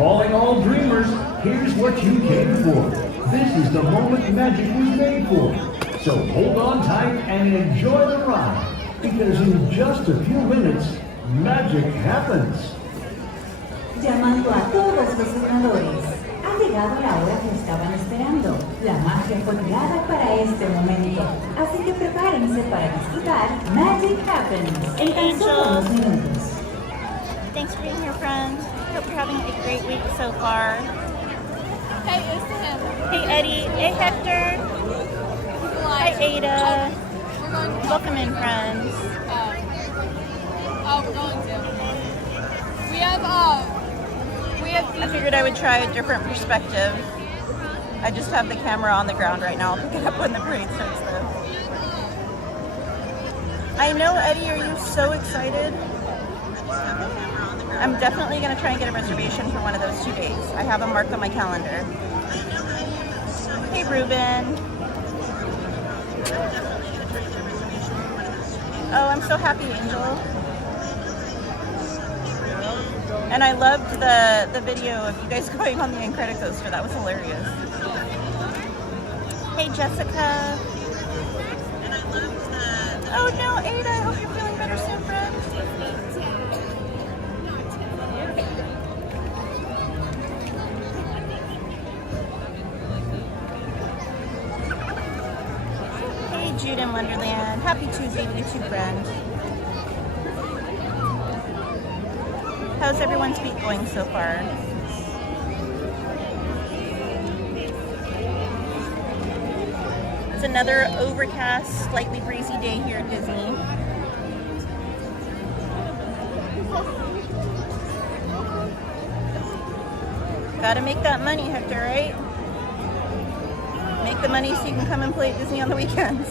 Calling all dreamers, here's what you came for. This is the moment magic was made for. So hold on tight and enjoy the ride, because in just a few minutes, magic happens. Llamando a todos los ganadores. Ha llegado la hora que estaban esperando. La magia fue creada para este momento. Así que prepárense para disfrutar Magic Happens en tan solo unos minutos. Thanks for being here, friends. Hope you're having a great week so far. Hey, it's him. Hey, Eddie. Hey, Hector. Hi, Ada. We're going to Welcome in, friends. we're going to. We have I figured I would try a different perspective. I just have the camera on the ground right now. I'll pick it up when the parade starts, though. I know, Eddie, are you so excited? I'm definitely going to try and get a reservation for one of those 2 days. I have them marked on my calendar. Hey, Ruben. Oh, I'm so happy, Angel. And I loved the video of you guys going on the Incredicoaster. That was hilarious. Hey, Jessica. Oh no, Ada, I hope you're feeling better soon, friend. Hey, Jude in Wonderland. Happy Tuesday to you too, friend. How's everyone's week going so far? It's another overcast, slightly breezy day here at Disney. Gotta make that money, Hector, right? Make the money so you can come and play at Disney on the weekends.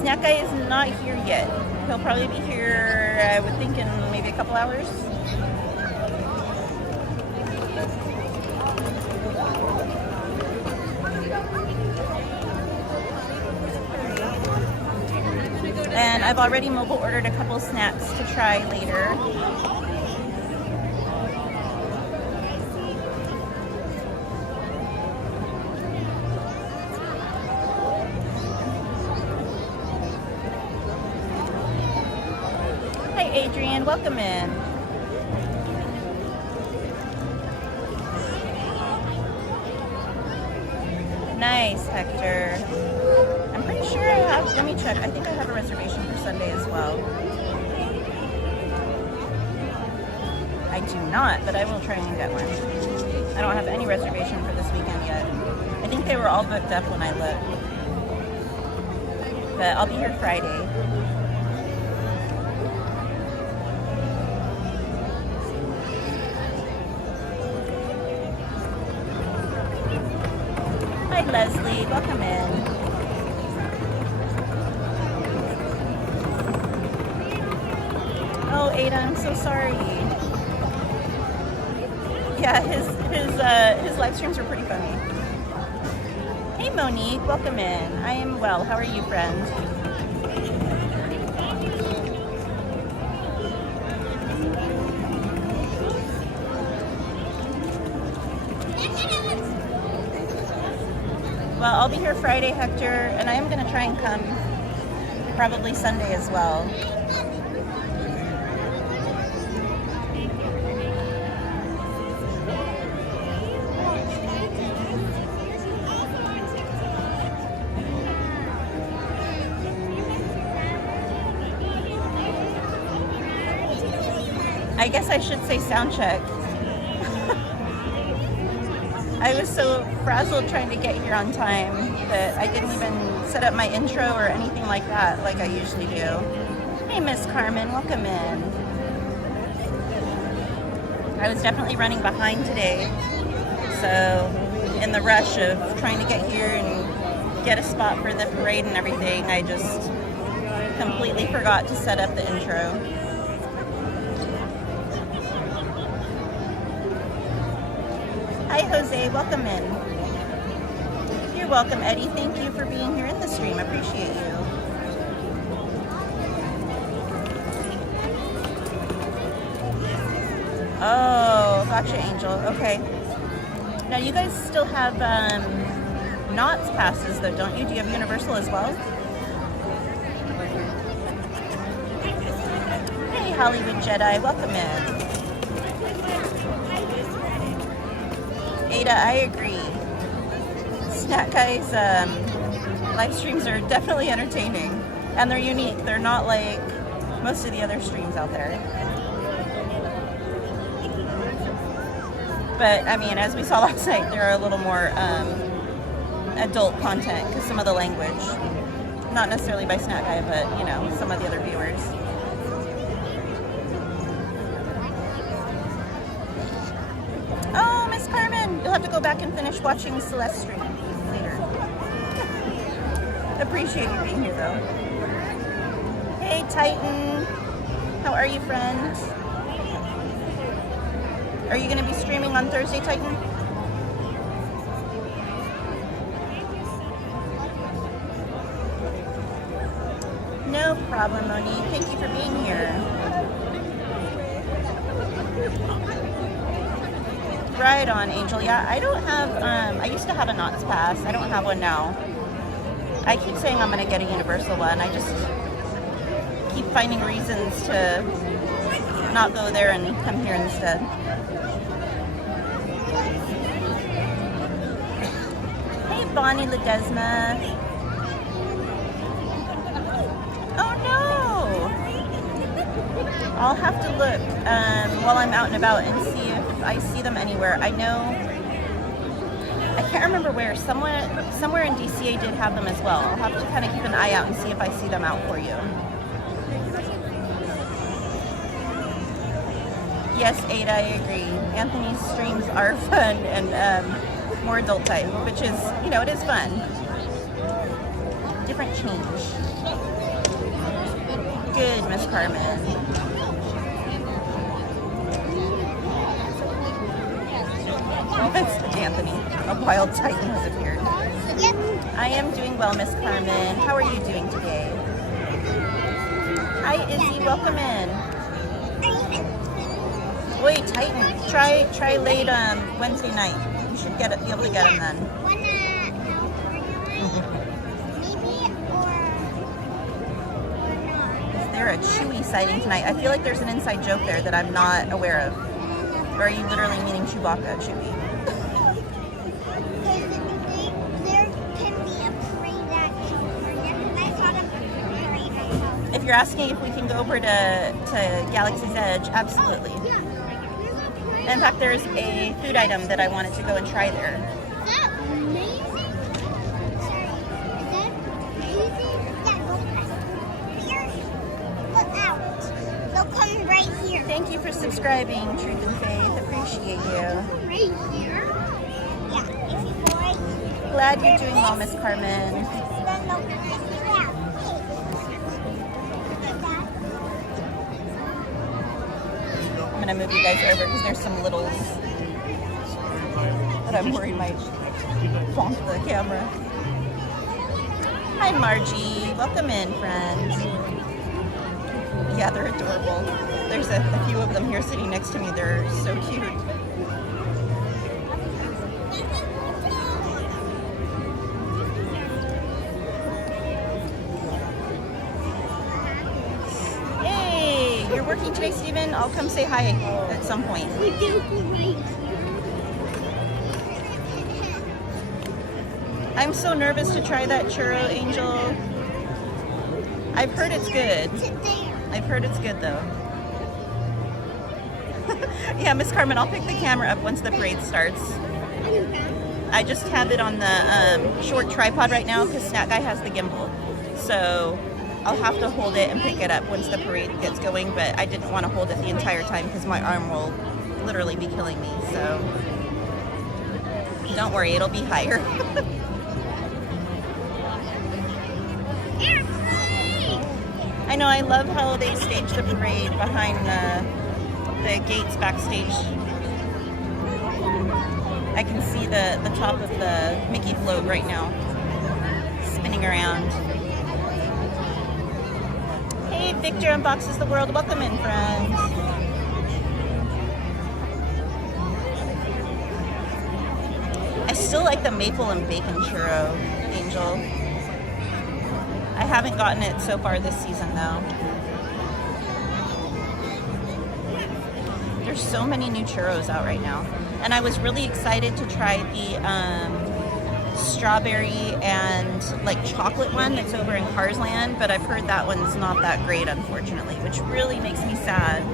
Snack Guy is not here yet. He'll probably be here, I would think, in maybe a couple hours. And I've already mobile ordered a couple snacks to try later. Adrian, welcome in. Nice, Hector. I'm pretty sure I have, let me check, I think I have a reservation for Sunday as well. I do not, but I will try and get one. I don't have any reservation for this weekend yet. I think they were all booked up when I looked. But I'll be here Friday. Leslie, welcome in. Oh, Ada, I'm so sorry. Yeah, his live streams were pretty funny. Hey, Monique, welcome in. I am well. How are you, friend? Well, I'll be here Friday, Hector, and I am going to try and come probably Sunday as well. I guess I should say sound check. I was so frazzled trying to get here on time that I didn't even set up my intro or anything like that like I usually do. Hey, Miss Carmen, welcome in. I was definitely running behind today, so in the rush of trying to get here and get a spot for the parade and everything, I just completely forgot to set up the intro. Hi, Jose. Welcome in. You're welcome, Eddie. Thank you for being here in the stream. Appreciate you. Oh, gotcha, Angel. Okay. Now you guys still have Knott's passes, though, don't you? Do you have Universal as well? Hey, Hollywood Jedi, welcome in. Ada, I agree. Snack Guy's live streams are definitely entertaining, and they're unique. They're not like most of the other streams out there. But I mean, as we saw last night, there are a little more adult content because some of the language, not necessarily by Snack Guy, but you know, some of the other viewers. Oh, Miss Carmen, you'll have to go back and finish watching Celeste's stream later. Appreciate you being here, though. Hey, Titan. How are you, friend? Are you going to be streaming on Thursday, Titan? No problem, Monique. Thank you for being here. Right on, Angel. Yeah, I don't have, I used to have a Knott's Pass. I don't have one now. I keep saying I'm going to get a Universal one. I just keep finding reasons to not go there and come here instead. Hey, Bonnie Ledesma. Oh no! I'll have to look while I'm out and about and see if I see them anywhere. I know, I can't remember where, somewhere in DCA did have them as well. I'll have to kind of keep an eye out and see if I see them out for you. Yes, Ada, I agree. Anthony's streams are fun and more adult type, which is, you know, it is fun. Different change. Good, Miss Carmen. It's Anthony. A wild titan has appeared. Yep. I am doing well, Miss Carmen. How are you doing today? Hi, Izzy. Welcome in. Wait, Titan. Try late Wednesday night. You should be able to get them then. Is there a Chewie sighting tonight? I feel like there's an inside joke there that I'm not aware of. Or are you literally meaning Chewbacca, Chewie? If you're asking if we can go over to Galaxy's Edge, absolutely. In fact, there's a food item that I wanted to go and try there. Is that amazing? Sorry, is that crazy? Yeah, go here. Look out. They'll come right here. Thank you for subscribing, Truth and Faith. Appreciate you. Right here? Yeah, if you go right here. Glad you're doing well, Miss Carmen. Then they'll come right here. I'm gonna move you guys over because there's some littles that I'm worried might bonk the camera. Hi, Margie. Welcome in, friends. Yeah, they're adorable. There's a few of them here sitting next to me. They're so cute. Working today, Steven? I'll come say hi at some point. I'm so nervous to try that churro, Angel. I've heard it's good. I've heard it's good, though. Yeah, Miss Carmen, I'll pick the camera up once the parade starts. I just have it on the short tripod right now because Snack Guy has the gimbal. So I'll have to hold it and pick it up once the parade gets going, but I didn't want to hold it the entire time because my arm will literally be killing me, so don't worry, it'll be higher. I know, I love how they stage the parade behind the gates backstage. I can see the top of the Mickey float right now, spinning around. Hey, Victor unboxes the world. Welcome in, friends. I still like the maple and bacon churro, Angel. I haven't gotten it so far this season though. There's so many new churros out right now. And I was really excited to try the strawberry and like chocolate one that's over in Carsland, but I've heard that one's not that great, unfortunately, which really makes me sad.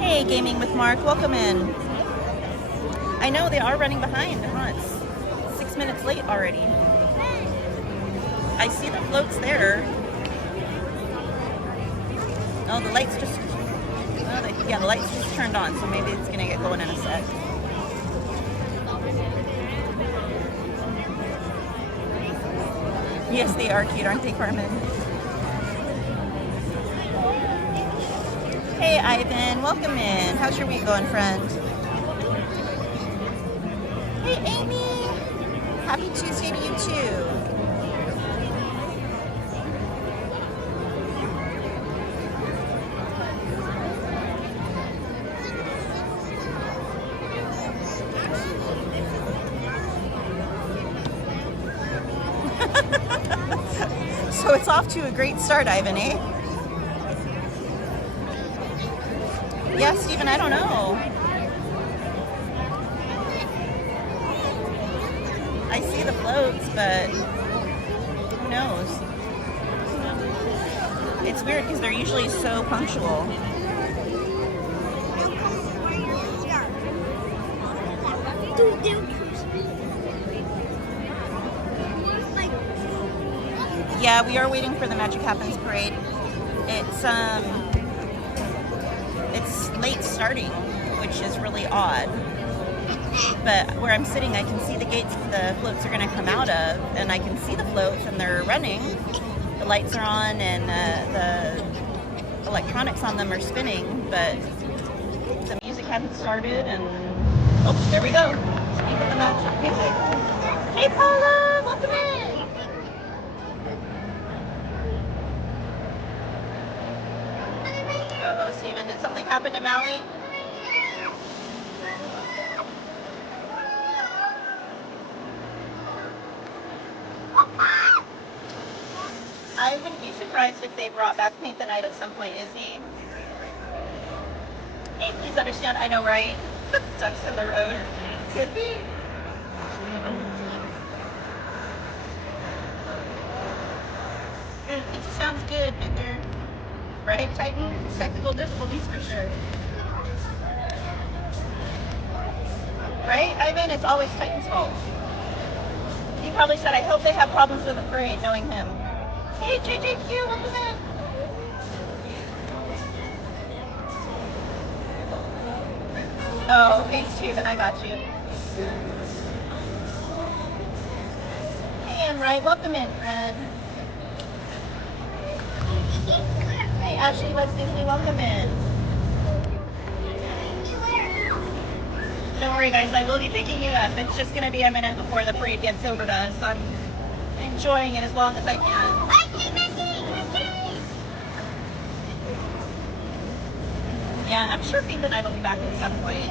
Hey, Gaming with Mark, welcome in. I know they are running behind, huh? It's 6 minutes late already. I see the floats there. Oh, the lights just, yeah, the lights just turned on, so maybe it's gonna get going in a sec. Yes, they are cute, aren't they, Carmen? Hey, Ivan, welcome in. How's your week going, friend? Hey, Amy. Happy Tuesday to you, too. So it's off to a great start, Ivan, eh? Yeah, Stephen, I don't know. I see the floats, but who knows? It's weird because they're usually so punctual. Yeah, we are waiting for the Magic Happens parade. It's late starting, which is really odd. But where I'm sitting, I can see the gates the floats are going to come out of, and I can see the floats, and they're running. The lights are on, and the electronics on them are spinning, but the music hasn't started, and oh, there we go. Speak of the magic music. Hey, Paula, welcome in. Oh, Steven, did something happen to Maui? I wouldn't be surprised if they brought back Paint the Night at some point, is he? Hey, please understand, I know, right? Ducks in the road. Could be. It just sounds good, Victor. Right, Titan? Technical difficulties for sure. Right, Ivan? It's always Titan's fault. He probably said, I hope they have problems with the parade, knowing him. Hey, JJQ, welcome in. Oh, thanks, Steven, I got you. Hey, I'm right, welcome in, friend. Hey, Ashley, let's Disney, welcome in. Don't worry, guys, I will be picking you up. It's just going to be a minute before the parade gets over to us. I'm enjoying it as long as I can. Yeah, I'm sure Pete and I will be back at some point.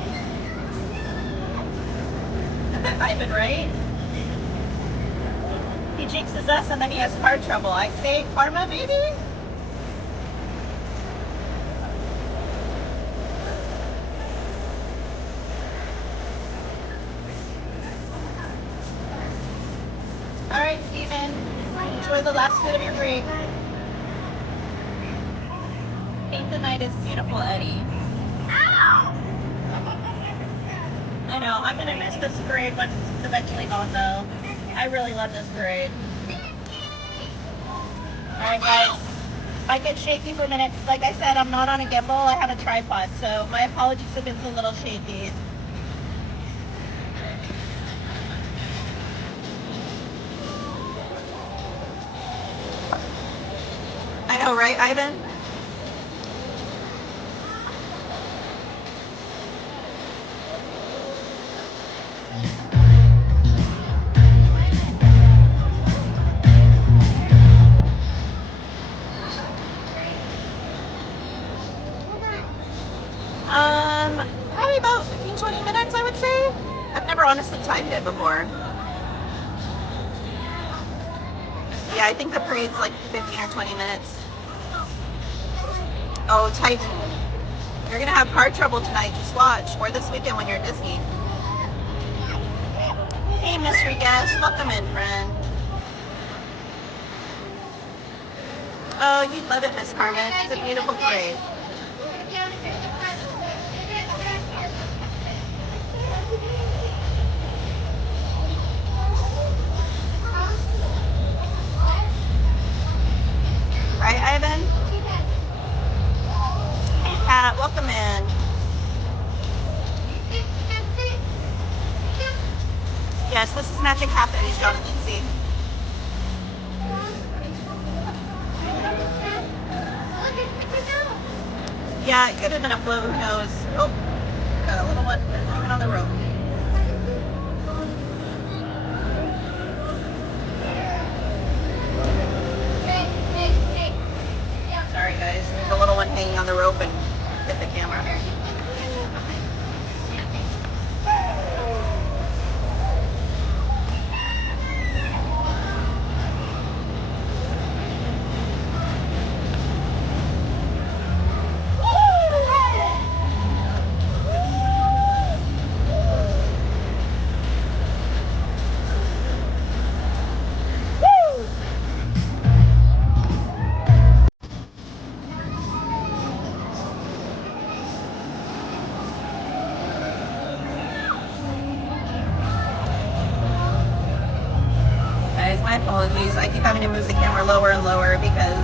I've been right. He jinxes us and then he has car trouble. I say karma, baby. All right, Steven. Enjoy the last bit of your break. Paint the Night is beautiful, Eddie. I know, I'm gonna miss this parade when it's eventually gone though. I really love this parade. Alright guys, if I get shaky for a minute, like I said, I'm not on a gimbal, I have a tripod, so my apologies if it's a little shaky. I know, right, Ivan? Probably about 15, 20 minutes, I would say. I've never honestly timed it before. Yeah, I think the parade's like 15 or 20 minutes. Oh, Titan. You're gonna have car trouble tonight. Just watch. Or this weekend when you're at Disney. Hey, mystery guest. Welcome in, friend. Oh, you'd love it, Miss Carmen. It's a beautiful parade. Right, Ivan? Hey, Pat. Welcome in. Yes, this is Magic Happens, Jonathan C. Yeah, it could have been a float, who knows? Oh, got a little one hanging on the rope. Sorry guys, there's a little one hanging on the rope and hit the camera. Guys, my apologies. I keep having to move the camera lower and lower because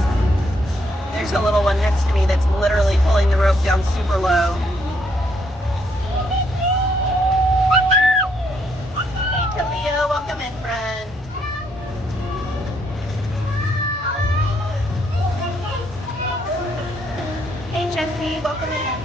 there's a little one next to me that's literally pulling the rope down super low. Hey, Talia, welcome in, friend. Hey, Jesse, welcome in.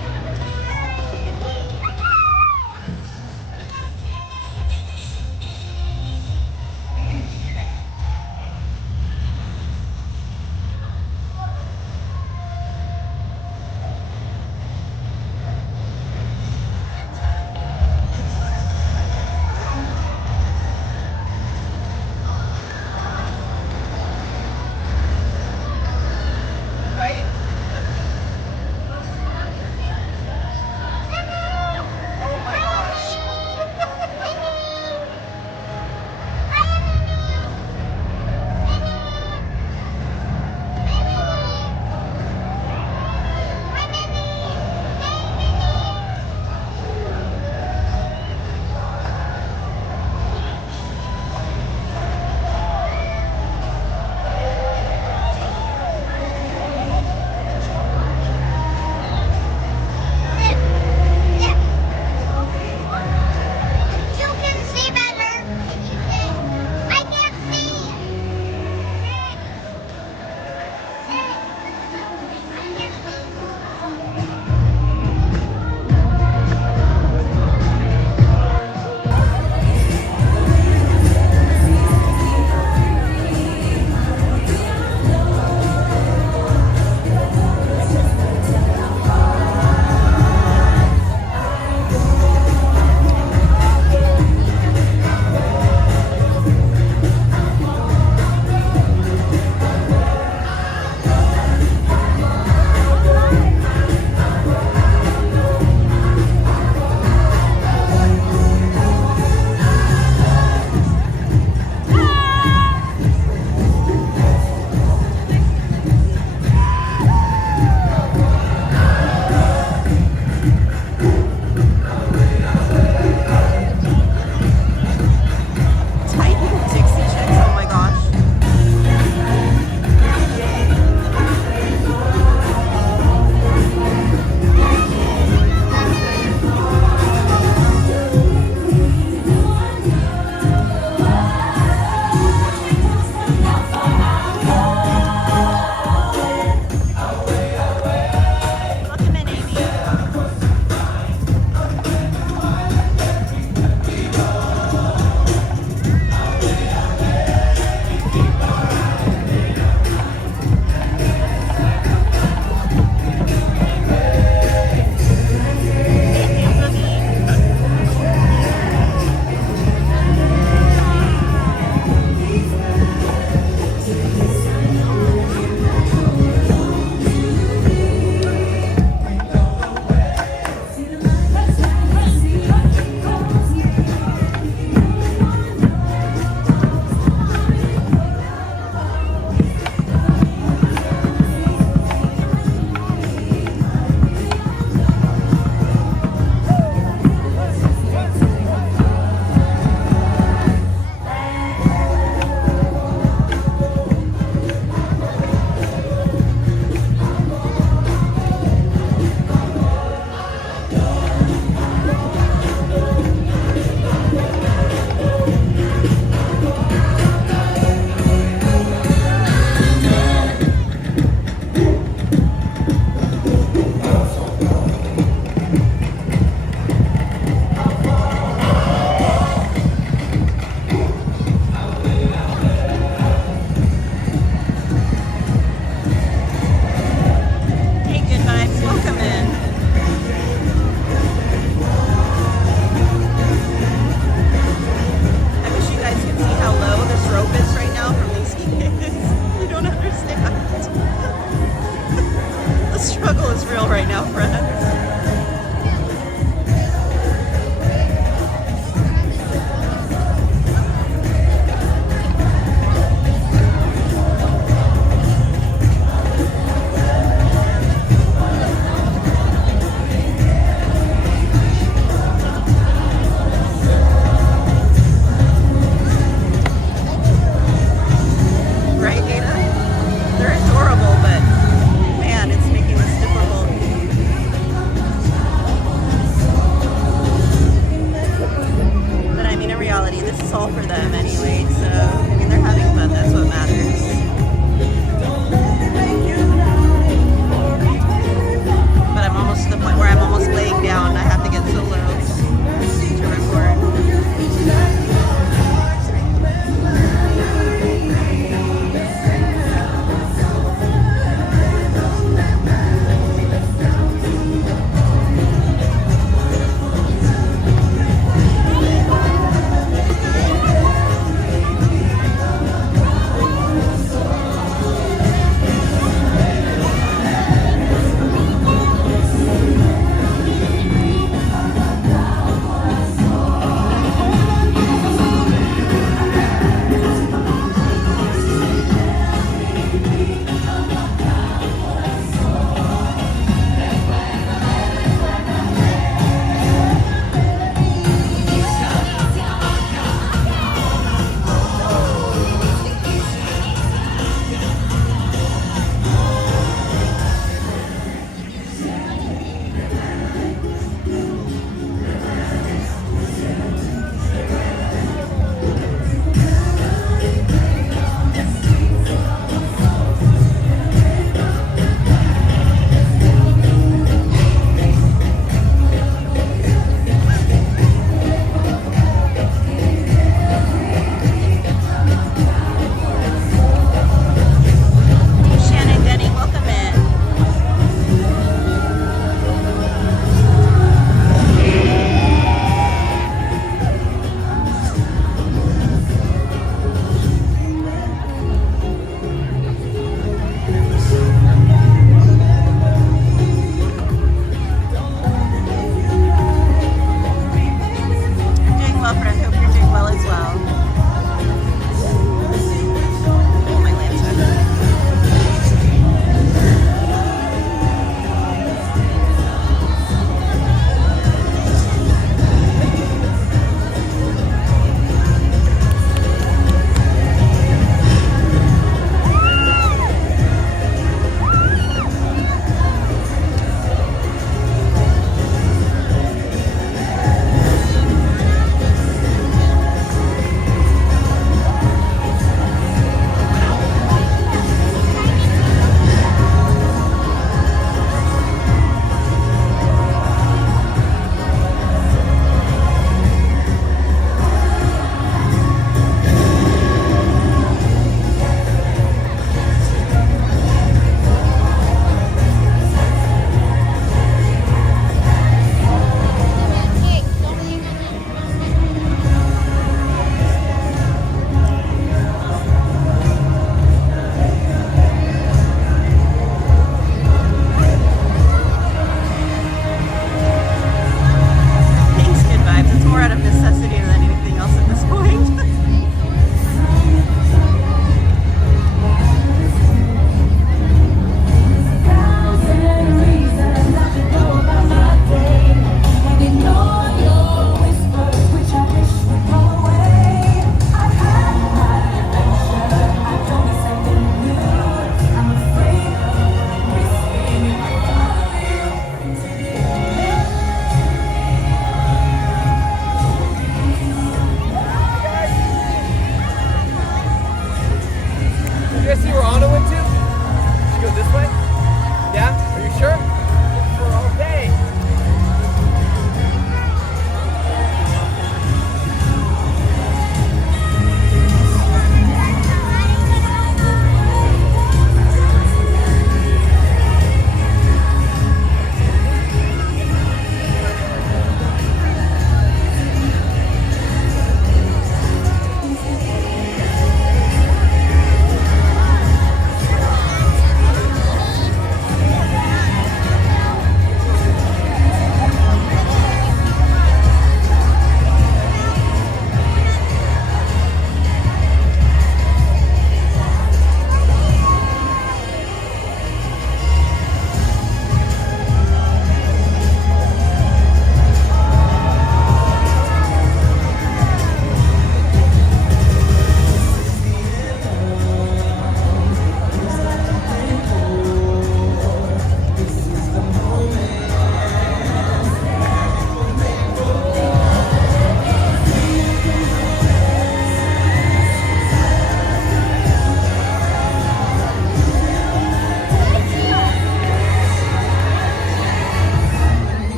Right, Ada? They're adorable, but man, it's making this difficult.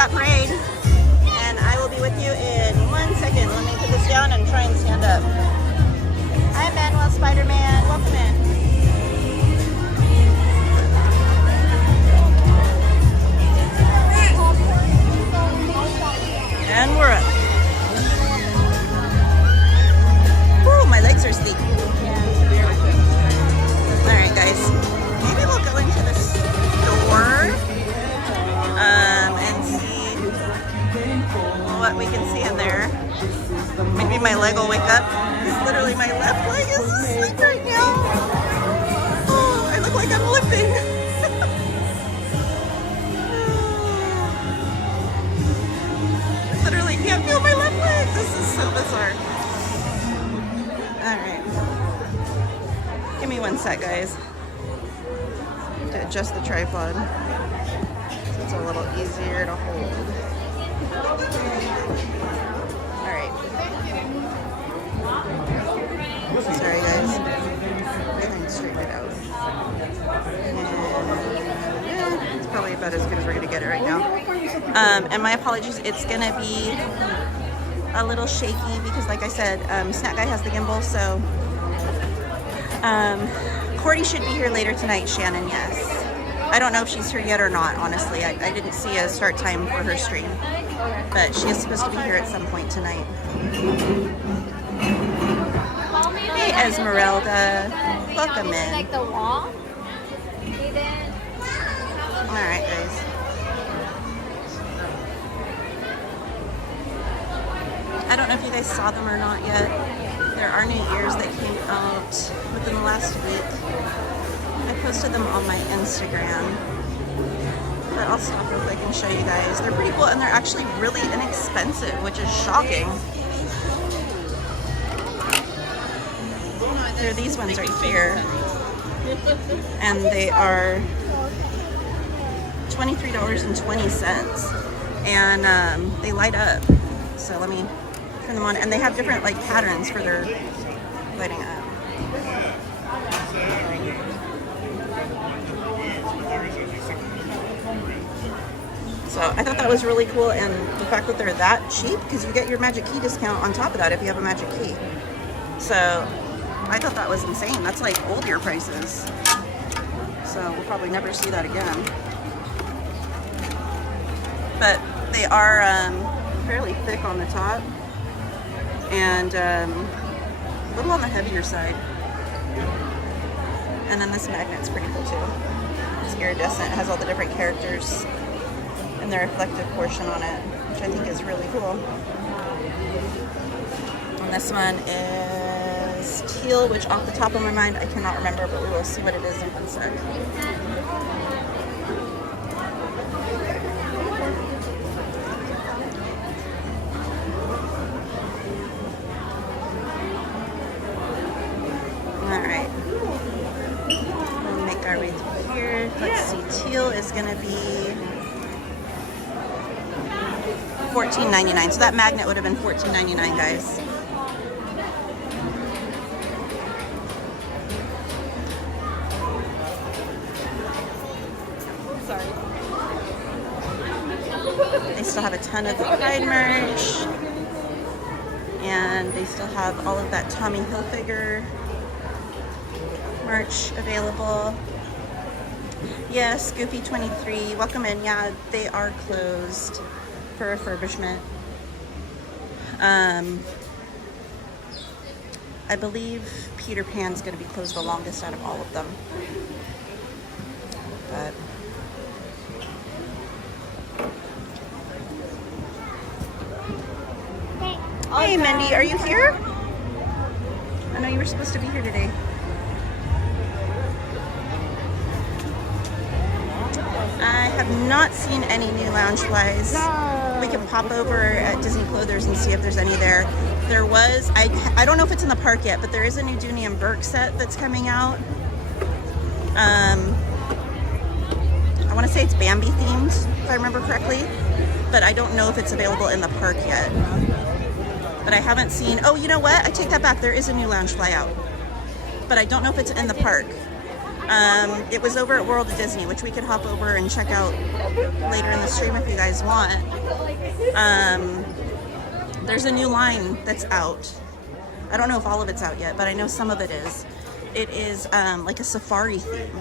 that parade. And I will be with you in 1 second. Let me put this down and try and stand up. Hi, Manuel Spider-Man. Welcome in. And we're up. Woo, my legs are sleepy. Alright guys, maybe we'll go into the store and see what we can see in there. Maybe my leg will wake up. Because literally my left leg is asleep right now. Oh, I look like I'm limping. Literally can't feel my left leg. This is so bizarre. Alright. Give me 1 sec, guys. To adjust the tripod. So it's a little easier to hold. Alright. Sorry, guys. I'm trying to straighten it out. And yeah, it's probably about as good as we're going to get it right now. And my apologies, it's going to be a little shaky because, like I said, Snack Guy has the gimbal, so Cordy should be here later tonight, Shannon, yes. I don't know if she's here yet or not, honestly. I didn't see a start time for her stream, but she is supposed to be here at some point tonight. Hey, Esmeralda. Welcome in. Like the wall? Alright, guys. I don't know if you guys saw them or not yet. There are new ears that came out within the last week. I posted them on my Instagram. But I'll stop real quick and show you guys. They're pretty cool and they're actually really inexpensive, which is shocking. There are these ones right here. And they are $23.20. And they light up. So let me turn them on. And they have different like patterns for their lighting up. So I thought that was really cool, and the fact that they're that cheap, because you get your Magic Key discount on top of that if you have a Magic Key. So I thought that was insane. That's like old year prices. So we'll probably never see that again. But they are fairly thick on the top and a little on the heavier side. And then this magnet's pretty cool too. It's iridescent. It has all the different characters and the reflective portion on it, which I think is really cool. And this one is teal, which off the top of my mind I cannot remember, but we will see what it is in 1 sec. Alright. We'll make our way through here. Let's see, teal is going to be $14.99. So that magnet would have been $14.99, guys. Sorry. They still have a ton of the Pride merch. And they still have all of that Tommy Hilfiger merch available. Yes, Goofy23, welcome in. Yeah, they are closed for refurbishment. I believe Peter Pan's going to be closed the longest out of all of them. But hey, Mindy, are you here? I know you were supposed to be here today. I have not seen any new Loungeflies. We can pop over at Disney Clothers and see if there's any there. There was, I don't know if it's in the park yet, but there is a new Dooney and Burke set that's coming out. I want to say it's Bambi themed, if I remember correctly, but I don't know if it's available in the park yet. But I haven't seen, oh, you know what? I take that back. There is a new Loungefly out, but I don't know if it's in the park. It was over at World of Disney, which we could hop over and check out later in the stream if you guys want. There's a new line that's out. I don't know if all of it's out yet, but I know some of it is. It is like a safari theme.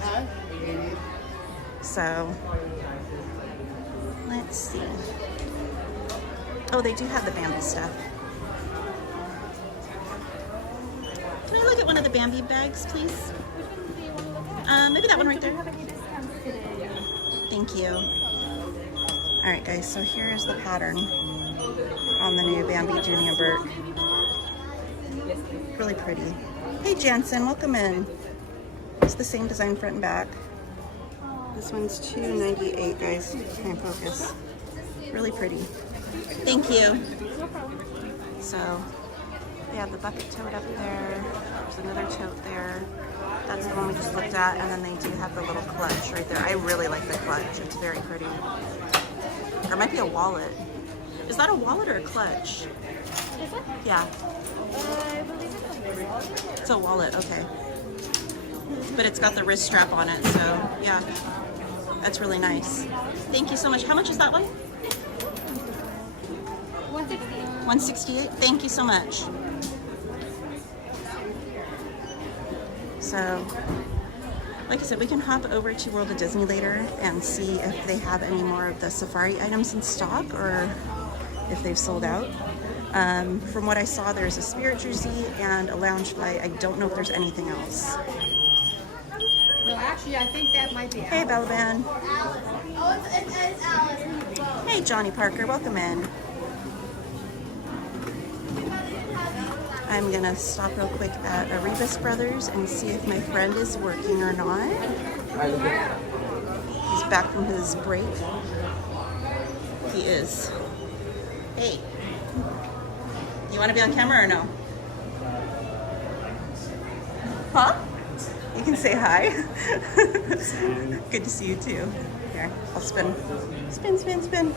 So, let's see. Oh, they do have the Bambi stuff. Can I look at one of the Bambi bags, please? Maybe that one right there. Thank you. All right, guys, so here is the pattern on the new Bambi Junior Burt. Really pretty. Hey, Jansen, welcome in. It's the same design front and back. This one's $2.98, guys. Try and focus. Really pretty. Thank you. So, they have the bucket tote up there. There's another tote there. That's the one we just looked at. And then they do have the little clutch right there. I really like the clutch. It's very pretty. Or it might be a wallet. Is that a wallet or a clutch? Is it? Yeah. I believe it's a wallet. It's a wallet, okay. But it's got the wrist strap on it, so yeah. That's really nice. Thank you so much. How much is that one? 168. Thank you so much. So, like I said, we can hop over to World of Disney later and see if they have any more of the safari items in stock or if they've sold out. From what I saw, there's a Spirit jersey and a lounge flight. I don't know if there's anything else. Well, actually, I think that might be Hey, Balaban. Oh, it's Alice. Hey, Johnny Parker. Welcome in. I'm gonna stop real quick at Arribas Brothers and see if my friend is working or not. He's back from his break. He is. Hey. You wanna be on camera or no? Huh? You can say hi. Good to see you too. Here, I'll spin. Spin, spin, spin.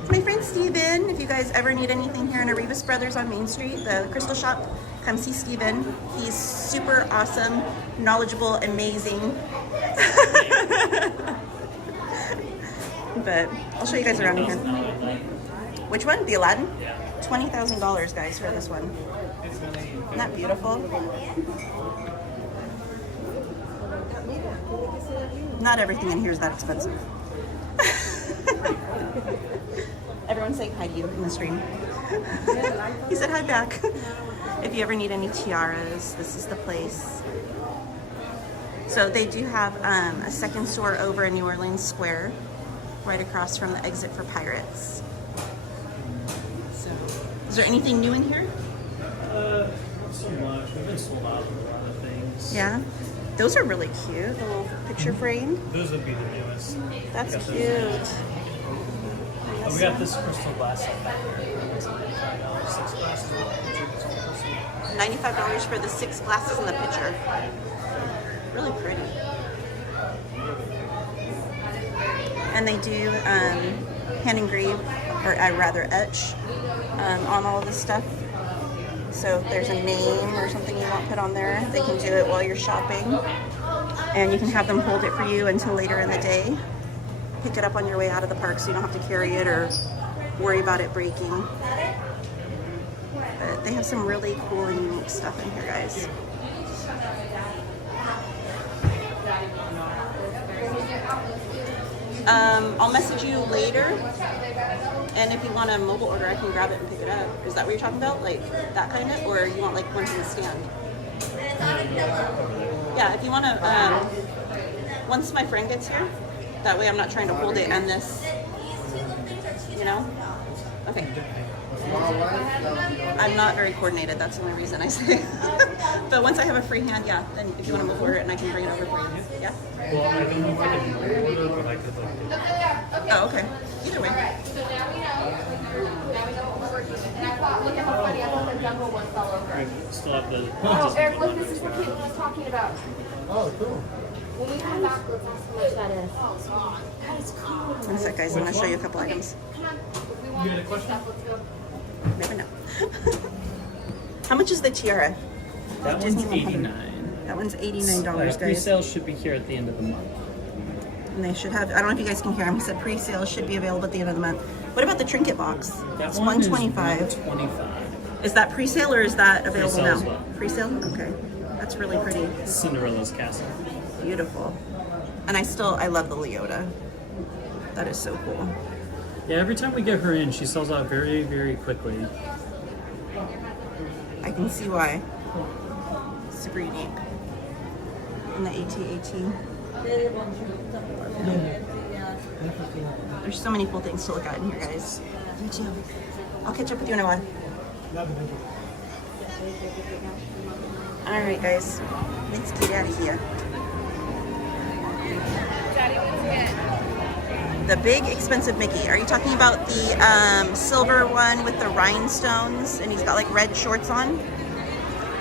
It's my friend Steven. If you guys ever need anything here in Arribas Brothers on Main Street, the crystal shop, come see Steven. He's super awesome, knowledgeable, amazing. But I'll show you guys around here. Which one? The Aladdin? $20,000, guys, for this one. Isn't that beautiful? Not everything in here is that expensive. Everyone's saying hi to you in the stream. He said hi back. If you ever need any tiaras, this is the place. So they do have a second store over in New Orleans Square, right across from the exit for Pirates. So, is there anything new in here? Not so much. We've been sold out of a lot of things. Yeah. Those are really cute, the little picture frame. Those would be the newest. That's We got cute. those. We got this crystal glass up back there. It's $95, 6 glasses. It's all crystal. $95 for the 6 glasses in the picture. Really pretty. And they do hand engrave, or I'd rather etch, on all of this stuff. So if there's a name or something you want put on there, they can do it while you're shopping. And you can have them hold it for you until later in the day. Pick it up on your way out of the park so you don't have to carry it or worry about it breaking. But they have some really cool and unique stuff in here, guys. I'll message you later, and if you want a mobile order, I can grab it and pick it up. Is that what you're talking about? Like that kind of? Or you want like one from the stand? Yeah, if you want to, once my friend gets here, that way I'm not trying to hold it and this, you know? Okay. I'm not very coordinated, that's the only reason I say. But once I have a free hand, yeah, then if you want to move order it and I can bring it over for you. Yeah? Well, I don't know if I can order, but I could like Oh, okay. Either way. So now we know what we're working with. And I thought, look at how funny, I thought the jungle one fell over. I still have the. Oh, Eric, look, this is what Kate was talking about. Oh, cool. When we come back, let's ask how much that is. That is cool. One sec, guys. I'm going to show you a couple items. Come on. If we want You had a question? stuff, let's go. Never know. How much is the tiara? That Disney one's 100. $89. That one's $89, guys. Pre-sales should be here at the end of the month. And they should have, I don't know if you guys can hear him, he said pre-sales should be available at the end of the month. What about the trinket box? That It's one $125. is $125. Is that pre-sale or is that available Pre-sale now? as well. Pre-sale? Okay. That's really pretty. Cinderella's castle. Beautiful. And I love the Leota. That is so cool. Yeah, every time we get her in, she sells out very, very quickly. I can see why. Super unique. And the AT-AT. There's so many cool things to look at in here, guys. You too. I'll catch up with you in a while. Alright, guys. Let's get out of here. The big expensive Mickey. Are you talking about the silver one with the rhinestones and he's got like red shorts on?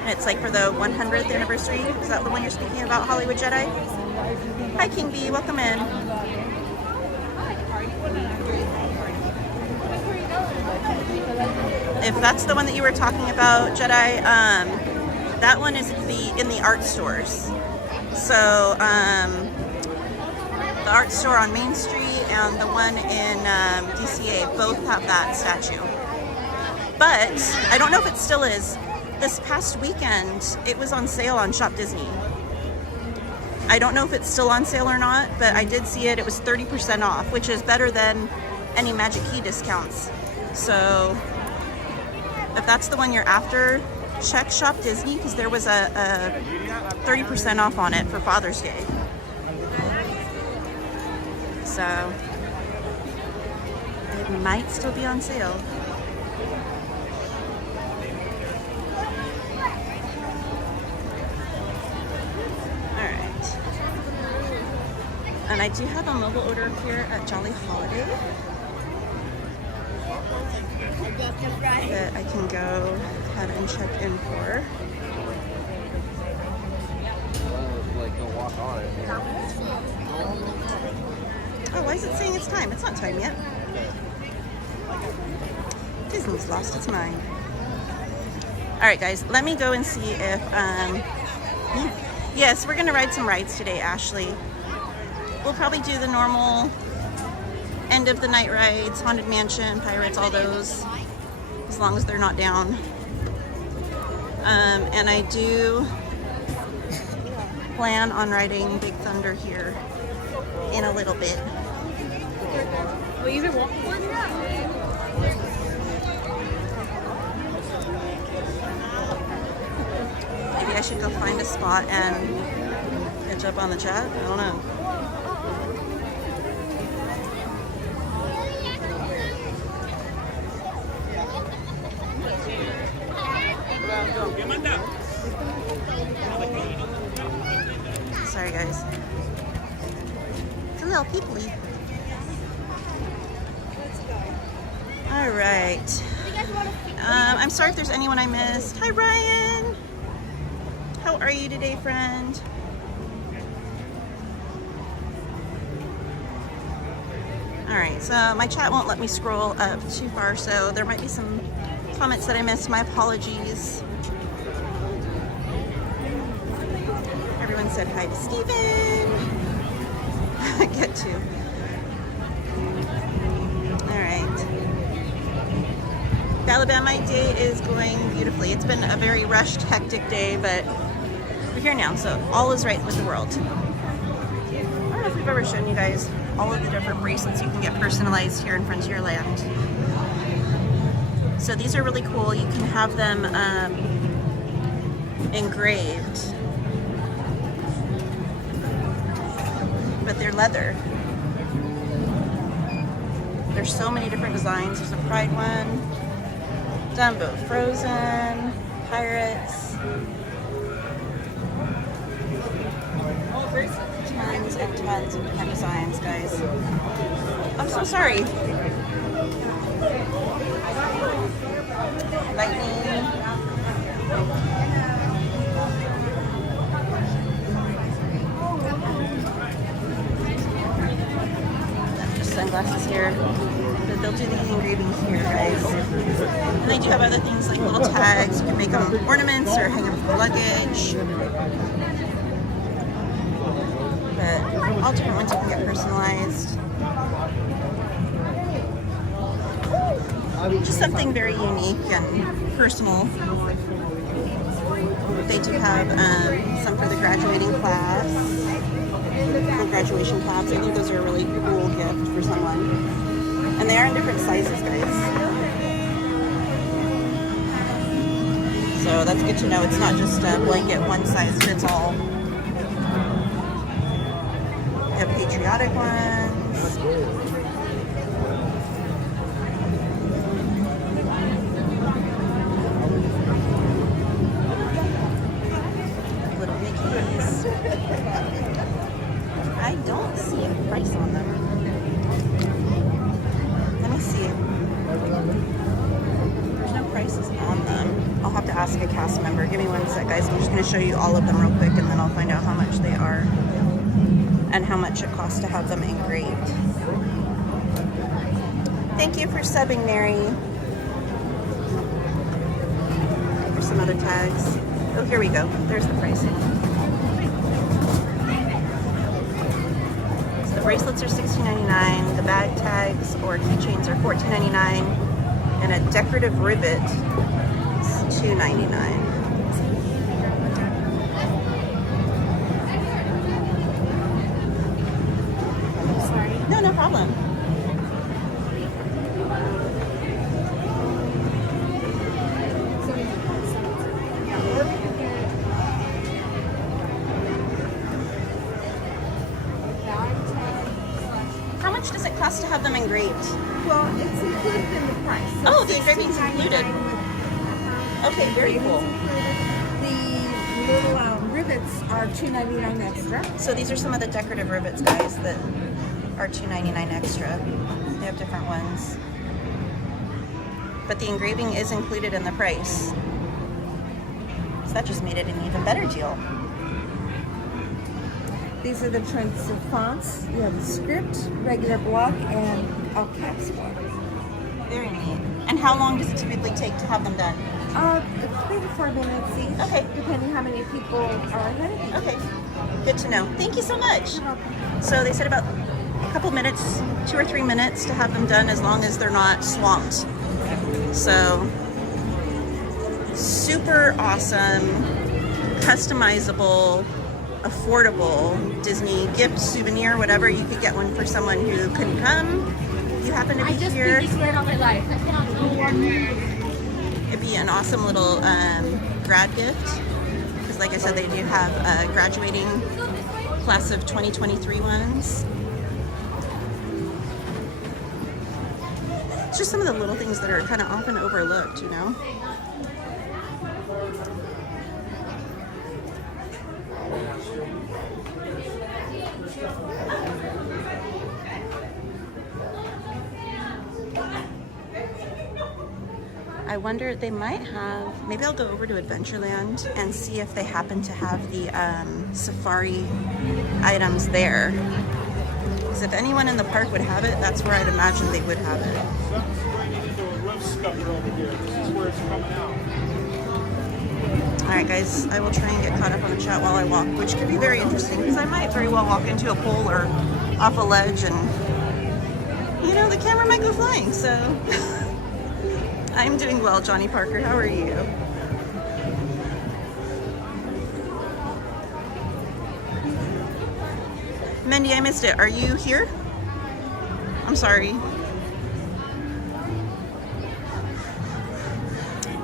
And it's like for the 100th anniversary. Is that the one you're speaking about, Hollywood Jedi? Hi, King Bee. Welcome in. If that's the one that you were talking about, Jedi, that one is in the art stores. So the art store on Main Street and the one in DCA both have that statue. But I don't know if it still is. This past weekend, it was on sale on Shop Disney. I don't know if it's still on sale or not, but I did see it. It was 30% off, which is better than any Magic Key discounts. So if that's the one you're after, check Shop Disney because there was a 30% off on it for Father's Day. So it might still be on sale. And I do have a mobile order here at Jolly Holiday that I can go ahead and check in for. Oh, why is it saying it's time? It's not time yet. Disney's lost its mind. All right, guys, let me go and see if, yes, we're gonna ride some rides today, Ashley. We'll probably do the normal end of the night rides, Haunted Mansion, Pirates, all those, as long as they're not down. And I do plan on riding Big Thunder here in a little bit. Will you either walk one? Maybe I should go find a spot and catch up on the chat. I don't know. Sorry, guys. It's a little peoply. All right. I'm sorry if there's anyone I missed. Hi, Ryan. How are you today, friend? All right, so my chat won't let me scroll up too far, so there might be some comments that I missed. My apologies. Everyone said hi to Steven. Get to. All right. The Alabama day is going beautifully. It's been a very rushed, hectic day, but we're here now, so all is right with the world. I don't know if we've ever shown you guys all of the different bracelets you can get personalized here in Frontierland. So these are really cool. You can have them engraved, but they're leather. There's so many different designs. There's a Pride one, Dumbo, Frozen, Pirates. Tons and tons of different designs, guys. I'm so sorry. Lightning. Just sunglasses here. But they'll do the engravings here, guys. And they do have other things like little tags. You can make them ornaments or hang them for luggage. all different ones you can get personalized. Just something very unique and personal. They do have some for the graduating class, little graduation caps. I think those are a really cool gift for someone. And they are in different sizes, guys. So that's good to know. It's not just a blanket, one size fits all. We have patriotic ones. Little Mickeys. I don't see a price on them. Let me see. There's no prices on them. I'll have to ask a cast member. Give me one sec, guys. I'm just going to show you all of them real quick, and then I'll find out how much they are and how much it costs to have them engraved. Thank you for subbing, Mary. Here's some other tags. Oh, here we go. There's the pricing. So the bracelets are $16.99. The bag tags or keychains are $14.99. And a decorative ribbit is $2.99. No problem. How much does it cost to have them engraved? Well, it's included in the price. So Oh, the engraving's included. Okay, very cool. The little rivets are $2.99 extra. So these are some of the decorative rivets, guys, that are $2.99 extra. They have different ones. But the engraving is included in the price. So that just made it an even better deal. These are the trends of fonts. You have the script, regular block, and all caps block. Very neat. And how long does it typically take to have them done? 3 to 4 minutes each. Okay. Depending how many people are ahead of you. Okay, good to know. Thank you so much. You're welcome. So they said about a couple minutes, 2 or 3 minutes to have them done, as long as they're not swamped. So super awesome, customizable, affordable Disney gift, souvenir, whatever. You could get one for someone who couldn't come. You happen to be here. all my life. It'd be an awesome little grad gift, because like I said, they do have graduating class of 2023 ones. It's just some of the little things that are kind of often overlooked, you know? I wonder, they might have, maybe I'll go over to Adventureland and see if they happen to have the safari items there. Because if anyone in the park would have it, that's where I'd imagine they would have it. Alright guys, I will try and get caught up on the chat while I walk, which could be very interesting, because I might very well walk into a pole or off a ledge and, you know, the camera might go flying, so... I'm doing well, Johnny Parker. How are you? Mindy, I missed it. Are you here? I'm sorry.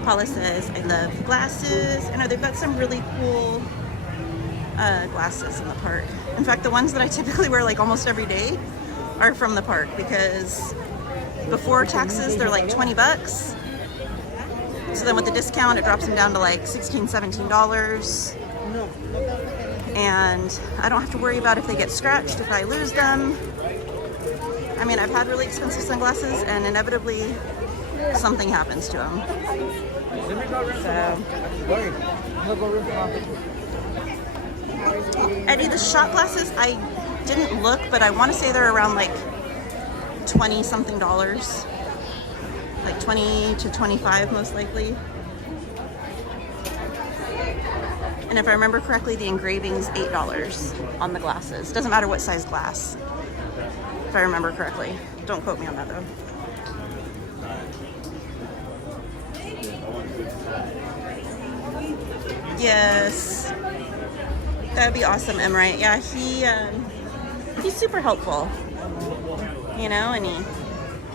Paula says, I love glasses. I know they've got some really cool glasses in the park. In fact, the ones that I typically wear like almost every day are from the park, because before taxes, they're like 20 bucks. So then with the discount, it drops them down to like $16, $17. And I don't have to worry about if they get scratched, if I lose them. I mean, I've had really expensive sunglasses and inevitably something happens to them. So. Eddie, the shot glasses, I didn't look, but I want to say they're around like $20 something. Like 20 to 25 most likely. And And if I remember correctly, the engraving's $8 on the glasses. Doesn't matter what size glass, if I remember correctly. Don't quote me on that though. Yes, that would be awesome, Emrite. Yeah, he's super helpful, you know, and he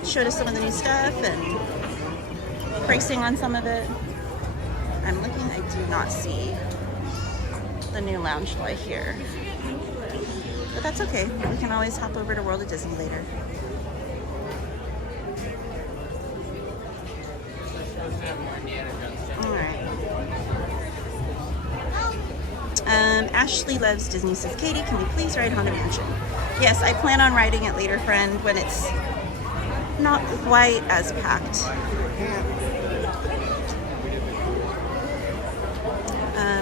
showed us some of the new stuff and pricing on some of it. I'm looking, I do not see the new lounge light here, but that's okay. We can always hop over to World of Disney later. All right. Ashley loves Disney, says Katie, can we please ride Haunted Mansion? Yes, I plan on riding it later, friend, when it's not quite as packed.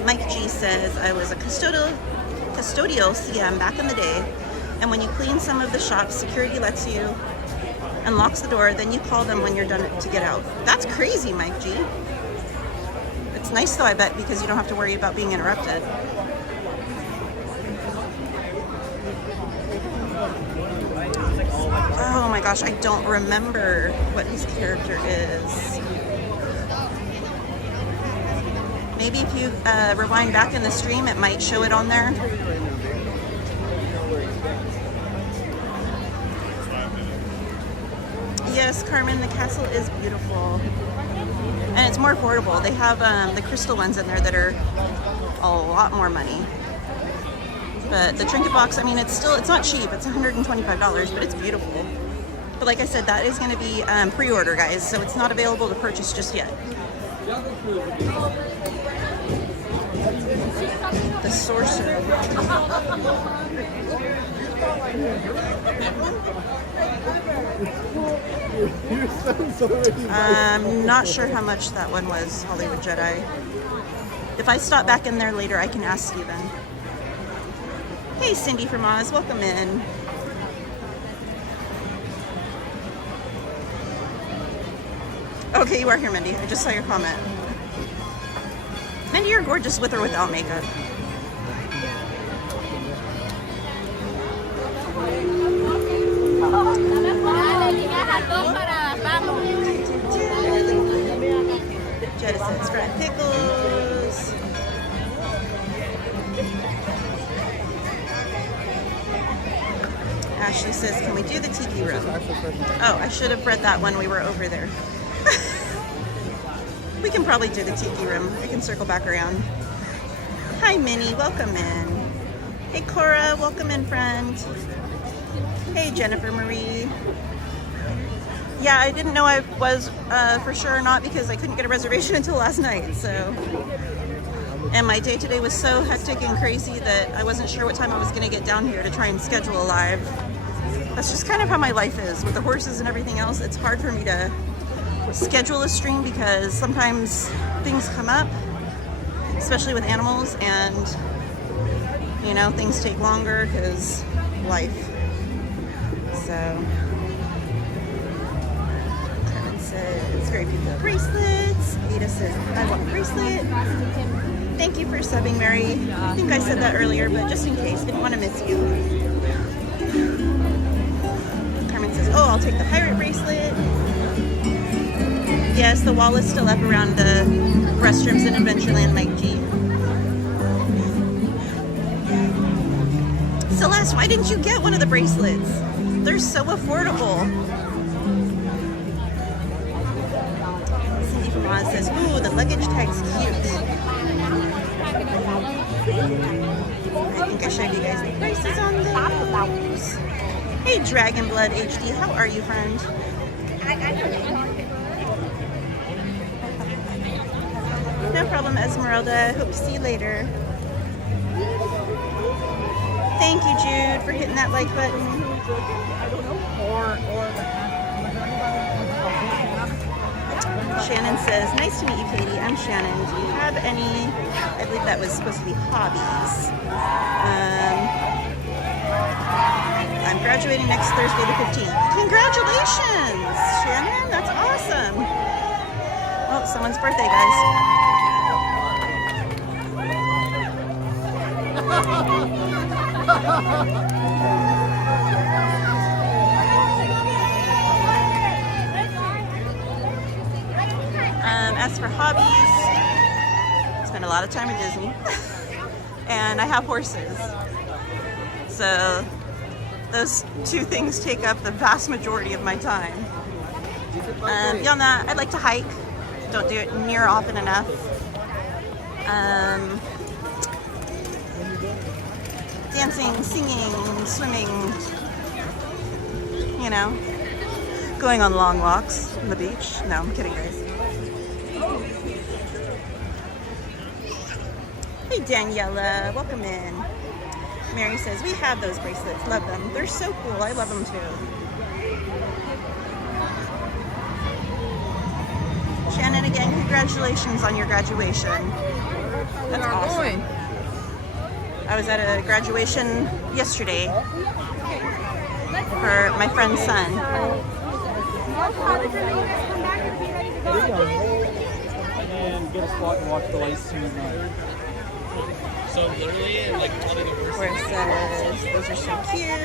Mike G says, I was a custodial CM back in the day, and when you clean some of the shops, security lets you and locks the door, then you call them when you're done to get out. That's crazy, Mike G. It's nice though, I bet, because you don't have to worry about being interrupted. Oh my gosh, I don't remember what his character is. Maybe if you rewind back in the stream, it might show it on there. Yes, Carmen, the castle is beautiful. And it's more affordable. They have the crystal ones in there that are a lot more money. But the trinket box, I mean, it's not cheap. It's $125, but it's beautiful. But like I said, that is going to be pre-order, guys, so it's not available to purchase just yet. The sorcerer. I'm not sure how much that one was, Hollywood Jedi. If I stop back in there later, I can ask Steven. Hey, Cindy from Oz, welcome in. Okay, you are here, Mindy. I just saw your comment. Mindy, you're gorgeous with or without makeup. Jettison's fried pickles. Ashley says, can we do the tiki room? Oh, I should have read that when we were over there. We can probably do the tiki room. I can circle back around. Hi, Minnie. Welcome in. Hey, Cora. Welcome in, friend. Hey, Jennifer Marie. Yeah, I didn't know I was for sure or not because I couldn't get a reservation until last night. So, and my day today was so hectic and crazy that I wasn't sure what time I was going to get down here to try and schedule a live. That's just kind of how my life is with the horses and everything else. It's hard for me to schedule a stream because sometimes things come up, especially with animals, and you know, things take longer because life. So Carmen says very beautiful bracelets. Ada says I want a bracelet. Thank you for subbing, Mary. I think I said that earlier, but just in case, didn't want to miss you. Carmen says, oh, I'll take the pirate bracelet. Yes, the wall is still up around the restrooms in Adventureland, Mike G. Celeste, why didn't you get one of the bracelets? They're so affordable. Cindy from Oz says, ooh, the luggage tag's cute. I think I showed you guys the prices on those. Hey, Dragon Blood HD, how are you, friend? No problem, Esmeralda. Hope to see you later. Thank you, Jude, for hitting that like button. Shannon says, nice to meet you, Katie. I'm Shannon. Do you have any, I believe that was supposed to be hobbies. I'm graduating next Thursday the 15th. Congratulations, Shannon. That's awesome. Oh, someone's birthday, guys. As for hobbies, I spend a lot of time at Disney, and I have horses. So those two things take up the vast majority of my time. Beyond that, I like to hike. Don't do it near often enough. Dancing, singing, swimming, you know, going on long walks on the beach. No, I'm kidding, guys. Hey Daniela, welcome in. Mary says, we have those bracelets, love them. They're so cool, I love them too. Shannon, again, congratulations on your graduation. That's awesome. I was at a graduation yesterday for my friend's son. And get a spot and watch the lights too. So literally, like Where it says, those are so cute.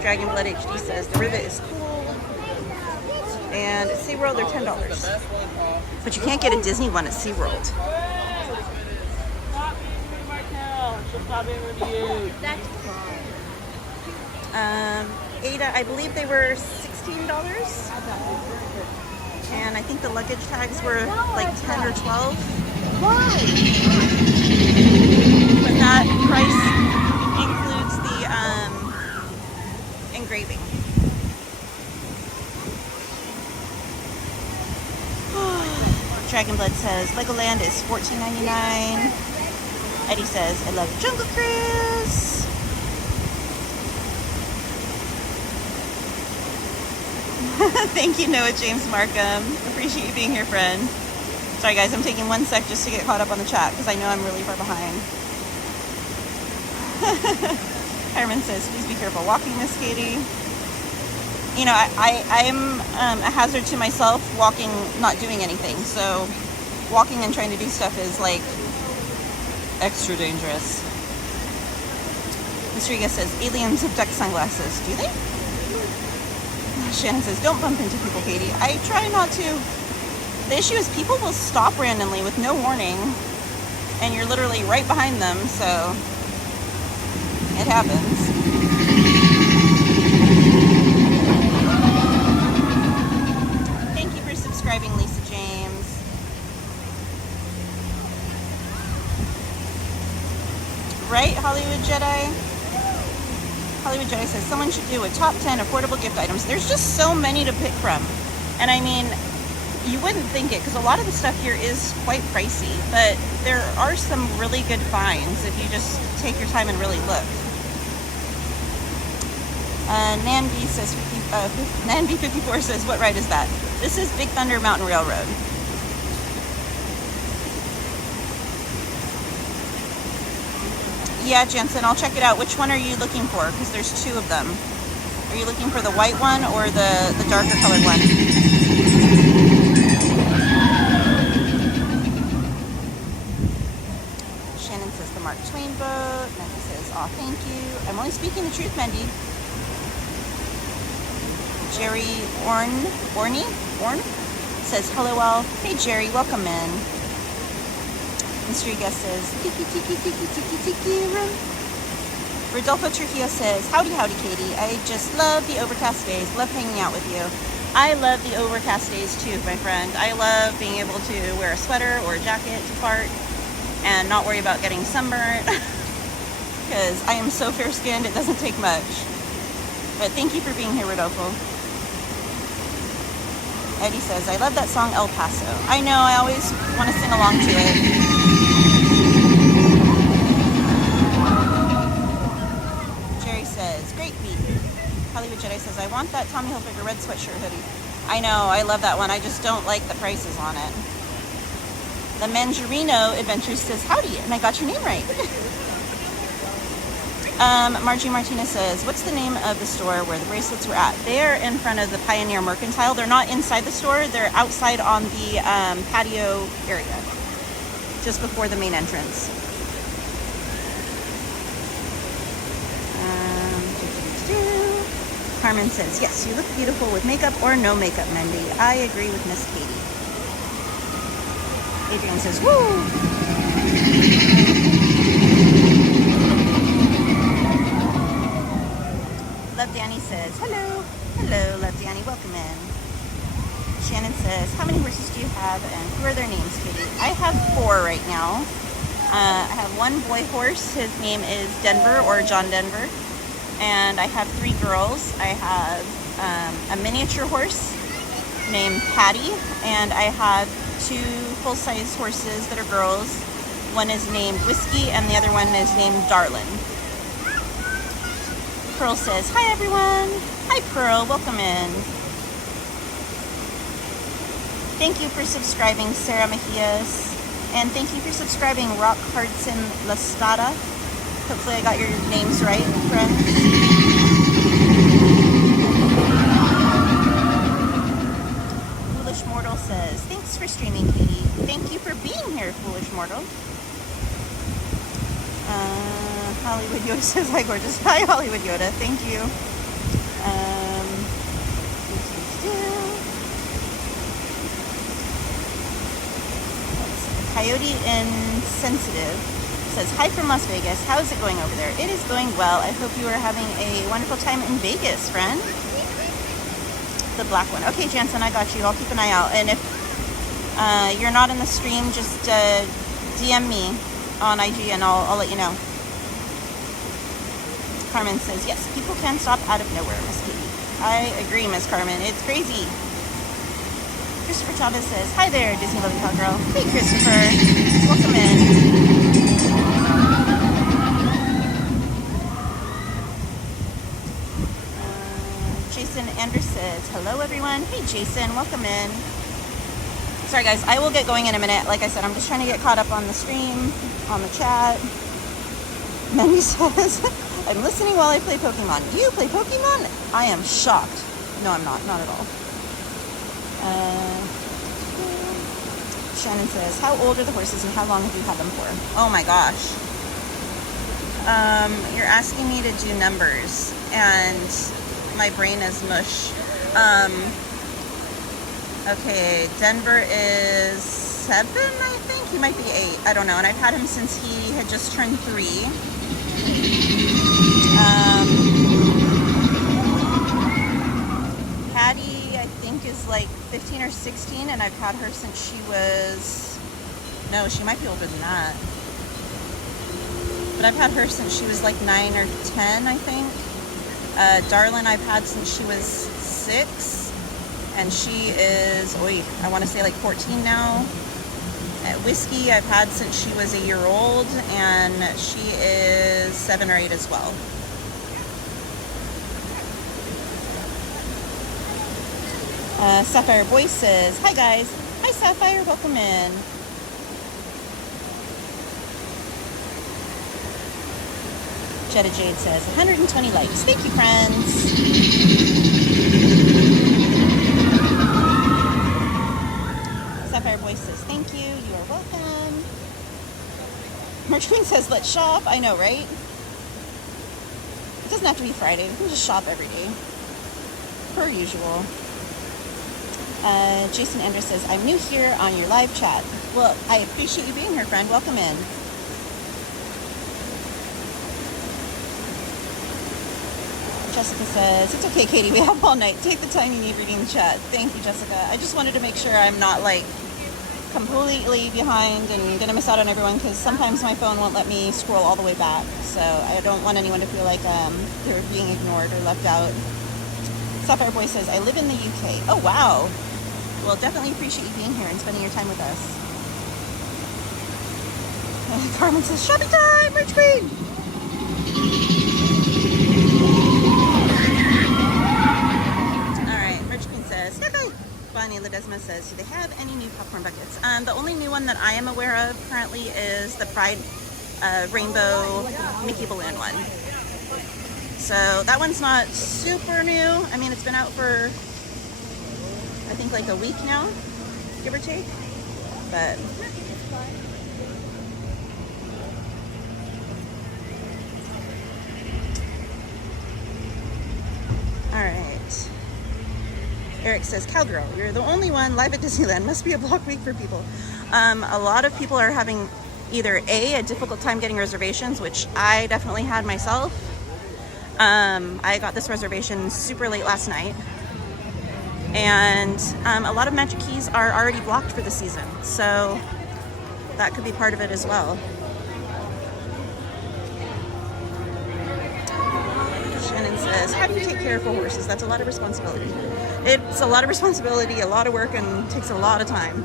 Dragon Blood HD says, the rivet is cool. And at SeaWorld, they're $10. But you can't get a Disney one at SeaWorld. Ada, I believe they were $16. And I think the luggage tags were like 10 or 12. Why? But that price includes the engraving. Dragon Blood says Legoland is $14.99. Eddie says I love Jungle Cruise. Thank you, Noah James Markham. Appreciate you being here, friend. Sorry guys, I'm taking 1 sec just to get caught up on the chat because I know I'm really far behind. Herman says, please be careful walking, Miss Katie. You know, I'm a hazard to myself walking, not doing anything. So walking and trying to do stuff is like extra dangerous. Miss Riga says, aliens abduct sunglasses. Do they? Shannon says, don't bump into people, Katie. I try not to. The issue is people will stop randomly with no warning, and you're literally right behind them, so it happens. Thank you for subscribing, Lisa James. Right, Hollywood Jedi? Hollywood Jedi says, someone should do a top 10 affordable gift items. There's just so many to pick from. And I mean, you wouldn't think it, because a lot of the stuff here is quite pricey, but there are some really good finds if you just take your time and really look. Nanby says, Nanby54 says, what ride is that? This is Big Thunder Mountain Railroad. Yeah, Jensen, I'll check it out. Which one are you looking for? Because there's two of them. Are you looking for the white one or the darker colored one? Shannon says the Mark Twain boat. Mendy says, aw, thank you. I'm only speaking the truth, Mendy. Jerry Orn says, hello all. Hey Jerry, welcome in. Mystery guest says, tiki tiki tiki tiki tiki room. Rodolfo Trujillo says, howdy howdy Katie. I just love the overcast days. Love hanging out with you. I love the overcast days too, my friend. I love being able to wear a sweater or a jacket to park and not worry about getting sunburned. Because I am so fair skinned, it doesn't take much. But thank you for being here, Rodolfo. Eddie says, I love that song El Paso. I know, I always want to sing along to it. Jerry says, great beat. Hollywood Jedi says, I want that Tommy Hilfiger red sweatshirt hoodie. I know, I love that one. I just don't like the prices on it. The Mangerino Adventures says, howdy, and I got your name right. Margie Martinez says, what's the name of the store where the bracelets were at? They're in front of the Pioneer Mercantile. They're not inside the store. They're outside on the patio area, just before the main entrance. Carmen says, yes, you look beautiful with makeup or no makeup, Mendy. I agree with Miss Katie. Adrian says, woo! Love Danny says, hello. Hello, Love Danny. Welcome in. Shannon says, how many horses do you have and who are their names, Katie? I have 4 right now. I have one boy horse. His name is Denver or John Denver. And I have 3 girls. I have a miniature horse named Patty. And I have 2 full-size horses that are girls. One is named Whiskey and the other one is named Darlin. Pearl says, hi everyone. Hi Pearl, welcome in. Thank you for subscribing, Sarah Mejias. And thank you for subscribing, Rock Hardson Lastada. Hopefully I got your names right, friends. Foolish Mortal says, thanks for streaming, Katie. Thank you for being here, Foolish Mortal. Hollywood Yoda says, hi gorgeous. Hi Hollywood Yoda, thank you. Coyote Insensitive says, hi from Las Vegas. How is it going over there? It is going well. I hope you are having a wonderful time in Vegas, friend. The black one. Okay, Jansen, I got you. I'll keep an eye out. And if you're not in the stream, just DM me on IG and I'll let you know. Carmen says, yes, people can stop out of nowhere, Miss Katie. I agree, Miss Carmen. It's crazy. Christopher Chavez says, hi there, Disney Loving Cowgirl. Hey, Christopher. Welcome in. Jason Anders says, hello, everyone. Hey, Jason. Welcome in. Sorry, guys. I will get going in a minute. Like I said, I'm just trying to get caught up on the stream, on the chat. Mendy says, I'm listening while I play Pokemon. You play Pokemon? I am shocked. No, I'm not. Not at all. Shannon says, how old are the horses and how long have you had them for? Oh my gosh. You're asking me to do numbers and my brain is mush. Okay, Denver is 7, I think. He might be 8. I don't know. And I've had him since he had just turned 3. Patty, I think, is like 15 or 16, and I've had her since she was, no, she might be older than that. But I've had her since she was like 9 or 10, I think. Darlin I've had since she was 6, and she is, I want to say like 14 now. Whiskey I've had since she was a year old, and she is 7 or 8 as well. Sapphire Boy says, hi guys. Hi Sapphire, welcome in. Jetta Jade says, 120 likes. Thank you, friends. Sapphire Boy says, thank you. You are welcome. Merch Queen says, let's shop. I know, right? It doesn't have to be Friday. We can just shop every day. Per usual. Jason Andrews says, I'm new here on your live chat. Well, I appreciate you being here, friend. Welcome in. Jessica says, it's okay, Katie. We have all night. Take the time you need reading the chat. Thank you, Jessica. I just wanted to make sure I'm not like completely behind and gonna miss out on everyone, because sometimes my phone won't let me scroll all the way back. So I don't want anyone to feel like they're being ignored or left out. Sapphire Boy says, I live in the UK. Oh, wow. Well, definitely appreciate you being here and spending your time with us. Carmen says, shopping time, Merch Queen! Alright, Merch Queen says, okay. Bonnie Ledesma says, do they have any new popcorn buckets? The only new one that I am aware of currently is the Pride Rainbow Mickey Balloon one. So that one's not super new. I mean, it's been out for, I think, like a week now, give or take. But all right. Eric says, cowgirl, you're the only one live at Disneyland. Must be a block week for people. A lot of people are having either a difficult time getting reservations, which I definitely had myself. I got this reservation super late last night. And a lot of Magic Keys are already blocked for the season. So that could be part of it as well. Shannon says, how do you take care of 4 horses? That's a lot of responsibility. It's a lot of responsibility, a lot of work, and takes a lot of time.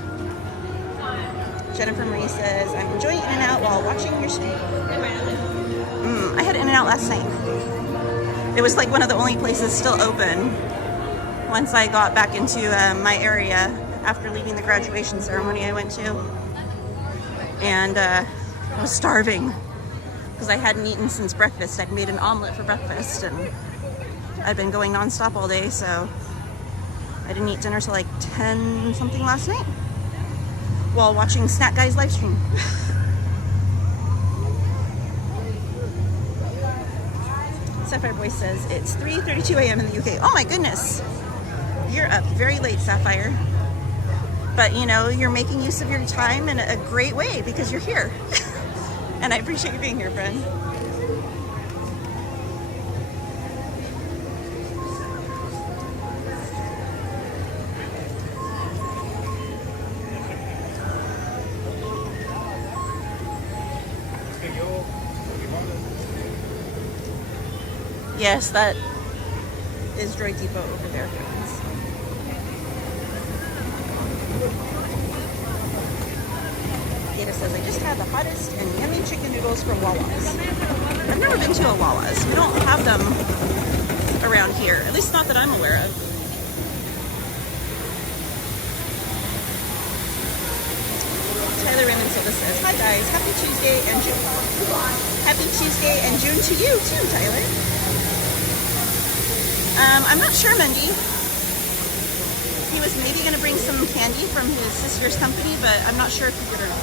Jennifer Marie says, I'm enjoying In-N-Out while watching your stream. I had In-N-Out last night. It was like one of the only places still open once I got back into my area after leaving the graduation ceremony I went to. And I was starving because I hadn't eaten since breakfast. I'd made an omelet for breakfast and I'd been going nonstop all day, so I didn't eat dinner till like 10 something last night while watching Snack Guy's live stream. Sapphire Boy says it's 3:32 a.m. in the UK. Oh my goodness, you're up very late, Sapphire. But you know, you're making use of your time in a great way because you're here. And I appreciate you being here, friend. Yes, that is Droid Depot over there, friends. Data says, I just had the hottest and yummy chicken noodles from Wawa's. I've never been to a Wawa's. We don't have them around here, at least not that I'm aware of. Tyler Raymond Silva says, hi guys, happy Tuesday and June. Happy Tuesday and June to you too, Tyler. I'm not sure, Mindy. He was maybe going to bring some candy from his sister's company, but I'm not sure if he did or not.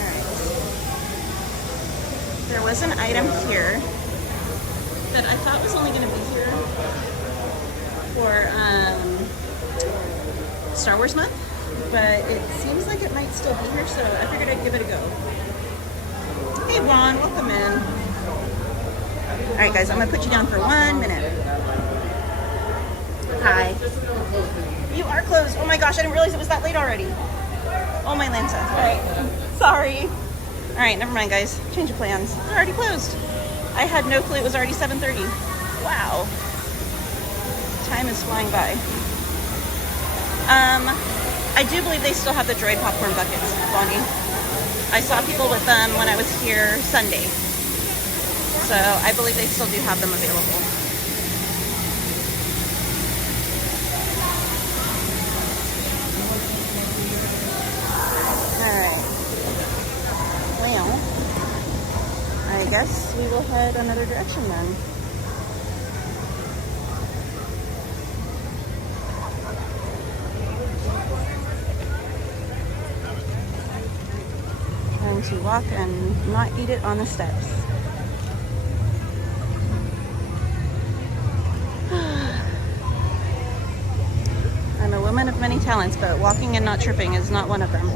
Alright. There was an item here that I thought was only going to be here for Star Wars month, but it seems like it might still be here, so I figured I'd give it a go. Hey Ron, welcome in. Alright guys, I'm going to put you down for 1 minute. Hi. You are closed. Oh my gosh, I didn't realize it was that late already. Oh my Lanta. Alright. Sorry. Alright, never mind guys. Change of plans. They're already closed. I had no clue it was already 7:30. Wow. Time is flying by. I do believe they still have the droid popcorn buckets, Bonnie. I saw people with them when I was here Sunday. So I believe they still do have them available. Alright. Well, I guess we will head another direction then. Trying to walk and not eat it on the steps. I'm a woman of many talents, but walking and not tripping is not one of them.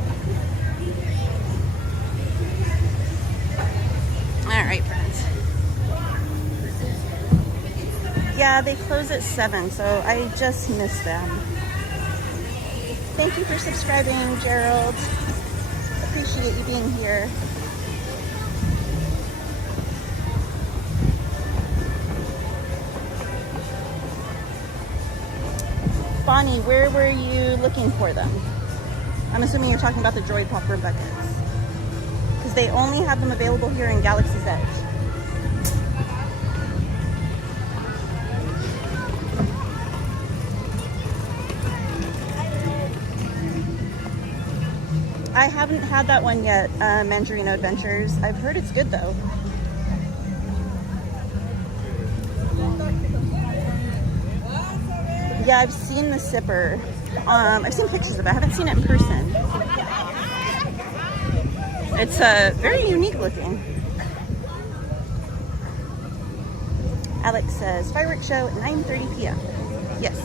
Alright, friends. Yeah, they close at 7, so I just missed them. Thank you for subscribing, Gerald. Appreciate you being here. Bonnie, where were you looking for them? I'm assuming you're talking about the droid popcorn buckets. Because they only have them available here in Galaxy's Edge. I haven't had that one yet, Mandarino Adventures. I've heard it's good though. Yeah, I've seen the sipper. I've seen pictures of it. I haven't seen it in person. It's very unique looking. Alex says, fireworks show at 9:30 p.m. Yes.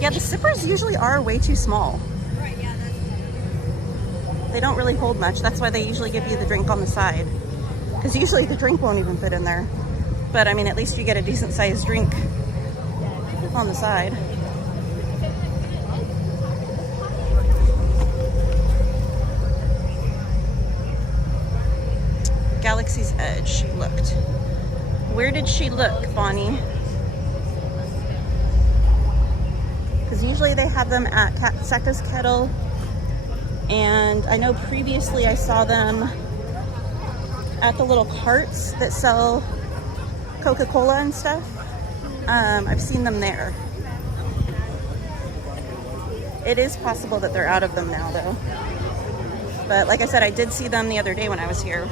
Yeah, the sippers usually are way too small. They don't really hold much. That's why they usually give you the drink on the side. Because usually the drink won't even fit in there. But I mean, at least you get a decent sized drink on the side. Galaxy's Edge, she looked. Where did she look, Bonnie? Because usually they have them at Saka's Kettle. And I know previously I saw them at the little carts that sell Coca-Cola and stuff. I've seen them there. It is possible that they're out of them now though. But like I said, I did see them the other day when I was here.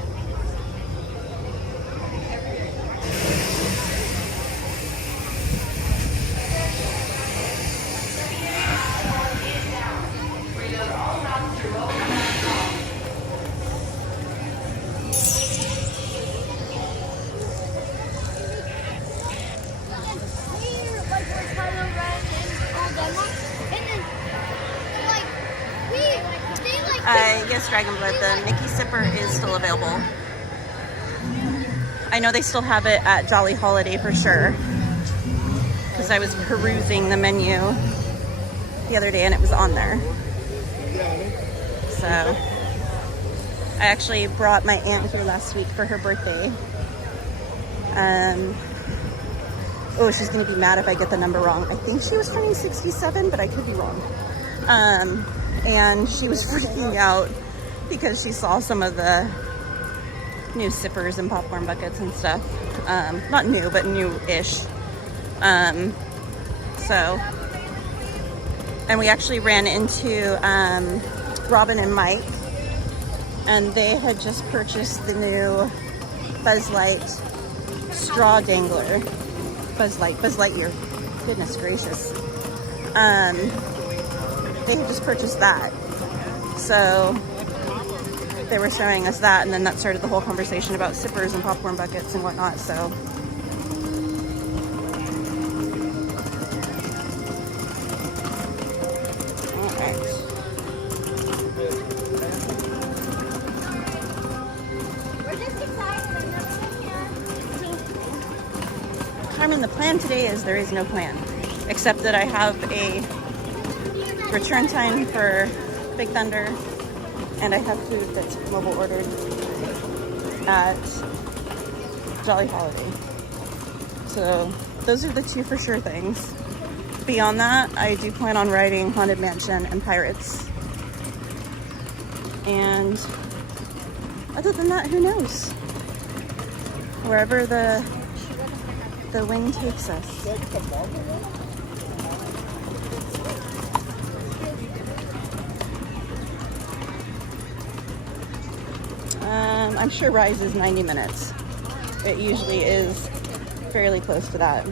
Yes, Dragonblood, the Mickey Sipper is still available. I know they still have it at Jolly Holiday for sure, because I was perusing the menu the other day and it was on there. So I actually brought my aunt here last week for her birthday. Oh, she's gonna be mad if I get the number wrong. I think she was turning 67, but I could be wrong. And she was freaking out because she saw some of the new sippers and popcorn buckets and stuff. Not new, but new-ish. And we actually ran into Robin and Mike, and they had just purchased the new Buzz Light straw dangler. Buzz Lightyear. Goodness gracious. They had just purchased that. So they were showing us that, and then that started the whole conversation about sippers and popcorn buckets and whatnot, so. All right. We're just excited. Carmen, the plan today is there is no plan, except that I have a return time for Big Thunder, and I have food that's mobile ordered at Jolly Holiday. So those are the two for sure things. Beyond that, I do plan on riding Haunted Mansion and Pirates. And other than that, who knows? Wherever the wind takes us. I'm sure Rise is 90 minutes. It usually is fairly close to that.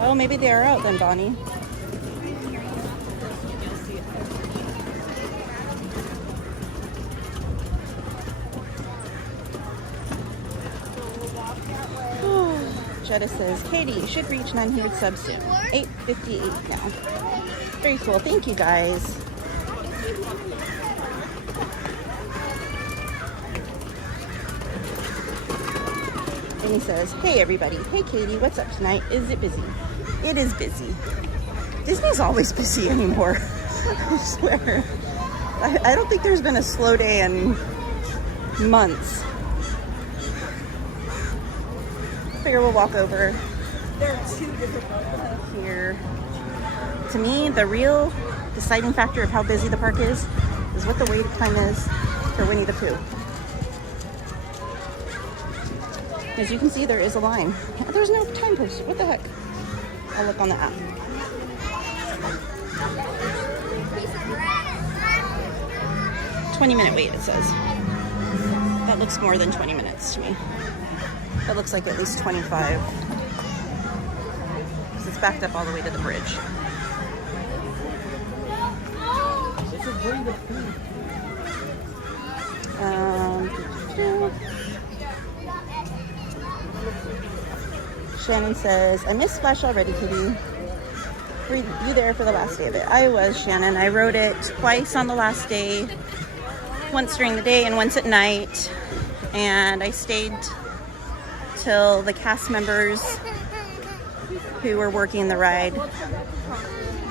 Oh, maybe they are out then, Donnie. Jetta says, Katie, you should reach 900 subs soon. 858 now. Very cool. Thank you, guys. And he says, hey, everybody. Hey, Katie, what's up tonight? Is it busy? It is busy. Disney's always busy anymore. I swear. I don't think there's been a slow day in months. Figure we'll walk over. There are two different ones here. To me, the real deciding factor of how busy the park is what the wait time is for Winnie the Pooh. As you can see, there is a line. There's no time post. What the heck? I'll look on the app. 20-minute wait, it says. That looks more than 20 minutes to me. That looks like at least 25. Because it's backed up all the way to the bridge. Shannon says, I miss Splash already, Kitty. Were you there for the last day of it? I was, Shannon. I rode it twice on the last day. Once during the day and once at night. And I stayed till the cast members who were working the ride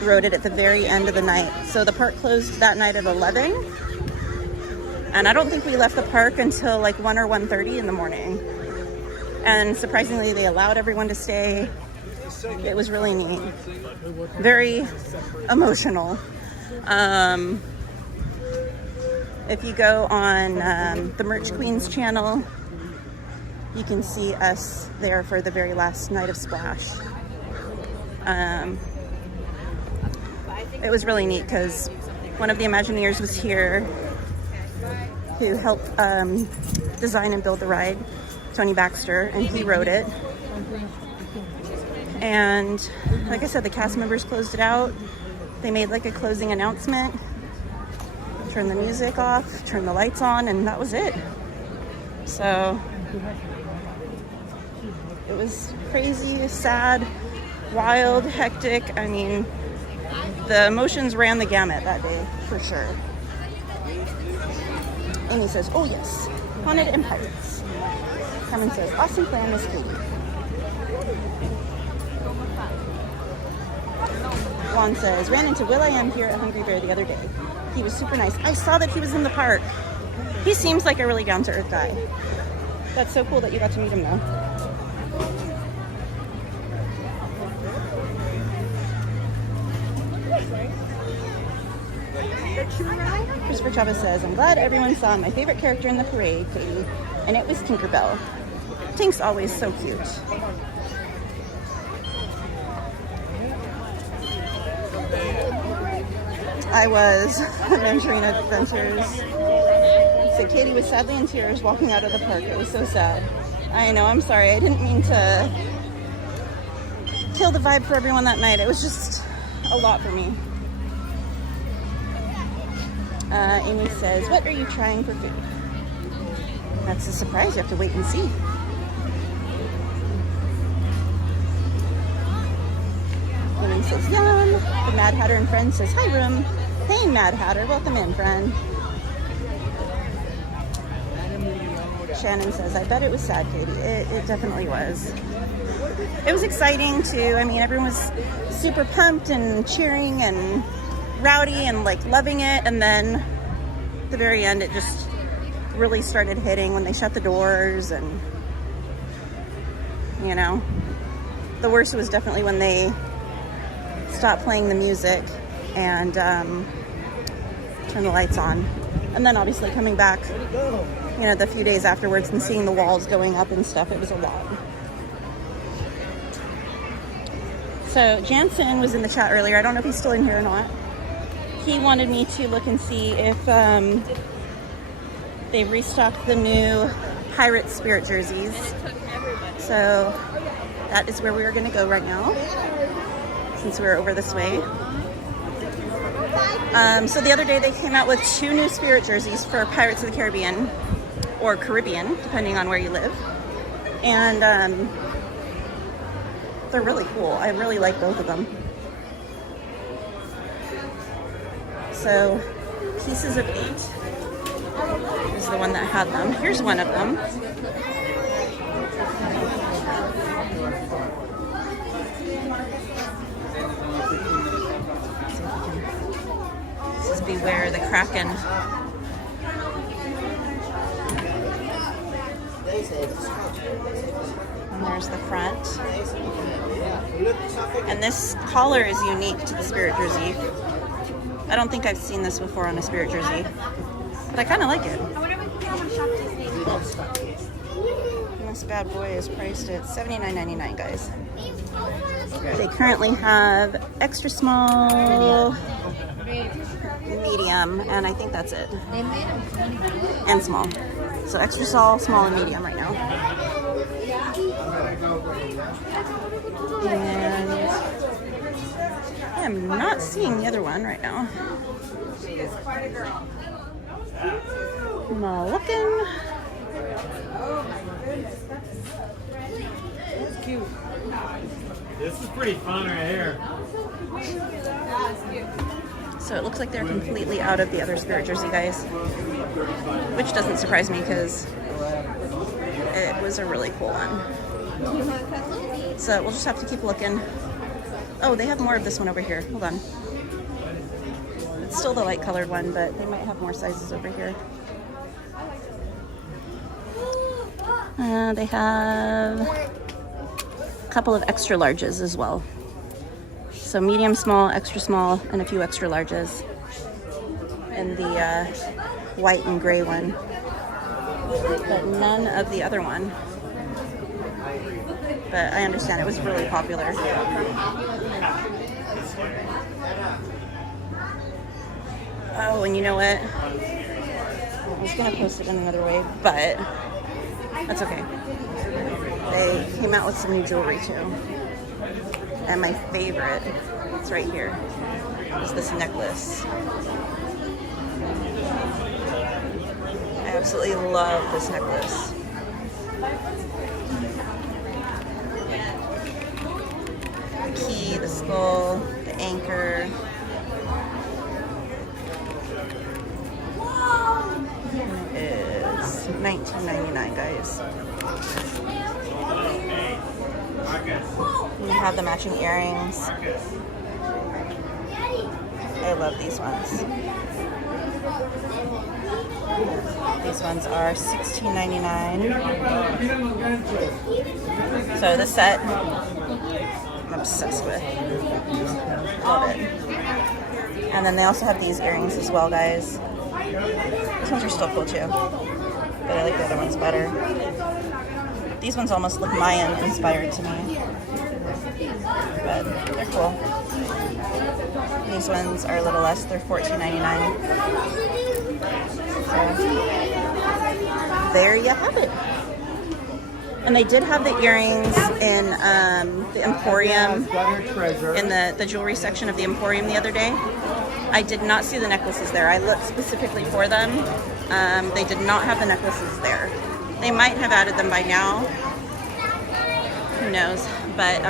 rode it at the very end of the night. So the park closed that night at 11. And I don't think we left the park until like 1 or 1:30 in the morning. And surprisingly, they allowed everyone to stay. It was really neat. Very emotional. If you go on the Merch Queens channel, you can see us there for the very last night of Splash. It was really neat because one of the Imagineers was here who helped design and build the ride, Tony Baxter, and he rode it. And like I said, the cast members closed it out. They made like a closing announcement, turned the music off, turned the lights on, and that was it. So it was crazy, sad, wild, hectic. I mean, the emotions ran the gamut that day, for sure. Amy says, oh yes, Haunted Empires. Carmen says, awesome plan, Miss Katie. Juan says, ran into Will.i.am here at Hungry Bear the other day. He was super nice. I saw that he was in the park. He seems like a really down-to-earth guy. That's so cool that you got to meet him though. Christopher Chavez says, I'm glad everyone saw my favorite character in the parade, Katie, and it was Tinkerbell. Tink's always so cute. I was adventuring adventures. So Katie was sadly in tears walking out of the park. It was so sad. I know, I'm sorry. I didn't mean to kill the vibe for everyone that night. It was just a lot for me. Amy says, what are you trying for food? That's a surprise. You have to wait and see. Amy says, yum. The Mad Hatter and friend says, hi, room. Hey, Mad Hatter. Welcome in, friend. Shannon says, I bet it was sad, Katie. It definitely was. It was exciting, too. I mean, everyone was super pumped and cheering and rowdy and, like, loving it. And then at the very end, it just really started hitting when they shut the doors. And, you know, the worst was definitely when they stopped playing the music and turn the lights on. And then obviously coming back, you know, the few days afterwards and seeing the walls going up and stuff, it was a lot. So Jansen was in the chat earlier. I don't know if he's still in here or not. He wanted me to look and see if they've restocked the new Pirate Spirit jerseys. So that is where we are going to go right now, since we're over this way. So the other day they came out with 2 new Spirit jerseys for Pirates of the Caribbean, or Caribbean, depending on where you live. And they're really cool. I really like both of them. So, Pieces of 8 is the one that had them. Here's one of them. This is Beware the Kraken. And there's the front. And this collar is unique to the Spirit jersey. I don't think I've seen this before on a Spirit jersey, but I kind of like it. I wonder if we can have a shop Disney. And this bad boy is priced at $79.99, guys. They currently have extra small, medium, and I think that's it. They made them 24. And small. So extra small, and medium right now. And I am not seeing the other one right now. I'm looking. That's cute. This is pretty fun right here. So it looks like they're completely out of the other Spirit jersey, guys. Which doesn't surprise me because it was a really cool one. So we'll just have to keep looking. Oh, they have more of this one over here. Hold on. It's still the light colored one, but they might have more sizes over here. They have a couple of extra larges as well. So medium, small, extra small, and a few extra larges. And the white and gray one. But none of the other one. But I understand it was really popular. Oh, and you know what? I was gonna post it in another way, but that's okay. They came out with some new jewelry too. And my favorite, it's right here, is this necklace. I absolutely love this necklace. The key, the skull, the anchor. It is $19.99, guys. We have the matching earrings. I love these ones. These ones are $16.99. So this set, I'm obsessed with. Love it. And then they also have these earrings as well, guys. These ones are still cool too, but I like the other ones better. These ones almost look Mayan inspired to me, but they're cool. These ones are a little less, they're $14.99. So there you have it. And they did have the earrings in the Emporium, in the jewelry section of the Emporium the other day. I did not see the necklaces there. I looked specifically for them. They did not have the necklaces there. They might have added them by now. Who knows? But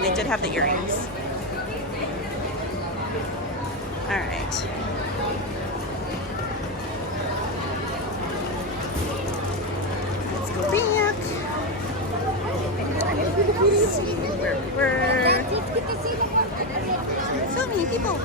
they did have the earrings. All right. Let's go back. Let's see where we were. So many people.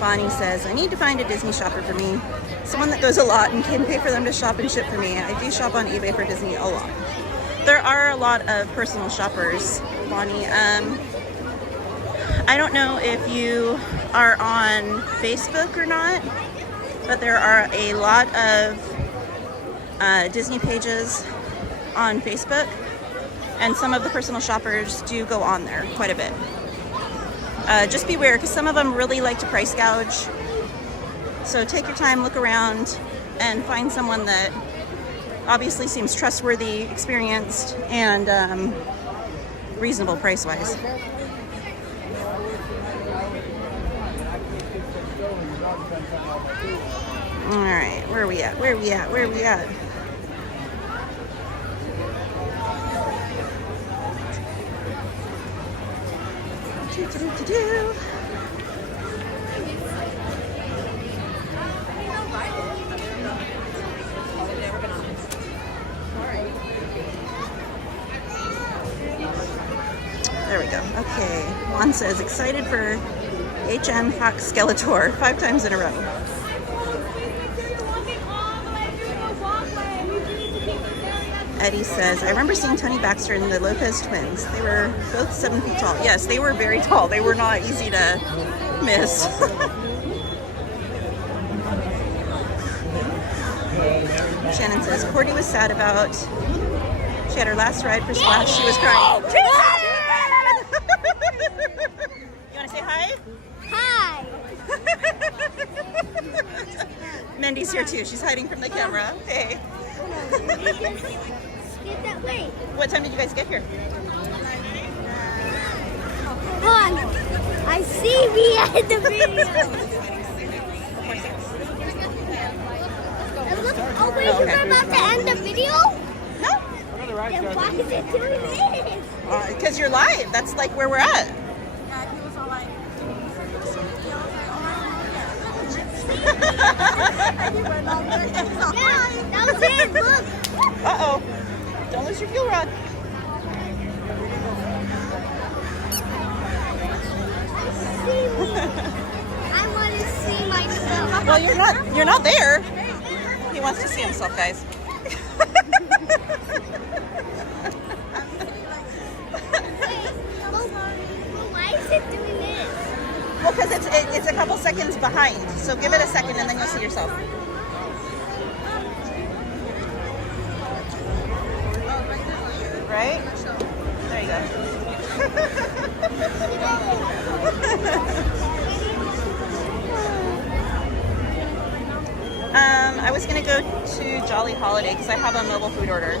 Bonnie says, I need to find a Disney shopper for me. Someone that goes a lot and can pay for them to shop and ship for me. I do shop on eBay for Disney a lot. There are a lot of personal shoppers, Bonnie. I don't know if you are on Facebook or not, but there are a lot of Disney pages on Facebook, and some of the personal shoppers do go on there quite a bit. Just beware, because some of them really like to price gouge. So take your time, look around, and find someone that obviously seems trustworthy, experienced, and reasonable price-wise. All right, where are we at? Where are we at? Where are we at? There we go. Okay. Juan says, excited for HM Hack Skeletor 5 times in a row. Eddie says, I remember seeing Tony Baxter and the Lopez twins. They were both 7 feet tall. Yes, they were very tall. They were not easy to miss. Shannon says, Cordy was sad about She had her last ride for Splash. She was crying. You want to say hi? Hi. Mindy's here too. She's hiding from the camera. Hey. Get that way. What time did you guys get here? Hold on. I see me at the video. Oh, wait, Oh, okay. you're about to end the video? No. Then why is it doing this? Because you're live. That's like where we're at. Yeah, that was it. Look. Uh-oh. Don't lose your fuel rod. See me. I want to see myself. Well, you're not there. He wants to see himself, guys. Why is it doing this? Well, because it's a couple seconds behind. So give it a second and then you'll see yourself. Right? There you go. I was gonna go to Jolly Holiday because I have a mobile food order.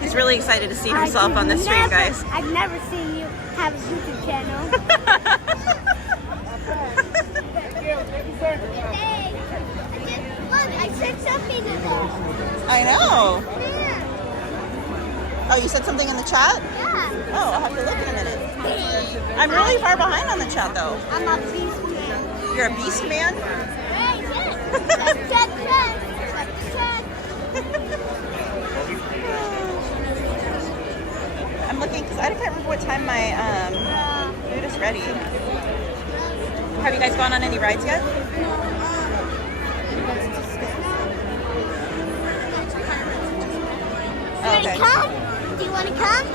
He's really excited to see himself on the stream, guys. I've never seen you have a YouTube channel. Hey, look, I said something to them. I know. Yeah. Oh, you said something in the chat? Yeah. Oh, I'll have to look in a minute. I'm really far behind on the chat, though. I'm a beast man. You're a beast man? Hey, yes. Check. I'm looking because I can't remember what time my food is ready. Have you guys gone on any rides yet? You want to come? Do you want to come?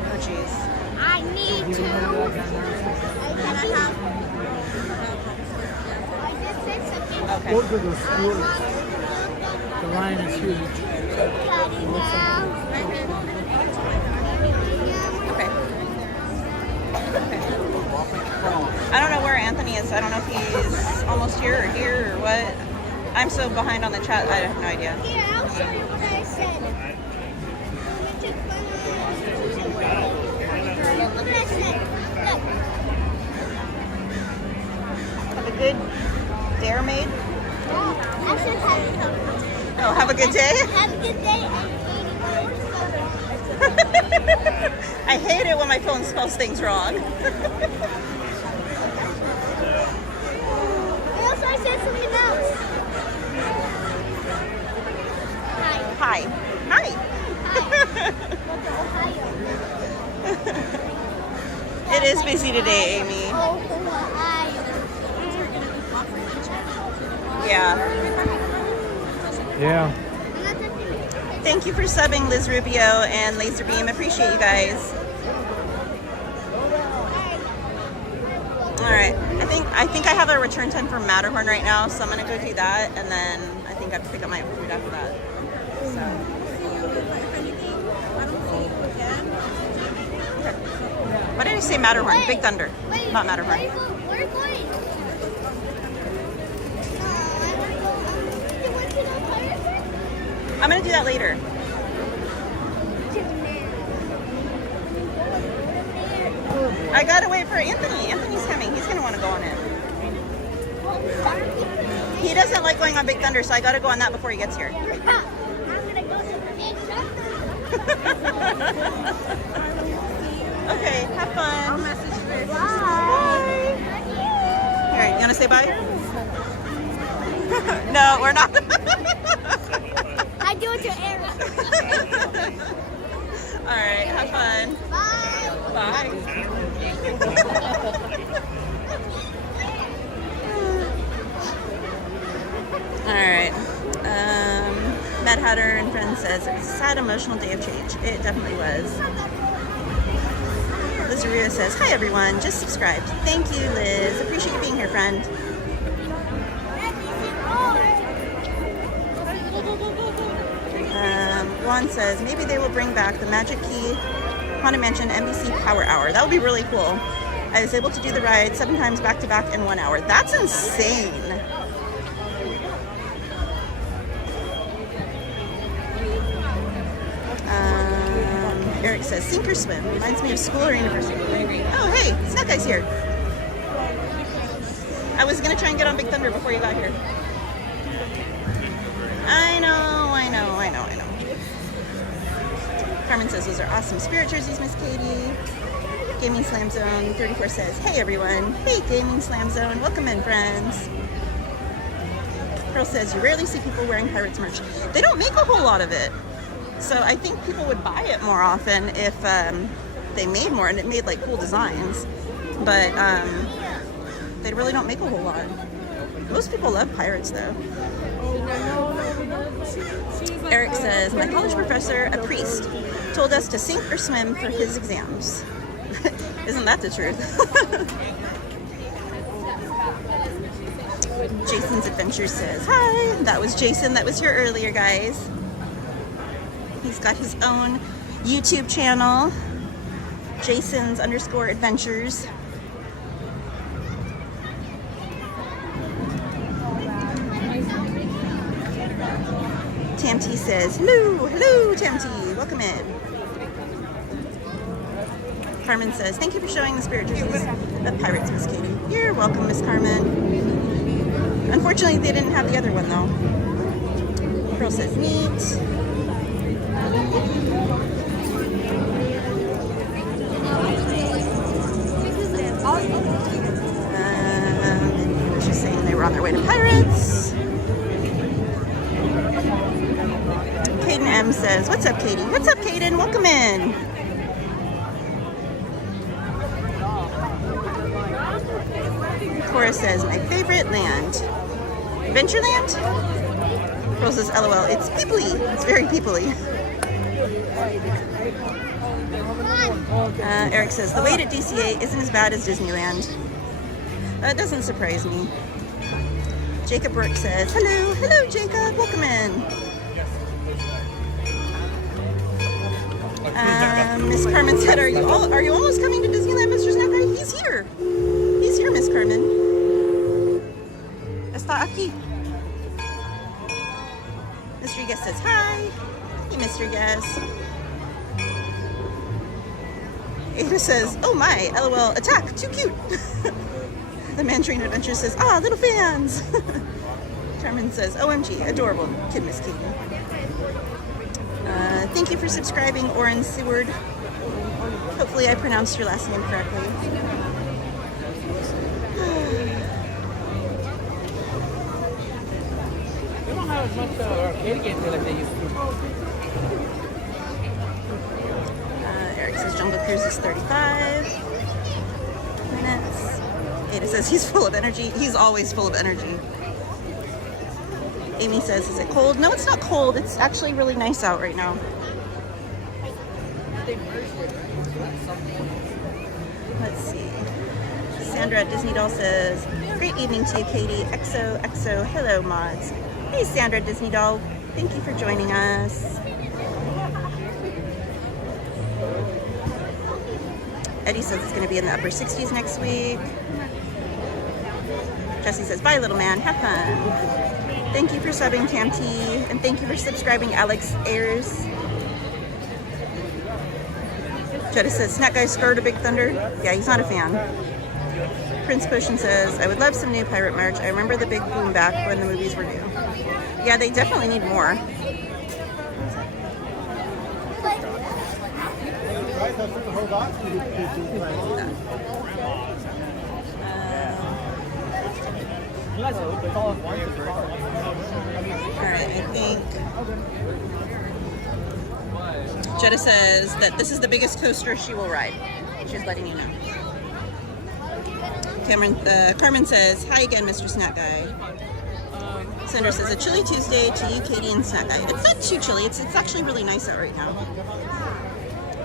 Oh, jeez. I need to. I just said something. Okay. Go to the school. The line is huge. Okay. I don't know where Anthony is. I don't know if he's almost here or here or what. I'm so behind on the chat. I have no idea. Here, I'll show you what I said. Look what I said. Look. Have a good dare made. I said Oh, have a good day. have a good day and I hate it when my phone spells things wrong. And also I said something else. Hi. Hi. It is busy today, Amy. Yeah. Yeah. Thank you for subbing, Liz Rubio and Laserbeam. Appreciate you guys. All right. I think I have a return time for Matterhorn right now, so I'm gonna go do that, and then I think I have to pick up my food after that. So. Okay. Why did I say Matterhorn? Big Thunder, not Matterhorn. Where are you going? I'm gonna do that later. I gotta wait for Anthony. Anthony's coming. He's gonna want to go on it. He doesn't like going on Big Thunder, so I gotta go on that before he gets here. I'm gonna go to Big Thunder. Okay, have fun. Bye. Here, you wanna say bye? No, we're not. I do it to Eric. All right, have fun. Bye. Bye. All right. Mad Hatter and Friends says, it was a sad, emotional day of change. It definitely was. Liz Aria says, hi everyone, just subscribed. Thank you, Liz. Appreciate you being here, friend. Juan says, maybe they will bring back the Magic Key Haunted Mansion NBC Power Hour. That would be really cool. I was able to do the ride 7 times back to back in 1 hour. That's insane. Eric says, sink or swim. Reminds me of school or university. Oh, hey, Snack Guy's here. I was going to try and get on Big Thunder before you got here. I know. Carmen says, those are awesome spirit jerseys, Miss Katie. Gaming Slam Zone 34 says, hey everyone. Hey, Gaming Slam Zone. Welcome in, friends. Pearl says, you rarely see people wearing Pirates merch. They don't make a whole lot of it. So I think people would buy it more often if they made more and it made like cool designs. But they really don't make a whole lot. Most people love Pirates though. Eric says, my college professor, a priest, told us to sink or swim for his exams. Isn't that the truth? Jason's Adventures says, hi. That was Jason that was here earlier, guys. He's got his own YouTube channel, Jason's_adventures. Tamty says, hello, Tamty, welcome in. Carmen says, thank you for showing the spirit jerseys of Pirates, Miss Katie. You're welcome, Miss Carmen. Unfortunately, they didn't have the other one, though. Pearl says, neat. He was just saying they were on their way to Pirates. Caden M says, what's up, Katie? What's up, Caden? Welcome in. Cora says, my favorite land. Adventureland? Pearl says, LOL, it's peoply. It's very peoply. Eric says, the wait at DCA isn't as bad as Disneyland. That doesn't surprise me. Jacob Burke says, hello, Jacob, welcome in. Miss Carmen said, are you almost coming to Disneyland, Mr. Snacker? He's here. He's here, Miss Carmen. Está aquí. Mr. Guest says, hi. Hey, Mr. Guest. Ada says, oh my, LOL, attack, too cute. The Mandarin Adventure says, little fans. Carmen says, OMG, adorable. Kid Miss Katie. Thank you for subscribing, Oren Seward. Hopefully I pronounced your last name correctly. They don't have as much arcade games like they used to. Eric says Jungle Cruise is 35 minutes. Ada says he's full of energy. He's always full of energy. Amy says, is it cold? No, it's not cold. It's actually really nice out right now. Let's see. Sandra at Disney Doll says, great evening to you, Katie. XOXO. Hello, mods. Hey, Sandra Disney Doll. Thank you for joining us. Eddie says it's going to be in the upper 60s next week. Jesse says, bye, little man. Have fun. Thank you for subbing, Tamty. And thank you for subscribing, Alex Ayers. Jetta says, Snack Guy scored a Big Thunder. Yeah, he's not a fan. Prince Potion says, I would love some new pirate merch. I remember the big boom back when the movies were new. Yeah, they definitely need more. Alright, I think Jetta says that this is the biggest coaster she will ride. She's letting you know. Carmen says, hi again, Mr. Snack Guy. Sandra says, a chilly Tuesday to you, Katie, and snack night. It's not too chilly. It's actually really nice out right now.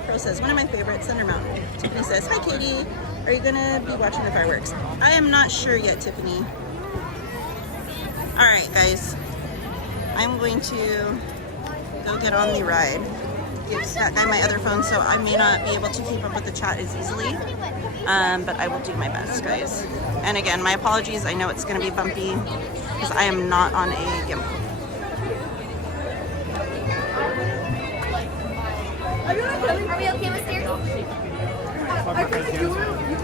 Pro says, one of my favorites, Thunder Mountain. Tiffany says, hi, Katie. Are you going to be watching the fireworks? I am not sure yet, Tiffany. All right, guys. I'm going to go get on the ride. Give Snack Guy my other phone, so I may not be able to keep up with the chat as easily. But I will do my best, guys. And again, my apologies. I know it's going to be bumpy because I am not on a gimbal. Are we okay with stairs? I feel like you would have been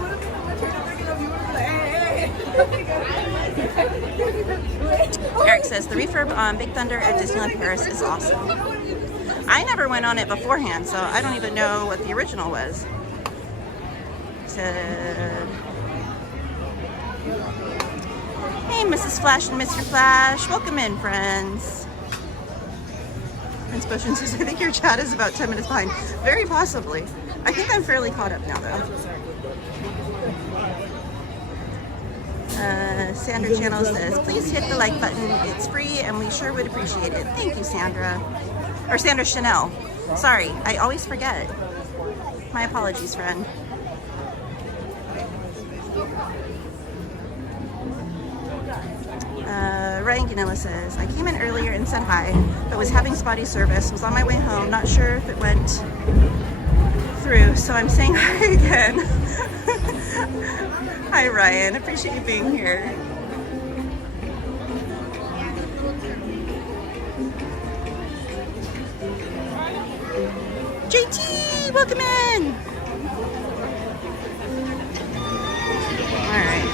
Eric says, the refurb on Big Thunder at Disneyland Paris is awesome. I never went on it beforehand, so I don't even know what the original was. Said, hey, Mrs. Flash and Mr. Flash. Welcome in, friends. Prince Potion says, I think your chat is about 10 minutes behind. Very possibly. I think I'm fairly caught up now, though. Sandra Channel says, please hit the like button. It's free and we sure would appreciate it. Thank you, Sandra. Or Sandra Chanel. Sorry, I always forget. My apologies, friend. Ryan Ganilla says, I came in earlier and said hi, but was having spotty service. Was on my way home. Not sure if it went through, so I'm saying hi again. Hi, Ryan. Appreciate you being here. JT, welcome in. All right.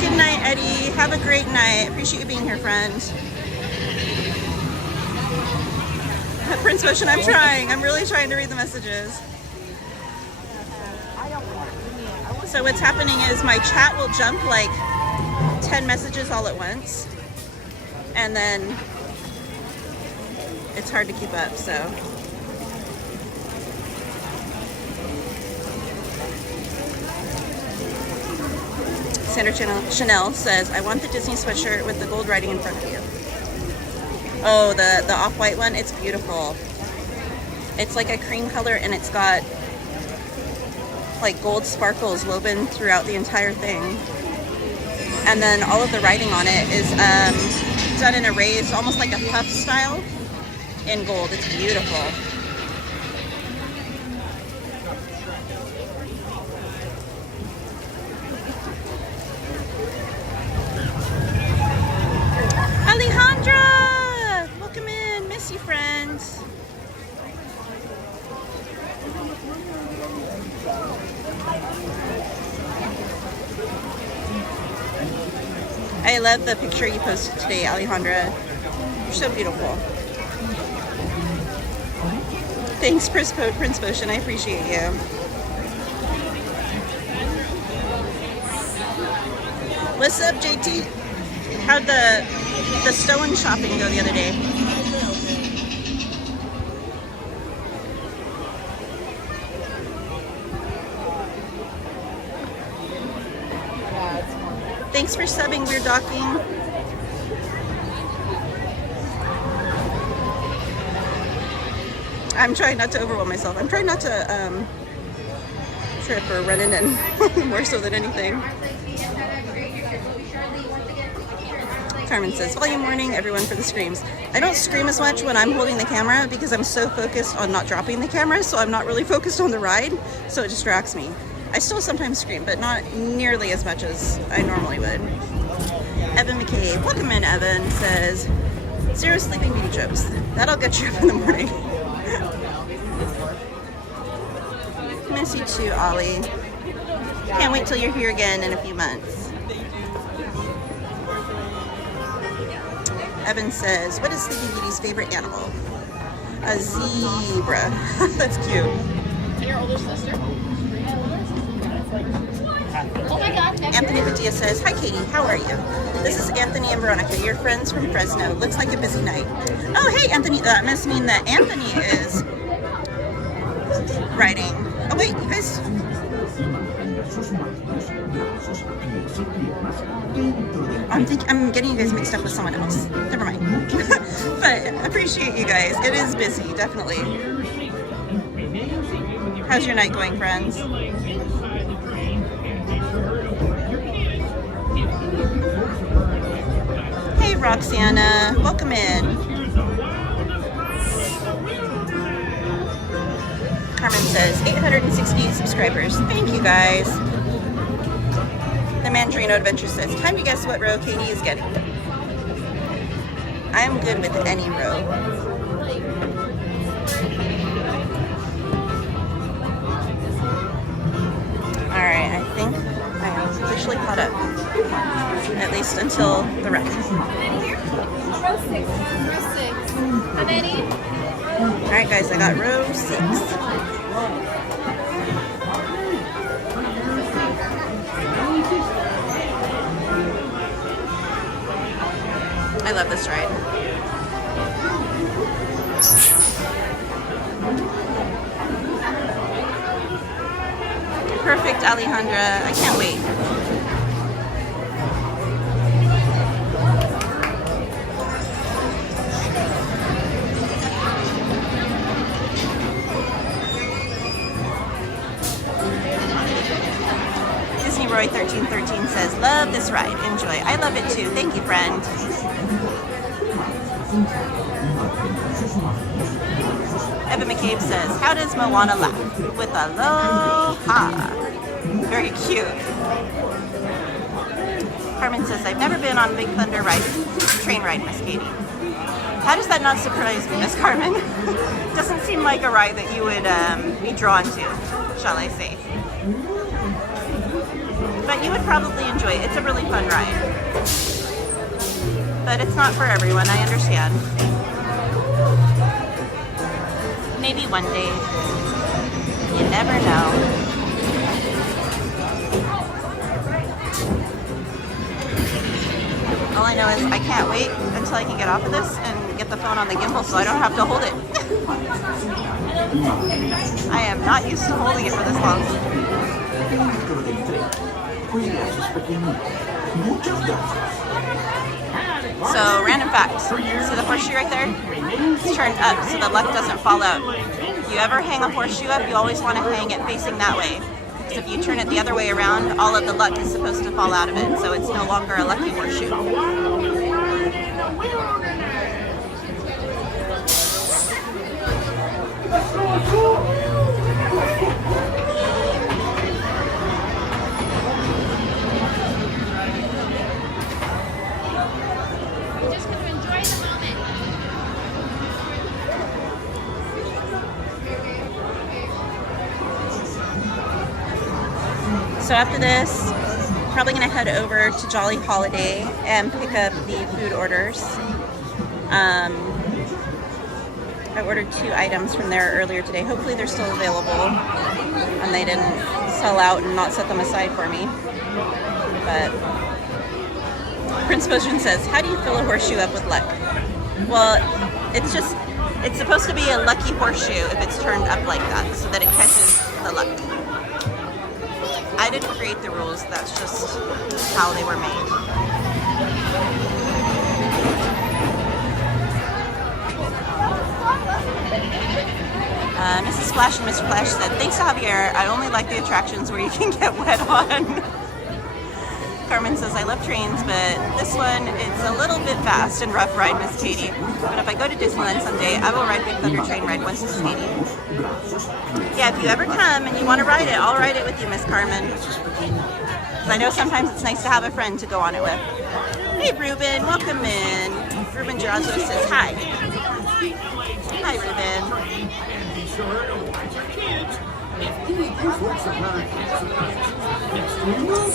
Good night, Eddie. Have a great night. Appreciate you being here, friend. Prince Ocean, I'm trying. I'm really trying to read the messages. So what's happening is my chat will jump like 10 messages all at once. And then it's hard to keep up, so. Sandra Chanel says, I want the Disney sweatshirt with the gold writing in front of you. Oh, the off-white one, it's beautiful. It's like a cream color and it's got like gold sparkles woven throughout the entire thing. And then all of the writing on it is done in a raised, almost like a puff style in gold. It's beautiful. Alejandra! Welcome in. Miss you, friends. I love the picture you posted today, Alejandra. You're so beautiful. Thanks, Prince Potion. I appreciate you. What's up, JT? How'd the Stone shopping go the other day? Thanks for subbing, Weird Docking. I'm trying not to overwhelm myself. I'm trying not to trip or run in and more so than anything. Carmen says, volume warning, everyone, for the screams. I don't scream as much when I'm holding the camera because I'm so focused on not dropping the camera, so I'm not really focused on the ride, so it distracts me. I still sometimes scream, but not nearly as much as I normally would. Evan McCabe, welcome in, Evan, says, 0 Sleeping Beauty jokes. That'll get you up in the morning. Miss you too, Ollie. Can't wait till you're here again in a few months. Evan says, what is Sleeping Beauty's favorite animal? A zebra. That's cute. And your older sister? Oh my God. Anthony Padilla says, hi Katie, how are you? This is Anthony and Veronica, your friends from Fresno. Looks like a busy night. Oh, hey Anthony, that must mean that Anthony is writing. Oh wait, you guys, I'm getting you guys mixed up with someone else. Never mind. But appreciate you guys. It is busy, definitely. How's your night going, friends? Hey, Roxana. Welcome in. Carmen says 868 subscribers. Thank you, guys. The Mandarino Adventure says, time to guess what row Katie is getting. I'm good with any row. Alright, I think I am officially caught up. At least until the wreck. Row 6. How many? Alright guys, I got row 6. I love this ride. Perfect, Alejandra. I can't wait. Disney Roy 1313 says, love this ride. Enjoy. I love it too. Thank you, friend. Evan McCabe says, how does Moana laugh? With aloha. Very cute. Carmen says, I've never been on Big Thunder train ride, Miss Katie. How does that not surprise me, Miss Carmen? Doesn't seem like a ride that you would be drawn to, shall I say. But you would probably enjoy it. It's a really fun ride. But it's not for everyone, I understand. Maybe one day. You never know. All I know is I can't wait until I can get off of this and get the phone on the gimbal so I don't have to hold it. I am not used to holding it for this long. So, random fact. See the horseshoe right there? It's turned up so the luck doesn't fall out. If you ever hang a horseshoe up, you always want to hang it facing that way. Because if you turn it the other way around, all of the luck is supposed to fall out of it. So it's no longer a lucky horseshoe. So after this, probably gonna head over to Jolly Holiday and pick up the food orders. I ordered 2 items from there earlier today. Hopefully they're still available and they didn't sell out and not set them aside for me. But Prince Potion says, how do you fill a horseshoe up with luck? Well, it's supposed to be a lucky horseshoe if it's turned up like that so that it catches the luck. I didn't create the rules, that's just how they were made. Mrs. Splash and Mr. Flash said, thanks Javier, I only like the attractions where you can get wet on. Carmen says, I love trains, but this one, it's a little bit fast and rough ride, Miss Katie. But if I go to Disneyland someday, I will ride Big Thunder train ride once, Miss Katie. Yeah, if you ever come and you want to ride it, I'll ride it with you, Miss Carmen. Because I know sometimes it's nice to have a friend to go on it with. Hey, Ruben, welcome in. Ruben Girazzo says hi. Hi, Ruben.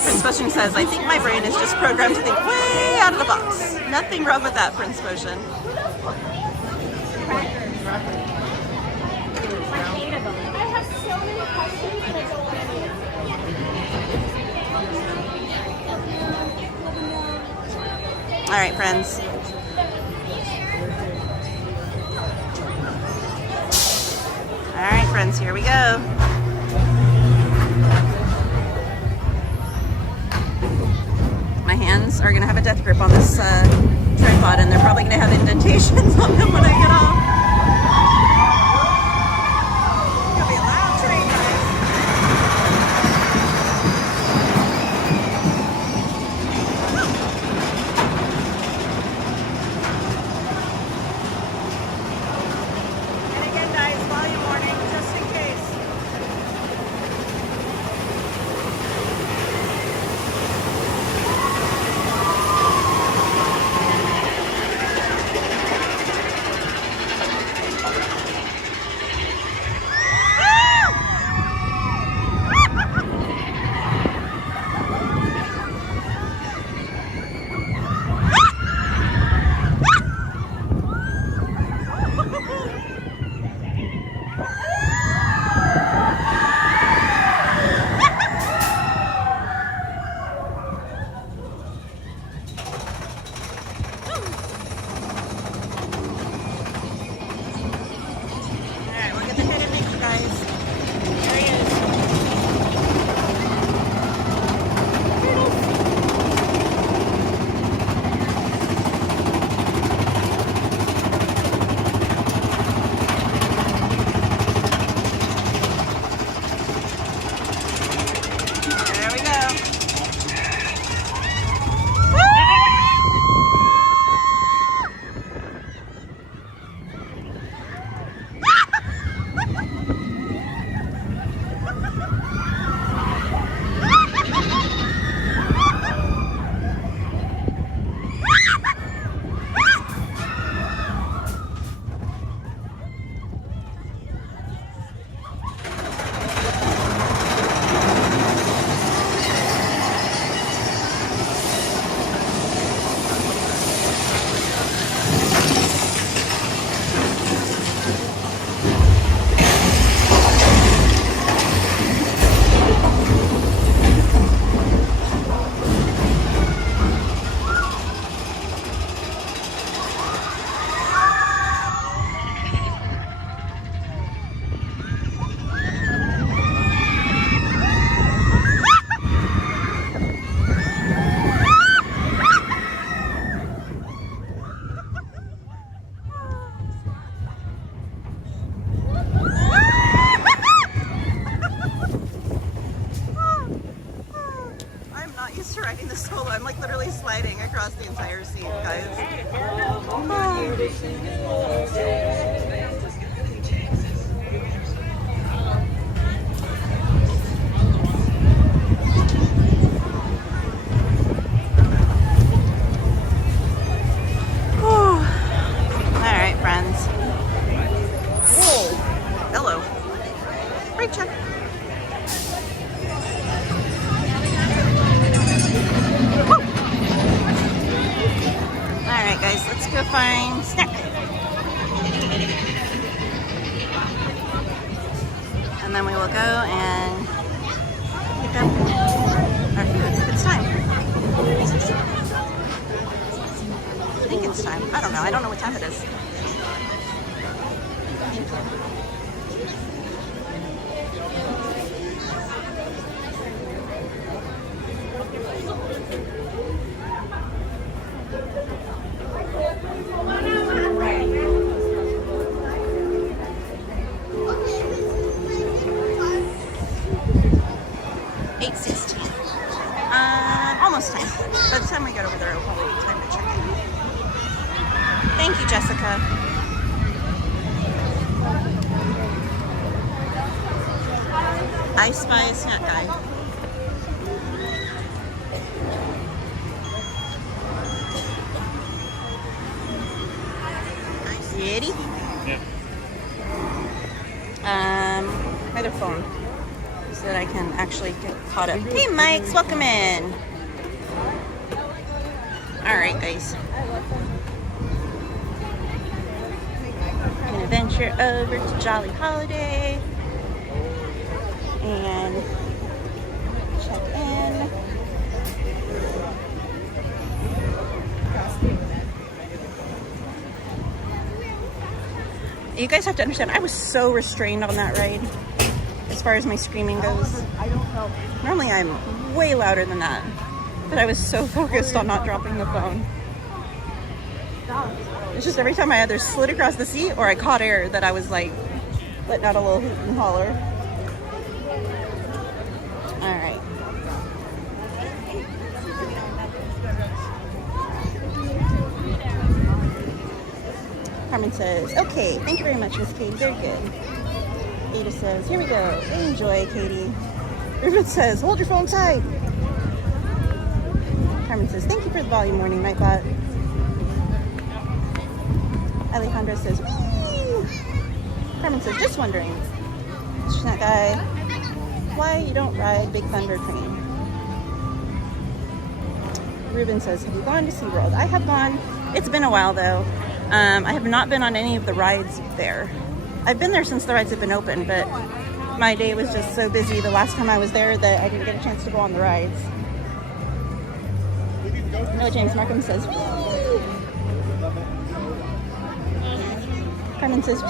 Prince Potion says, I think my brain is just programmed to think way out of the box. Nothing wrong with that, Prince Potion. I have so many questions that I don't want to answer. All right, friends. All right, friends, here we go. hands are gonna have a death grip on this tripod, and they're probably gonna have indentations on them when I get off. It's gonna be a loud train ride. And again, guys, volume warning, just in case. I'm like literally sliding across the entire seat, guys. Alright, friends. Whoa. Hello. Brake check. Alright guys, let's go find snack. And then we will go and pick up our food if it's time. I think it's time. I don't know. I don't know what time it is. Almost time. By the time we get over there, it'll probably be time to check in. Thank you, Jessica. I spy a snack guy. Ready? Yeah. My other phone. So that I can actually get caught up. Hey, Mikes, welcome in. All right, guys. Gonna venture over to Jolly Holiday and check in. You guys have to understand, I was so restrained on that ride. As far as my screaming goes. Normally I'm way louder than that. but I was so focused on not dropping the phone. It's just every time I either slid across the seat or I caught air that I was like letting out a little hoot and holler. All right. Carmen says, okay, thank you very much, Miss Katie, very good. Ada says, here we go, enjoy, Katie. Ruben says, hold your phone tight. Carmen says, thank you for the volume warning, Nightbot. Alejandra says, wee! Carmen says, just wondering, Snack Guy, why you don't ride Big Thunder train? Ruben says, have you gone to SeaWorld? I have gone. It's been a while though. I have not been on any of the rides there. I've been there since the rides have been open, but my day was just so busy the last time I was there that I didn't get a chance to go on the rides. Oh, James Markham says, wee! Carmen says, wee!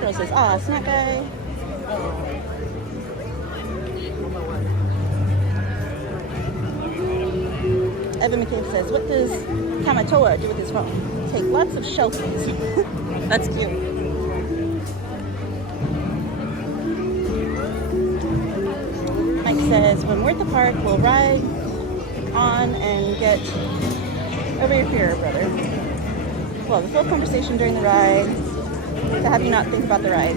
Girl says, aw, Snack Guy. Evan McCabe says, what does Kamatoa do with his phone? Take lots of selfies. That's cute. Mike says, when we're at the park, we'll ride on and get over your fear, brother. We'll have a full conversation during the ride to have you not think about the ride.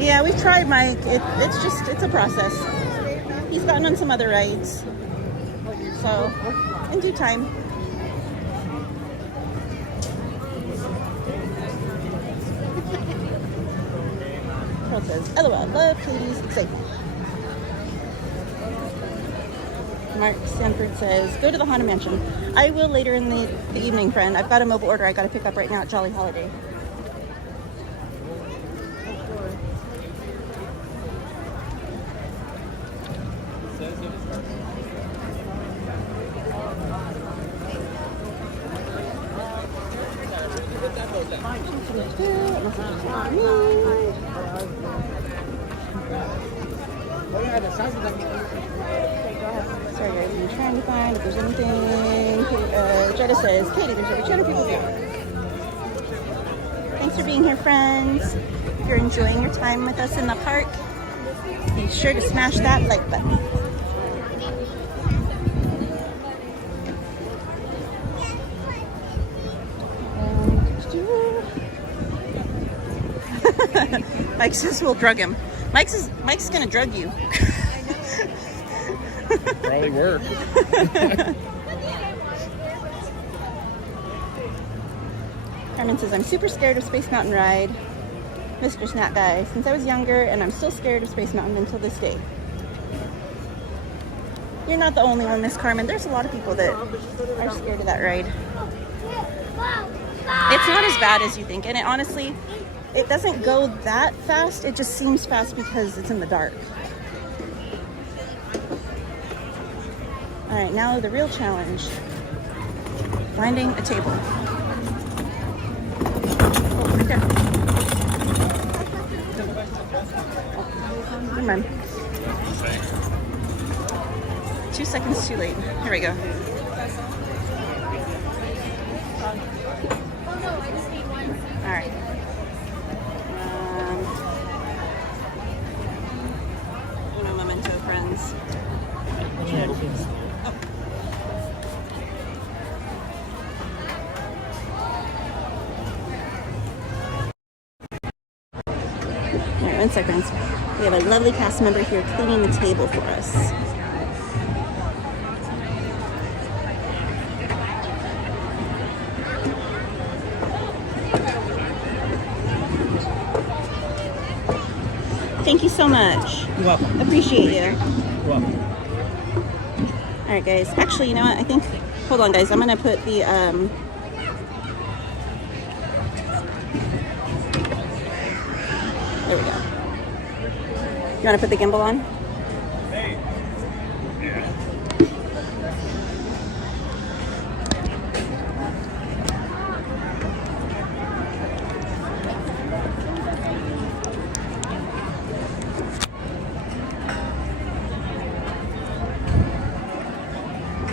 Yeah, we've tried, Mike. It's a process. He's gotten on some other rides. So, in due time. Carl says, LOL, love Katie's excitement. Mark Sanford says, go to the Haunted Mansion. I will later in the evening, friend. I've got a mobile order I got to pick up right now at Jolly Holiday. Sorry guys, I'm trying to find if there's anything. Jetta says, Katie, there's over 200 people here. Thanks for being here, friends. If you're enjoying your time with us in the park, be sure to smash that like button. Mike says we'll drug him. Mike's gonna drug you. Probably work. Carmen says, I'm super scared of Space Mountain ride, Mr. Snack Guy, since I was younger, and I'm still scared of Space Mountain until this day. You're not the only one, Miss Carmen. There's a lot of people that are scared of that ride. It's not as bad as you think, and it honestly, it doesn't go that fast. It just seems fast because it's in the dark. All right, now the real challenge. Finding a table. Oh, right there. Never mind. 2 seconds too late. Here we go. All right. Uno momento, friends. Alright, 1 second. We have a lovely cast member here cleaning the table for us. Thank you so much. You're welcome. Appreciate you. You're welcome. Alright guys, actually, you know what, I think, hold on guys, I'm gonna put the, there we go. You wanna put the gimbal on?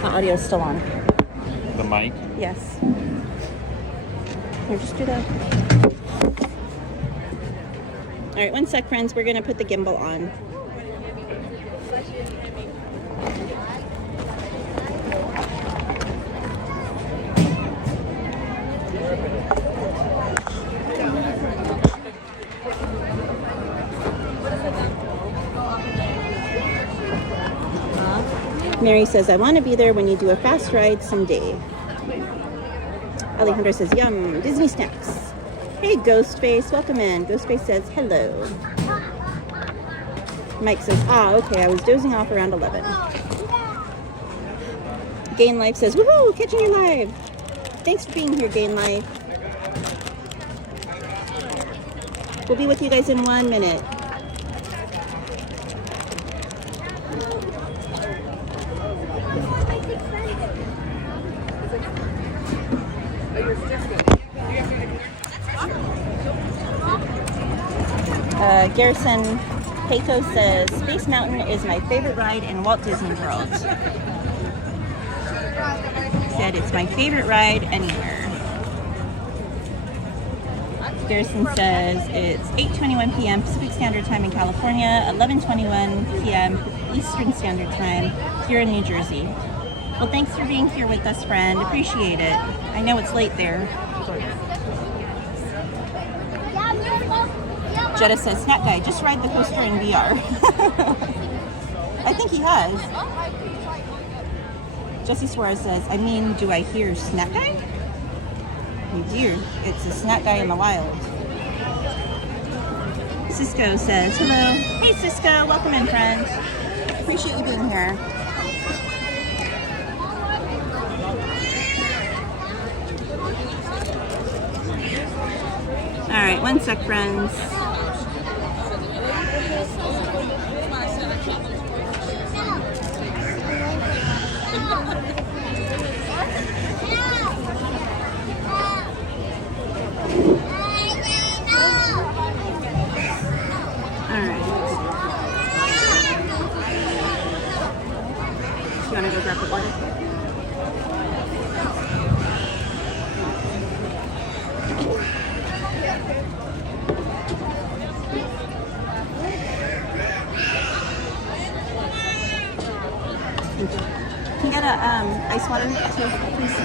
The audio's still on. The mic? Yes. Here, just do that. All right, one sec, friends. We're gonna put the gimbal on. Mary says, I want to be there when you do a fast ride someday. Alejandro says, yum, Disney snacks. Hey, Ghostface, welcome in. Ghostface says, hello. Mike says, okay, I was dozing off around 11. Gain Life says, woohoo, catching you live. Thanks for being here, Gain Life. We'll be with you guys in 1 minute. Garrison Pato says, Space Mountain is my favorite ride in Walt Disney World. He said, it's my favorite ride anywhere. Garrison says, it's 8:21 p.m. Pacific Standard Time in California, 11:21 p.m. Eastern Standard Time here in New Jersey. Well, thanks for being here with us, friend. Appreciate it. I know it's late there. Jetta says, Snack Guy, just ride the coaster in VR. I think he has. Jesse Suarez says, I mean, do I hear Snack Guy? Oh dear, it's a Snack Guy in the wild. Cisco says, hello. Hey Cisco, welcome in, friend. Appreciate you being here. All right, one sec, friends. You want to go grab the water? Can you get a ice water too, please?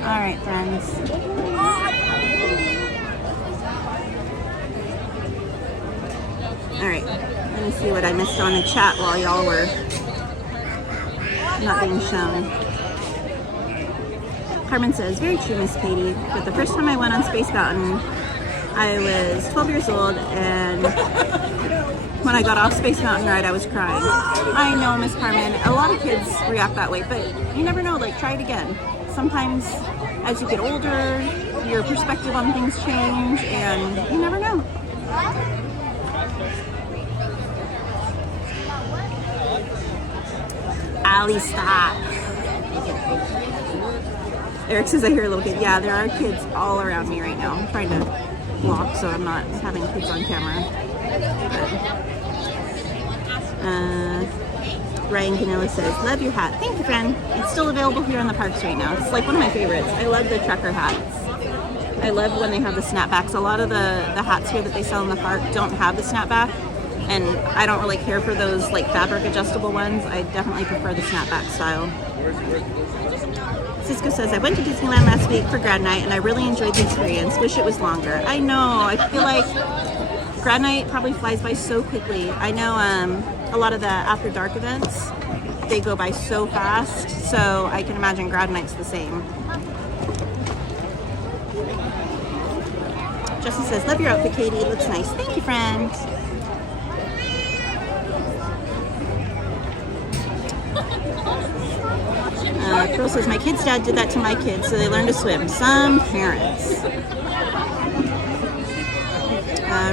All right, friends. All right, let me see what I missed on the chat while y'all were not being shown. Carmen says, very true, Miss Katie, but the first time I went on Space Mountain, I was 12 years old, and when I got off Space Mountain ride, I was crying. I know, Miss Carmen, a lot of kids react that way, but you never know, like, try it again. Sometimes as you get older, your perspective on things change, and you never know. Ali, stop. Eric says, I hear a little kid. Yeah, there are kids all around me right now. I'm trying to walk so I'm not having kids on camera. Ryan Ganilla says, love your hat. Thank you, friend. It's still available here in the parks right now. It's like one of my favorites. I love the trucker hats. I love when they have the snapbacks. A lot of the hats here that they sell in the park don't have the snapback. And I don't really care for those like fabric adjustable ones. I definitely prefer the snapback style. Cisco says, I went to Disneyland last week for grad night and I really enjoyed the experience. Wish it was longer. I know, I feel like grad night probably flies by so quickly. I know a lot of the after dark events, they go by so fast. So I can imagine grad night's the same. Justin says, love your outfit, Katie. It looks nice. Thank you, friend. Pearl says, my kid's dad did that to my kids, so they learned to swim. Some parents.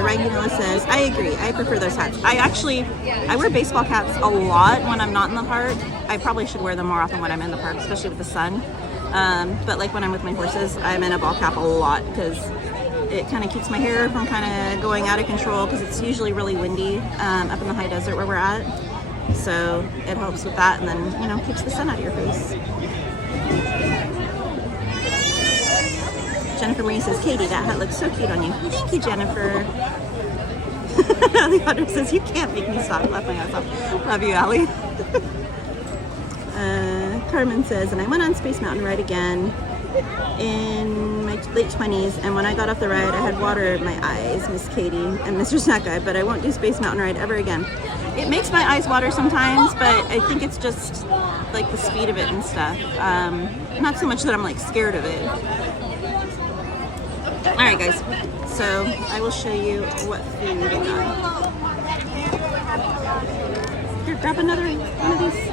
Ryan Ganilla says, I agree. I prefer those hats. I wear baseball caps a lot when I'm not in the park. I probably should wear them more often when I'm in the park, especially with the sun. But like when I'm with my horses, I'm in a ball cap a lot because it kind of keeps my hair from kind of going out of control because it's usually really windy up in the high desert where we're at. So it helps with that, and then, you know, keeps the sun out of your face. Jennifer Marie says, Katie, that hat looks so cute on you. Thank you, Jennifer. The author says, you can't make me stop laughing at myself. Love you, Allie. Carmen says, and I went on Space Mountain ride again in my late 20s, and when I got off the ride, I had water in my eyes, Miss Katie and Mr. Snack Guy, but I won't do Space Mountain ride ever again. It makes my eyes water sometimes, but I think it's just like the speed of it and stuff. Not so much that I'm like scared of it. All right, guys, so I will show you what food I got. Here, grab another one of these.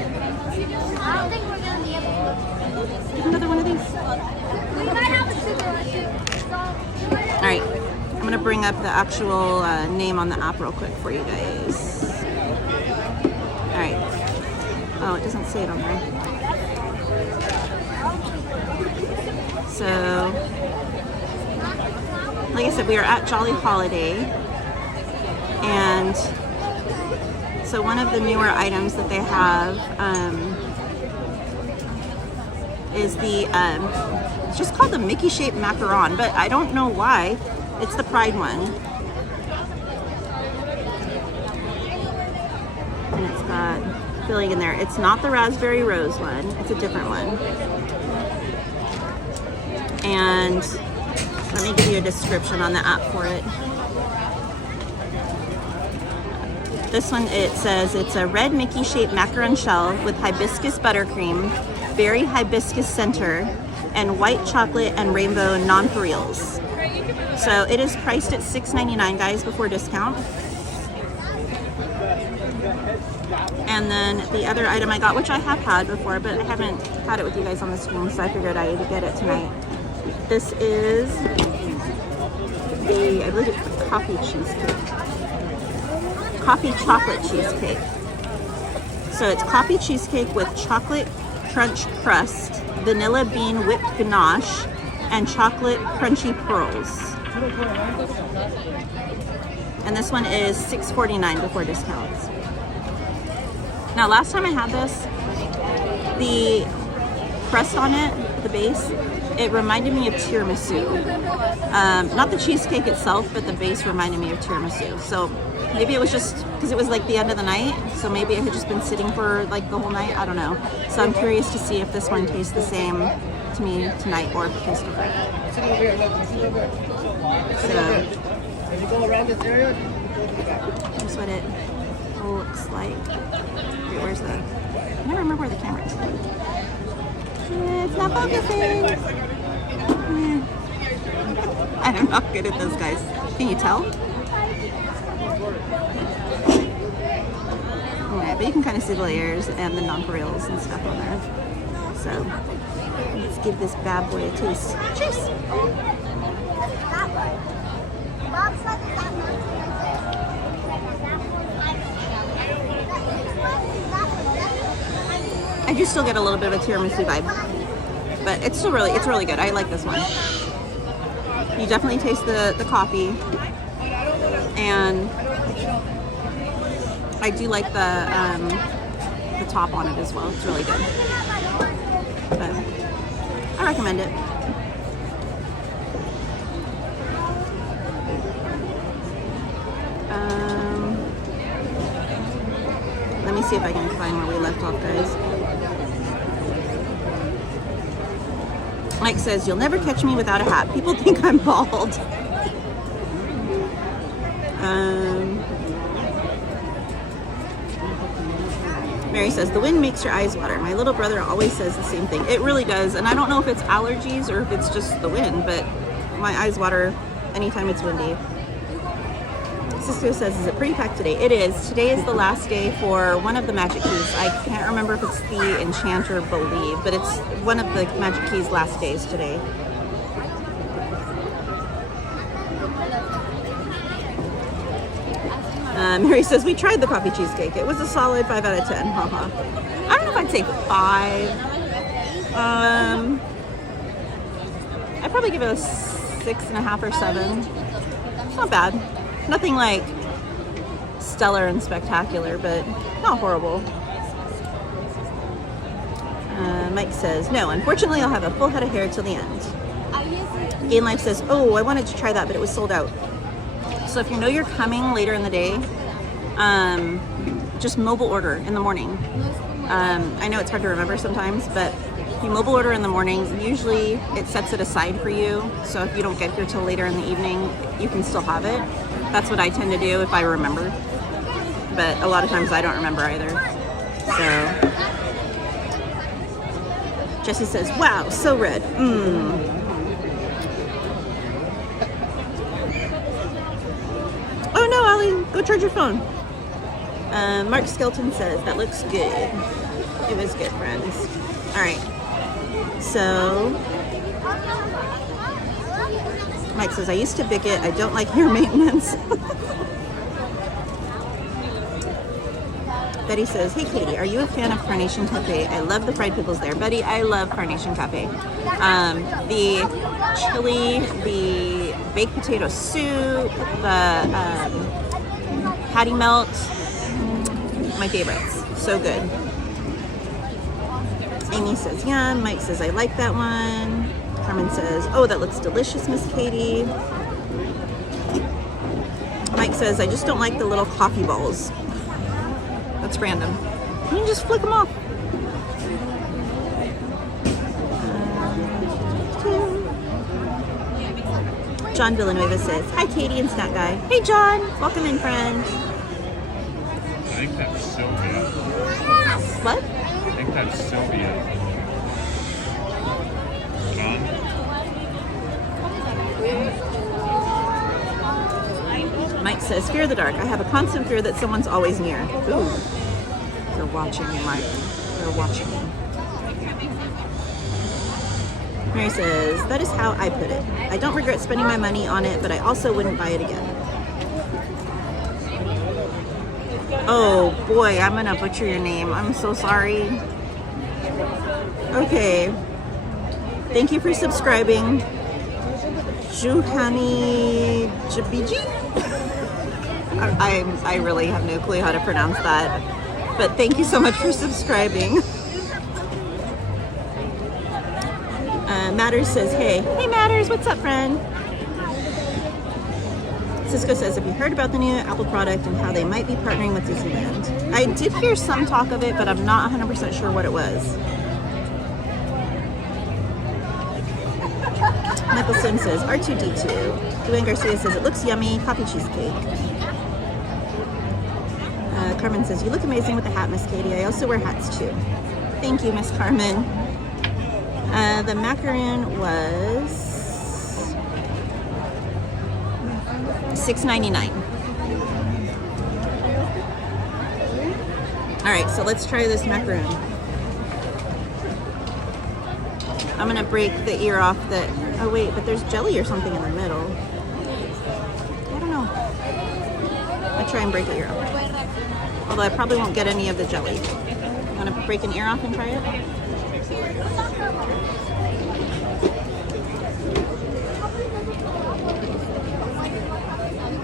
I don't think we're gonna be able to. Get another one of these. We might have a cigarette. All right, I'm gonna bring up the actual name on the app real quick for you guys. All right. Oh, it doesn't say it on there. So, like I said, we are at Jolly Holiday, and so one of the newer items that they have is the, it's just called the Mickey shaped macaron, but I don't know why. It's the Pride one. And it's got filling in there. It's not the raspberry rose one, it's a different one. And let me give you a description on the app for it. This one, it says it's a red Mickey shaped macaron shell with hibiscus buttercream, berry hibiscus center, and white chocolate and rainbow nonpareils. So it is priced at $6.99, guys, before discount. And then the other item I got, which I have had before, but I haven't had it with you guys on the stream, so I figured I'd get it tonight. This is the, I believe it's the coffee cheesecake. Coffee chocolate cheesecake. So it's coffee cheesecake with chocolate crunch crust, vanilla bean whipped ganache, and chocolate crunchy pearls. And this one is $6.49 before discounts. Now, last time I had this, the crust on it, the base, it reminded me of tiramisu. Not the cheesecake itself, but the base reminded me of tiramisu. So maybe it was just because it was like the end of the night, so maybe it had just been sitting for like the whole night. I don't know. So I'm curious to see if this one tastes the same to me tonight or if it tastes different. So As you go around this area, here's what it looks like. Wait, where's the? I never remember where the camera is. It's not focusing. I'm not good at those, guys. Can you tell? Yeah, but you can kind of see the layers and the nonpareils and stuff on there. So let's give this bad boy a taste. Cheers! I do still get a little bit of a tiramisu vibe, but it's still really good. I like this one. You definitely taste the coffee, and I do like the top on it as well. It's really good. But I recommend it. Let me see if I can find where we left off, guys. Mike says, you'll never catch me without a hat. People think I'm bald. Mary says, the wind makes your eyes water. My little brother always says the same thing. It really does. And I don't know if it's allergies or if it's just the wind, but my eyes water anytime it's windy. Cisco says, is it pretty packed today? It is. Today is the last day for one of the Magic Keys. I can't remember if it's the Enchanter Believe, but it's one of the Magic Keys last days today. Mary says, we tried the coffee cheesecake. It was a solid 5 out of 10. Haha. I don't know if I'd say 5. I'd probably give it a 6.5 or 7. It's not bad. Nothing like stellar and spectacular, but not horrible. Mike says, no, unfortunately I'll have a full head of hair till the end. Gain Life says, oh, I wanted to try that, but it was sold out. So if you know you're coming later in the day, just mobile order in the morning. I know it's hard to remember sometimes, but if you mobile order in the morning, usually it sets it aside for you. So if you don't get here till later in the evening, you can still have it. That's what I tend to do if I remember. But a lot of times I don't remember either. So Jesse says, wow, so red. Oh no, Allie, go charge your phone. Mark Skelton says, that looks good. It was good, friends. All right. So, Mike says, I used to bick it. I don't like hair maintenance. Betty says, hey Katie, are you a fan of Carnation Cafe? I love the fried pickles there. Betty, I love Carnation Cafe. The chili, the baked potato soup, the patty melt, my favorites. So good. Amy says, yeah. Mike says, I like that one. Carmen says, oh, that looks delicious, Miss Katie. Mike says, I just don't like the little coffee balls. That's random. You can just flick them off. John Villanueva says, hi Katie and Snack Guy. Hey John, welcome in, friend. I think that's Sylvia. What? I think that's Sylvia. John? Mike says, fear the dark. I have a constant fear that someone's always near. Ooh. They're watching you, Mike. They're watching you. Mary says, that is how I put it. I don't regret spending my money on it, but I also wouldn't buy it again. Oh boy, I'm gonna butcher your name. I'm so sorry. Okay. Thank you for subscribing. Juhani Jabiji? I really have no clue how to pronounce that. But thank you so much for subscribing. Matters says, hey. Hey Matters, what's up, friend? Cisco says, have you heard about the new Apple product and how they might be partnering with Disneyland? I did hear some talk of it, but I'm not 100% sure what it was. Michael Sim says, R2D2. Dwayne Garcia says, it looks yummy. Coffee cheesecake. Carmen says, you look amazing with the hat, Miss Katie. I also wear hats too. Thank you, Miss Carmen. The macaroon was $6.99. All right, so let's try this macaroon. I'm gonna break the ear off that, oh wait, but there's jelly or something in the middle. I don't know. I'll try and break the ear off. Although I probably won't get any of the jelly. You wanna break an ear off and try it?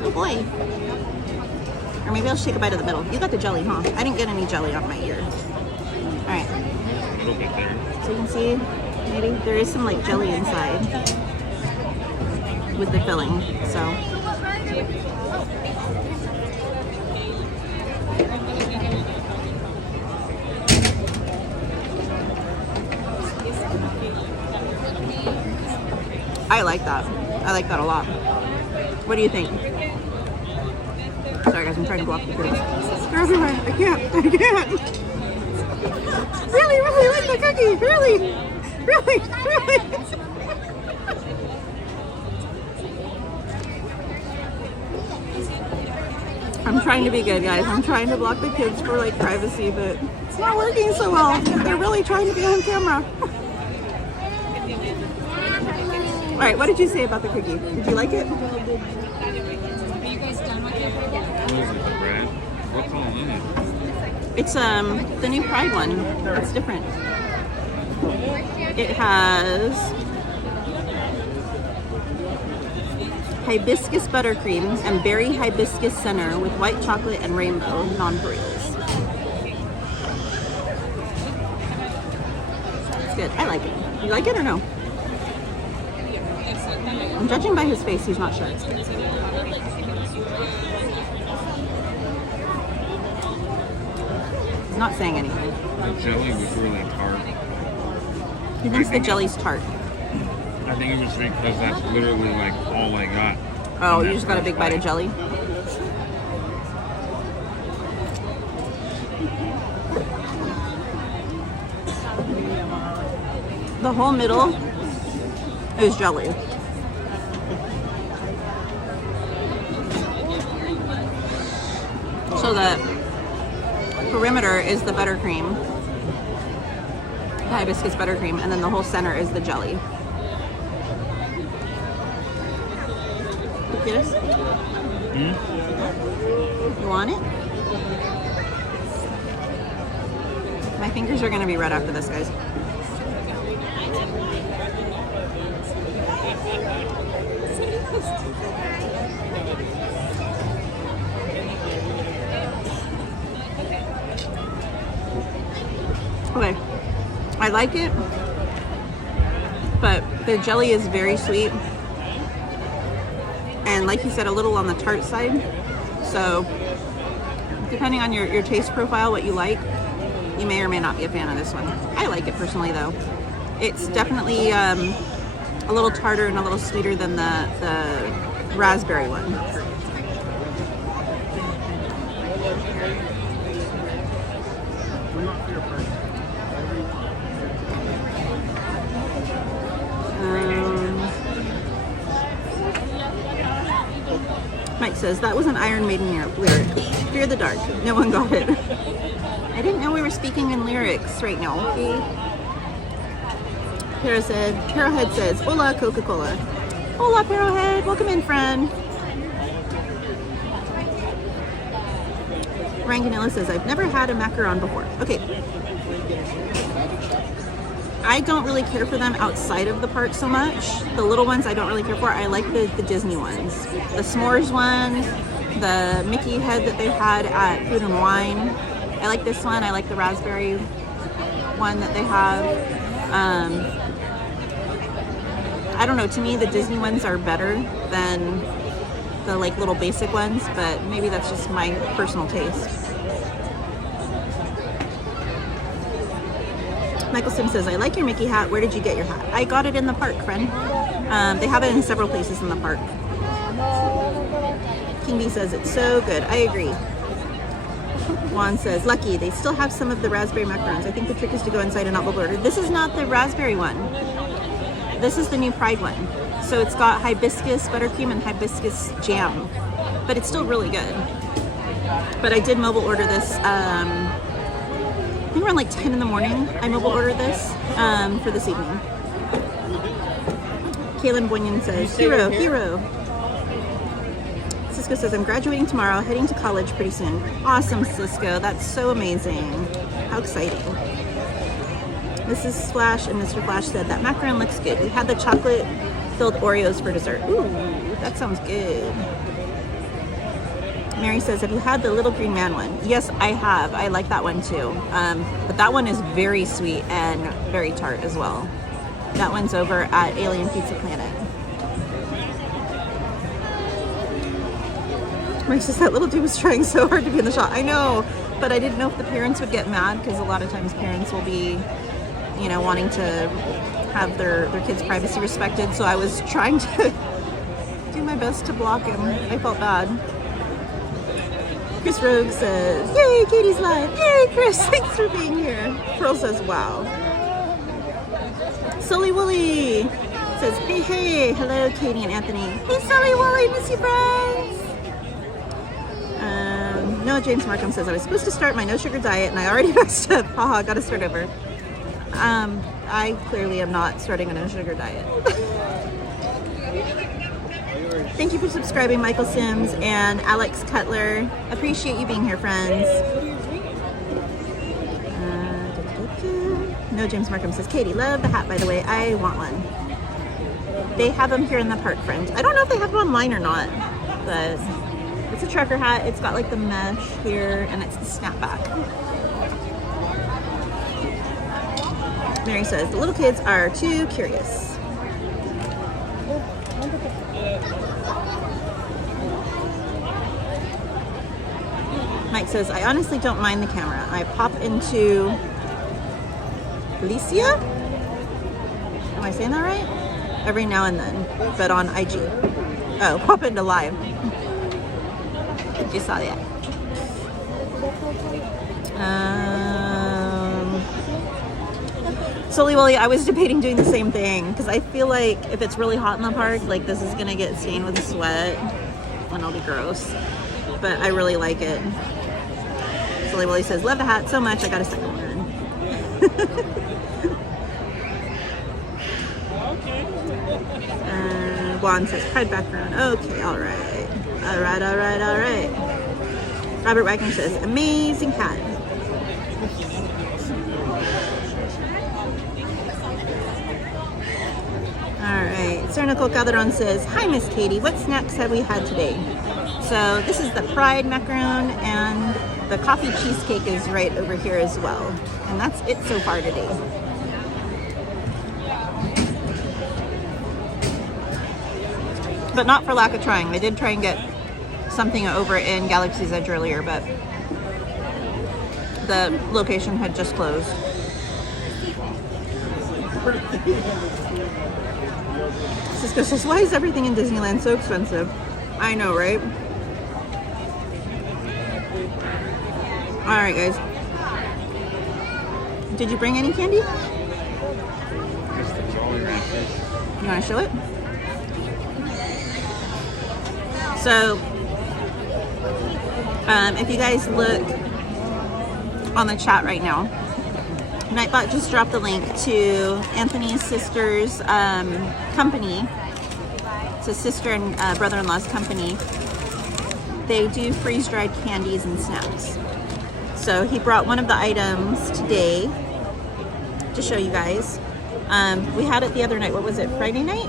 Oh boy. Or maybe I'll just take a bite of the middle. You got the jelly, huh? I didn't get any jelly on my ear. All right. A little bit there. So you can see, maybe there is some like jelly inside with the filling. So. I like that. I like that a lot. What do you think? Sorry guys, I'm trying to block the kids. They're everywhere. I can't. Really like the cookie. Really. I'm trying to be good, guys. I'm trying to block the kids for like privacy, but it's not working so well. They're really trying to be on camera. All right, what did you say about the cookie? Did you like it? What's all in it? It's the new Pride one. It's different. It has hibiscus buttercream and berry hibiscus center with white chocolate and rainbow nonpareils. It's good. I like it. You like it or no? I'm judging by his face, he's not sure. He's not saying anything. The jelly was really tart. He thinks the jelly's tart. I think it was because that's literally like all I got. Oh, you just got a big bite of jelly? The whole middle is jelly. So the perimeter is the buttercream, the hibiscus buttercream, and then the whole center is the jelly. Yes? You want it? My fingers are gonna be red after this, guys. Okay, I like it, but the jelly is very sweet. And like you said, a little on the tart side. So depending on your taste profile, what you like, you may or may not be a fan of this one. I like it personally though. It's definitely a little tarter and a little sweeter than the raspberry one. Mike says, that was an Iron Maiden lyric. Fear the dark. No one got it. I didn't know we were speaking in lyrics right now. Okay. Perohead says, hola Coca-Cola. Hola Perohead, welcome in friend. Ranganilla says, I've never had a macaron before. Okay. I don't really care for them outside of the park so much. The little ones I don't really care for. I like the Disney ones. The s'mores one, the Mickey head that they had at Food and Wine. I like this one. I like the raspberry one that they have. I don't know, to me the Disney ones are better than the like little basic ones, but maybe that's just my personal taste. Michael Sim says, I like your Mickey hat. Where did you get your hat? I got it in the park, friend. They have it in several places in the park. King B says, it's so good. I agree. Juan says, lucky, they still have some of the raspberry macarons. I think the trick is to go inside and not mobile order. This is not the raspberry one. This is the new Pride one. So it's got hibiscus buttercream and hibiscus jam, but it's still really good. But I did mobile order this, I think around like 10 in the morning. I mobile ordered this for this evening. Kaylin Boynian says, hero. Cisco says, I'm graduating tomorrow, heading to college pretty soon. Awesome, Cisco. That's so amazing. How exciting. Mrs. Flash and Mr. Flash said, that macaron looks good. We had the chocolate-filled Oreos for dessert. Ooh, that sounds good. Mary says, have you had the Little Green Man one? Yes, I have. I like that one too. But that one is very sweet and very tart as well. That one's over at Alien Pizza Planet. Mary says, that little dude was trying so hard to be in the shot. I know, but I didn't know if the parents would get mad because a lot of times parents will be, you know, wanting to have their kids' privacy respected. So I was trying to do my best to block him. I felt bad. Chris Rogue says, yay, Katie's live. Yay, Chris, thanks for being here. Pearl says, wow. Sully Wooly says, hey, hello, Katie and Anthony. Hey, Sully Wooly, miss you, friends. Noah James Markham says, I was supposed to start my no sugar diet and I already messed up. Haha, gotta start over. I clearly am not starting a no sugar diet. Thank you for subscribing, Michael Sims and Alex Cutler. Appreciate you being here, friends. No, James Markham says, Katie, love the hat, by the way. I want one. they have them here in the park, friend. I don't know if they have them online or not, but it's a trucker hat. It's got like the mesh here, and it's the snapback. Mary says, the little kids are too curious. Mike says, I honestly don't mind the camera. I pop into Alicia? Am I saying that right? Every now and then, but on IG. Oh, pop into live. You saw that. Sully Willy, I was debating doing the same thing because I feel like if it's really hot in the park, like this is gonna get stained with sweat and it'll be gross. But I really like it. Sully Willy says, love the hat so much, I got a second one. Juan says, pride background. Okay, all right. All right, all right, all right. Robert Wagner says, amazing cat. All right. Sarah Nicole Calderon says, hi, Miss Katie. What snacks have we had today? So this is the fried macaron, and the coffee cheesecake is right over here as well. And that's it so far today. But not for lack of trying. I did try and get something over in Galaxy's Edge earlier, but the location had just closed. Cisco says, why is everything in Disneyland so expensive? I know, right? Alright, guys. Did you bring any candy? You want to show it? So, if you guys look on the chat right now, Nightbot just dropped the link to Anthony's sister's company. It's a sister and brother-in-law's company. They do freeze-dried candies and snacks. So he brought one of the items today to show you guys. We had it the other night. What was it? Friday night?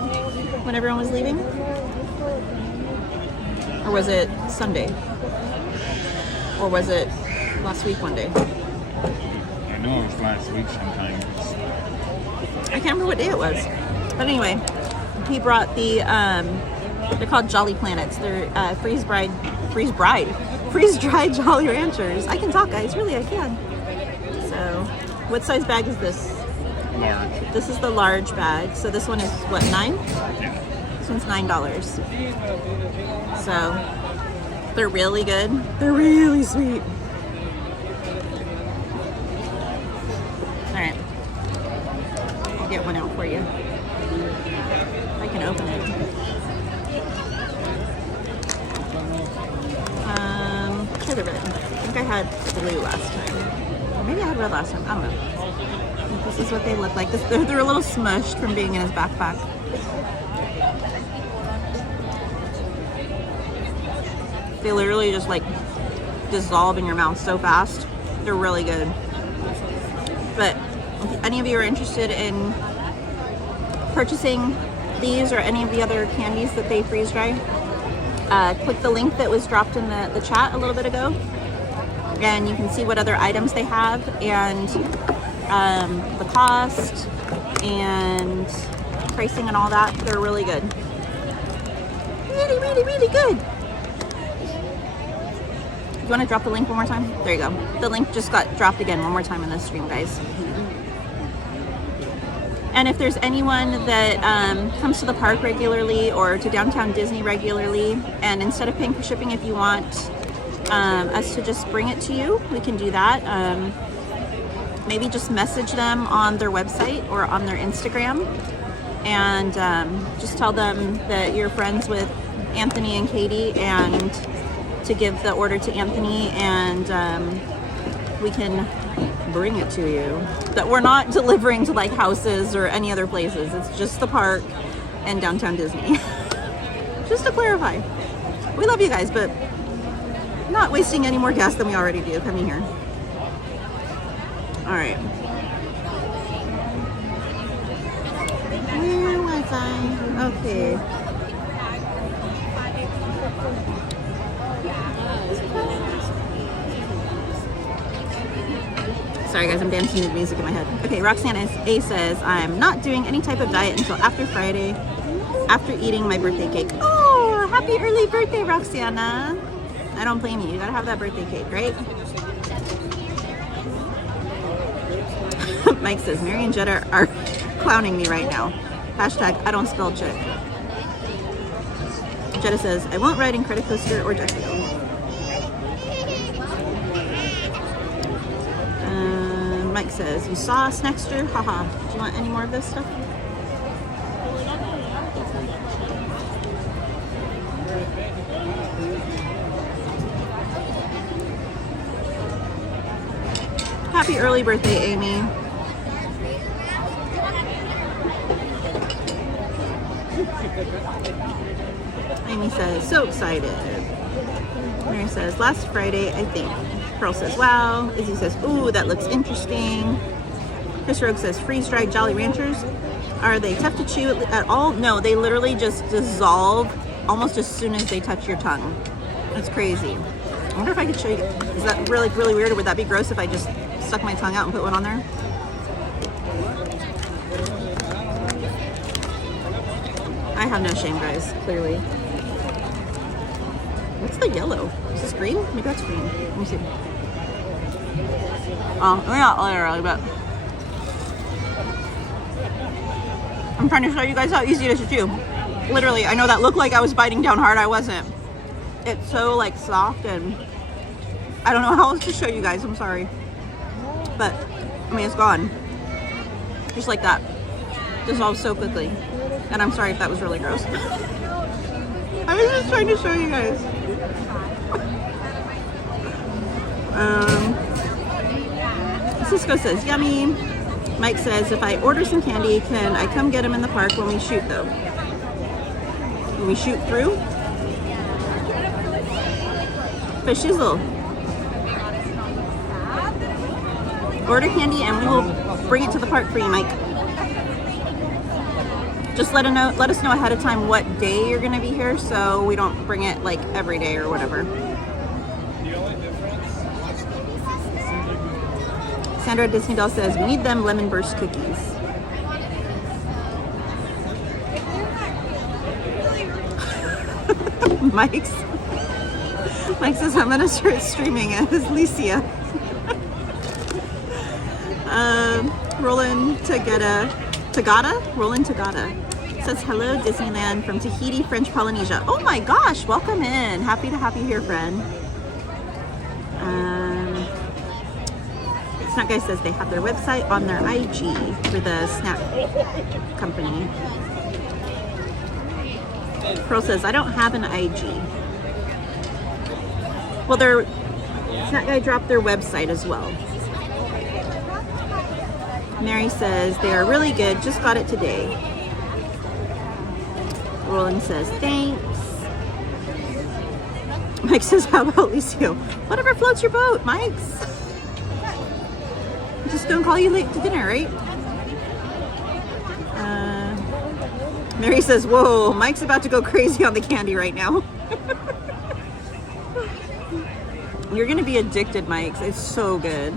When everyone was leaving? Or was it Sunday? Or was it last week one day? I know it was last week sometime. I can't remember what day it was. But anyway, he brought the, they're called Jolly Planets. They're freeze-dried Jolly Ranchers. I can talk, guys. Really, I can. So, what size bag is this? Large. This is the large bag. So this one is, what, $9? Yeah. This one's $9. So, they're really good. They're really sweet. Alright. I'll get one out for you. I can open it. Try the red. I think I had blue last time. Maybe I had red last time. I don't know. This is what they look like. They're a little smushed from being in his backpack. They literally just like dissolve in your mouth so fast. They're really good. But if any of you are interested in purchasing these or any of the other candies that they freeze dry, click the link that was dropped in the chat a little bit ago, and you can see what other items they have and the cost and pricing and all that. They're really good. Really, really, really good. You want to drop the link one more time? There you go. The link just got dropped again one more time in this stream, guys. And if there's anyone that comes to the park regularly or to downtown Disney regularly, and instead of paying for shipping, if you want us to just bring it to you, we can do that. Maybe just message them on their website or on their Instagram, and just tell them that you're friends with Anthony and Katie, and to give the order to Anthony, and we can bring it to you. That we're not delivering to like houses or any other places. It's just the park and downtown Disney. Just to clarify. We love you guys, but not wasting any more gas than we already do coming here. All right. Where was time. Okay. Sorry guys, I'm dancing to the music in my head. Okay, Roxanne A says, I'm not doing any type of diet until after Friday, after eating my birthday cake. Oh, happy early birthday, Roxana. I don't blame you. You gotta have that birthday cake, right? Mike says, Mary and Jetta are clowning me right now. Hashtag, I don't spell chick. Jetta says, I won't ride in Credit Coaster or jet ski. Mike says, you saw Snackster? Haha. Do you want any more of this stuff? Happy early birthday, Amy. Amy says, so excited. Mary says, last Friday, I think. Pearl says, wow. Izzy says, ooh, that looks interesting. Chris Rogue says, freeze-dried Jolly Ranchers. Are they tough to chew at all? No, they literally just dissolve almost as soon as they touch your tongue. That's crazy. I wonder if I could show you. Is that really, really weird, or would that be gross if I just stuck my tongue out and put one on there? I have no shame, guys, clearly. What's the yellow? Is this green? Maybe that's green. Let me see. Not literally, but I'm trying to show you guys how easy it is to chew. Literally, I know that looked like I was biting down hard. I wasn't. It's so like soft, and I don't know how else to show you guys. I'm sorry, but I mean, it's gone. Just like that. Dissolves so quickly. And I'm sorry if that was really gross. I was just trying to show you guys. Cisco says, yummy. Mike says, if I order some candy, can I come get them in the park when we shoot, though? When we shoot through? Fish shizzle. Order candy and we will bring it to the park for you, Mike. Just let us know ahead of time what day you're gonna be here, so we don't bring it like every day or whatever. Sandra Disney Doll says, we need them lemon burst cookies. Mike says, I'm gonna start streaming as Licia. Roland Tagada says, hello Disneyland from Tahiti, French Polynesia. Oh my gosh, welcome in. Happy to have you here, friend. Snack Guy says they have their website on their IG for the snack company. Pearl says, I don't have an IG. Well, Snack Guy dropped their website as well. Mary says, they are really good, just got it today. Roland says, thanks. Mike says, how about Licio? Whatever floats your boat, Mike's. Just don't call you late to dinner, right? Mary says, whoa, Mike's about to go crazy on the candy right now. You're gonna be addicted, Mike's. It's so good.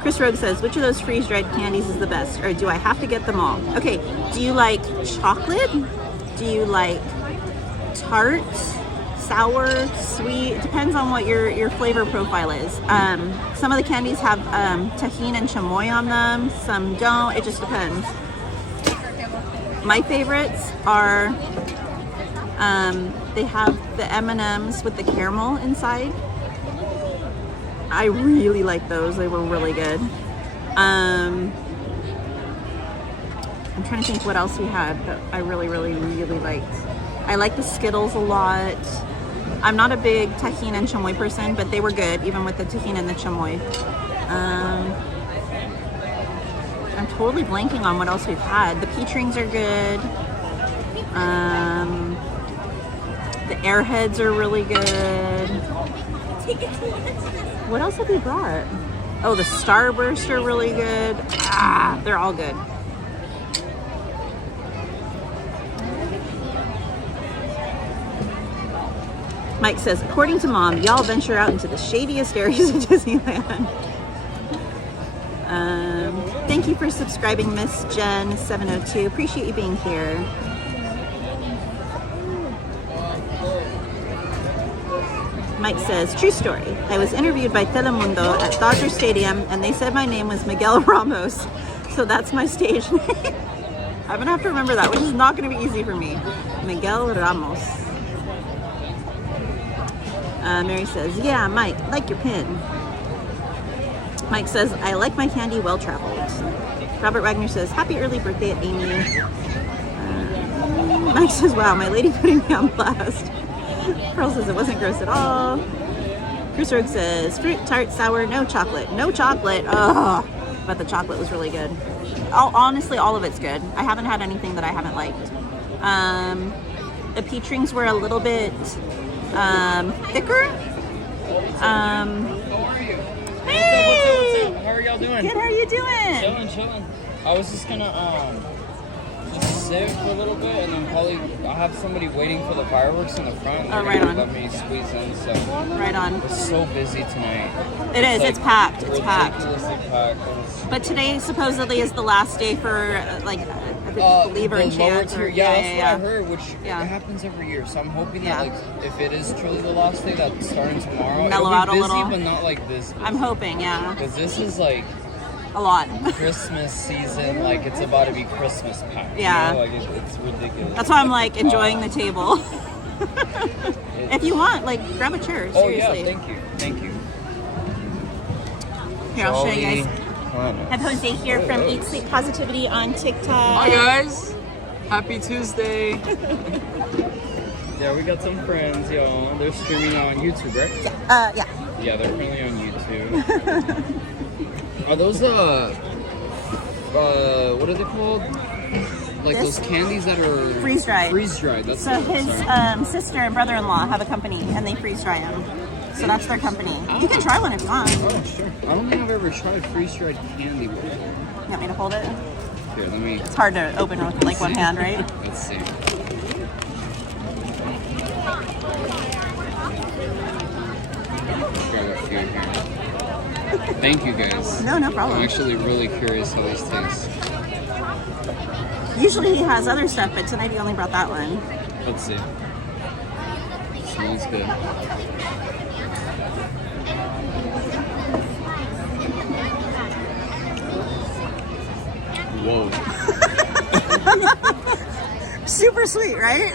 Chris Rogue says, which of those freeze-dried candies is the best? Or do I have to get them all? Okay, do you like chocolate? Do you like tart, sour, sweet? It depends on what your flavor profile is. Some of the candies have tahini and chamoy on them. Some don't. It just depends. My favorites are, they have the M&Ms with the caramel inside. I really like those. They were really good. I'm trying to think what else we had that I really, really, really liked. I like the Skittles a lot. I'm not a big tahini and chamoy person, but they were good, even with the tahini and the chamoy. I'm totally blanking on what else we've had. The peach rings are good. The Airheads are really good. What else have we brought? Oh, the Starburst are really good. Ah, they're all good. Mike says, according to Mom, y'all venture out into the shadiest areas of Disneyland. Thank you for subscribing, Miss Jen 702. Appreciate you being here. Mike says, true story. I was interviewed by Telemundo at Dodger Stadium and they said my name was Miguel Ramos. So that's my stage name. I'm gonna have to remember that, which is not gonna be easy for me. Miguel Ramos. Mary says, yeah, Mike, like your pin. Mike says, I like my candy well-traveled. Robert Wagner says, happy early birthday at Amy. Mike says, wow, my lady putting me on blast. Pearl says, it wasn't gross at all. Chris Rogue says, fruit, tart, sour, no chocolate. No chocolate. Oh, but the chocolate was really good. Honestly, all of it's good. I haven't had anything that I haven't liked. The peach rings were a little bit thicker. Hey! How are y'all doing? Good, how are you doing? Chilling. I was just gonna just sit for a little bit and then probably I'll have somebody waiting for the fireworks in the front. Oh, right on. Let me squeeze in. So right on. It's so busy tonight. It is. It's packed. It's packed. Ridiculously packed. But today supposedly is the last day for Believer and Chance. Yeah, that's what I heard, which it happens every year. So I'm hoping that if it is truly the last day, that starting tomorrow, mellow it'll be out busy, a little, but not like this busy. I'm hoping, yeah. Because this is like a lot. Christmas season, like it's about to be Christmas packed. Yeah, you know? Like it's ridiculous. That's why I'm like enjoying the table. If you want, like grab a chair. Seriously. Oh yeah, thank you. Here, I'll show you guys. I have Jose here from Eat Sleep Positivity on TikTok. Hi guys! Happy Tuesday! Yeah, we got some friends, y'all. They're streaming on YouTube, right? Yeah. Yeah, they're currently on YouTube. Are those, what are they called? Like those candies that are... Freeze-dried. Freeze-dried, that's so his sister and brother-in-law have a company, and they freeze-dry them. So that's their company. You can try one if you want. Oh, sure. I don't think I've ever tried freeze-dried candy before. You want me to hold it? Here, let me... It's hard to open with like one hand, right? Let's see. Thank you guys. No problem. I'm actually really curious how these taste. Usually he has other stuff, but tonight he only brought that one. Let's see. Smells good. Whoa. Super sweet, right?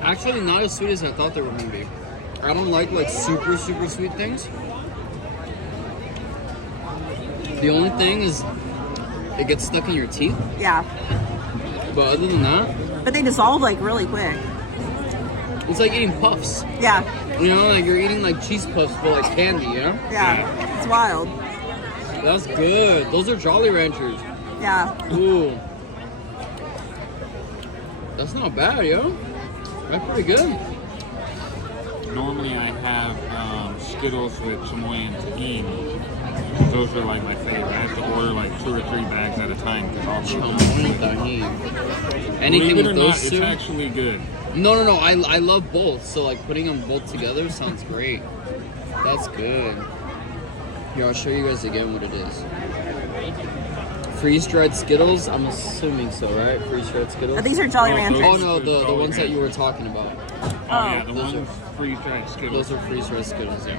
Actually, not as sweet as I thought they were going to be. I don't like super sweet things. The only thing is it gets stuck in your teeth. Yeah. But other than that... But they dissolve like really quick. It's like eating puffs. Yeah. You know, like you're eating like cheese puffs but like candy, you know? Yeah. It's wild. That's good. Those are Jolly Ranchers. Yeah. Ooh. That's not bad, yo. That's pretty good. Normally I have Skittles with chamoy and tahini. Those are like my favorite. I have to order like 2 or 3 bags at a time because all chamoy and tahini. Anything with those two? It's actually good. No. I love both. So like putting them both together sounds great. That's good. Here, I'll show you guys again what it is. Freeze-dried Skittles? I'm assuming so, right? Freeze-dried Skittles? These are Jolly Ranchers. Oh no, the ones that you were talking about. Oh yeah, the ones freeze-dried Skittles. Those are freeze-dried Skittles, yeah.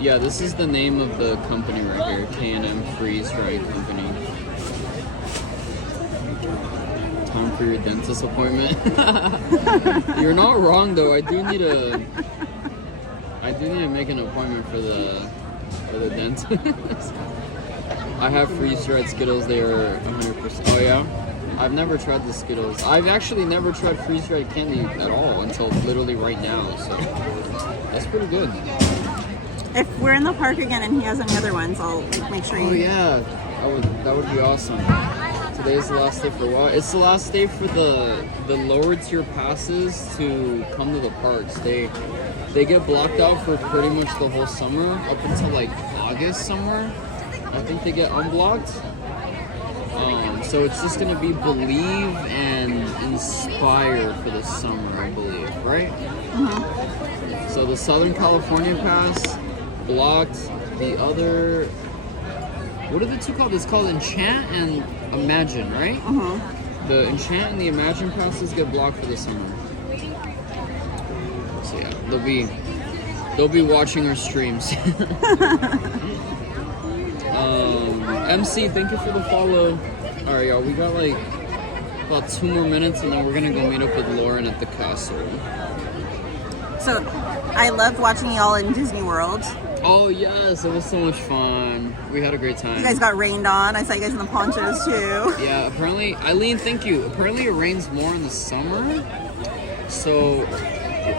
Yeah, this is the name of the company right here. K&M Freeze-Dried Company. Time for your dentist appointment. You're not wrong though. I do need to make an appointment for the dentist. I have freeze-dried Skittles. They are 100%. Oh yeah? I've never tried the Skittles. I've actually never tried freeze-dried candy at all until literally right now. So that's pretty good. If we're in the park again and he has any other ones, I'll make sure. Oh yeah, that would be awesome. Today's the last day for what? It's the last day for the lower tier passes to come to the parks. They get blocked out for pretty much the whole summer up until like August somewhere. I think they get unblocked. So it's just gonna be Believe and Inspire for the summer, I believe, right? Mm-hmm. So the Southern California pass blocked. The other, what are the two called? It's called Enchant and Imagine, right? Mm-hmm. The Enchant and the Imagine passes get blocked for the summer. So yeah, they'll be watching our streams. MC, thank you for the follow. All right, y'all, we got like about 2 more minutes, and then we're gonna go meet up with Lauren at the castle. So, I loved watching y'all in Disney World. Oh yes, it was so much fun. We had a great time. You guys got rained on. I saw you guys in the ponchos too. Yeah, apparently, Eileen, thank you. Apparently it rains more in the summer. So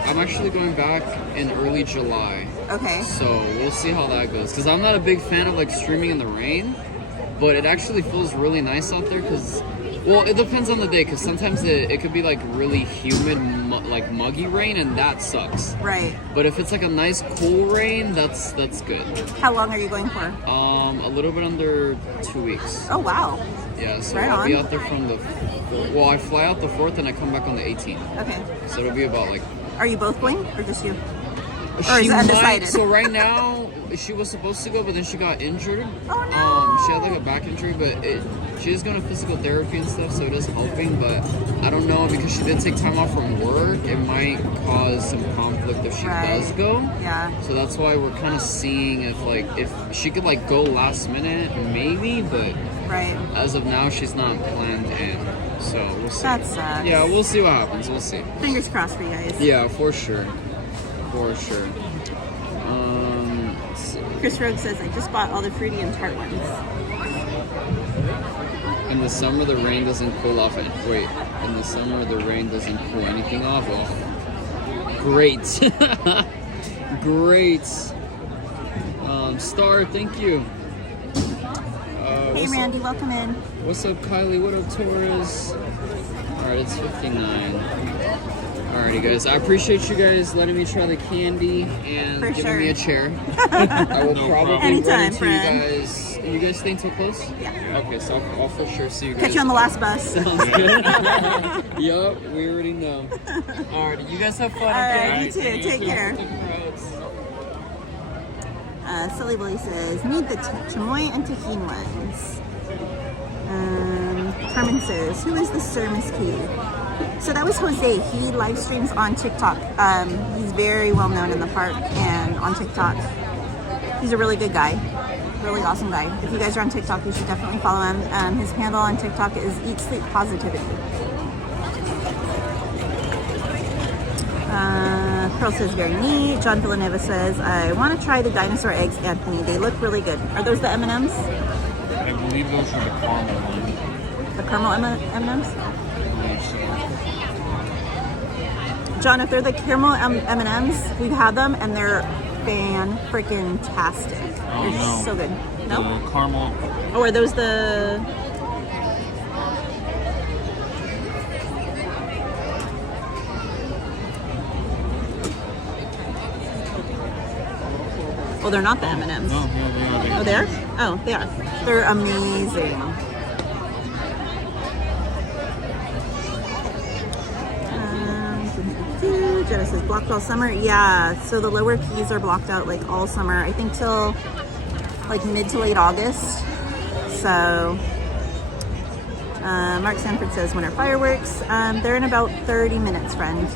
I'm actually going back in early July. Okay. So we'll see how that goes. Because I'm not a big fan of like streaming in the rain. But it actually feels really nice out there because, well, it depends on the day. Because sometimes it could be like really humid, like muggy rain, and that sucks. Right. But if it's like a nice cool rain, that's good. How long are you going for? A little bit under 2 weeks. Oh wow. Yeah, so right I'll be on. out there from the, well, I fly out the 4th and I come back on the 18th. Okay. So it'll be about like. Are you both going or just you? Or is She it undecided? might, so right now she was supposed to go, but then she got injured. Oh no. She had like a back injury, but she is going to physical therapy and stuff, so it is helping. But I don't know, because she did take time off from work. It might cause some conflict if she does go. Yeah. So that's why we're kind of seeing if she could like go last minute, maybe. But right. As of now, she's not planned in. So we'll see. That sucks. Yeah, we'll see what happens. We'll see. Fingers crossed for you guys. Yeah, for sure. For sure. Chris Rogue says, I just bought all the fruity and tart ones. In the summer, the rain doesn't cool off it. Wait, in the summer, the rain doesn't cool anything off. Oh. Great. Great. Star, thank you. Hey, Randy, welcome in. What's up, Kylie? What up, Torres? Alright, it's 59. Alrighty, guys. I appreciate you guys letting me try the candy and For giving sure. me a chair. I will probably Anytime, run into friend. you guys. You guys staying till close? Yeah. Okay, so I'll for sure see you guys. Catch you on the last bus. Sounds good. Yup, we already know. Alright, you guys have fun. Alright, you too. Take care. Silly Willy says, need the chamoy and tahini ones. Carmen says, who is the Sir Miss Key? So that was Jose. He live streams on TikTok. He's very well known in the park and on TikTok. He's a really good guy. Really awesome guy. If you guys are on TikTok, you should definitely follow him. His handle on TikTok is Eat Sleep Positivity. Pearl says, very neat. John Villanova says, I want to try the dinosaur eggs, Anthony. They look really good. Are those the M&Ms? I believe those are the caramel ones. The caramel M&Ms? I believe so. John, if they're the caramel M&Ms, we've had them and they're fan-freaking-tastic. Oh, They're no. so good. No? The caramel. Oh, are those the... Oh, they're not the M&Ms. No, they are. Oh, they are? Oh, they are. They're amazing. Jenna says blocked all summer. Yeah, so the lower keys are blocked out like all summer. I think till like mid to late August. So Mark Sanford says winter fireworks. They're in about 30 minutes, friend.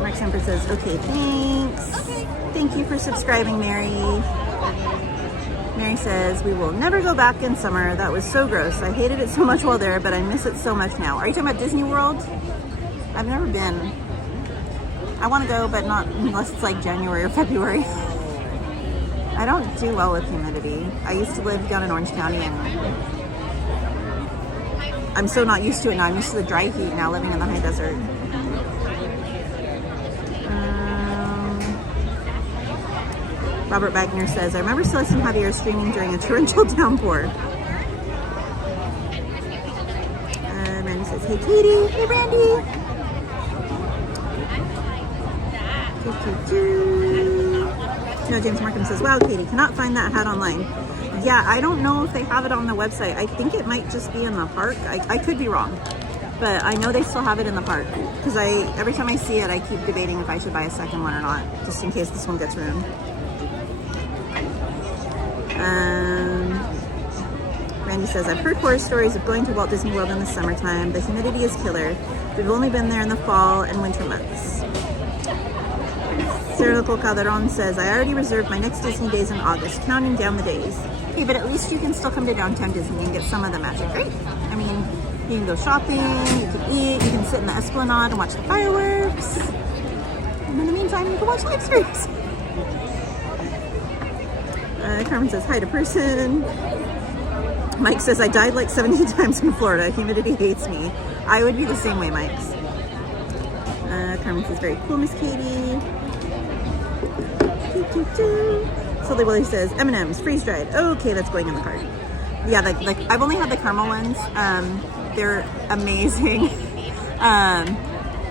Mark Sanford says, okay, thanks. Thank you for subscribing, Mary. Mary says, we will never go back in summer. That was so gross. I hated it so much while there, but I miss it so much now. Are you talking about Disney World? I've never been. I want to go, but not unless it's like January or February. I don't do well with humidity. I used to live down in Orange County, and I'm so not used to it now. I'm used to the dry heat now, living in the high desert. Robert Wagner says, I remember Celeste and Javier streaming during a torrential downpour. Randy says, hey Katie, hey Randy. No, James Markham says, wow Katie, cannot find that hat online. Yeah, I don't know if they have it on the website. I think it might just be in the park. I could be wrong, but I know they still have it in the park because every time I see it, I keep debating if I should buy a second one or not, just in case this one gets ruined. Randy says, I've heard horror stories of going to Walt Disney World in the summertime. The humidity is killer. We've only been there in the fall and winter months. Sarah Nicole Calderon says, I already reserved my next Disney days in August, counting down the days. Hey, but at least you can still come to Downtown Disney and get some of the magic, right? I mean, you can go shopping, you can eat, you can sit in the Esplanade and watch the fireworks. And in the meantime, you can watch live streams. Carmen says, hi to person. Mike says, I died like 70 times in Florida. Humidity hates me. I would be the same way, Mike. Carmen says, very cool, Miss Katie. Silly Willie says, M&M's, freeze-dried. Okay, that's going in the cart. Yeah, like I've only had the caramel ones. They're amazing.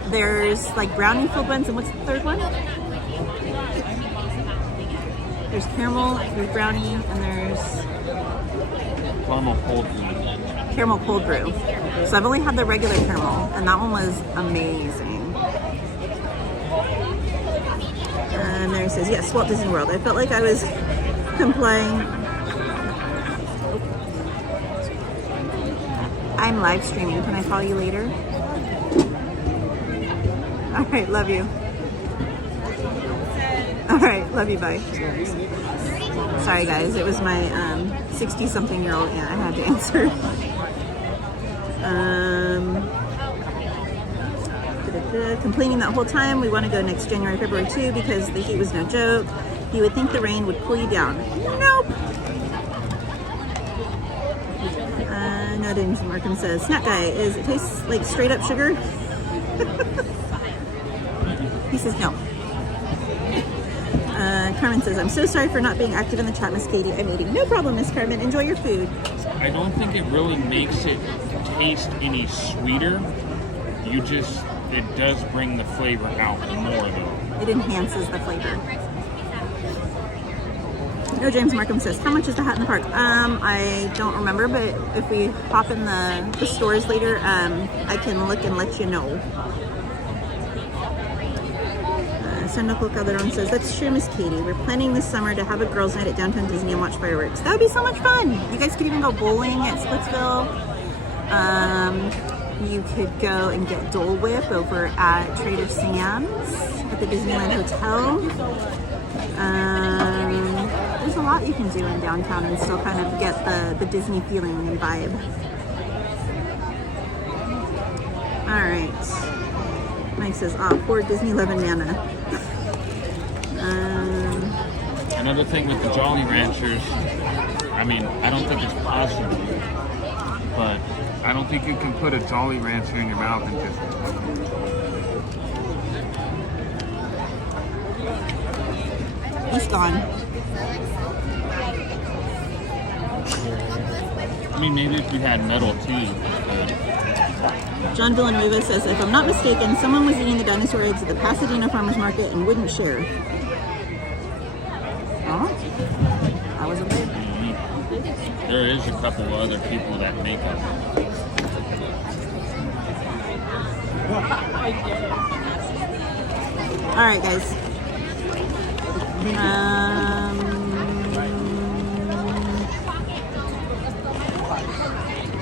There's like brownie filled ones, and what's the third one? There's caramel, there's brownie, and there's Caramel cold brew. Caramel cold brew. So I've only had the regular caramel, and that one was amazing. And Mary says, yes, Walt Disney World. I felt like I was complying. I'm live streaming. Can I call you later? All right, love you. All right, love you, bye. Sorry guys, it was my 60-something-year-old aunt I had to answer. Complaining that whole time. We want to go next January, February too because the heat was no joke. You would think the rain would cool you down. Nope. No, James Markham says, snack guy, it tastes like straight up sugar? He says no. Carmen says, I'm so sorry for not being active in the chat, Miss Katie. I'm eating. No problem, Miss Carmen. Enjoy your food. I don't think it really makes it taste any sweeter. It does bring the flavor out more though. It enhances the flavor. No, James Markham says, how much is the hat in the park? I don't remember, but if we hop in the stores later, I can look and let you know. Nicole Calderon says, that's true, Miss Katie. We're planning this summer to have a girls' night at Downtown Disney and watch fireworks. That would be so much fun. You guys could even go bowling at Splitsville. You could go and get Dole Whip over at Trader Sam's at the Disneyland Hotel. There's a lot you can do in downtown and still kind of get the Disney feeling and vibe. All right. Mike says, poor Disney loving Nana. Another thing with the Jolly Ranchers, I mean, I don't think it's possible, but I don't think you can put a Jolly Rancher in your mouth and just... He's gone. I mean, maybe if you had metal teeth. John Villanueva says, if I'm not mistaken, someone was eating the dinosaur eggs at the Pasadena Farmers Market and wouldn't share. Oh, I wasn't there. Mm-hmm. There is a couple of other people that make them. All right, guys.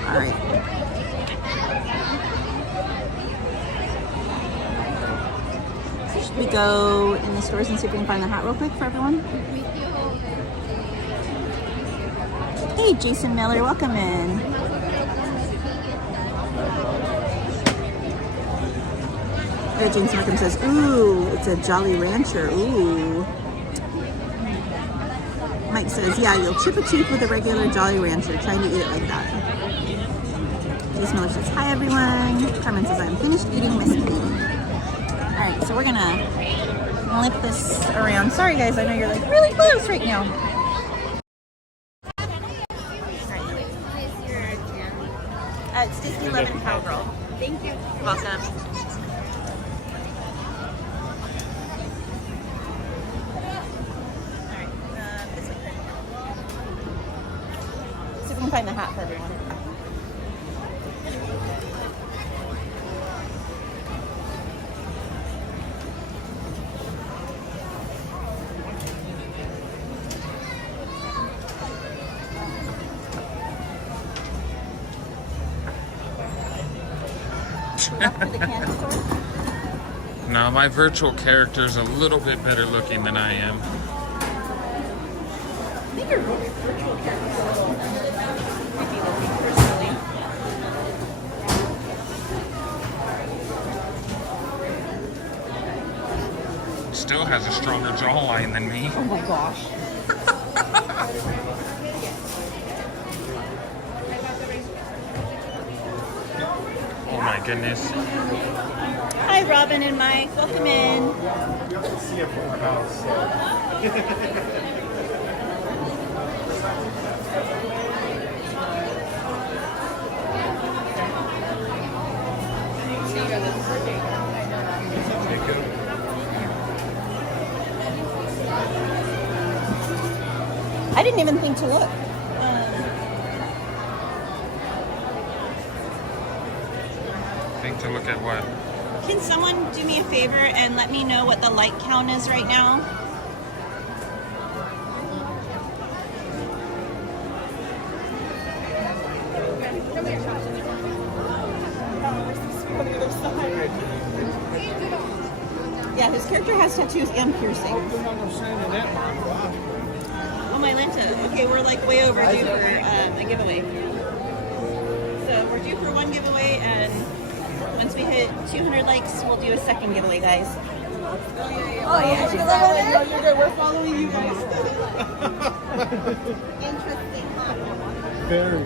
All right. Should we go in the stores and see if we can find the hat real quick for everyone? Hey, Jason Miller, welcome in. James Markham says, ooh, it's a Jolly Rancher, ooh. Mike says, yeah, you'll chip a tooth with a regular Jolly Rancher, trying to eat it like that. Jason Miller says, hi everyone. Carmen says, I'm finished eating Miss Katie. All right, so we're gonna flip this around. Sorry guys, I know you're like really close right now. It's Disney Lemon Cowgirl. Thank you. You're welcome. This way. See if we can find the hat for everyone. No, my virtual character's a little bit better looking than I am. I think your virtual character's a little creepy looking personally. Still has a stronger jawline than me. Oh my gosh. Oh my goodness. Hi Robin and Mike, welcome in. See a full house. I didn't even think to look. Think to look at what? Can someone do me a favor and let me know what the light count is right now? Yeah, his character has tattoos and piercings. Oh, my Lenta. Okay, we're like way overdue for a giveaway. So we're due for one giveaway, and once we hit 200 likes, we'll do a second giveaway, guys. Oh yeah, she's over there. We're following you guys. Interesting. Very.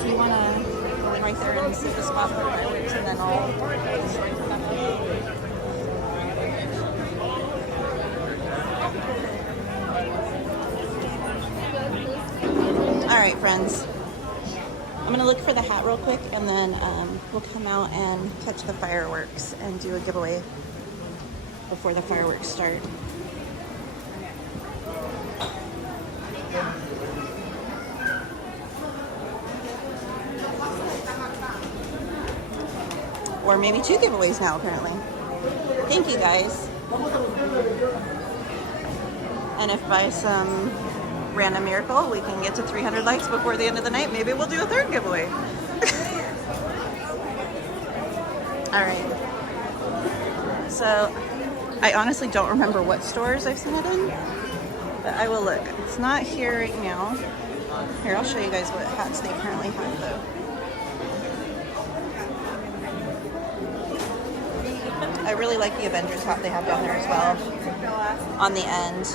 Do you want to go in right there and sit the spot for fireworks, and then I'll... All right, friends. I'm gonna look for the hat real quick, and then we'll come out and touch the fireworks and do a giveaway before the fireworks start. Or maybe 2 giveaways now, apparently. Thank you, guys. And if by some random miracle we can get to 300 likes before the end of the night, maybe we'll do a 3rd giveaway. All right. So I honestly don't remember what stores I've seen it in, but I will look. It's not here right now. Here, I'll show you guys what hats they currently have, though. I really like the Avengers hat they have down there as well, on the end.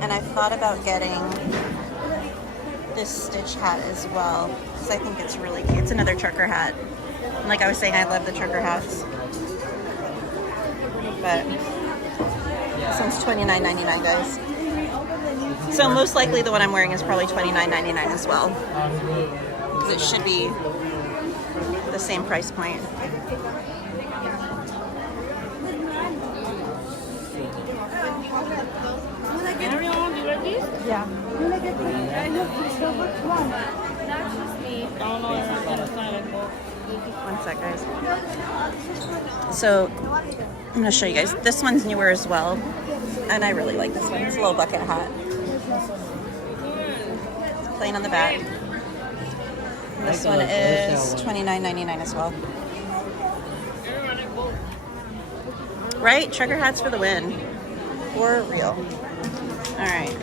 And I've thought about getting this Stitch hat as well, because I think it's really cute. It's another trucker hat. And like I was saying, I love the trucker hats. But this one's $29.99, guys. So most likely the one I'm wearing is probably $29.99 as well, because it should be the same price point. Yeah. One sec, guys. So I'm gonna show you guys. This one's newer as well, and I really like this one. It's a little bucket hat, plain on the back. And this one is $29.99 as well. Right? Trucker hats for the win. For real. Alright.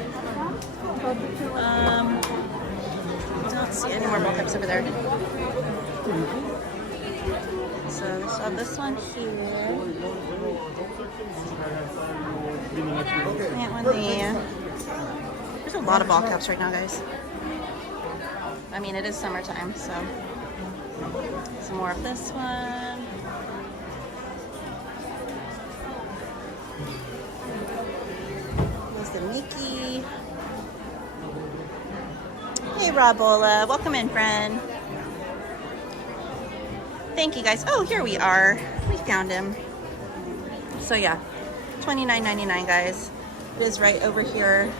I don't see any more ball cups over there. So we still have this one here. Can't win the. There's a lot of ball caps right now, guys. I mean, it is summertime, so. Some more of this one. There's the Mickey. Hey, Robola. Welcome in, friend. Thank you, guys. Oh, here we are. We found him. So, yeah. $29.99, guys. It is right over here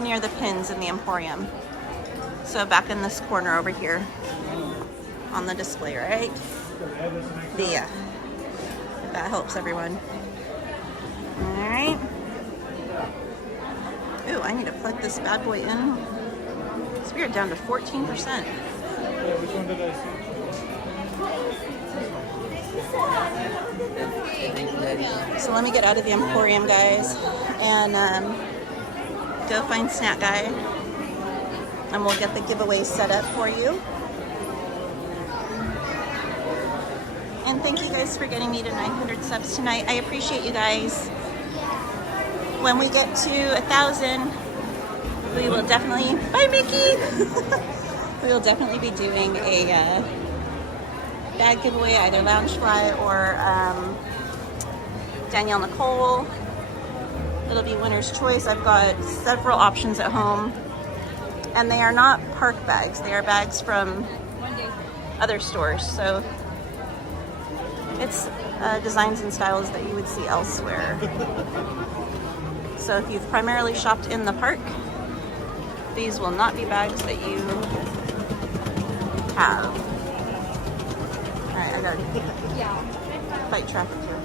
near the pins in the Emporium. So, back in this corner over here on the display, right? Yeah. If that helps everyone. Alright. Ooh, I need to plug this bad boy in. So we are down to 14%. Which one did I see? So let me get out of the Emporium, guys, and go find Snack Guy, and we'll get the giveaway set up for you. And thank you guys for getting me to 900 subs tonight. I appreciate you guys. When we get to 1,000, we will definitely, bye Mickey! We will definitely be doing a bag giveaway, either Loungefly or Danielle Nicole. It'll be winner's choice. I've got several options at home, and they are not park bags. They are bags from other stores. So it's designs and styles that you would see elsewhere. So if you've primarily shopped in the park, these will not be bags that you have. Alright, I gotta fight traffic here.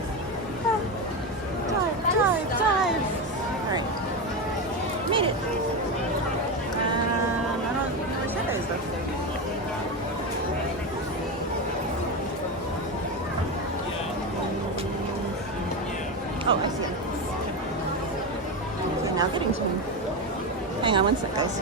Dive! Alright. Made it. I don't know where that is though. Oh, I see it. Okay, now getting to me. Hang on one sec, guys.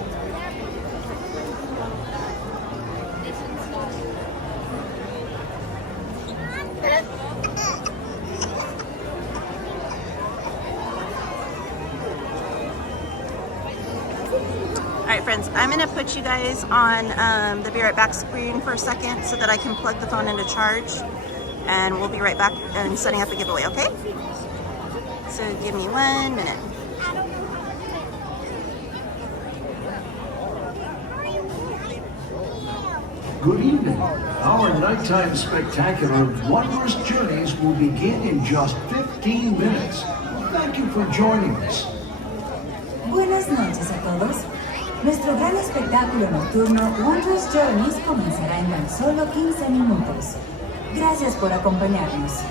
Alright friends, I'm going to put you guys on the Be Right Back screen for a second so that I can plug the phone into charge, and we'll be right back and setting up the giveaway, okay? So give me 1 minute. Good evening. Our nighttime spectacular Wondrous Journeys will begin in just 15 minutes. Thank you for joining us. Buenas noches a todos. Nuestro gran espectáculo nocturno Wondrous Journeys comenzará en tan solo 15 minutos. Gracias por acompañarnos.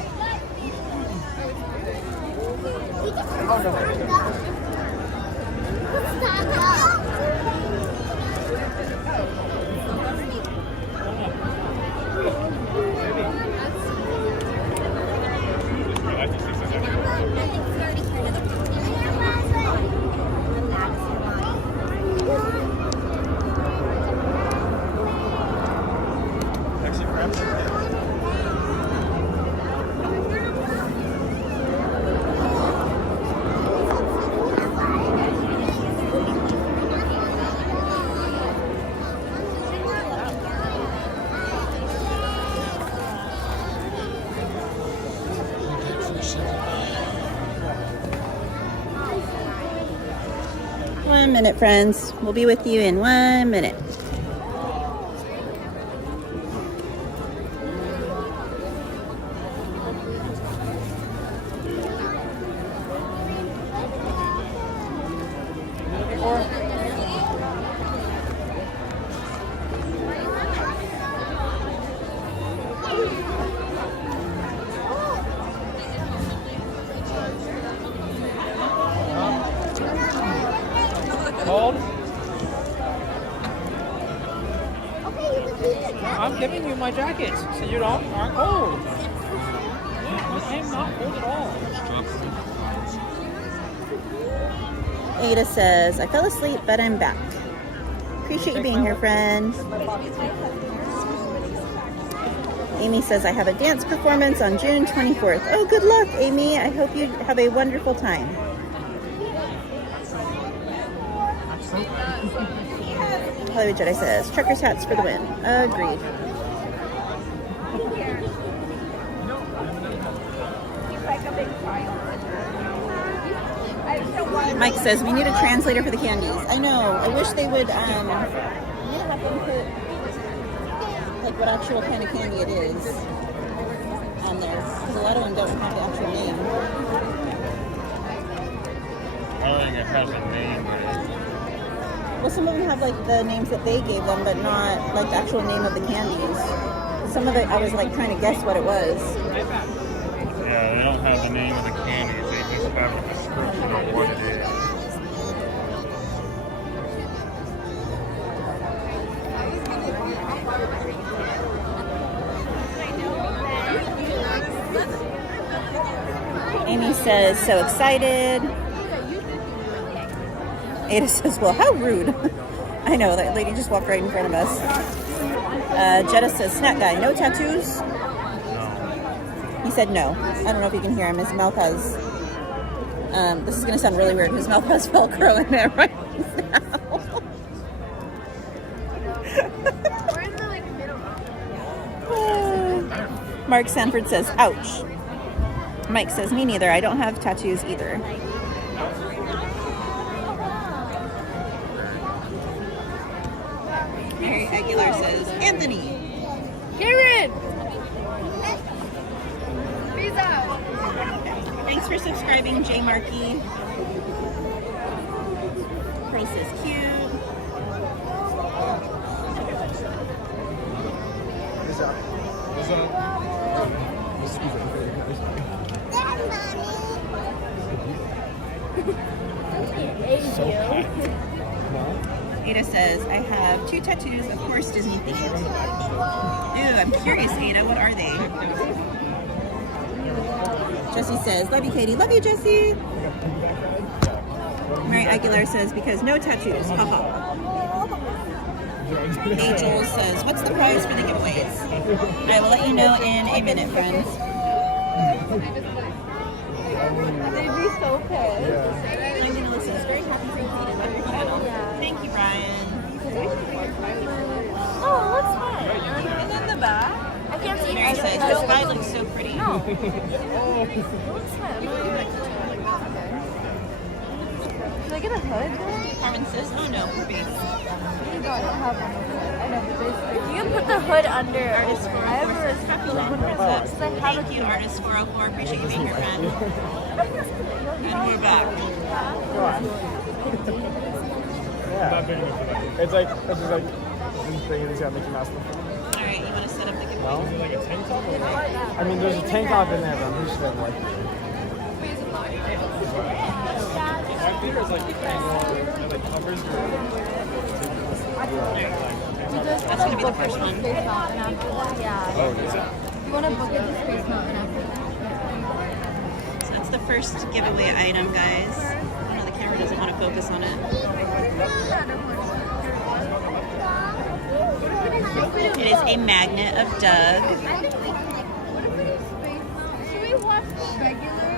One minute, friends. We'll be with you in 1 minute. Cold? I'm giving you my jacket so you aren't cold. I am not cold at all. Ada says, I fell asleep, but I'm back. Appreciate you being here, friend. Amy says, I have a dance performance on June 24th. Oh, good luck, Amy. I hope you have a wonderful time. Hollywood Jedi says, truckers hats for the win. Agreed. Mike says, we need a translator for the candies. I know. I wish they would have them put like what actual kind of candy it is on there. Because a lot of them don't have the actual name. I don't think it has a name. Well, some of them have like the names that they gave them, but not like the actual name of the candies. Some of it, I was like trying to guess what it was. Yeah, they don't have the name of the candies. They just have a description of what it is. Amy says, so excited. Ada says, well, how rude. I know, that lady just walked right in front of us. Jetta says, snack guy, no tattoos? He said no. I don't know if you can hear him. His mouth has, this is going to sound really weird. His mouth has Velcro in there right now. Mark Sanford says, ouch. Mike says, me neither. I don't have tattoos either. Mary Aguilar says, Anthony. Karen! Thanks for subscribing, J Markey. Price is cute. Ada says, I have 2 tattoos, of course Disney themed. Ooh, I'm curious, Ada, what are they? Jessie says, love you, Katie. Love you, Jessie. Mary Aguilar says, because no tattoos. Haha. Angel says, what's the prize for the giveaways? I will let you know in a minute, friends. They'd be so pissed. I'm going to listen. It's very happy for you to love your channel. Thank you, Brian. Oh, looks fun. And then the back. I can't see. Mary says, this spy looks so pretty. No. It looks fun. Should I get a hood? Carmen says, oh no, we're being. You can put the hood under. Artist 404. Thank you, Artist 404. Appreciate you being here, friend. And we're back. Yeah. It's like, this thing that's got Mickey Mouse. Alright, you want to set up the giveaway? No? Like a tank top? I mean, there's a tank top in there, but I'm just saying, like. My theater is like covers That's going to be the first one. Yeah. Oh, is it? You want to book it to Space Mountain after that? So that's the first giveaway item, guys. I know the camera doesn't want to focus on it. It is a magnet of Doug. Should we watch regular?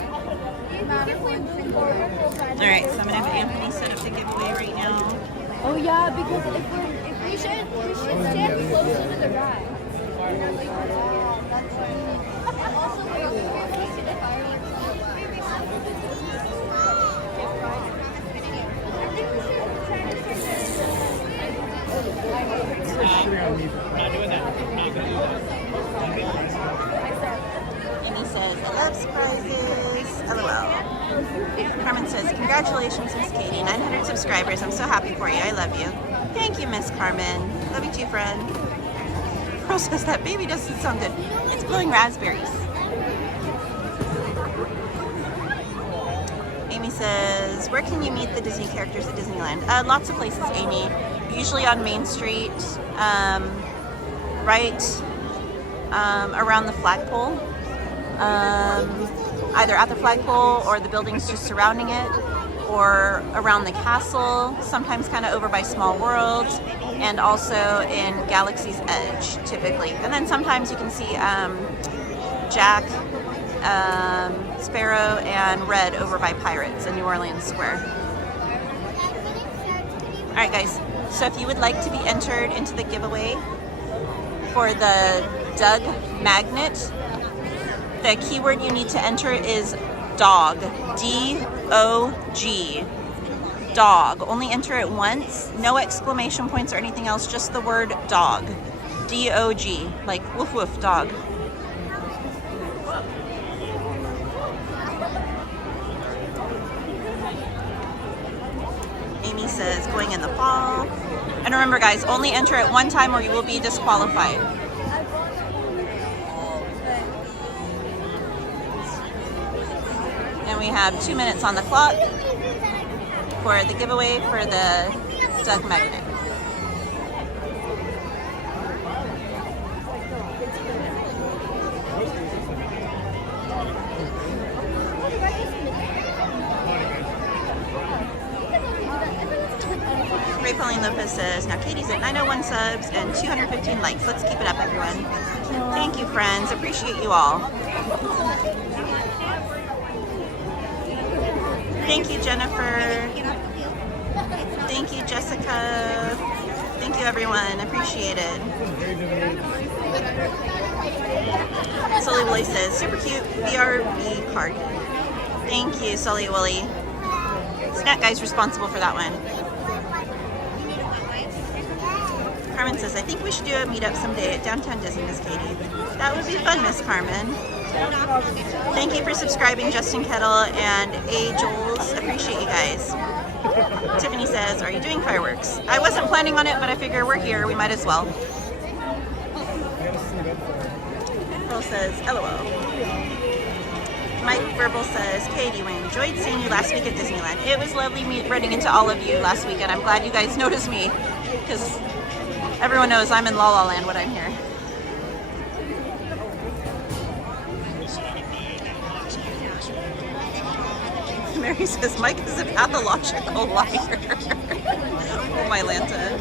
Alright, so I'm going to have Anthony set up the giveaway right now. Oh yeah, because if we should stand closer to the ride. And he says, I love surprises. LOL. Carmen says, congratulations, Miss Katie. 900 subscribers. I'm so happy for you. I love you. Thank you, Miss Carmen. Love you too, friend. Pearl says, that baby doesn't sound good. It's blowing raspberries. Amy says, where can you meet the Disney characters at Disneyland? Lots of places, Amy. Usually on Main Street, right around the flagpole. Either at the flagpole or the buildings just surrounding it, or around the castle, sometimes kind of over by Small World, and also in Galaxy's Edge, typically. And then sometimes you can see Jack, Sparrow, and Red over by Pirates in New Orleans Square. All right, guys. So if you would like to be entered into the giveaway for the Doug magnet, the keyword you need to enter is dog, D-O-G, dog. Only enter it once, no exclamation points or anything else, just the word dog, D-O-G, like woof woof dog. Amy says going in the fall. And remember guys, only enter it one time or you will be disqualified. And we have 2 minutes on the clock for the giveaway for the Doug magnet. Ray Pauline Lopez says, now Katie's at 901 subs and 215 likes. Let's keep it up, everyone. Thank you, friends. Appreciate you all. Thank you, Jennifer. Thank you, Jessica. Thank you, everyone. Appreciate it. Sully Willie says, super cute BRB card. Thank you, Sully Willie. Snack Guy's responsible for that one. Carmen says, I think we should do a meetup someday at Downtown Disney, Miss Katie. That would be fun, Miss Carmen. Thank you for subscribing, Justin Kettle and A. Jules. Appreciate you guys. Tiffany says, are you doing fireworks? I wasn't planning on it, but I figure we're here. We might as well. Pearl says, LOL. Mike Verbal says, Katie, we enjoyed seeing you last week at Disneyland. It was lovely running into all of you last weekend. I'm glad you guys noticed me because everyone knows I'm in La La Land when I'm here. Mary says, Mike is a pathological liar. Oh my Lanta.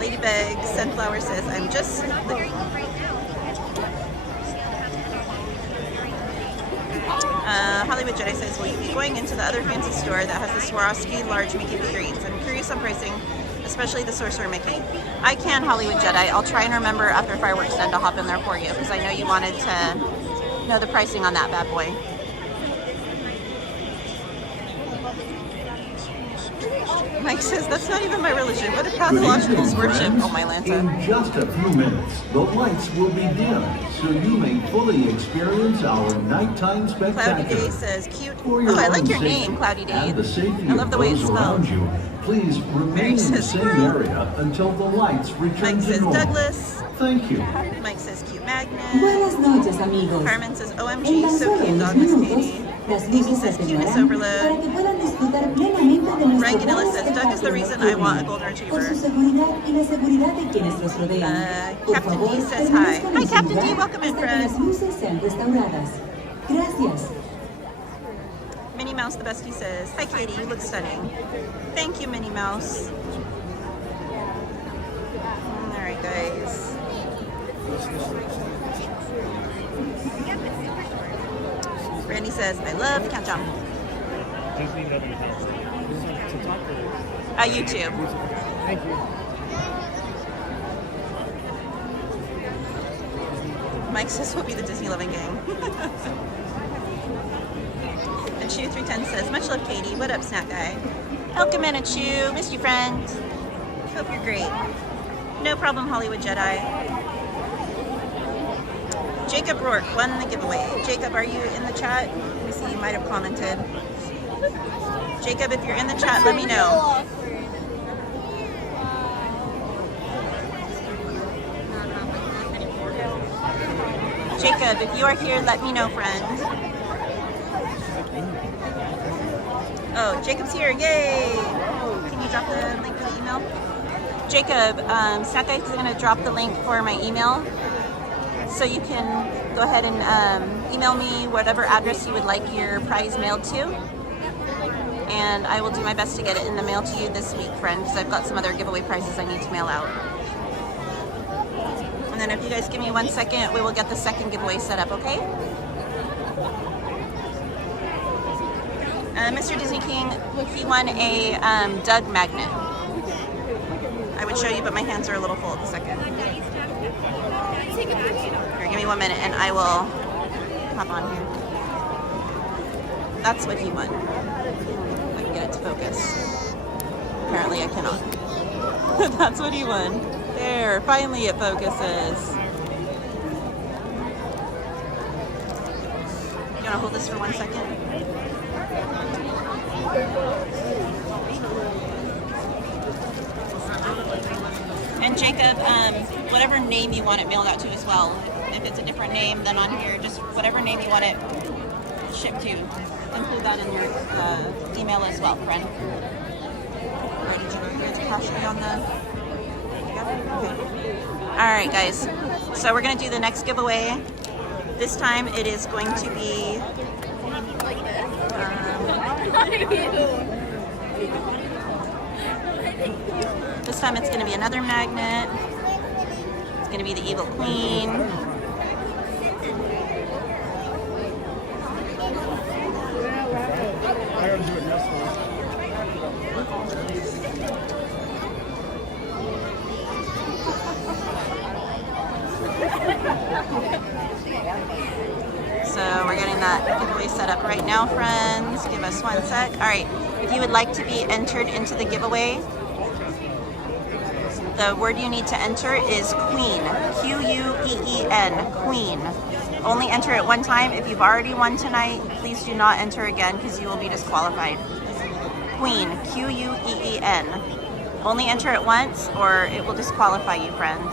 Ladybug Sunflower says, I'm just... Hollywood Jedi says, will you be going into the other fancy store that has the Swarovski large Mickey figurines? I'm curious on pricing, especially the Sorcerer Mickey. I can, Hollywood Jedi. I'll try and remember after fireworks end to hop in there for you because I know you wanted to know the pricing on that bad boy. Mike says, that's not even my religion. What a pathological worship. Oh, my Lanta. In just a few minutes, the lights will be dim, so you may fully experience our nighttime spectacular. Cloudy Day says, cute. Oh, I like your name, Cloudy Day. And the safety I love the way it's spelled. you. Please remain in the same area until the lights return to normal. Douglas. Thank you. Mike says, cute magnet. Buenas noches, amigos. Carmen says, OMG, so cute, dog, Miss Katie. Lucy says, cuteness overload. Rankinilla says, Doug is the reason I want a golden retriever. Captain D says, hi. Hi, Captain D, welcome in, friend. Minnie Mouse, the bestie, says, hi, Katie, you look stunning. Thank you, Minnie Mouse. All right, guys. Randy says, I love the countdown. YouTube. Thank you. Mike says we'll be the Disney loving gang. And Chew310 says, much love, Katie. What up, snack guy? Welcome in, Chew. Missed you, friend. Hope you're great. No problem, Hollywood Jedi. Jacob Rourke won the giveaway. Jacob, are you in the chat? Let me see, you might have commented. Jacob, if you're in the chat, let me know. Jacob, if you are here, let me know, friend. Oh, Jacob's here, yay! Can you drop the link for the email? Jacob, Snack Guy is going to drop the link for my email. So you can go ahead and email me whatever address you would like your prize mailed to, and I will do my best to get it in the mail to you this week, friend, because I've got some other giveaway prizes I need to mail out. And then if you guys give me 1 second, we will get the second giveaway set up, okay? Mr. Disney King, he won a Doug magnet. I would show you, but my hands are a little full at the second. Here, give me 1 minute and I will hop on here. That's what he won. I can get it to focus. Apparently I cannot. That's what he won. There, finally it focuses. You wanna hold this for 1 second? And Jacob, whatever name you want it mailed out to as well. If it's a different name than on here, just whatever name you want it shipped to. Include that in your email as well, friend. Alright, did you get to crash me on the... Okay. Alright guys, so we're going to do the next giveaway. This time it is going to be... This time it's going to be another magnet. It's going to be the Evil Queen. So we're getting that giveaway set up right now, friends. Give us 1 sec. All right, if you would like to be entered into the giveaway, the word you need to enter is Queen, Q-U-E-E-N, Queen. Only enter it 1 time. If you've already won tonight, please do not enter again because you will be disqualified. Queen, Q-U-E-E-N. Only enter it once or it will disqualify you, friends.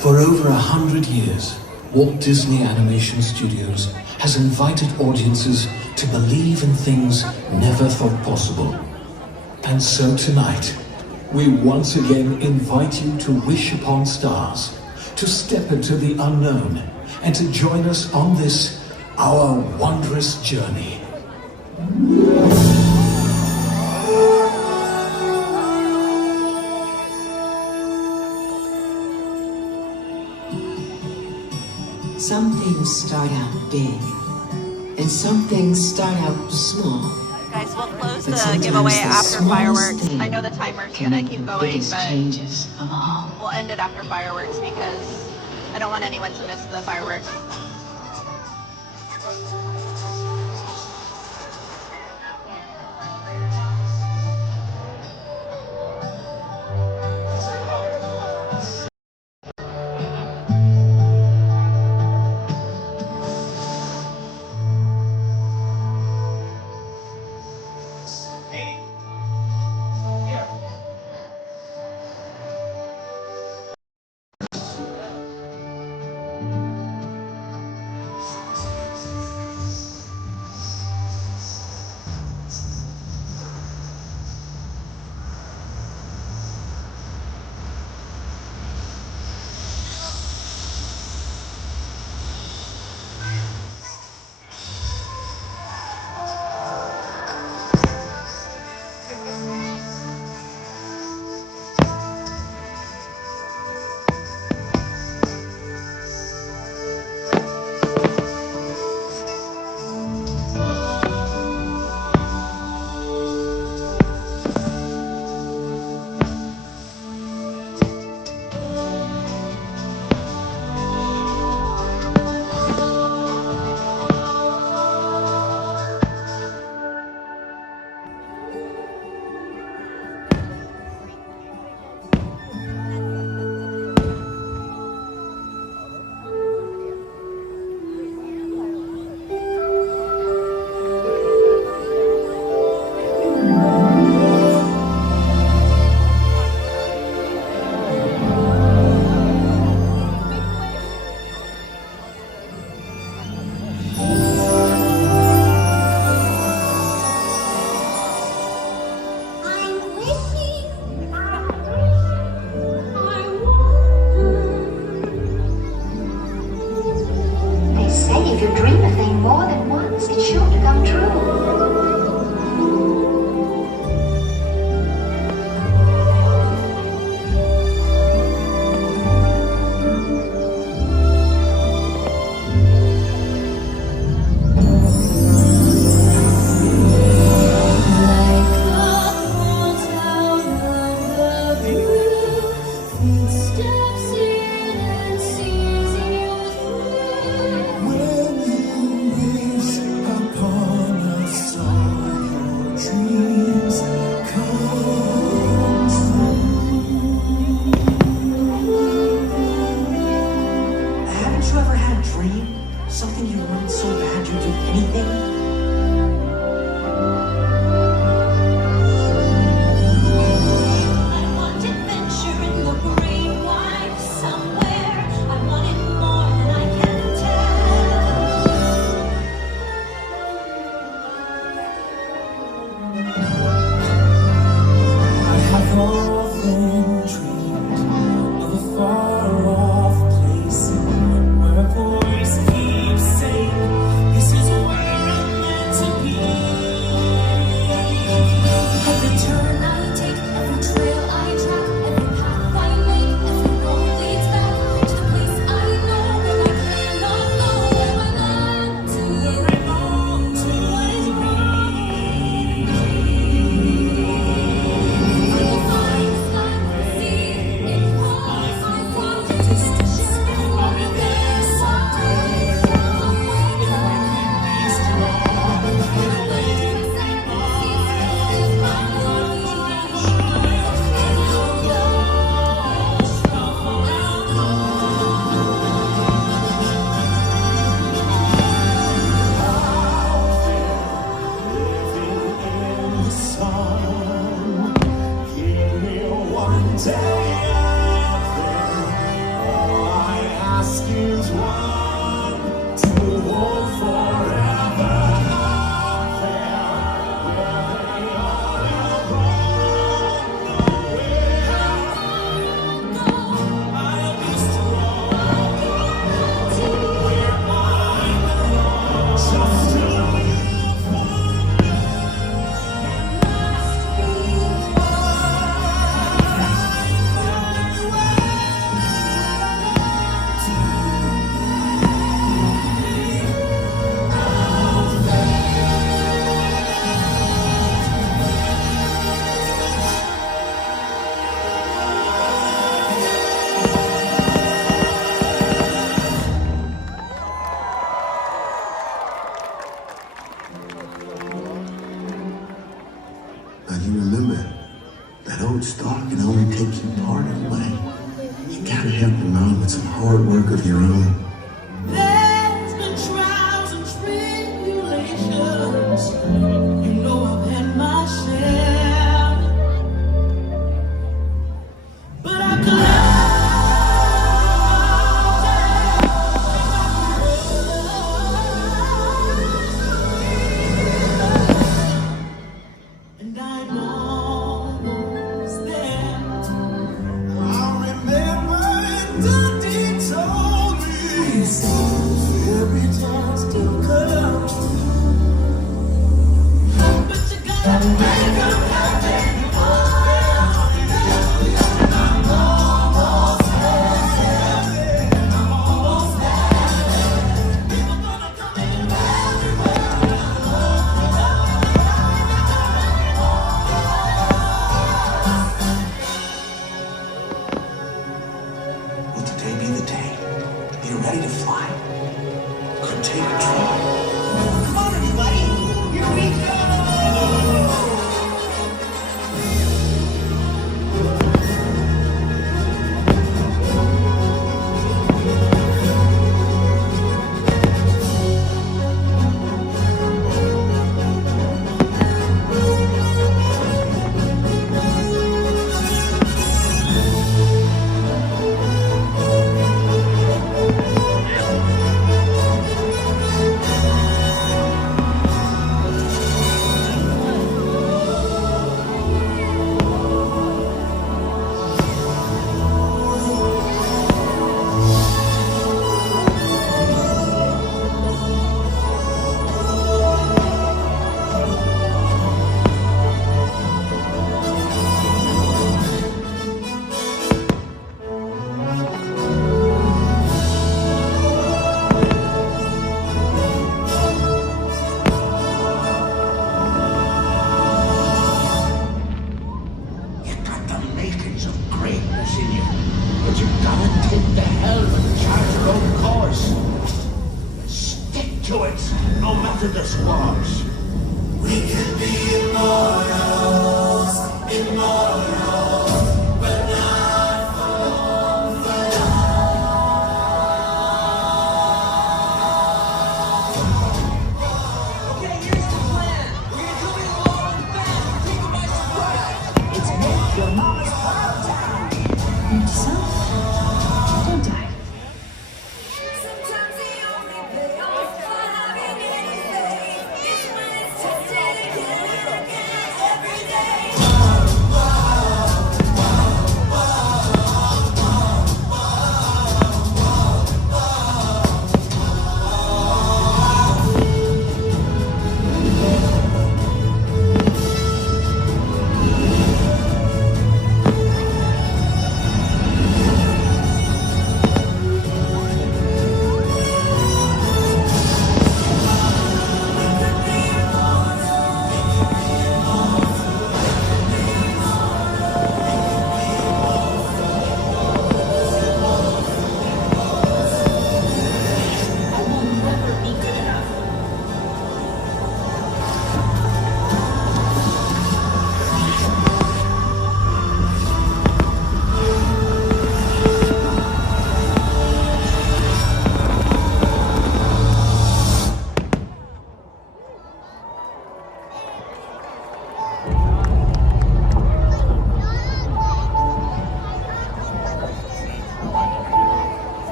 For over 100 years, Walt Disney Animation Studios has invited audiences to believe in things never thought possible. And so tonight, we once again invite you to wish upon stars, to step into the unknown, and to join us on this, our wondrous journey. Some things start out big, and some things start out small. Guys, we'll close the giveaway after fireworks. I know the timer's gonna keep going, but we'll end it after fireworks because I don't want anyone to miss the fireworks. Now you remember, that old stock can only take you part of the way. You gotta have to know it's some hard work of your own. There's been trials and tribulations. You know I've had my share. But I could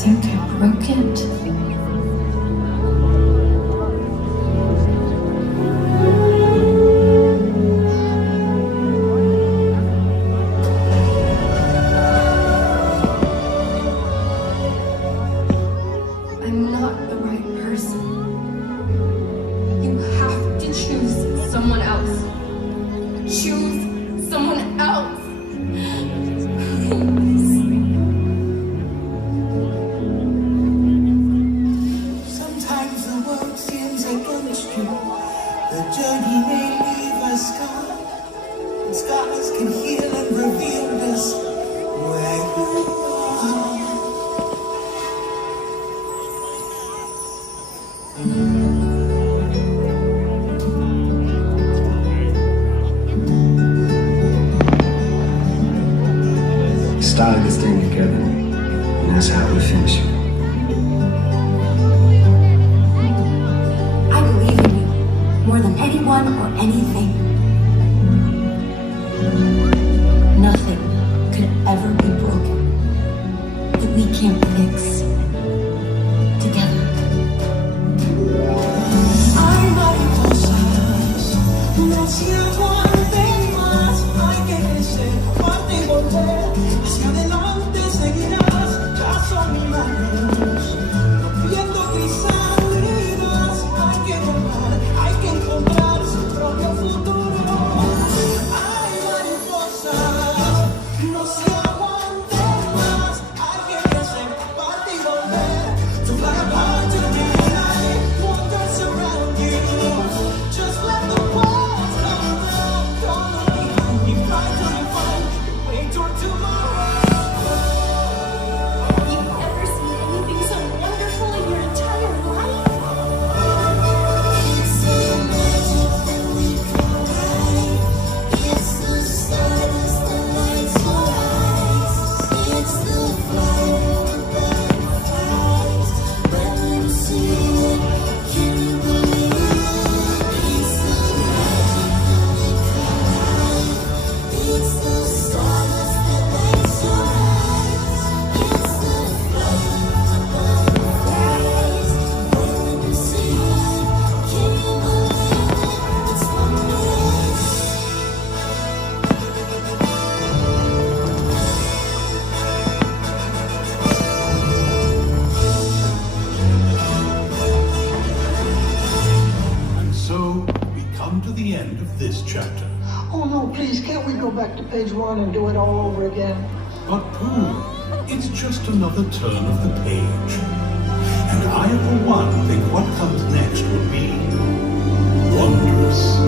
think I broke it. I'm not the right person. You have to choose someone else. Choose someone else. Sometimes the world seems against you. The journey may leave a scar. And scars can heal and reveal just where you are. We started this thing together, and that's how we finish it. I believe in you more than anyone or anything. Nothing could ever be broken that we can't fix together. Hay mariposas, nació de más. Hay que ser fuerte y volver. Hacia adelante seguirás. Ya son 1000 años. Viendo quizás heridas. Hay que volar, hay que encontrar su propio futuro. Hay mariposas, no se aguanten más. Hay que ser fuerte y volver. To fly apart, to reunite, wonders around you. Just let the walls come around. Don't look behind you, fly till you find your way toward tomorrow. You've ever seen anything so wonderful in your entire life? It's the magic that we call life. It's the stardust that lights your eyes. It's the flight of the butterflies. When you see it, can you believe it? It's the magic that we call life. It's the stardust that lights your eyes. It's the flight of the butterflies. When you see it, can you believe it? It's wondrous. And so, we come to the end of this chapter. Oh no, please, can't we go back to page 1 and do it all over again? But Pooh, it's just another turn of the page. And I, for one, think what comes next will be wondrous.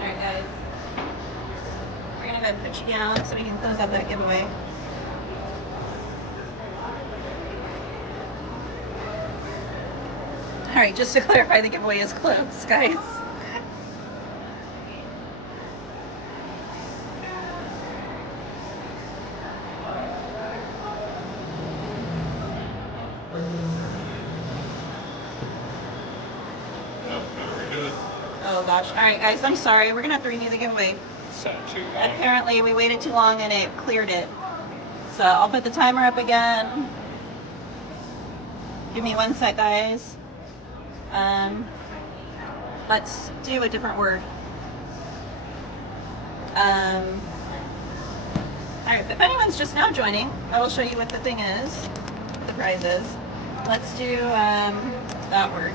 Alright guys, we're gonna go ahead and put you down so we can close out that giveaway. Alright, just to clarify, the giveaway is closed, guys. Oh gosh. Alright guys, I'm sorry. We're gonna have to renew the giveaway. Apparently we waited too long and it cleared it. So I'll put the timer up again. Give me 1 sec, guys. Let's do a different word. Alright, if anyone's just now joining, I will show you what the thing is, what the prize is. Let's do that word.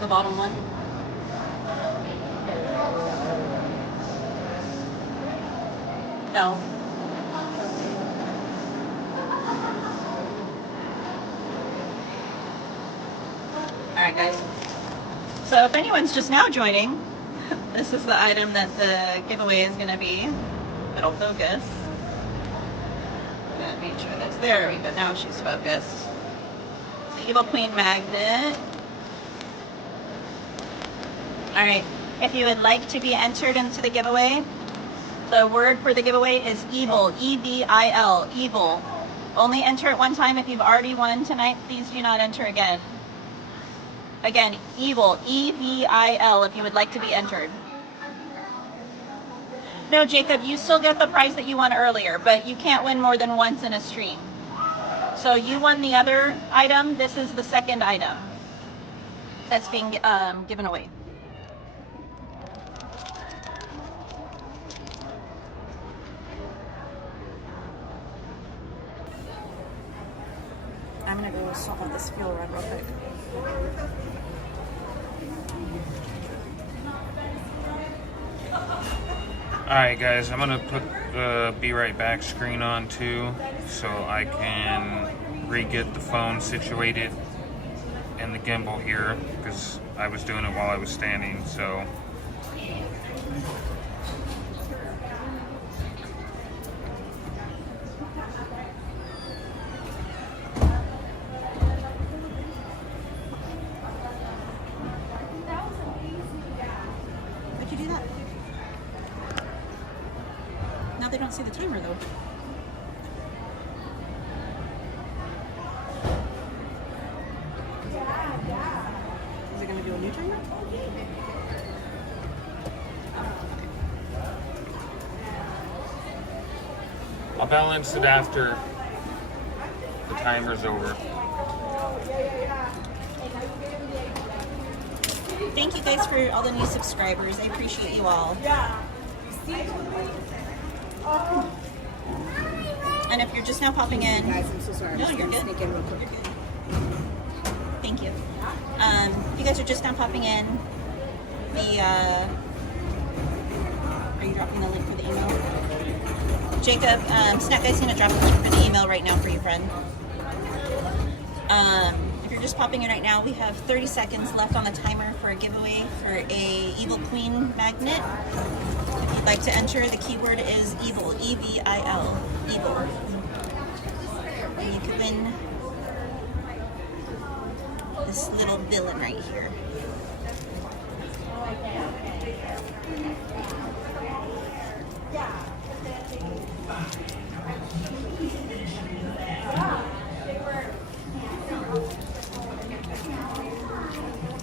The bottom one. No. Alright, guys. So if anyone's just now joining, this is the item that the giveaway is going to be. It'll focus. I'm going to make sure that's there. But now she's focused. The Evil Queen magnet. Alright, if you would like to be entered into the giveaway, the word for the giveaway is evil. E-V-I-L. Evil. Only enter it one time. If you've already won tonight, please do not enter again. Again, evil. E-V-I-L if you would like to be entered. No, Jacob, you still get the prize that you won earlier, but you can't win more than once in a stream. So you won the other item. This is the second item that's being given away. I'm gonna go swap out this fuel rod real quick. Alright guys, I'm gonna put the Be Right Back screen on too, so I can re-get the phone situated and the gimbal here, because I was doing it while I was standing, so. Why'd you do that? Now they don't see the timer though. Is it going to do a new timer? I'll balance it after the timer's over. Thank you guys for all the new subscribers. I appreciate you all. And if you're just now popping in, guys, I'm so sorry. No, you're good. Sneak in real quick. You're good. Thank you. If you guys are just now popping in, the are you dropping the link for the email? Jacob, Snack Guy's gonna drop the link for the email right now for you, friend. If you're just popping in right now, we have 30 seconds left on the timer for a giveaway for a Evil Queen magnet. If you'd like to enter, the keyword is evil, E-V-I-L, evil. And you could win this little villain right here.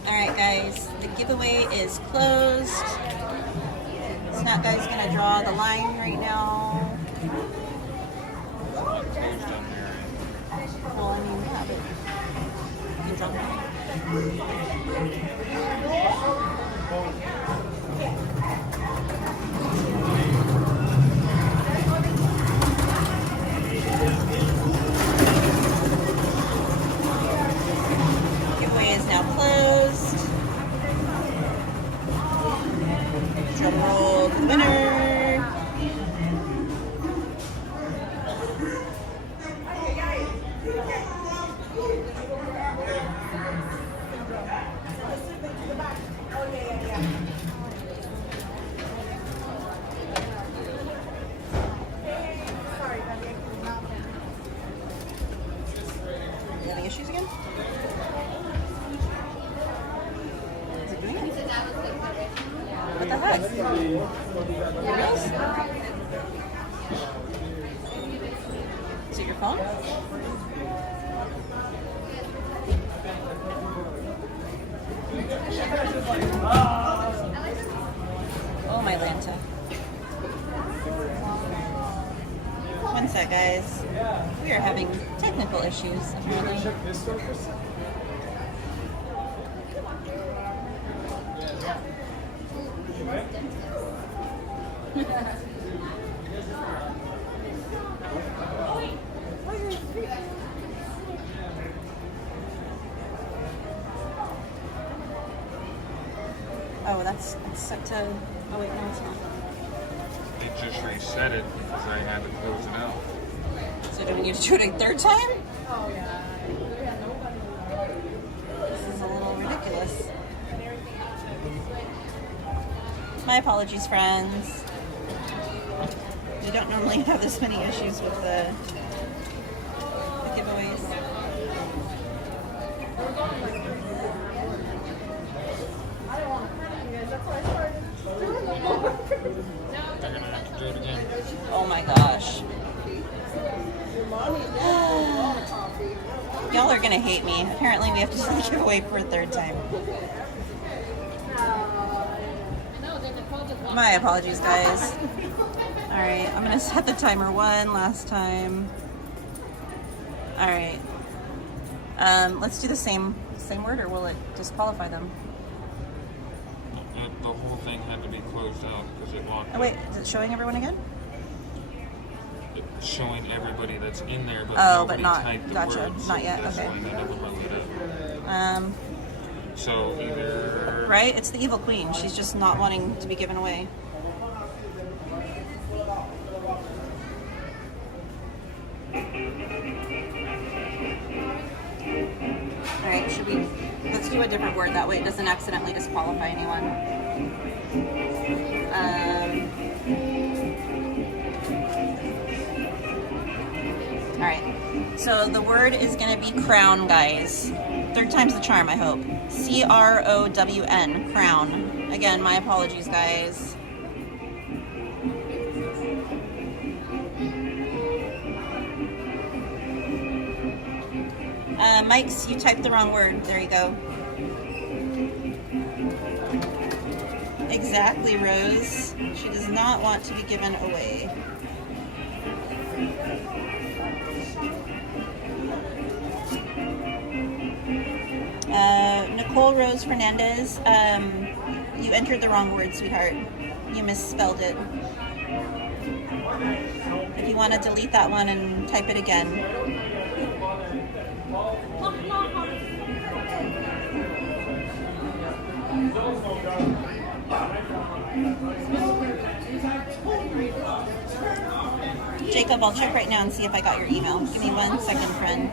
Alright guys, the giveaway is closed. Snack Guy's gonna draw the line right now. Well, I mean, yeah, but you can draw the line. Giveaway is now closed. Drum roll, the winner. You having issues again? Is it doing it? What the heck? Your wheels? Is it your phone? Oh my Lanta. One sec, guys. We are having technical issues, apparently. Oh, that's set to. Oh, wait, no, it's not. It just reset it because I had to close it out. So, do we need to do it a third time? This is a little ridiculous. My apologies, friends. We don't normally have this many issues with the giveaways. They're gonna have to do it again. Oh my gosh. Y'all are gonna hate me. Apparently we have to do the giveaway for a third time. My apologies, guys. Alright, I'm gonna set the timer one last time. Alright. Let's do the same word, or will it disqualify them? The whole thing had to be closed out because it locked. Oh wait, is it showing everyone again? It's showing everybody that's in there, but Oh, nobody but not. typed the Gotcha. words, Not so yet. that's Okay. why they never wrote it up. So either Right? It's the evil queen. She's just not wanting to be given away. Alright, let's do a different word, that way it doesn't accidentally disqualify anyone. Alright, so the word is going to be crown, guys. Third time's the charm, I hope. C-R-O-W-N, crown. Again, my apologies, guys. Mike's, you typed the wrong word. There you go. Exactly, Rose. She does not want to be given away. Nicole Rose Fernandez, you entered the wrong word, sweetheart. You misspelled it. If you want to delete that one and type it again. Jacob, I'll check right now and see if I got your email. Give me 1 second, friend.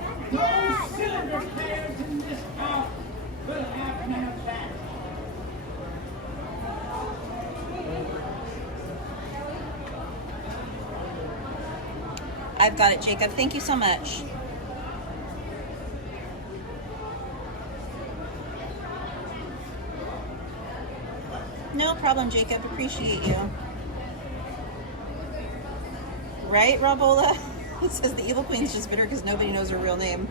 I've got it, Jacob. Thank you so much. No problem, Jacob. Appreciate you. Right, Robola? It says the evil queen's just bitter because nobody knows her real name.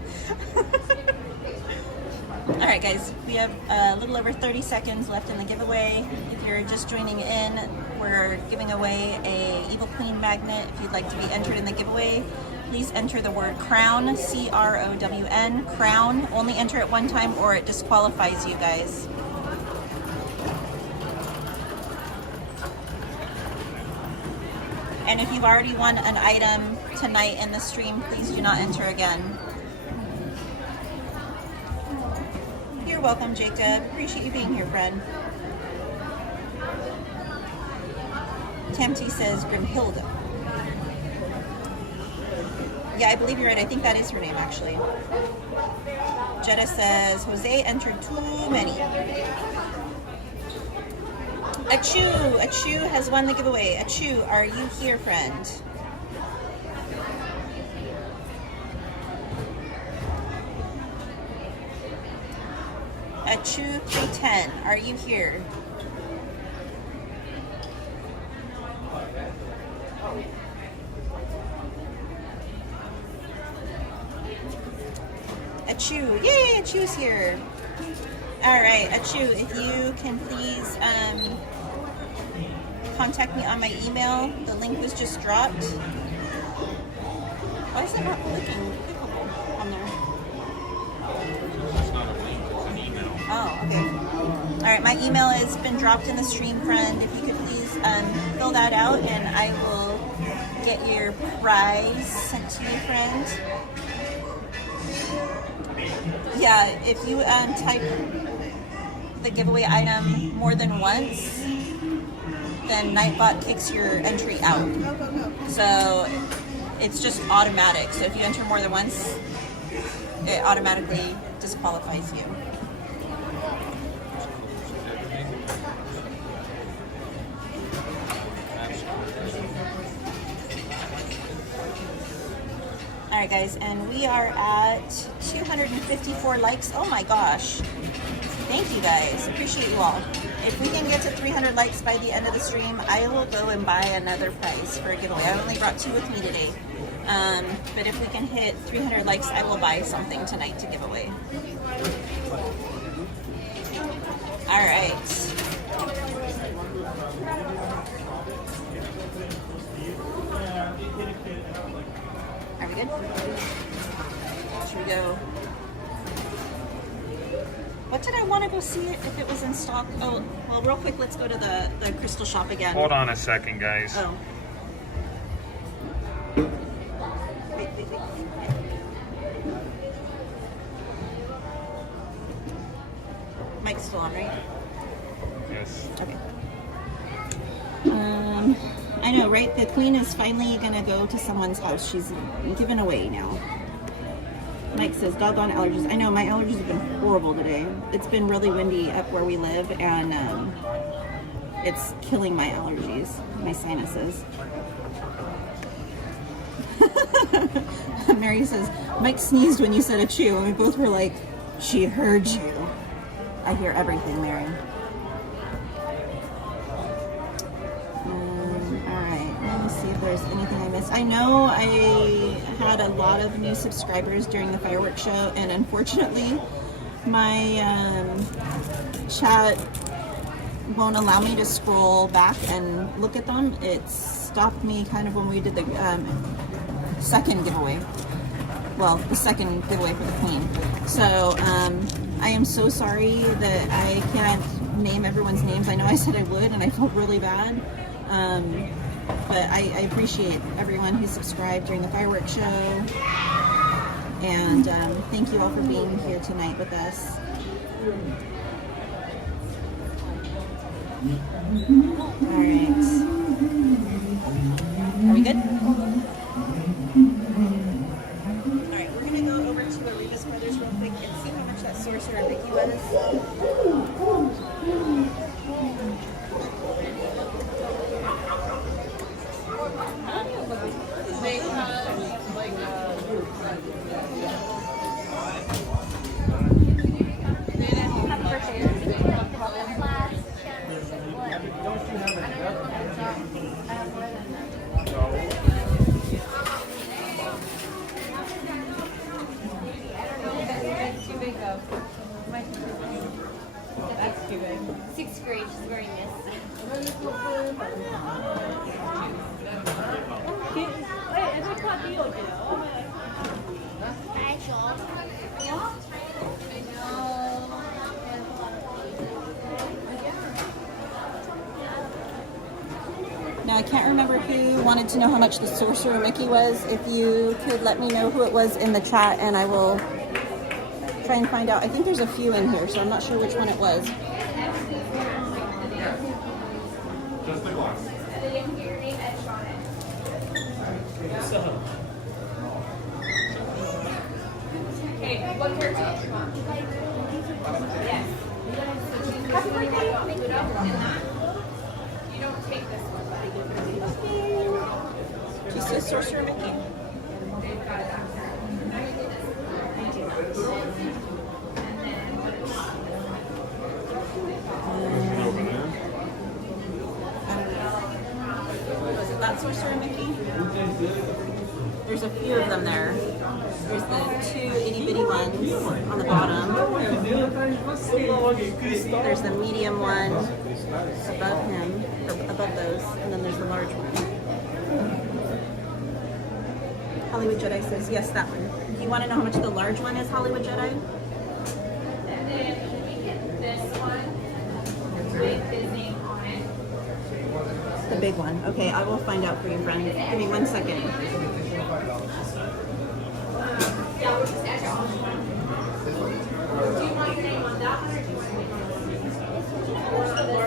Alright guys, we have a little over 30 seconds left in the giveaway. If you're just joining in, we're giving away a Evil Queen magnet. If you'd like to be entered in the giveaway, please enter the word crown, C-R-O-W-N, crown. Only enter it one time or it disqualifies you guys. And if you've already won an item tonight in the stream, please do not enter again. You're welcome, Jacob. Appreciate you being here, friend. Tamty says Grimhilda. Yeah, I believe you're right. I think that is her name, actually. Jetta says, Jose entered too many. Achu! Achu has won the giveaway. Achu, are you here, friend? Achu 310, are you here? Achu, yay, Achu's here. All right, Achu, if you can please contact me on my email. The link was just dropped. Why is it not clicking on there? It's not a link, it's an email. Oh, okay. All right, my email has been dropped in the stream, friend. If you could please fill that out, and I will get your prize sent to you, friend. Yeah, if you type the giveaway item more than once, then Nightbot kicks your entry out. So it's just automatic. So if you enter more than once, it automatically disqualifies you. All right, guys, and we are at 254 likes. Oh my gosh. Thank you guys. Appreciate you all. If we can get to 300 likes by the end of the stream, I will go and buy another prize for a giveaway. I only brought 2 with me today. But if we can hit 300 likes, I will buy something tonight to give away. All right. Are we good? Should we go? What did I want to go see if it was in stock? Oh, well, real quick, let's go to the crystal shop again. Hold on a second, guys. Oh. Wait. Mic's still on, right? Yes. Okay. I know, right? The queen is finally gonna go to someone's house. She's given away now. Mike says, doggone allergies. I know, my allergies have been horrible today. It's been really windy up where we live, and it's killing my allergies, my sinuses. Mary says, Mike sneezed when you said a chew, and we both were like, she heard you. I hear everything, Mary. Let me see if there's anything I missed. I know I had a lot of new subscribers during the fireworks show, and unfortunately my chat won't allow me to scroll back and look at them. It stopped me kind of when we did the second giveaway. Well, the second giveaway for the queen. So I am so sorry that I can't name everyone's names. I know I said I would, and I felt really bad. But I appreciate everyone who subscribed during the fireworks show, and thank you all for being here tonight with us. All right. Are we good? All right, we're gonna go over to Arribas Brothers real quick and see how much that Sorcerer Mickey was. They have like That's too big. 6th grade, she's wearing this. Now, I can't remember who wanted to know how much the Sorcerer Mickey was. If you could let me know who it was in the chat, and I will try and find out. I think there's a few in here, so I'm not sure which one it was. Just the glass. Hey, what character do you want? Yes. Happy birthday! You don't take this one, buddy. Just says Sorcerer Mickey. Was it that Sorcerer Mickey? There's a few of them there. There's the 2 itty bitty ones on the bottom. There's the medium one above him, or above those, and then there's the large one. Hollywood Jedi says, yes, that one. Do you want to know how much the large one is, Hollywood Jedi? And then we get this one with his name on it. The big one. Okay, I will find out for you, friend. Give me 1 second. Yeah, we'll just add your own one. Do you want your name on that one or do you want your name on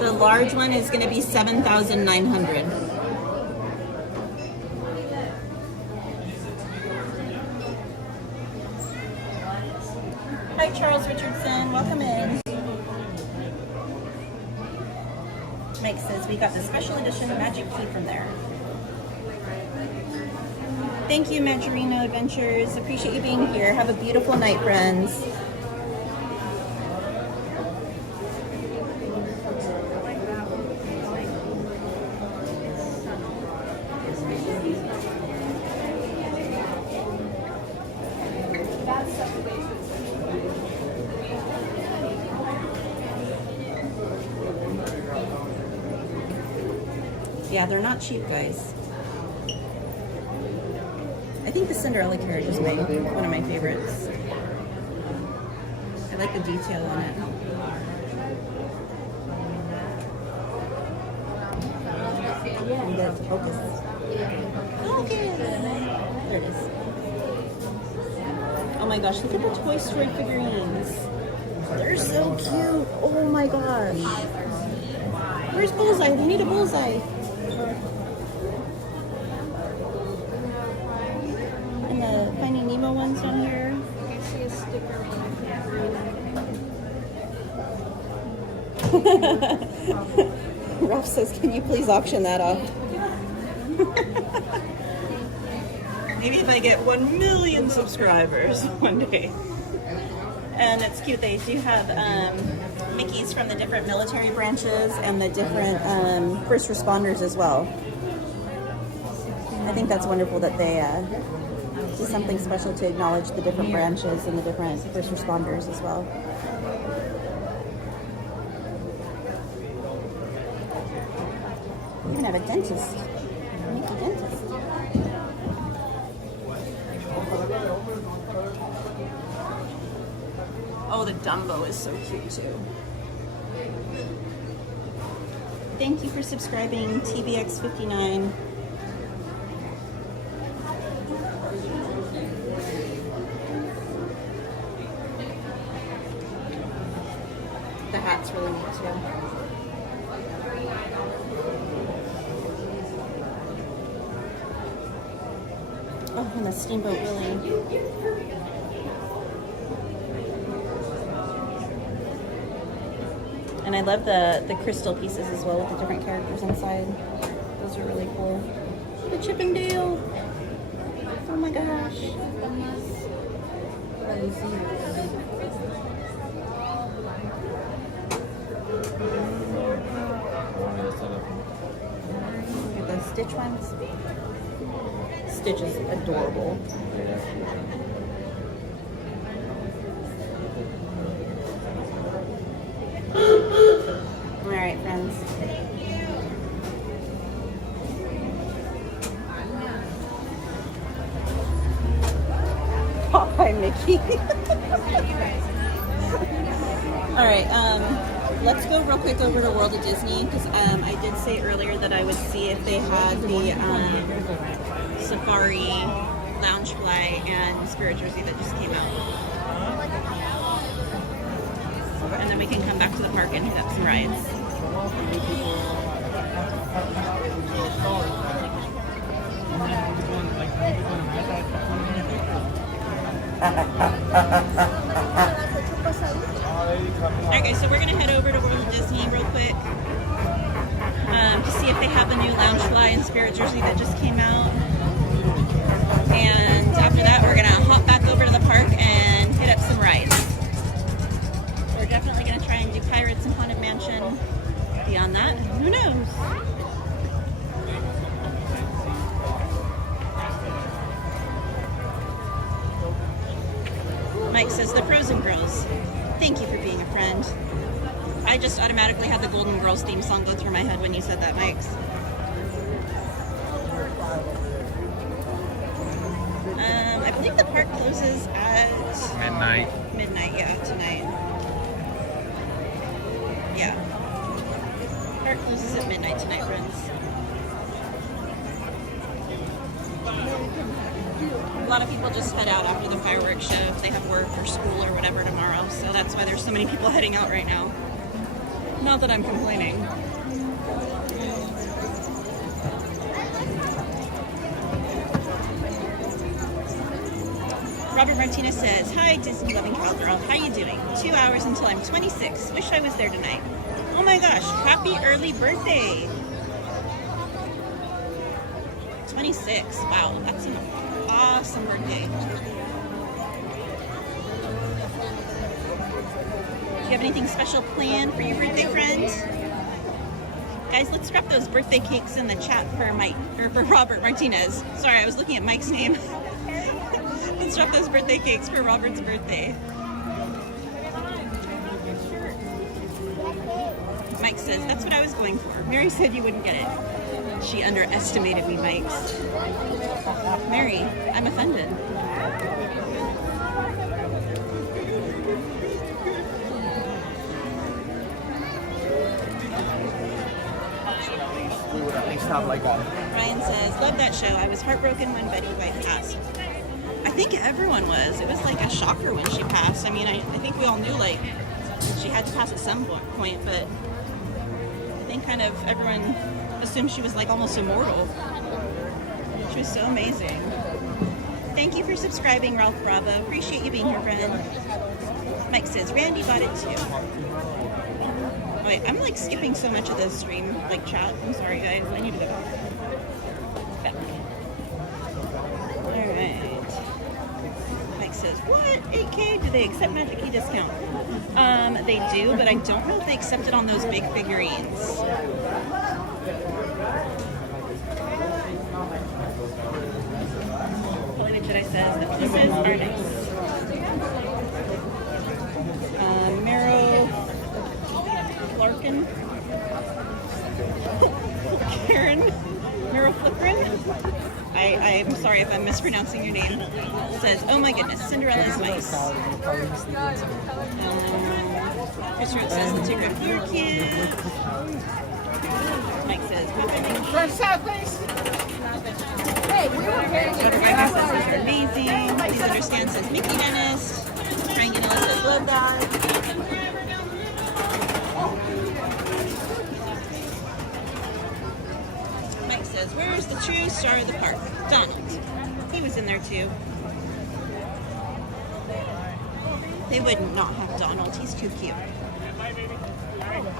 The large one is going to be 7,900. Hi, Charles Richardson. Welcome in. Mike says we got the special edition magic key from there. Thank you, Maggiorino Adventures. Appreciate you being here. Have a beautiful night, friends. Yeah, they're not cheap, guys. I think the Cinderella carriage is one of my favorites. I like the detail on it. And the focus. Okay. There it is. Oh my gosh, look at the Toy Story figurines. They're so cute. Oh my gosh. Where's Bullseye? We need a Bullseye. And the Finding Nemo ones down here. I see a sticker Ralph says, can you please auction that off? Maybe if I get 1 million subscribers one day. And it's cute. They do have Mickeys from the different military branches and the different first responders as well. I think that's wonderful that they do something special to acknowledge the different branches and the different first responders as well. We even have a dentist. A Mickey dentist. Oh, the Dumbo is so cute too. Thank you for subscribing, TBX59. The hat's really neat too. Oh, and the Steamboat Willie. And I love the crystal pieces as well with the different characters inside. Those are really cool. The Chip and Dale. Oh my gosh. Look at the Stitch ones. Stitch is adorable. Alright, friends. Hi, Mickey. Alright, let's go real quick over to World of Disney, because I did say earlier that I would see if they had the Safari, Loungefly, and Spirit Jersey that just came out. And then we can come back to the park and hit up some rides. Alright guys, so we're going to head over to World of Disney real quick to see if they have the new Loungefly and Spirit Jersey that just came out. And after that, we're going to hop back over to the park and hit up some rides. We're definitely going to try and do Pirates and Haunted Mansion. Beyond that, who knows? Mike says, the Frozen Girls. Thank you for being a friend. I just automatically had the Golden Girls theme song go through my head when you said that, Mike. I believe the park closes at... Midnight, yeah, tonight. Yeah. Park closes at midnight tonight, friends. A lot of people just head out after the fireworks show if they have work or school or whatever tomorrow, so that's why there's so many people heading out right now. Not that I'm complaining. Robert Martinez says, hi, Disney loving cowgirl. How you doing? 2 hours until I'm 26. Wish I was there tonight. Oh my gosh, happy early birthday. 26. Wow, that's an awesome birthday. Do you have anything special planned for your birthday, friends? Guys, let's drop those birthday cakes in the chat for Mike, or for Robert Martinez. Sorry, I was looking at Mike's name. Let's drop those birthday cakes for Robert's birthday. Mike says, that's what I was going for. Mary said you wouldn't get it. She underestimated me, Mike. Mary, I'm offended. We would at least have like a... Ryan says, love that show. I was heartbroken when Betty White passed. I think everyone was. It was like a shocker when she passed. I mean, I think we all knew like she had to pass at some point, but I think kind of everyone assumed she was like almost immortal. She was so amazing. Thank you for subscribing, Ralph Bravo. Appreciate you being here, friend. Mike says, Randy bought it too. Wait, I'm like skipping so much of this stream, like chat. I'm sorry, guys. I need to go back. Alright. Mike says, what? 8K? Do they accept Magic Key discount? They do, but I don't know if they accept it on those big figurines. Holy Jedi says the pieces are nice. Meryl Larkin. Karen. Meryl Fliprin. I'm sorry if I'm mispronouncing your name. Says, oh my goodness, Cinderella's nice. Chris Root says, the Tigger Fear Kid. Mike says, Hey, we were getting it. These are amazing. Please understand says Mickey Dennis. Frank and Ella says, love that. Mike says, where's the true star of the park? Donald. He was in there too. They would not have Donald. He's too cute.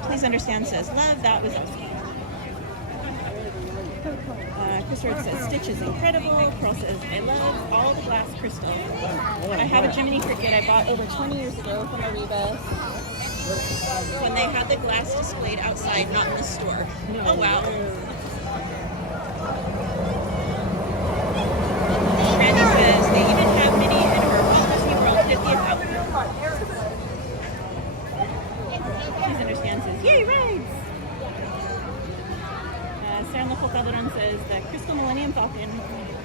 Please understand says, love that was awesome. Chris Rhodes says, Stitch is incredible. Pearl says, I love all the glass crystal. I have a Jiminy Cricket I bought over 20 years ago from Ariba when they had the glass displayed outside, not in the store. Oh, wow. Randy says, they even have Minnie in her Walt Disney World 50th outfit. Please understand says, yay, rides! Sarah Leffel Calderon says the Crystal Millennium Falcon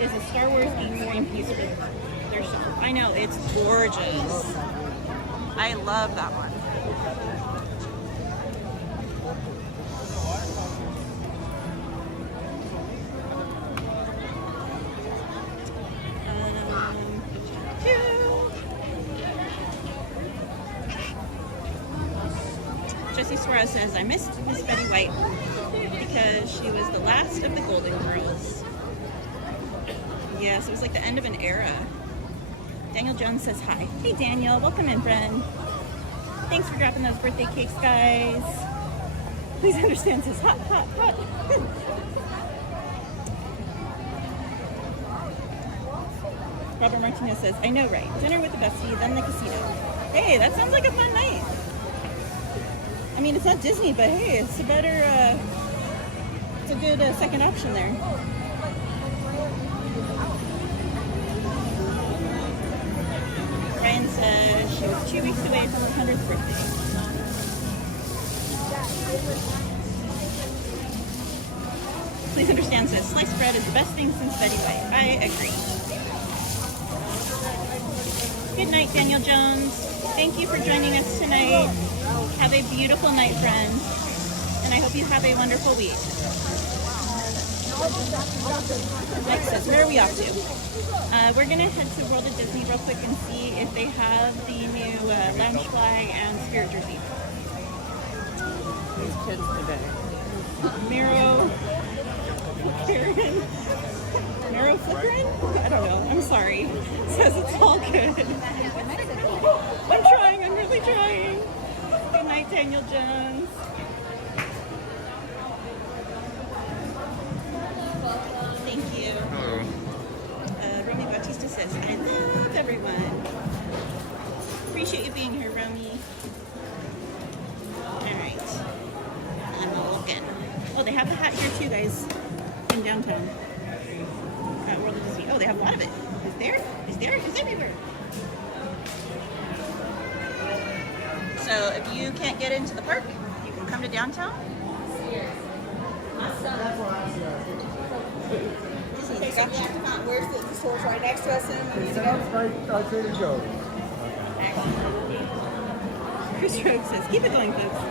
is a Star Wars game piece with their show. I know, it's gorgeous. I love that one. Jesse Suarez says, I missed Miss Betty White because she was the last of the Golden Girls. Yes, it was like the end of an era. Daniel Jones says hi. Hey Daniel, welcome in, friend. Thanks for dropping those birthday cakes, guys. Please understand says hot, hot, hot. Robert Martinez says, I know, right? Dinner with the bestie, then the casino. Hey, that sounds like a fun night. I mean, it's not Disney, but hey, it's a better, it's a good second option there. Ryan says, She was 2 weeks away from her 100th birthday. Please understand this. Sliced bread is the best thing since Betty White. I agree. Good night, Daniel Jones. Thank you for joining us tonight. Have a beautiful night, friends. And I hope you have a wonderful week. Mike says, where are we off to? We're going to head to World of Disney real quick and see if they have the new lounge fly and spirit jersey. These kids today. Miro flickering? I don't know. I'm sorry. Says it's all good. I'm trying. I'm really trying. Good night, Daniel Jones. Thank you. Hello. Romy Bautista says, I love everyone. Appreciate you being here, Romy. Alright. I'm looking. Oh, they have the hat here too, guys. In downtown. At World of Disney. Oh, they have a lot of it. Is there? Is there? It's everywhere. So if you can't get into the park, you can come to downtown. Okay, so we have to find where's the store's right next to us and we need to go. Right, Trader Joe's. Chris Rogue says, keep it going, folks.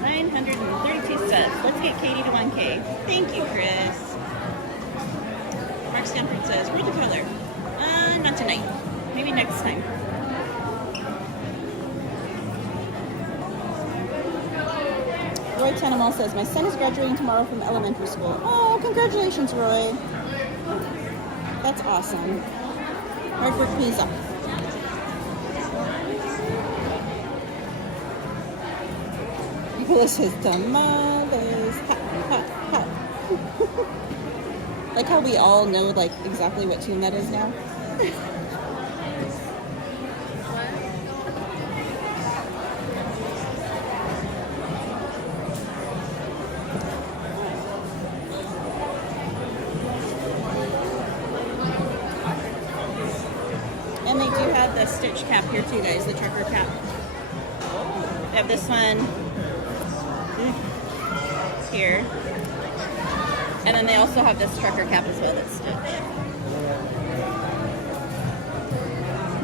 932 subs. Let's get Katie to 1K. Thank you, Chris. Mark Stanford says, where's the color? Not tonight. Maybe next time. Roy Tenemal says, my son is graduating tomorrow from elementary school. Oh, congratulations, Roy. That's awesome. Hard work pays off. Nicholas says, tamales. Hot, hot, hot. Like how we all know like exactly what tune that is now. And they do have the Stitch cap here too, guys, the trucker cap. They have this one here. And then they also have this trucker cap as well that's Stitch.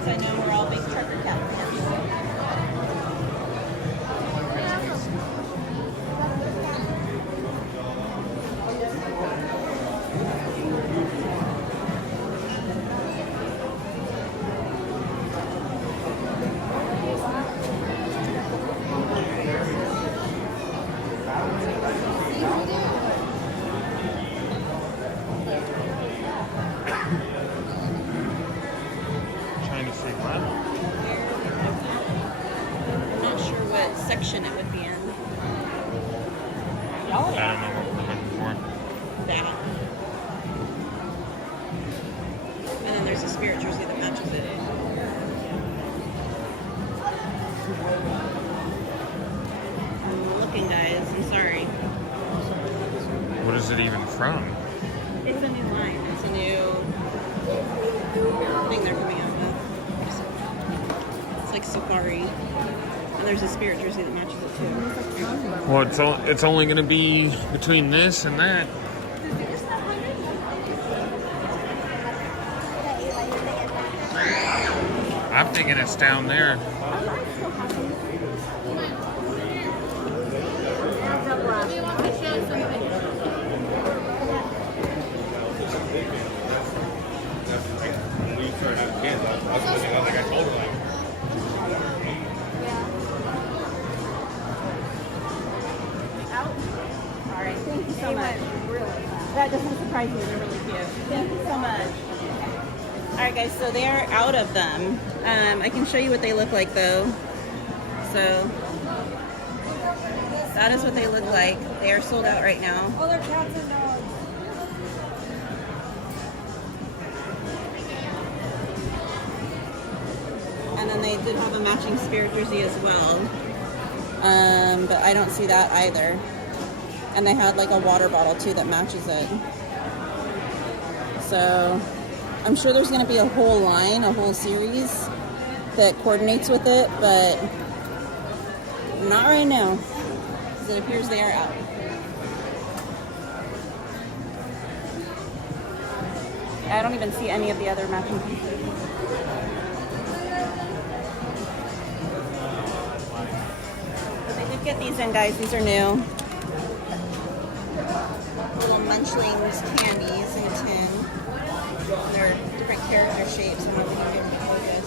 Since I know we're all big trucker cap fans. Section it would be in. I don't know what we're looking for. That. And then there's a spirit jersey that matches it. I'm looking, guys. I'm sorry. What is it even from? It's a new line. It's a new thing they're coming out with. It's like Safari. And there's a spirit jersey that matches it too. Well, it's only going to be between this and that. I'm thinking it's down there. Thank you so much. That doesn't surprise me. They're really cute. Thank you so much. Alright guys, so they are out of them. I can show you what they look like though. So that is what they look like. They are sold out right now. Oh, they're cats and dogs. And then they did have a matching spirit jersey as well. But I don't see that either. And they had like a water bottle too that matches it. So I'm sure there's going to be a whole line, a whole series. that coordinates with it, but not right now, because it appears they are out. I don't even see any of the other matching pieces. But they did get these in, guys. These are new. Little Munchlings candies in a tin. They're different character shapes. I don't know if you can get focus.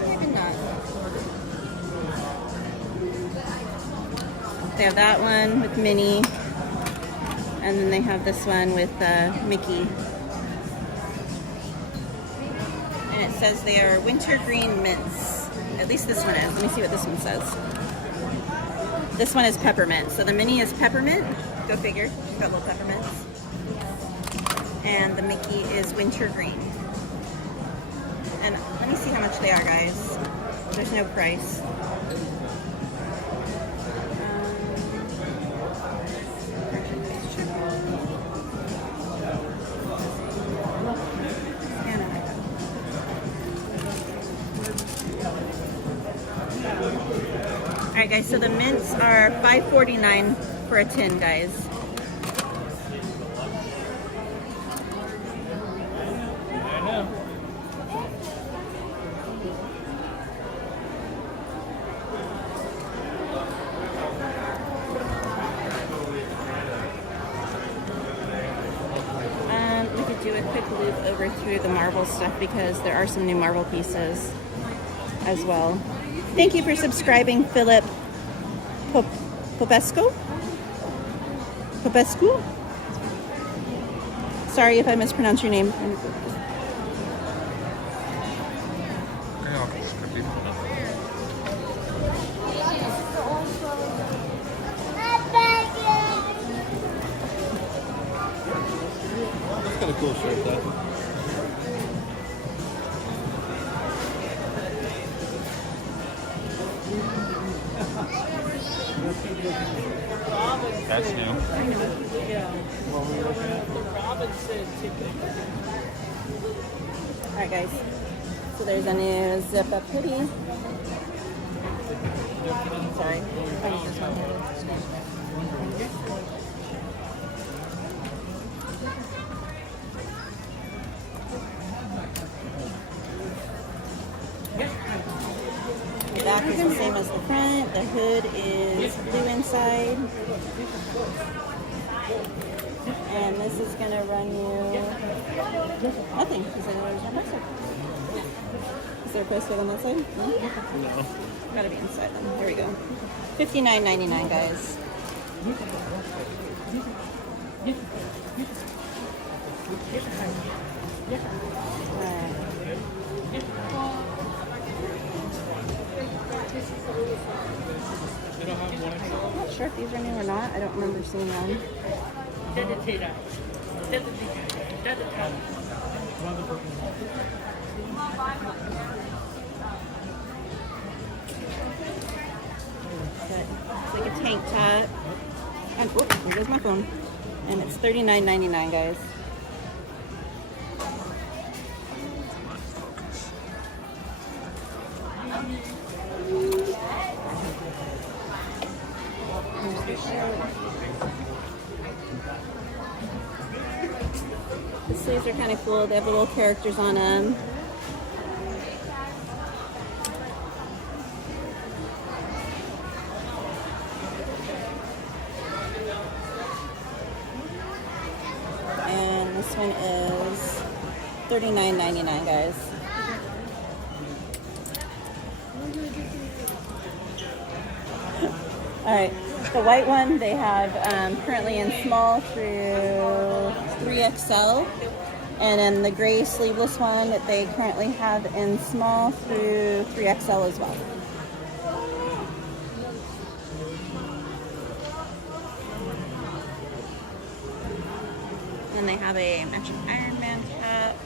Maybe not. They have that one with Minnie. And then they have this one with Mickey. And it says they are wintergreen mints. At least this one is. Let me see what this one says. This one is peppermint. So the Minnie is peppermint. Go figure. You've got little peppermints. And the Mickey is wintergreen. And let me see how much they are, guys. There's no price. Alright guys, so the mints are $5.49 for a tin, guys. We could do a quick loop over through the Marvel stuff because there are some new Marvel pieces as well. Thank you for subscribing, Philip Popescu. Popescu? Sorry if I mispronounced your name. That's kind of cool shirt, though. That's new. Yeah. Robinson ticket. Alright guys, so there's a new zip up hoodie. Sorry, I use this one here. The back is the same as the front. The hood is blue inside. And this is going to run you nothing because there's no price tag. Is there a price tag on that side? No. Gotta be inside then. There we go. $59.99, guys. I'm not sure if these are new or not. I don't remember seeing them. It's like a tank top. And whoops, there goes my phone. And it's $39.99, guys. The sleeves are kind of cool. They have little characters on them. And this one is $39.99, guys. All right, the white one they have currently in small through 3XL, and then the gray sleeveless one that they currently have in small through 3XL as well. And they have a matching Iron Man cap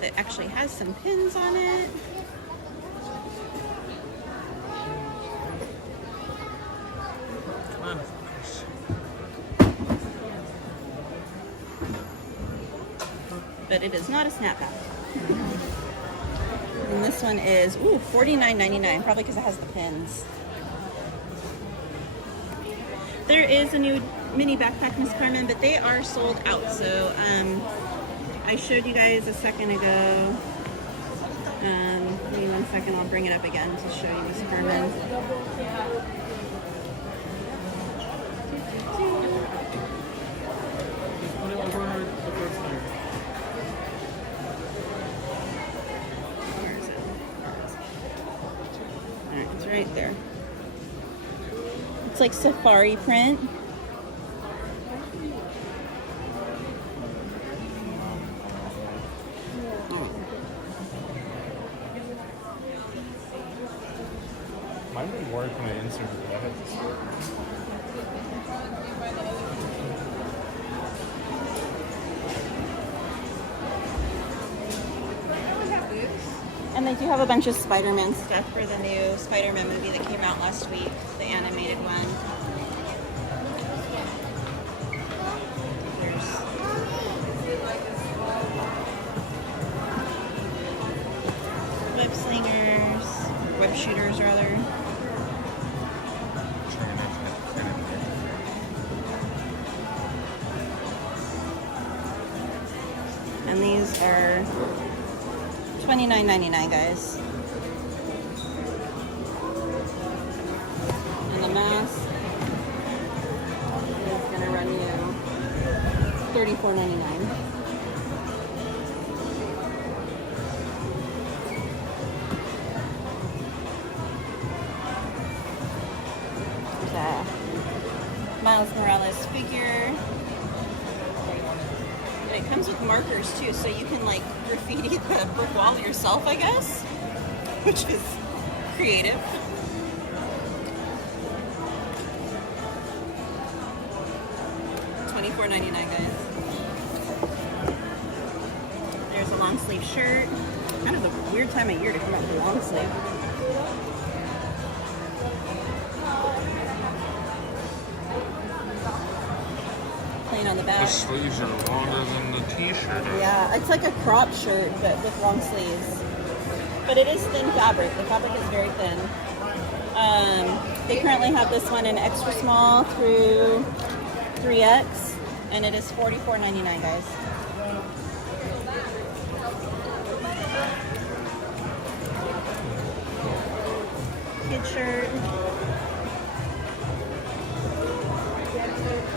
that actually has some pins on it. But it is not a snapback. this one is, ooh, $49.99, probably because it has the pins. There is a new mini backpack, Miss Carmen, but they are sold out. So I showed you guys a second ago. Give me 1 second, I'll bring it up again to show you Miss Carmen. Alright, it's right there. It's like safari print. Mine didn't work when I inserted it. I had to start. And they do have a bunch of Spider-Man stuff for the new Spider-Man movie that came out last week, the animated one. There's web slingers, web shooters rather. And these are $29.99, guys. And the mask is gonna run you $34.99. There's a Miles Morales figure. It comes with markers too, so you can like graffiti the brick wall yourself, I guess, which is creative. $24.99, guys. There's a long sleeve shirt. Kind of a weird time of year to come out with a long sleeve. Plain on the back. The sleeves are longer than the t-shirt. Yeah, it's like a crop shirt, but with long sleeves. But it is thin fabric. The fabric is very thin. They currently have this one in extra small through 3X, and it is $44.99, guys. Kid shirt.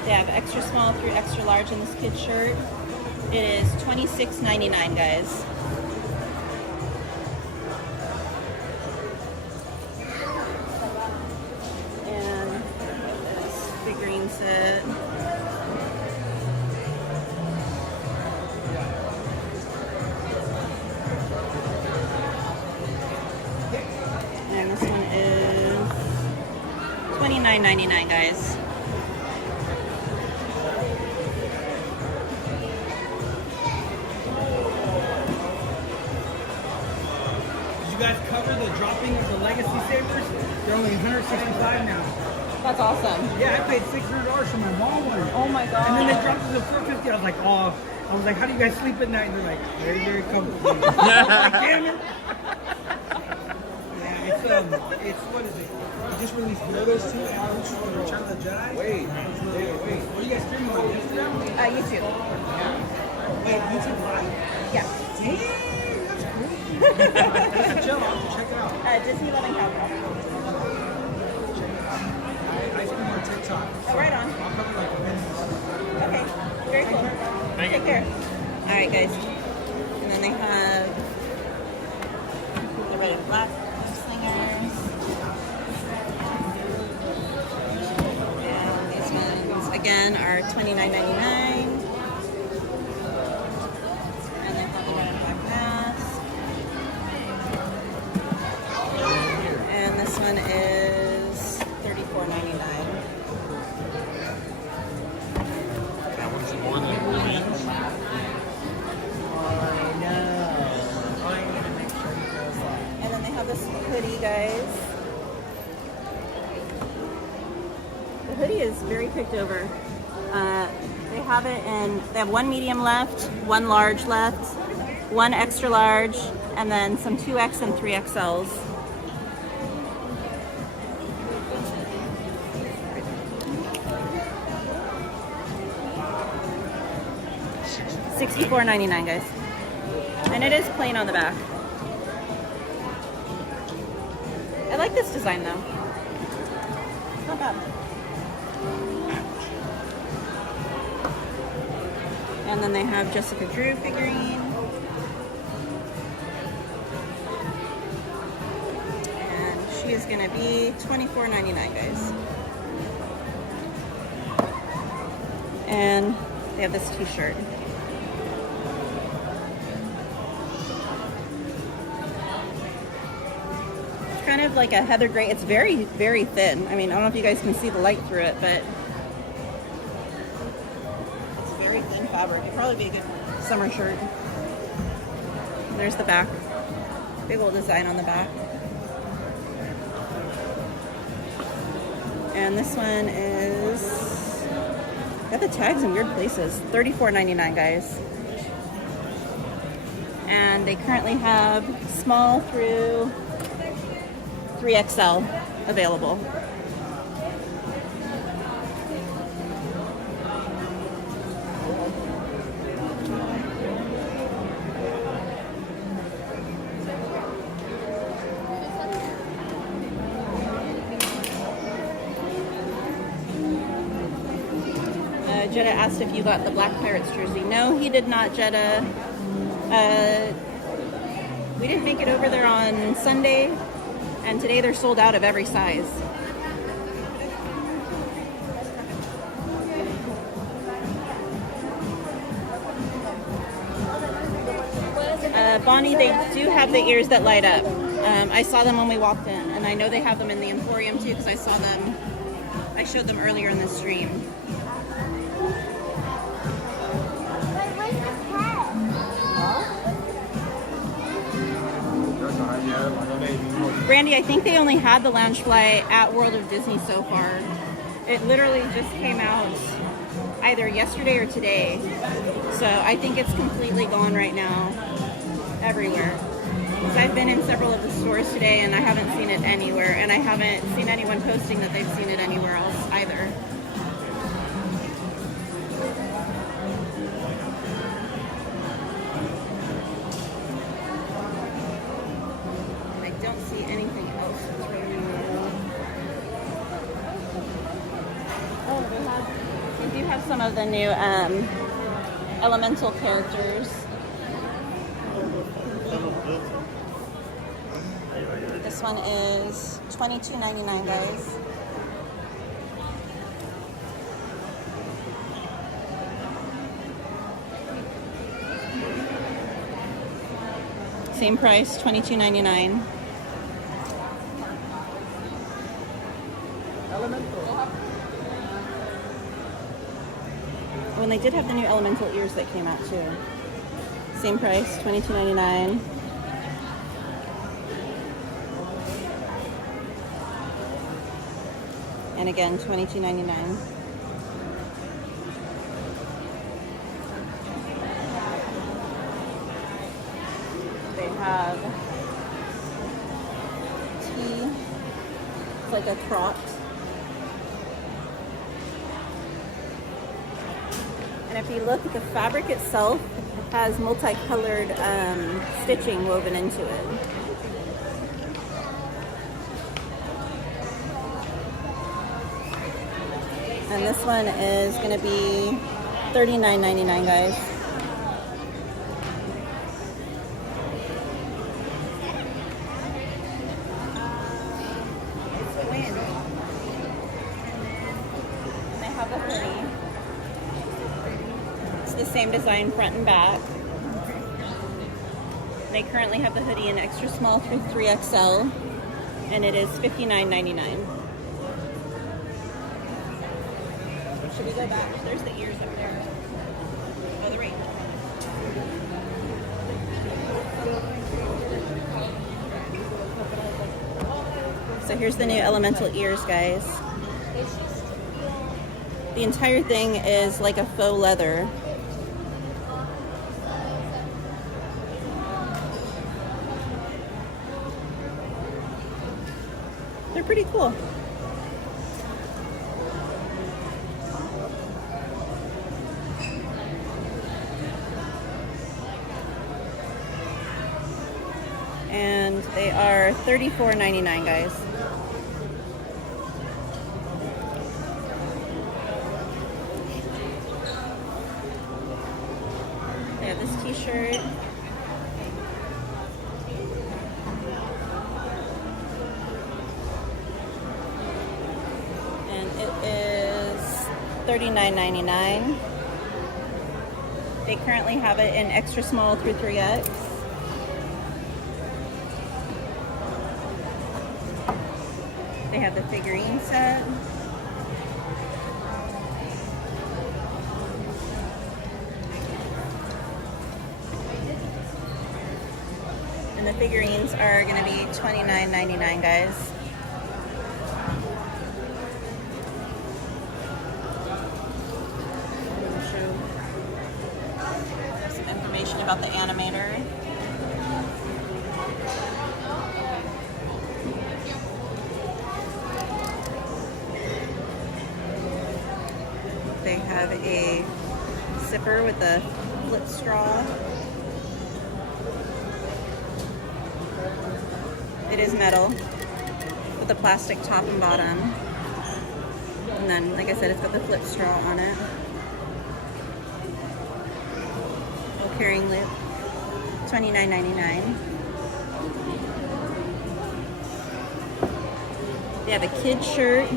They have extra small through extra large in this kid shirt. It is $26.99, guys. And this figurine set. And this one is $29.99, guys. You guys cover the dropping of the legacy sabers? They're only $165 now. That's awesome. Yeah, I paid $600 for my mom one. Oh my god. And then they dropped it to $450. I was like, oh. I was like, how do you guys sleep at night? And they're like, very, very comfortable. I was like, damn it. Yeah, it's what is it? You just released those two albums for Return of the Jedi. Wait. What are you guys streaming on Instagram? YouTube. Wait, YouTube Live? Yeah. Damn, that's cool. It's a chill. I'll have to check it out. Disneyland and Capital. I stream on TikTok. Oh, right on. I'll cover like a minute. Okay, very cool. Take care. All right, guys. And then they have the red and black slingers. And these ones, again, are $29.99. And they have the red and black mask. And this one is $34.99. That one's more than green. And then they have this hoodie, guys. The hoodie is very picked over. They have it in, they have one medium left, one large left, one extra large, And then some 2X and 3XLs. $64.99, guys. And it is plain on the back. I like this design though. Not bad. And then they have Jessica Drew figurine. And she is gonna be $24.99, guys. And they have this t-shirt. Kind of like a heather gray. It's very, very thin. I mean, I don't know if you guys can see the light through it, but it's very thin fabric. It'd probably be a good summer shirt. There's the back. Big old design on the back. And this one is got the tags in weird places. $34.99, guys. And they currently have small through 3XL available. Jetta asked if you got the Black Pirates jersey. No, he did not, Jetta. We didn't make it over there on Sunday, and today they're sold out of every size. Bonnie, they do have the ears that light up. I saw them when we walked in, and I know they have them in the Emporium too because I saw them. I showed them earlier in the stream. Brandy, I think they only had the Loungefly at World of Disney so far. It literally just came out either yesterday or today. So I think it's completely gone right now everywhere. Because I've been in several of the stores today and I haven't seen it anywhere. And I haven't seen anyone posting that they've seen it anywhere else either. Some of the new elemental characters. This one is $22.99, guys. Same price, $22.99. When they did have the new elemental ears that came out too. Same price, $22.99. And again, $22.99. They have tea. It's like a trot. And if you look at the fabric itself, it has multicolored stitching woven into it. And this one is going to be $39.99, guys. And they have the hoodie. The same design front and back. They currently have the hoodie in extra small through 3XL, and it is $59.99. Should we go back? There's the ears up there. Oh, they're right. So here's the new elemental ears, guys. The entire thing is like a faux leather. They're pretty cool. And they are $34.99, guys. They have this t-shirt. And it is $39.99. They currently have it in extra small through 3X. They have the figurine set. And the figurines are going to be $29.99, guys. I'm going to show some information about the animator. They have a zipper with a flip straw. It is metal with a plastic top and bottom. And then, like I said, it's got the flip straw on it. Little carrying loop. $29.99. They have a kid shirt.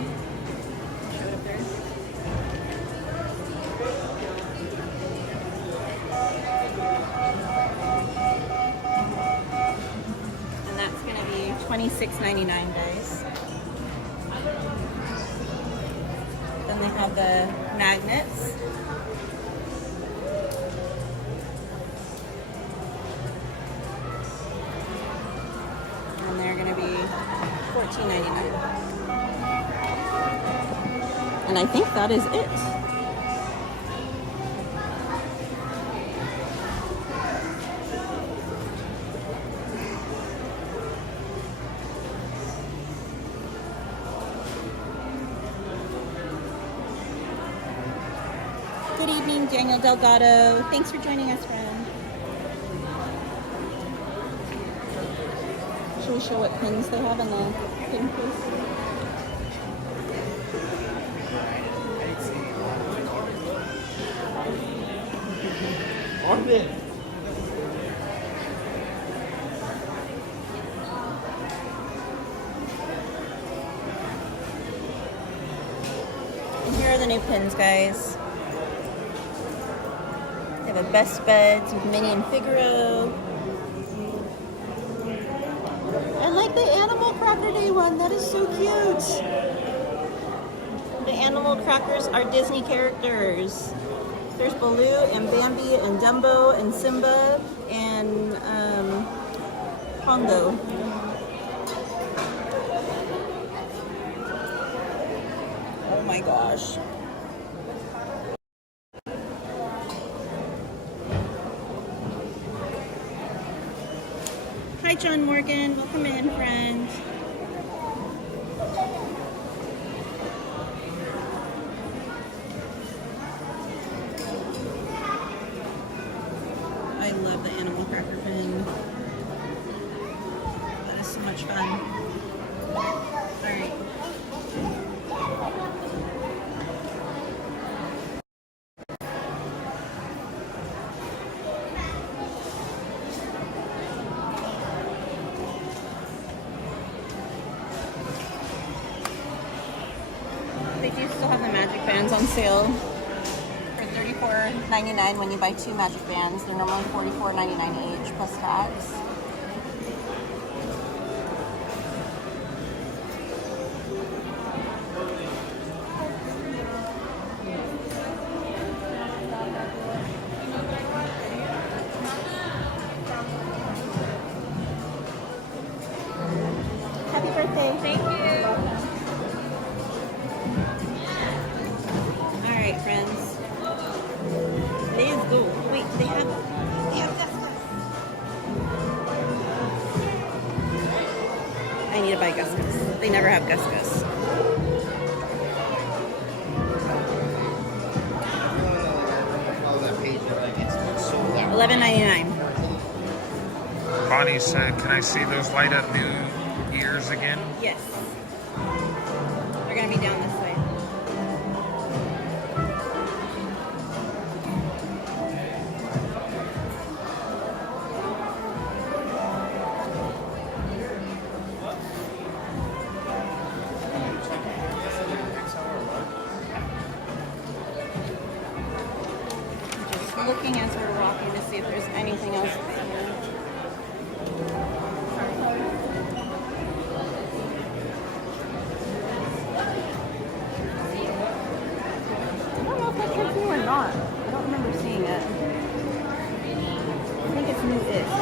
$26.99, guys. Then they have the magnets. And they're going to be $14.99. And I think that is it. Good evening, Daniel Delgado. Thanks for joining us, friend. Should we show what pins they have in the pin case? And here are the new pins, guys. They have a Best Buds with Minnie and Figaro. I like the Animal Cracker Day one. That is so cute. The animal crackers are Disney characters. There's Baloo and Bambi and Dumbo and Simba and Pongo. Oh my gosh. Hi, John Morgan. Welcome in, friend. I love the animal cracker pin. That is so much fun. All right. They do still have the magic bands on sale for $34.99 when you buy 2 magic bands. They're normally $44.99 each plus tax. Happy birthday. Thank you. All right, friends. Let's go. Wait, they have Gustus. I need to buy Gustus. they never have Gus Gus. $11.99. Bonnie said, can I see those light up new ears again? Yes. They're gonna be down this way. Just looking as we're walking to see if there's anything else. Not. I don't remember seeing it. I think it's new-ish. I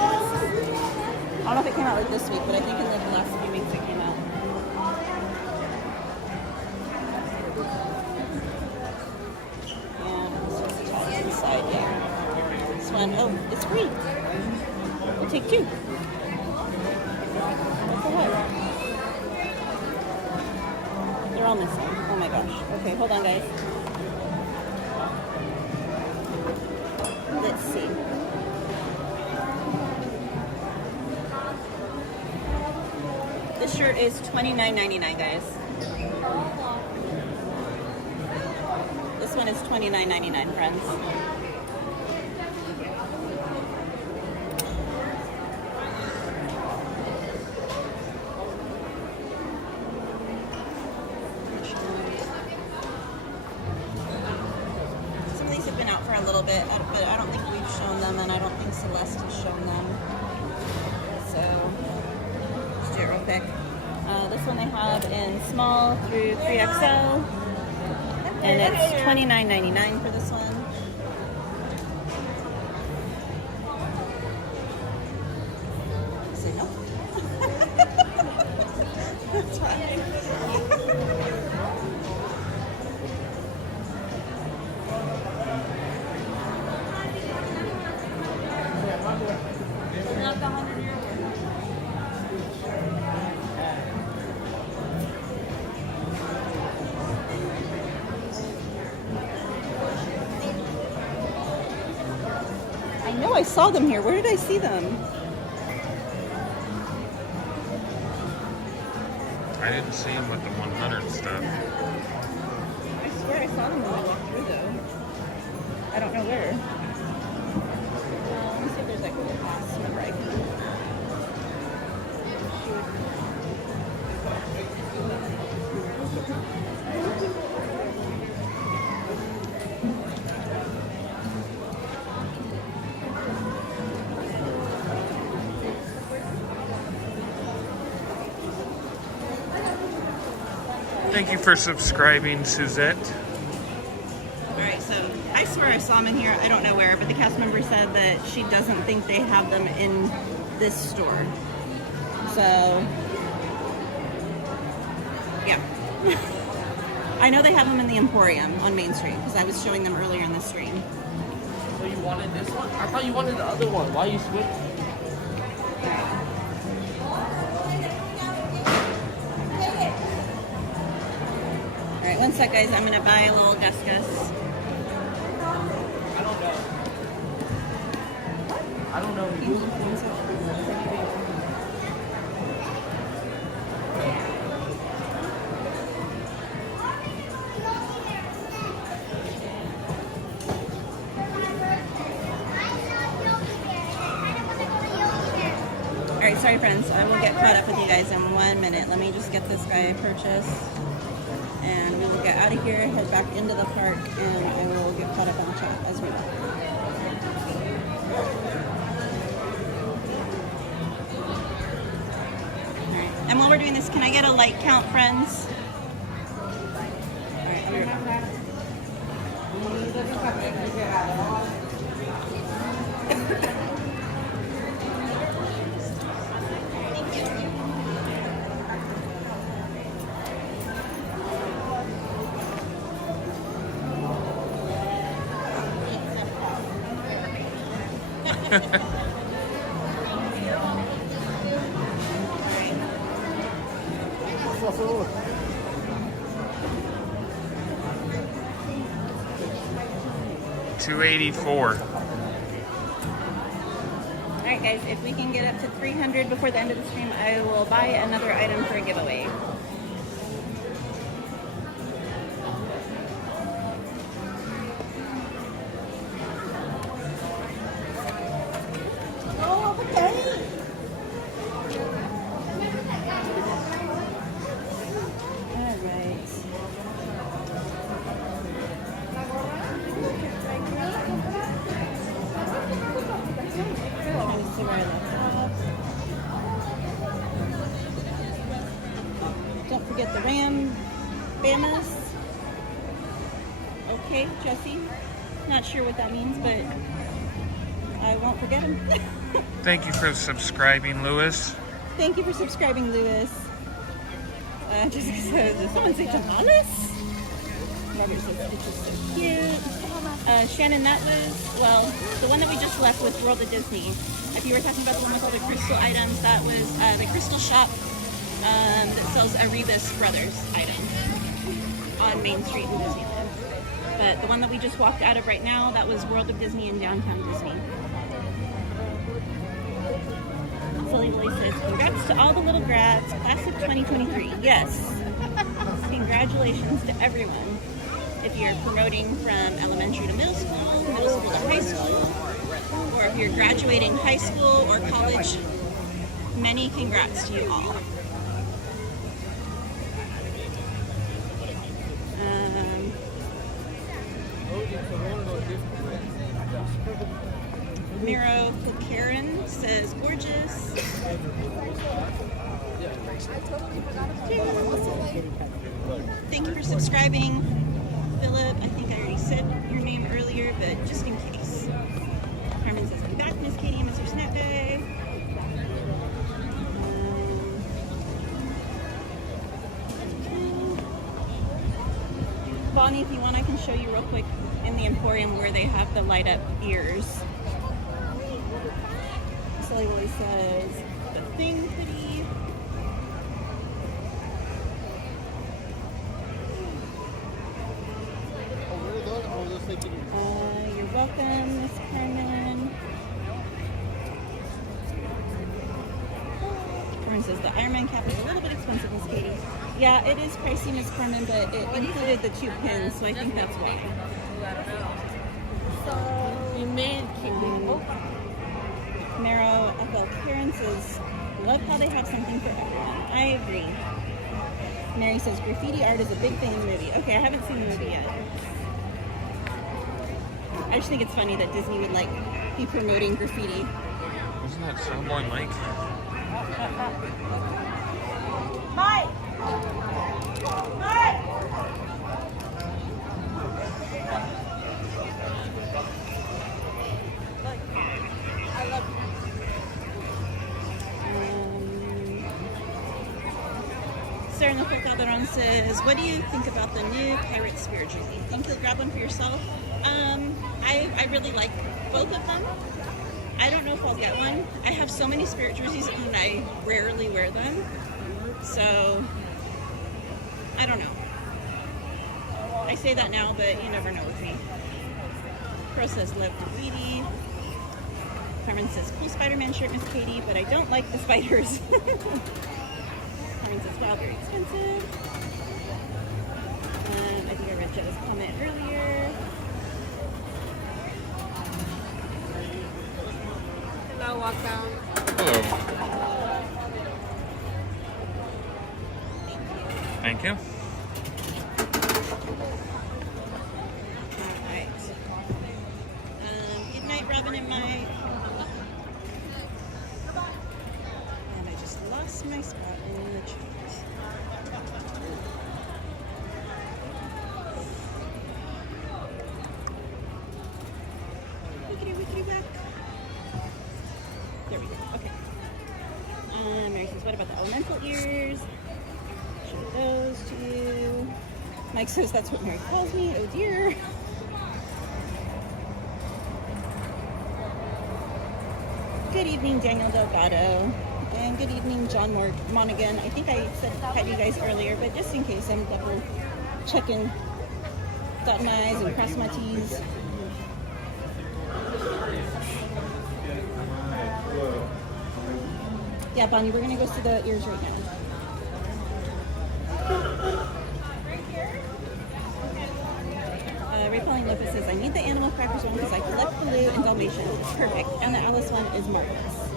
don't know if it came out like this week, but I think in the last few weeks it came out. And it's inside here. This one, oh, it's free. We'll take 2. What the heck? They're all missing. Oh my gosh. Okay, hold on, guys. Let's see. This shirt is $29.99, guys. This one is $29.99, friends. Some of these have been out for a little bit, but I don't think we've shown them, and I don't think Celeste has shown them. So, let's do it real quick. This one they have in small through 3XL, and it's $29.99 for this one. Say no. That's fine. I know I saw them here. Where did I see them? I didn't see them with the 100 stuff. I swear I saw them when I walked through though. I don't know where. Let me see if there's like a little pass number I can. Thank you for subscribing, Suzette. Alright, so I swear I saw them in here. I don't know where, but the cast member said that she doesn't think they have them in this store. So, yeah. I know they have them in the Emporium on Main Street because I was showing them earlier in the stream. So you wanted this one? I thought you wanted the other one. Why you switch? Alright, one sec guys, I'm gonna buy a little Gus Gus. I don't know. Alright, sorry friends, I will get caught up with you guys in 1 minute. Let me just get this guy purchased. And we will get out of here, head back into the park, and I will get caught up on the chat as we go. Alright, and while we're doing this, can I get a like count, friends? Alright, I'll be right back. $284. Alright guys, if we can get up to 300 before the end of the stream, I will buy another item for a giveaway. Don't forget the Bamas. Okay, Jesse. Not sure what that means, but I won't forget them. Thank you for subscribing, Lewis. Thank you for subscribing, Lewis. Jessica says, did someone say Thomas? Margaret says, it's just so cute. Shannon, that was, well, the one that we just left with World of Disney. If you were talking about the one with all the crystal items, that was the crystal shop that sells a Rebus Brothers item on Main Street in Disneyland. But the one that we just walked out of right now, that was World of Disney in downtown Disney. Silly Willy says, congrats to all the little grads, class of 2023. Yes. Congratulations to everyone. If you're promoting from elementary to middle school to high school, or if you're graduating high school or college, many congrats to you all. Miro Karen says, gorgeous. Thank you for subscribing. Philip, I think I already said your name earlier, but just in case. Carmen says, I'm back, Miss Katie and Mr. Snack Guy. Bonnie, if you want, I can show you real quick in the Emporium where they have the light up ears. Silly Willy says, the thing hoodie. You're welcome, Miss Carmen. Carmen says the Iron Man cap is a little bit expensive, Miss Katie. Yeah, it is pricey, Miss Carmen, but it included the 2 pins, so I think that's why. So you made Mero FL Karen says, love how they have something for everyone. I agree. Mary says, graffiti art is a big thing in the movie. Okay, I haven't seen the movie yet. I just think it's funny that Disney would be promoting graffiti. Isn't that Soundboy Mike? Hi! Hi! I love you. Sarah Nicole Calderon says, what do you think about the new Pirate Spirit jersey? Think you'll grab one for yourself? I really like both of them. I don't know if I'll get one. I have so many Spirit jerseys and I rarely wear them. So, I don't know. I say that now, but you never know with me. Pro says, live to Weedy. Carmen says, cool Spider-Man shirt, Miss Katie, but I don't like the spiders. Carmen says, wow, very expensive. I think I read Jenna's comment earlier. Hello, welcome. Hello. Thank you. Alright. Good night, Robin and Mike. And I just lost my spot in the chat. Wickety back. There we go. Okay. Mary says, what about the elemental ears? Show those to you. Mike says that's what Mary calls me. Oh dear. Good evening, Daniel Delgado. And good evening, John Monaghan. I think I said hi to you guys earlier, but just in case, I'm double checking, dotting my I's and crossing my T's. Yeah, Bonnie, we're gonna go see the ears right now. Ray Pauline Lopez says, I need the animal crackers one because I collect Baloo and Dalmatian. It's perfect. And the Alice one is marvelous.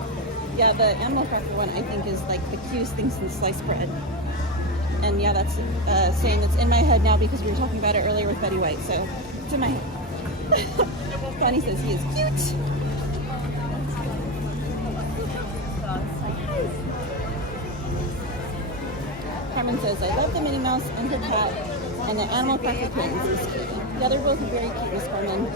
Yeah, the animal cracker one I think is like the cutest thing since sliced bread. And yeah, that's saying it's in my head now because we were talking about it earlier with Betty White. So it's in my head. Bonnie says he is cute. Carmen says, I love the Minnie Mouse and her cat and the animal cracker kittens is cute. Yeah, they're both very cute, Miss Carmen.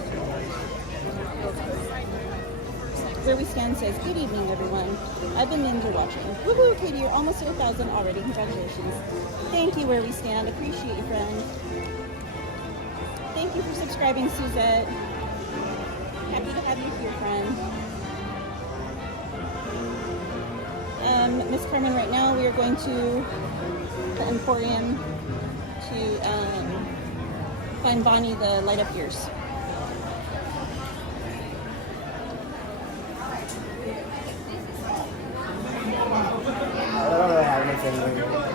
Where We Stand says, good evening, everyone. I've been ninja watching. Woohoo, Katie, you're almost to 1,000 already. Congratulations. Thank you, Where We Stand. Appreciate you, friend. Thank you for subscribing, Suzette. Happy to have you here, friend. Miss Carmen, right now we are going to the Emporium to find Bonnie the light up ears.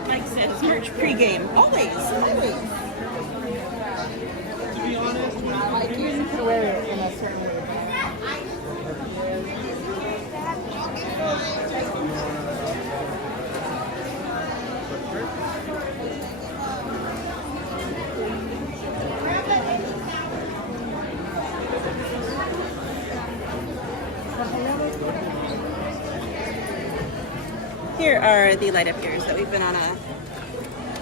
Mike says merch pregame. Always, always. To be honest, You could wear it in a certain way. Here are the light up ears that we've been on a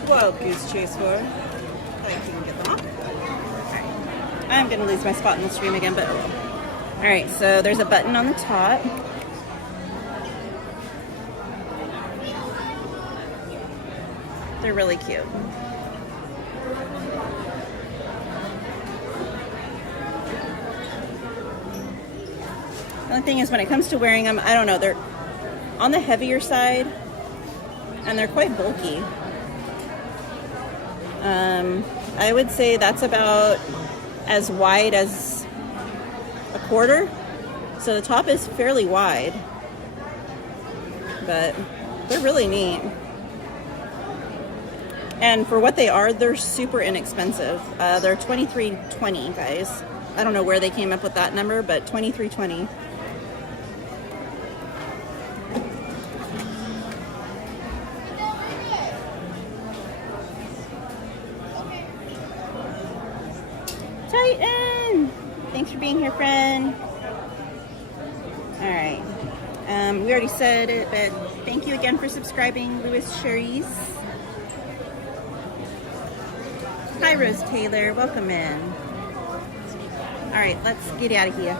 wild goose chase for. I can get them off. Alright. I'm gonna lose my spot in the stream again, but alright, so there's a button on the top. They're really cute. The only thing is when it comes to wearing them, I don't know, they're on the heavier side and they're quite bulky. I would say that's about as wide as a quarter. So the top is fairly wide, but they're really neat. And for what they are, they're super inexpensive. They're $23.20, guys. I don't know where they came up with that number, but $23.20. Titan! Thanks for being here, friend. Alright. We already said it, but thank you again for subscribing, Louis Cherise. Hi, Rose Taylor. Welcome in. Alright, let's get out of here.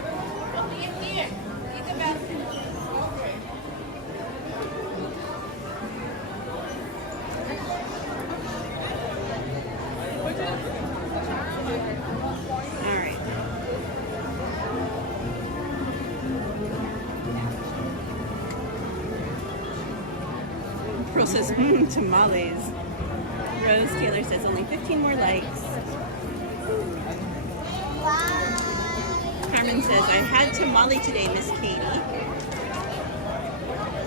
Pearl says, tamales. Rose Taylor says, only 15 more likes. Carmen says, I had tamale today, Miss Katie.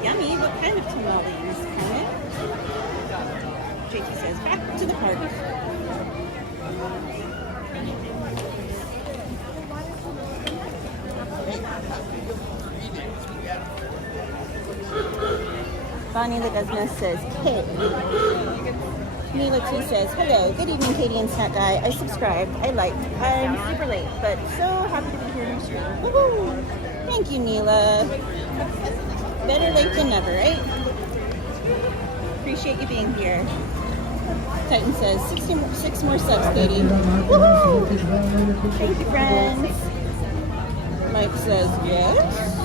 Yummy. What kind of tamale, Miss Carmen? JT says, back to the park. Bonnie Ledesma says, hey. Mila T says, hello, good evening, Katie and Snack Guy. I subscribed, I liked. I'm super late, but so happy to be here in your stream. Woohoo! Thank you, Mila. Better late than never, right? Appreciate you being here. Titan says, 6 more subs, Katie. Woohoo! Thank you, friends. Mike says, yes.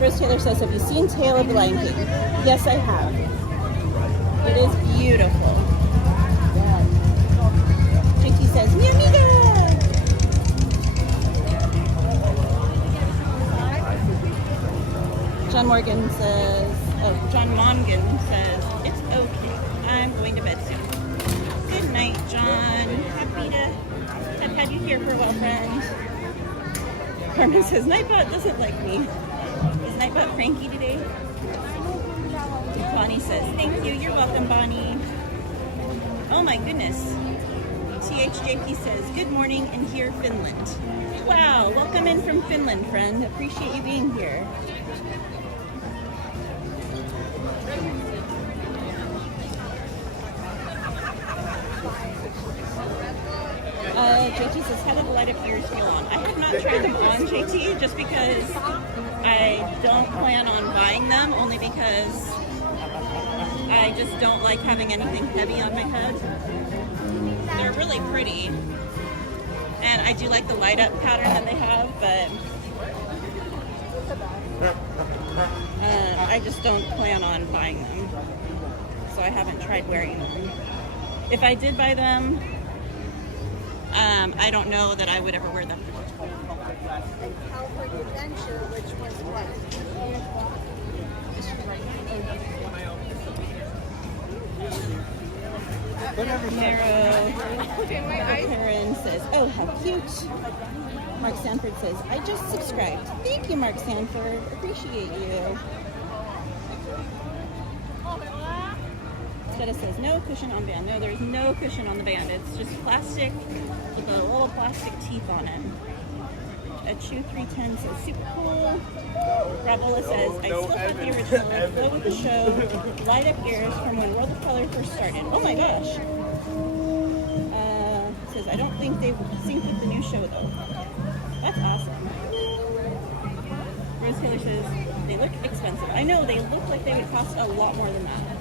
Rose Taylor says, have you seen Tale of the Lion King? Yes, I have. It is beautiful. JT says, mi amiga! John Mongan says, it's okay. I'm going to bed soon. Good night, John. Happy to have had you here for a while, friend. Carmen says, Nightbot doesn't like me. Is Nightbot cranky today? Bonnie says, thank you. You're welcome, Bonnie. Oh my goodness. THJP says, good morning in here, Finland. Wow, welcome in from Finland, friend. Appreciate you being here. JT says, how did the light up ears feel on? I have not tried them on, JT, just because I don't plan on buying them, only because I just don't like having anything heavy on my head. They're really pretty, and I do like the light up pattern that they have, but I just don't plan on buying them, so I haven't tried wearing them. If I did buy them, I don't know that I would ever wear them. California Adventure, which was what? Karen says, oh, how cute. Mark Sanford says, I just subscribed. Thank you, Mark Sanford. Appreciate you. Jetta says, no cushion on band. No, there's no cushion on the band. It's just plastic with a little plastic teeth on it. A Chew 310 says, super cool. Rabola says, I still have the original Flow with the Show light up ears from when World of Color first started. Oh my gosh. Says, I don't think they sync with the new show though. That's awesome. Rose Taylor says, they look expensive. I know, they look like they would cost a lot more than that.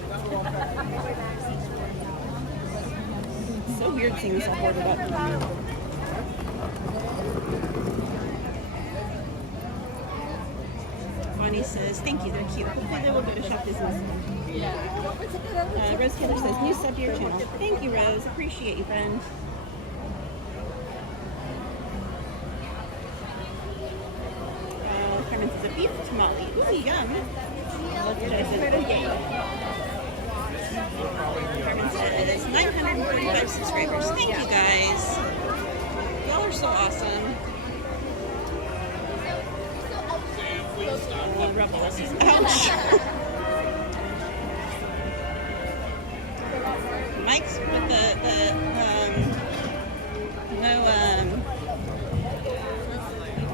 It's so weird seeing stuff ordered up. Bonnie says, thank you, they're cute. Hopefully they will go to Shop Disney. Rose Taylor says, new sub to your channel. Thank you, Rose. Appreciate you, friend. Carmen says, a beef tamale. Ooh, yum. Carmen says, 945 subscribers. Thank you, guys. Y'all are so awesome. Ouch. Mike's with the no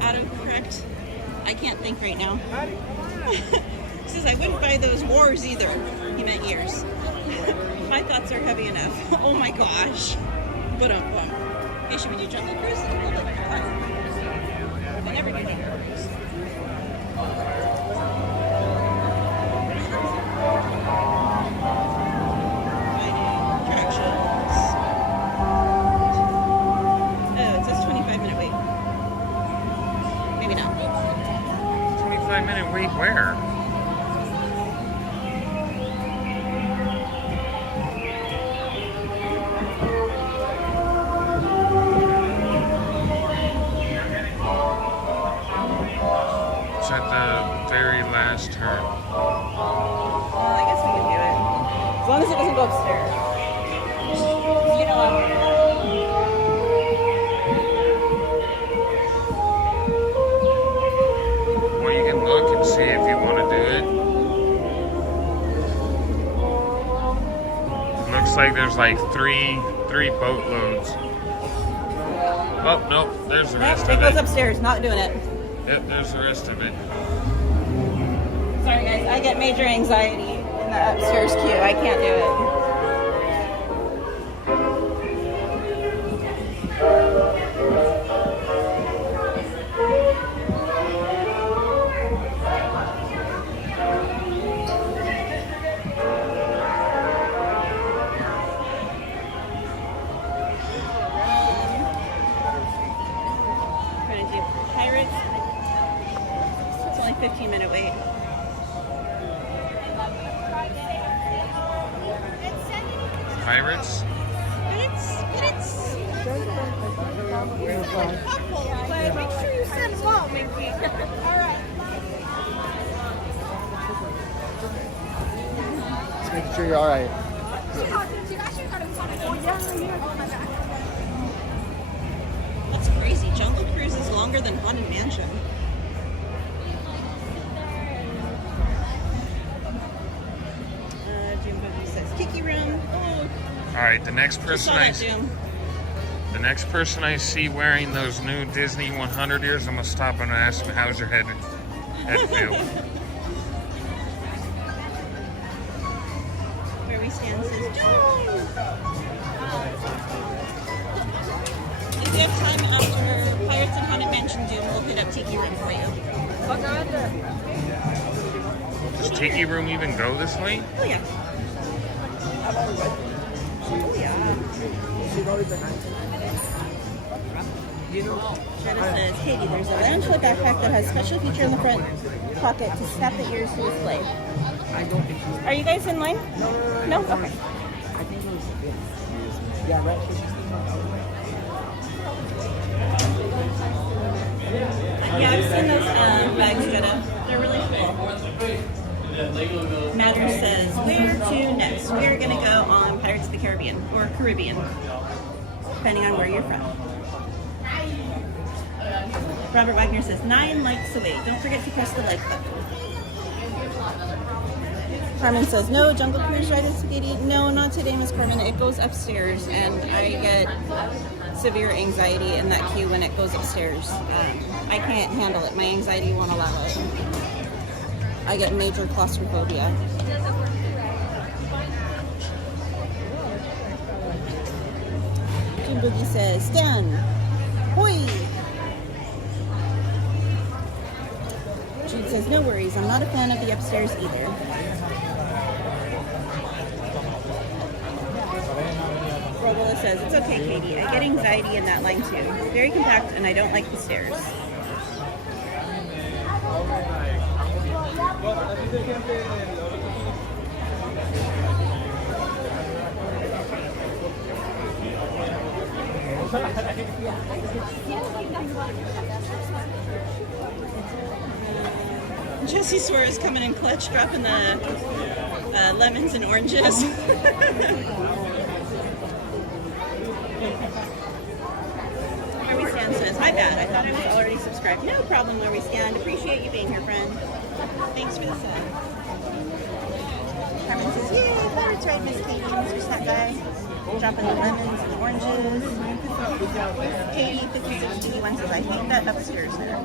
autocorrect. I can't think right now. He says I wouldn't buy those wars either. He meant ears. My thoughts are heavy enough. Oh my gosh. But hey, should we do Jungle Cruise? It's a little bit fun. I never do Jungle Cruise. Minute wait where? It's at the very last turn. Well, I guess we can do it. As long as it doesn't go upstairs. You know what? Look and see if you want to do it. Looks like there's like three boatloads. Oh, nope, there's the rest of it. It goes upstairs, not doing it. Yep, there's the rest of it. Sorry guys, I get major anxiety in the upstairs queue. I can't do it. Pirates. It's only 15-minute wait. Pirates? But make sure you send them all, Minky. All right. Making sure you're all right. That's crazy. Jungle Cruise is longer than Haunted Mansion. Doom Boogie says Kiki Room. Oh. All right, the next person I see wearing those new Disney 100 ears, I'm gonna stop and ask him, how's your head feel? Where we stand says join. If you have time after Pirates and Haunted Mansion Doom, we'll hit up Tiki Room for you. Does Tiki Room even go this way? Oh yeah. Oh yeah. Jenna says, Katie, there's a lounge-like backpack that has a special feature in the front pocket to snap the ears to display. Are you guys in line? No? Okay. I think it was, yeah, right. Yeah, I've seen those bags, Jenna. They're really cool. Matter says, where to next? We're going to go on Pirates of the Caribbean, or Caribbean, depending on where you're from. Robert Wagner says, 9 likes away. Don't forget to press the like button. Carmen says, no, Jungle Cruise ride is spaghetti. No, not today, Miss Carmen. It goes upstairs, and I get severe anxiety in that queue when it goes upstairs. I can't handle it. My anxiety won't allow it. I get major claustrophobia. Jim Boogie says, Stan, hoi! Jude says, no worries, I'm not a fan of the upstairs either. Robola says, it's okay, Katie. I get anxiety in that line too. Very compact, and I don't like the stairs. Jesse Suarez coming in clutch, dropping the lemons and oranges. Where we stand says, hi bad, I thought I was already subscribed. No problem, Where we stand. Appreciate you being here, friend. Thanks for the sub. Carmen says, yay, Pirates ride, Miss Katie, Mr. Snack Guy. Dropping the lemons and the oranges. Katie 5661 says, I think that upstairs there.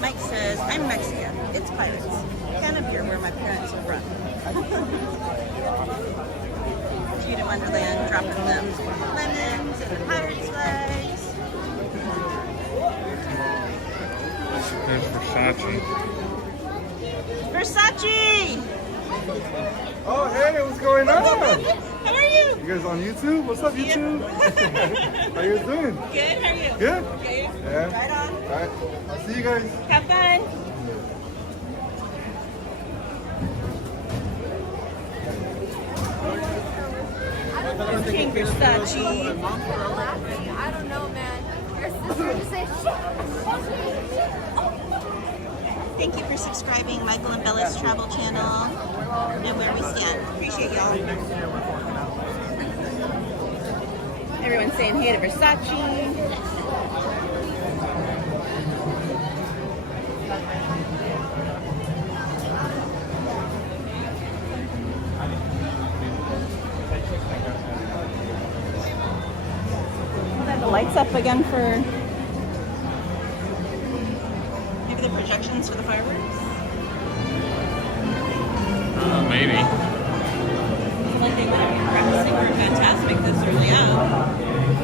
Mike says, I'm Mexican. It's Pirates. Kind of here where my parents are from. Jude in Wonderland dropping them lemons and the Pirates flags. There's Versace. Versace! Oh, hey, what's going on? How are you? You guys on YouTube? What's up, YouTube? How you guys doing? Good, how are you? Good? Okay. Yeah. Right on. All right. I'll see you guys. Have fun. King Versace. I don't know, man. Your sister just said Thank you for subscribing, Michael and Bella's travel channel and Where We Stand. Appreciate y'all. Everyone's saying hey to Versace. We'll have the lights up again for maybe the projections for the fireworks. Maybe. It's like they want to be practicing for Fantastic this early out.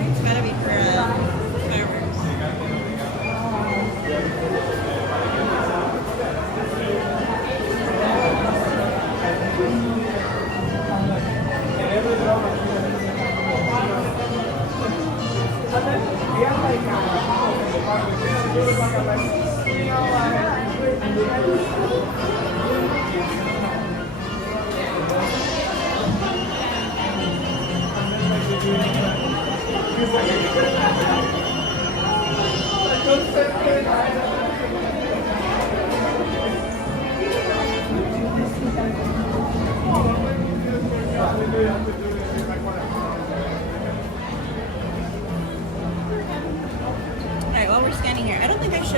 It's gotta be for fireworks.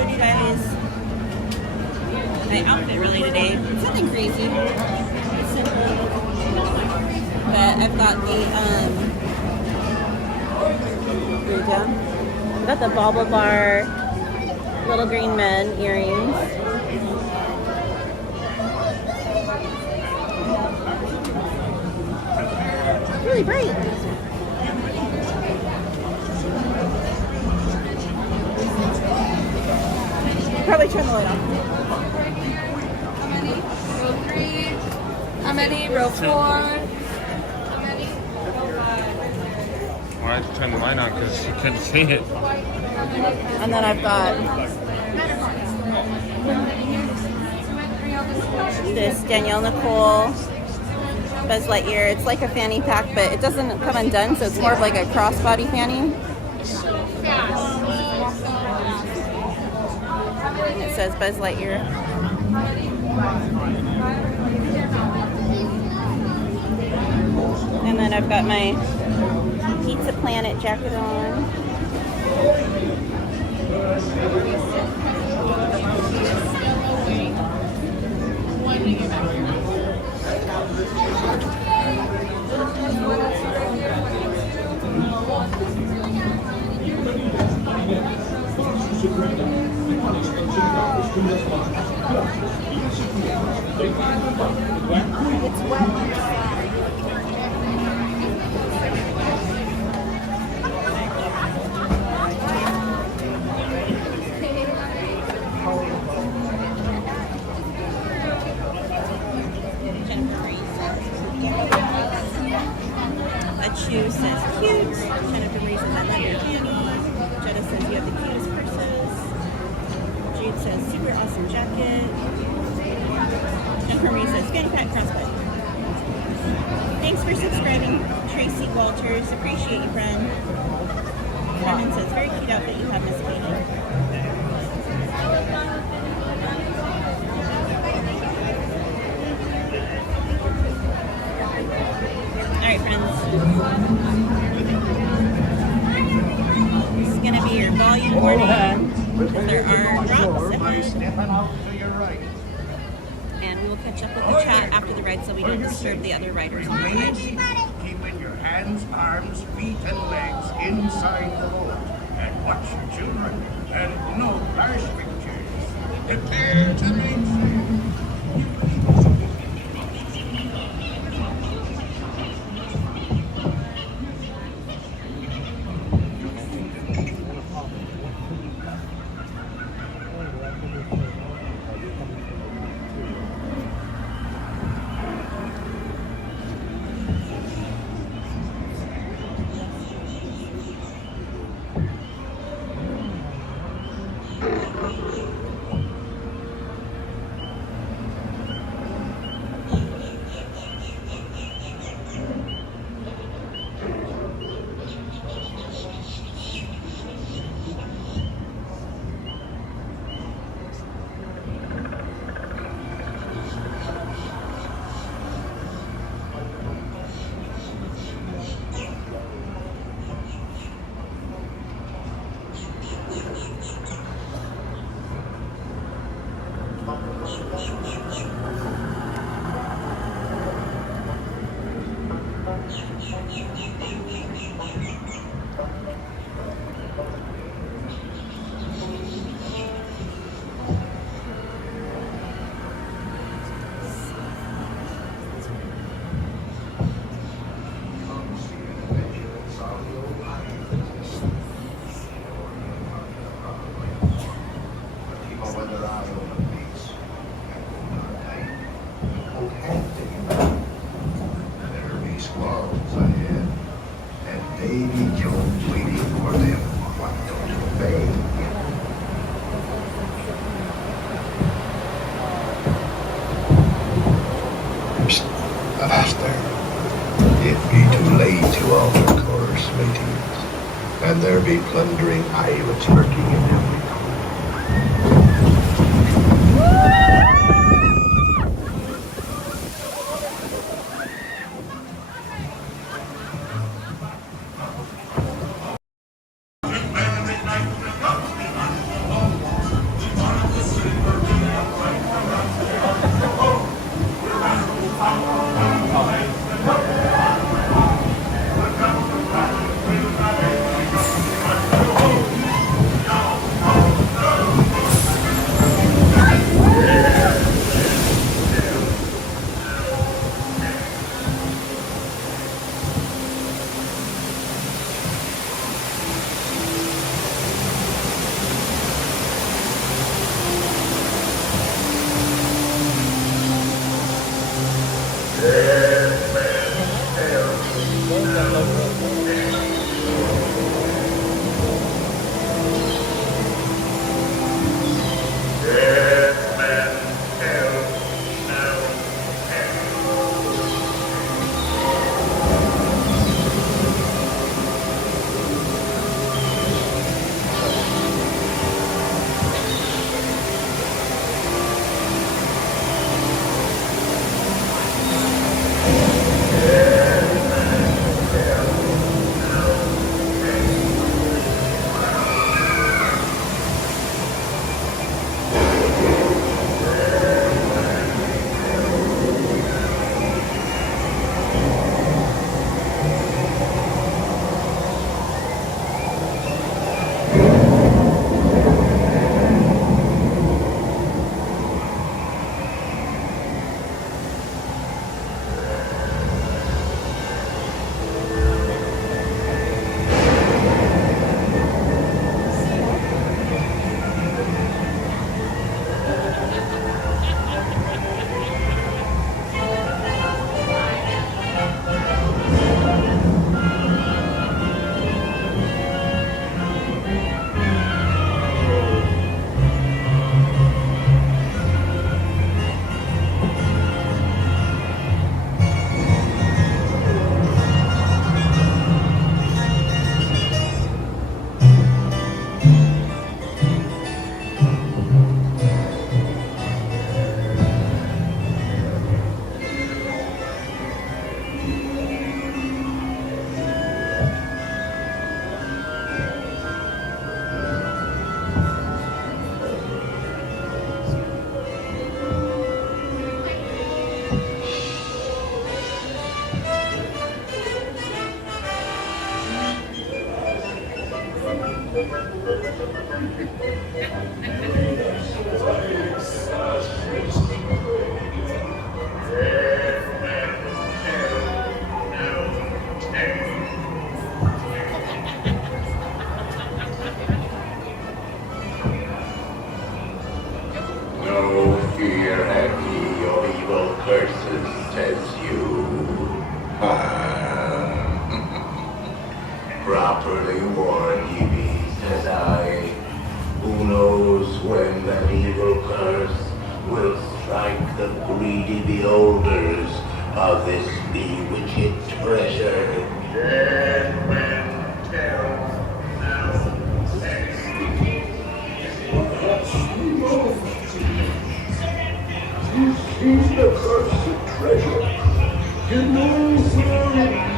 showed you guys my outfit really today. It's nothing crazy. It's simple. But I've got the I've got the Bobble Bar Little Green Men earrings. It's really bright. Probably turn the light off. Row 3. How many? Row 4. How many? Well, I had to turn the light on because you couldn't see it. And then I've got this Danielle Nicole Buzz Lightyear. It's like a fanny pack, but it doesn't come undone, so it's more of like a crossbody fanny. And it says Buzz Lightyear. And then I've got my Pizza Planet jacket on. It's wet. Shoe says cute. Jennifer Marie says I love your beauty. Jetta says you have the cutest purses. Jude says super awesome jacket. Jennifer Marie says fanny pack crossbody. Thanks for subscribing, Tracy Walters. Appreciate you, friend. Carmen says very cute outfit you have, Miss Katie. Alright, friends. This is going to be your volume warning. There are drops ahead. And we will catch up with the chat after the ride so we don't disturb the other riders on the ride. Keep with your hands, arms, feet, and legs inside the boat. And watch your children. And no harsh pictures. Prepare to make sail. And there be plundering pirates lurking in every like the greedy beholders of this bewitched treasure. Dead men tell no tales. You see the cursed treasure. You know where it is.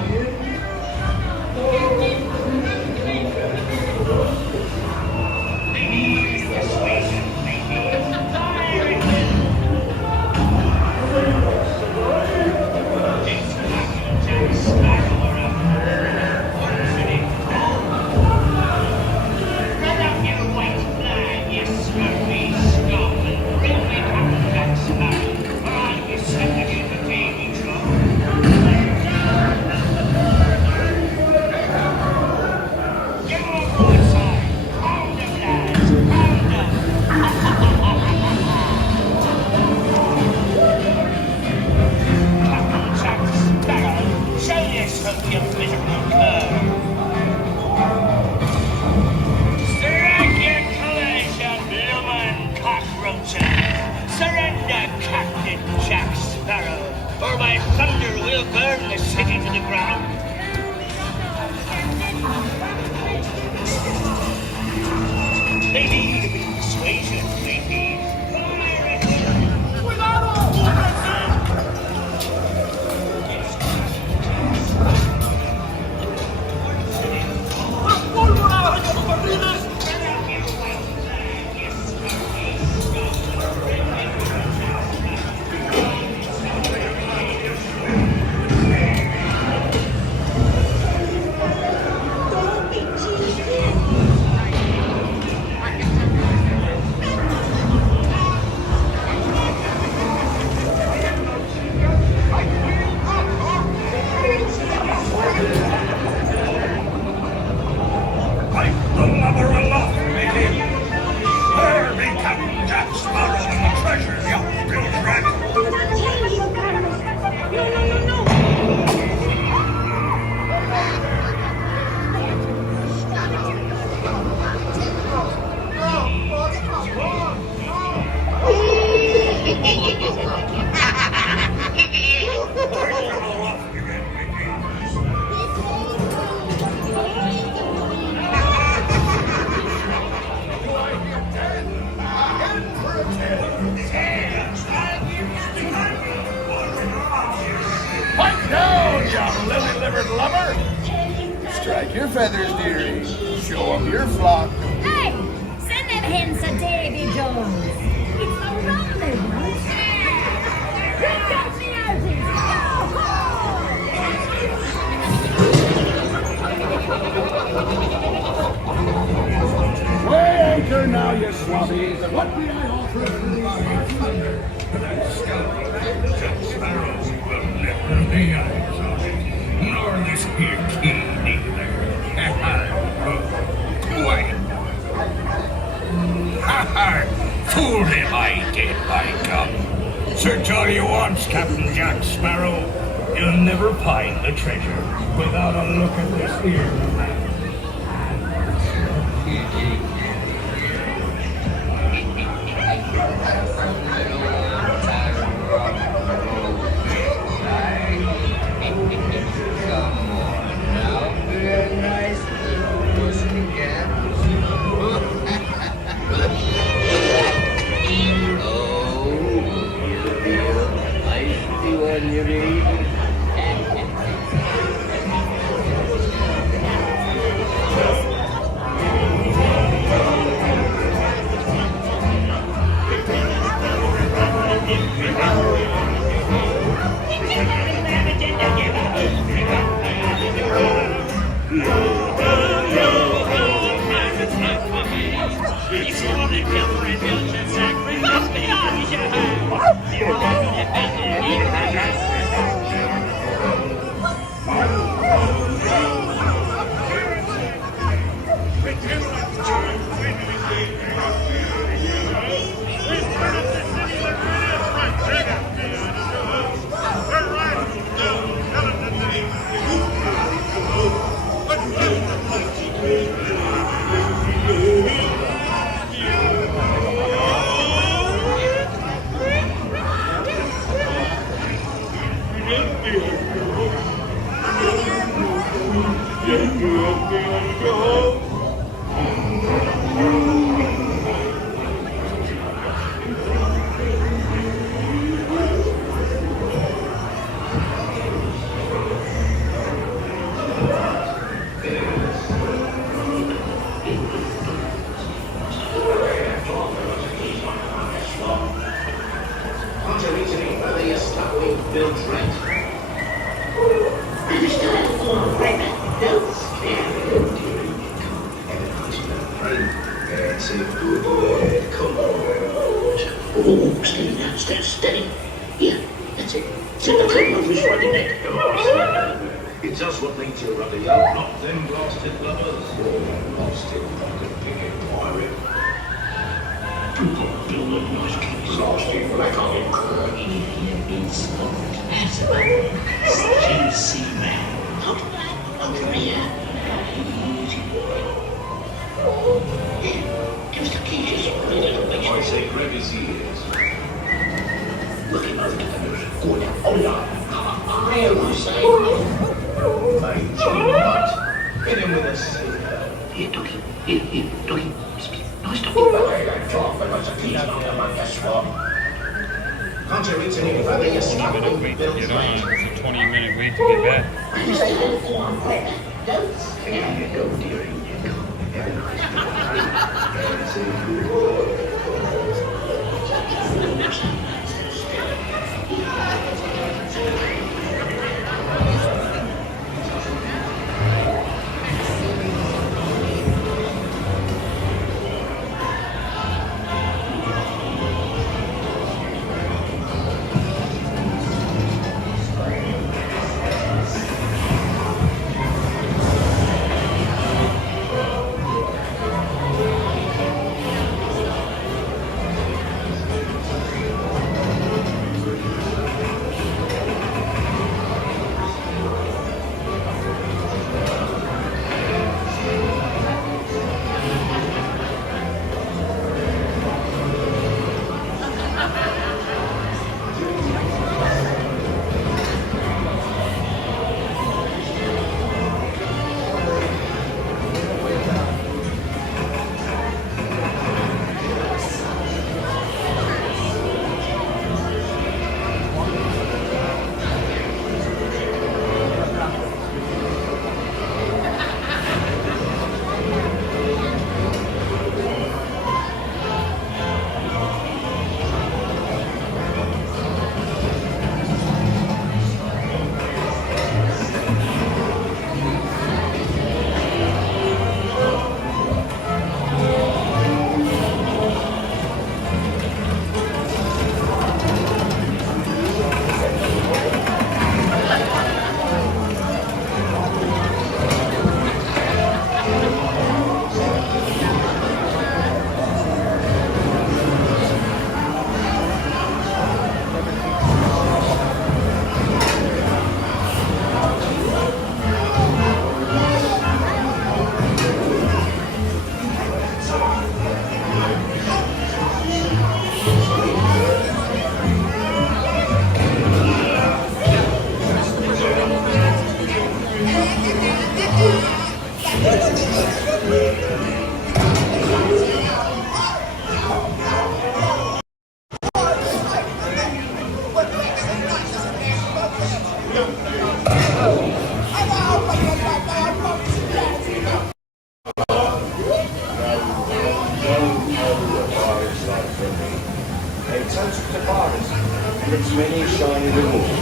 Strike your feathers, dearie. Show 'em your flock. Hey, send them hens to Davy Jones. It's the rolling ones. Here comes the Aussies. Weigh anchor now, you swabbies. What may I offer for these thunder? Jack Sparrows will never lay eyes on it, nor this here key neither. Quiet. Ha ha! Fooled him I did, by gum. Search all you want, Captain Jack Sparrow. You'll never find the treasure without a look at this here. built right. You still have a form of payment. That's That's it. Good lad. Come on. Oh, steady now. Steady. Yeah, that's it. Set the club movers running neck. It's us what needs you running up, not them blasted lovers. Blasted pocket picking pirate. Build a nice case. Blasted black on it. Juicy man. Over here. Here, give us the keys. I say grab his ears. Look at those cameras. Go down. Oh, no. I say. Mate, what? Hit him with a sailor. Here, Doggy. Here, Doggy. Nice doggy. Hey, that drop, but that's a keys on the man, guess what? Can't you reach any further? You're stuck with Bill's range. It's a 20-minute wait to get back. You still have a form of payment. Here you go, dearie. You go. Have a nice its many shiny rewards.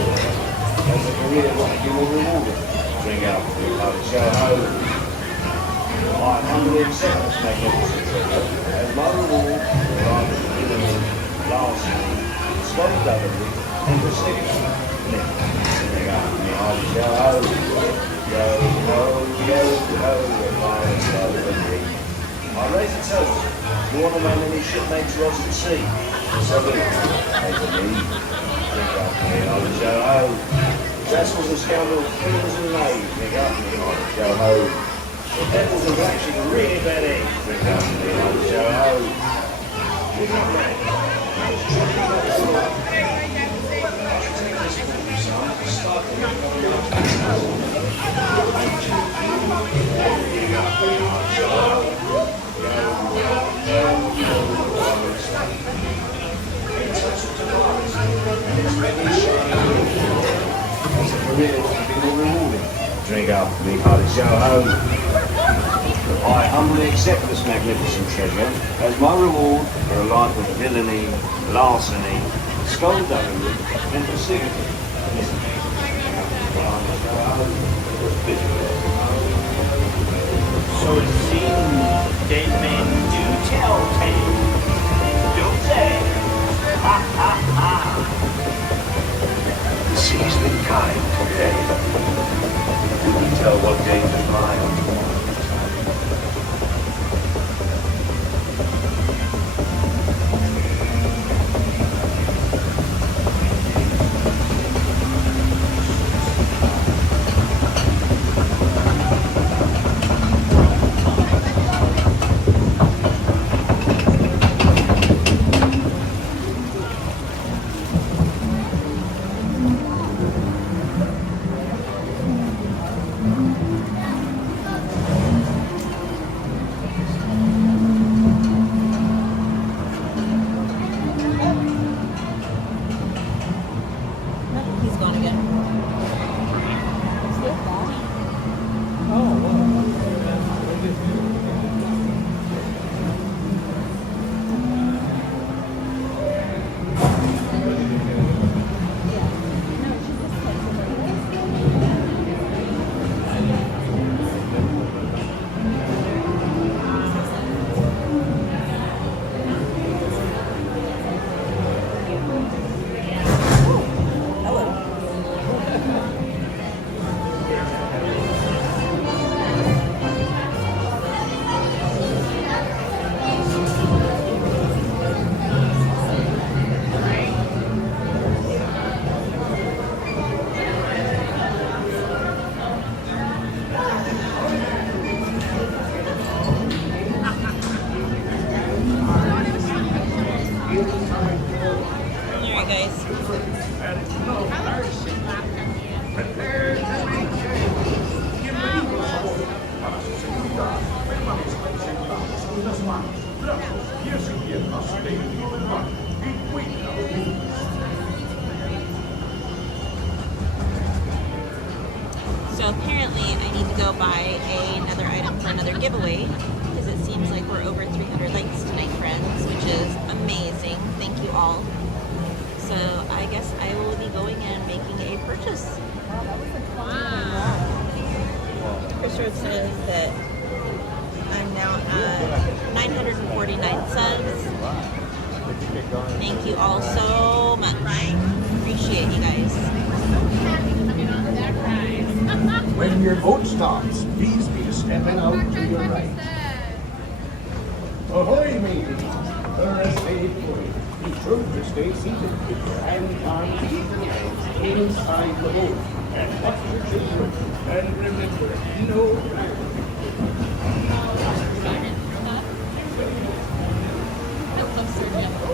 As a career like you will reward it. Bring out the show home. I humbly accept this magnificent treasure as my reward for my living last spontaneity and precision. Bring out the show home. Go, go, go, go, I raise a toast to one of my many shipmates lost at sea. So good, as a me. Drink up me, I'll show home. Vessels and scoundrels, fools and knaves, drink up me, I'll show home. The devils are actually really bad eggs, drink up me, I'll show home. Drink up me. Drink up, big hearted show home. I humbly accept this magnificent treasure as my reward for a life of villainy, larceny, skullduggery, and passivity. So it seems dead men do tell tales, don't they? Ha ha ha! The sea's been kind today. Who can tell what dangers lie on tomorrow? He's gone again. Alright guys. So apparently I need to go buy another item for another giveaway because it seems like we're over 300 likes tonight, friends, which is amazing. Thank you all. So I guess I will be going and making a purchase. Wow. Chris Road says that I'm now at 949 subs. Thank you all so much. Appreciate you guys. When your boat stops, please be stepping out to your right. Ahoy, mateys! The rest stay put. Be sure to stay seated with your hands, arms, feet, and legs inside the boat. And watch your children. And remember, no driving.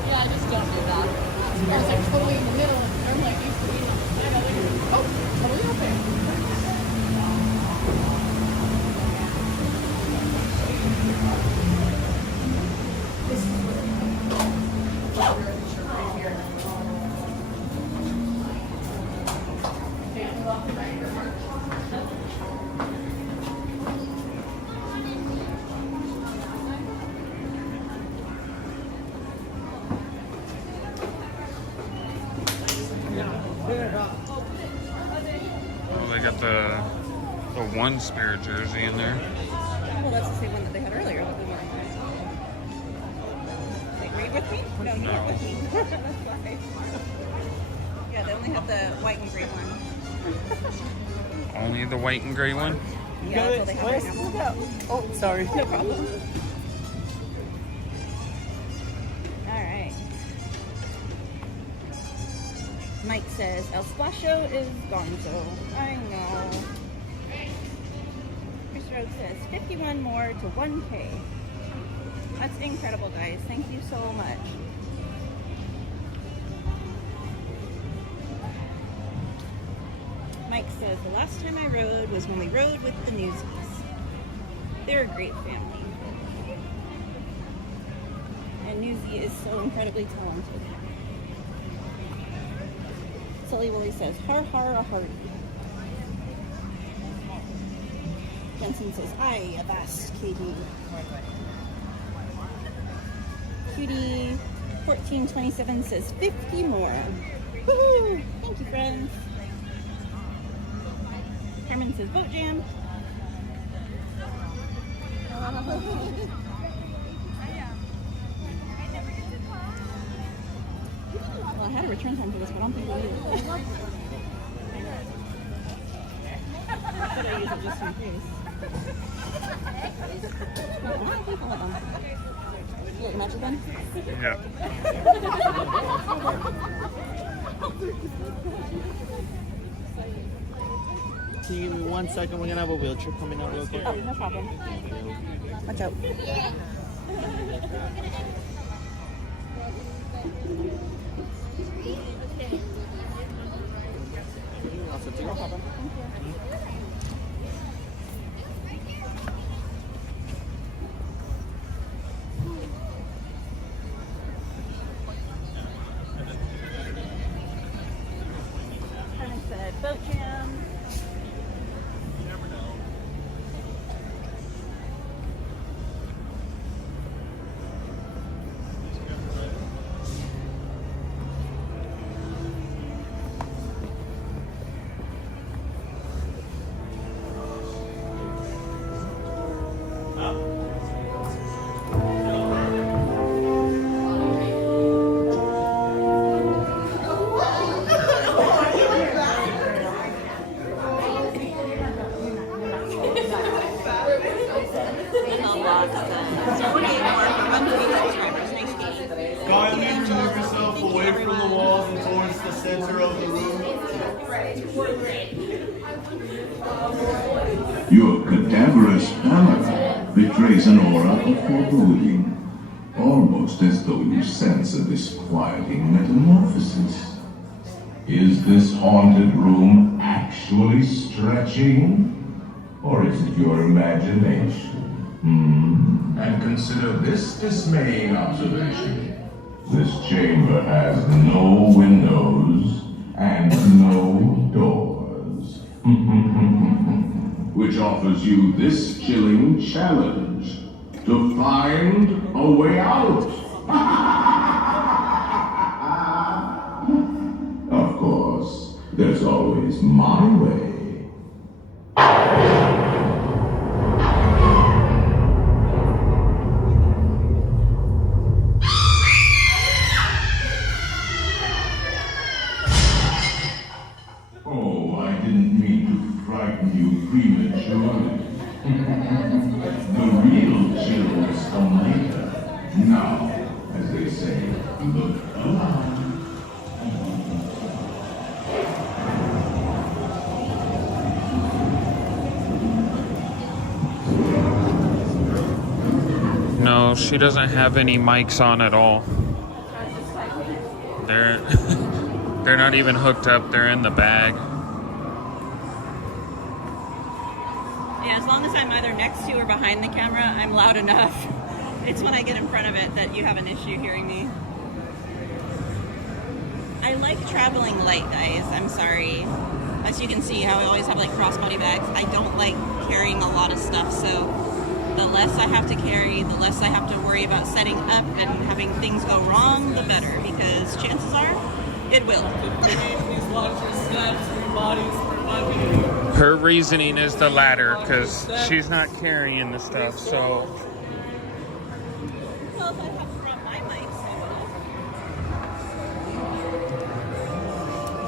Yeah, I just don't do that. I was like totally in the middle and I'm like used to being on the side. I was like, oh, totally open. Oh, they got the one Spirit jersey in there. Well, that's the same one that they had earlier. They agreed with me? No, you weren't with me. That's why. Yeah, they only have the white and gray one. Only the white and gray one? Yeah, that's all they have right now. Oh, sorry. No problem. Alright. Mike says, El Splasho is gonzo. I know. Chris Rhodes says, 51 more to 1K. That's incredible, guys. Thank you so much. Mike says, the last time I rode was when we rode with the Newsies. They're a great family. And Newsy is so incredibly talented. Sully Willie says, har har a hearty. Jensen says, hi, avast, Katie. Cutie1427 says, 50 more. Woohoo! Thank you, friends. fireman says boat jam. Well, I had a return time for this, but I don't think I did. I thought I used it just in case. You like matches then? Yeah. Can you give me 1 second? We're gonna have a wheelchair coming out real quick. Oh, no problem. Watch out. No problem. Herman said boat jam. Kindly move yourself away from the walls and towards the center of the room. Your cadaverous pallor betrays an aura of foreboding, almost as though you sense a disquieting metamorphosis. Is this haunted room actually stretching? Or is it your imagination? And consider this dismaying observation. This chamber has no windows and no doors. Which offers you this chilling challenge to find a way out. Of course, there's always my way. Prematurely. The real chills come later. Now, as they say, look alive. No, she doesn't have any mics on at all. They're not even hooked up. They're in the bag. Yeah, as long as I'm either next to or behind the camera, I'm loud enough. It's when I get in front of it that you have an issue hearing me. I like traveling light, guys. I'm sorry. As you can see how I always have like crossbody bags. I don't like carrying a lot of stuff, so the less I have to carry, the less I have to worry about setting up and having things go wrong, the better, because chances are it will. Her reasoning is the latter, because she's not carrying the stuff, so... Well, if I have to drop my mics, I will.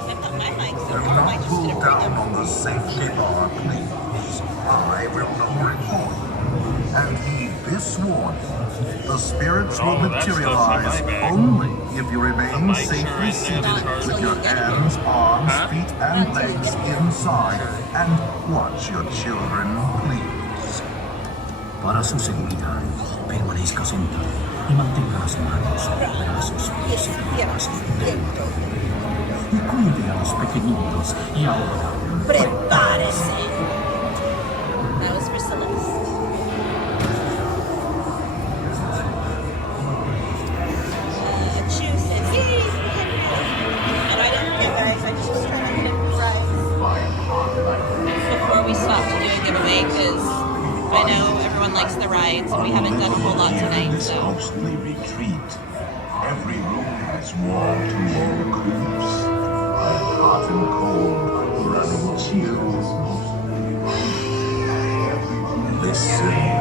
I've got my mics, so I might just get a down on the safety bar, please. I will not report. And heed this warning. The spirits will materialize only if you remain safely seated with your hands, arms, feet, and legs inside. And watch your children, please. Para su seguridad, permanezca sentado y mantenga las manos, brazos, pies y piernas dentro. Y cuide a los pequeñitos. Y ahora, ¡prepárese! That was for Celeste. Choose it. And I didn't forget, guys. I just was trying to pick the rides before we stopped to do a giveaway, because I know everyone likes the rides, and we haven't done a whole lot tonight, so. Ghostly retreat. Every room has wall-to-wall creeps. And hot and cold, running chills. sea.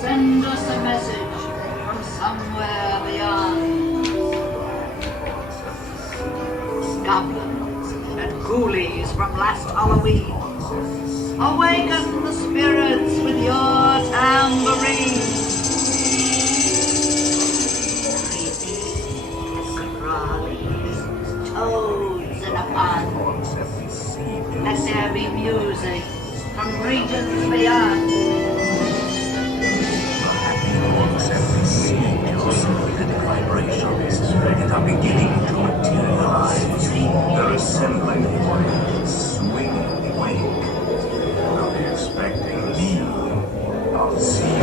Send us a message from somewhere beyond. Goblins and ghoulies from last Halloween, awaken the spirits with your tambourine. Creepies, toads in a pond. Let there be music from regions beyond. Vibrations that are beginning to materialize. They're assembling, swinging awake. They'll be expecting me. I'll see you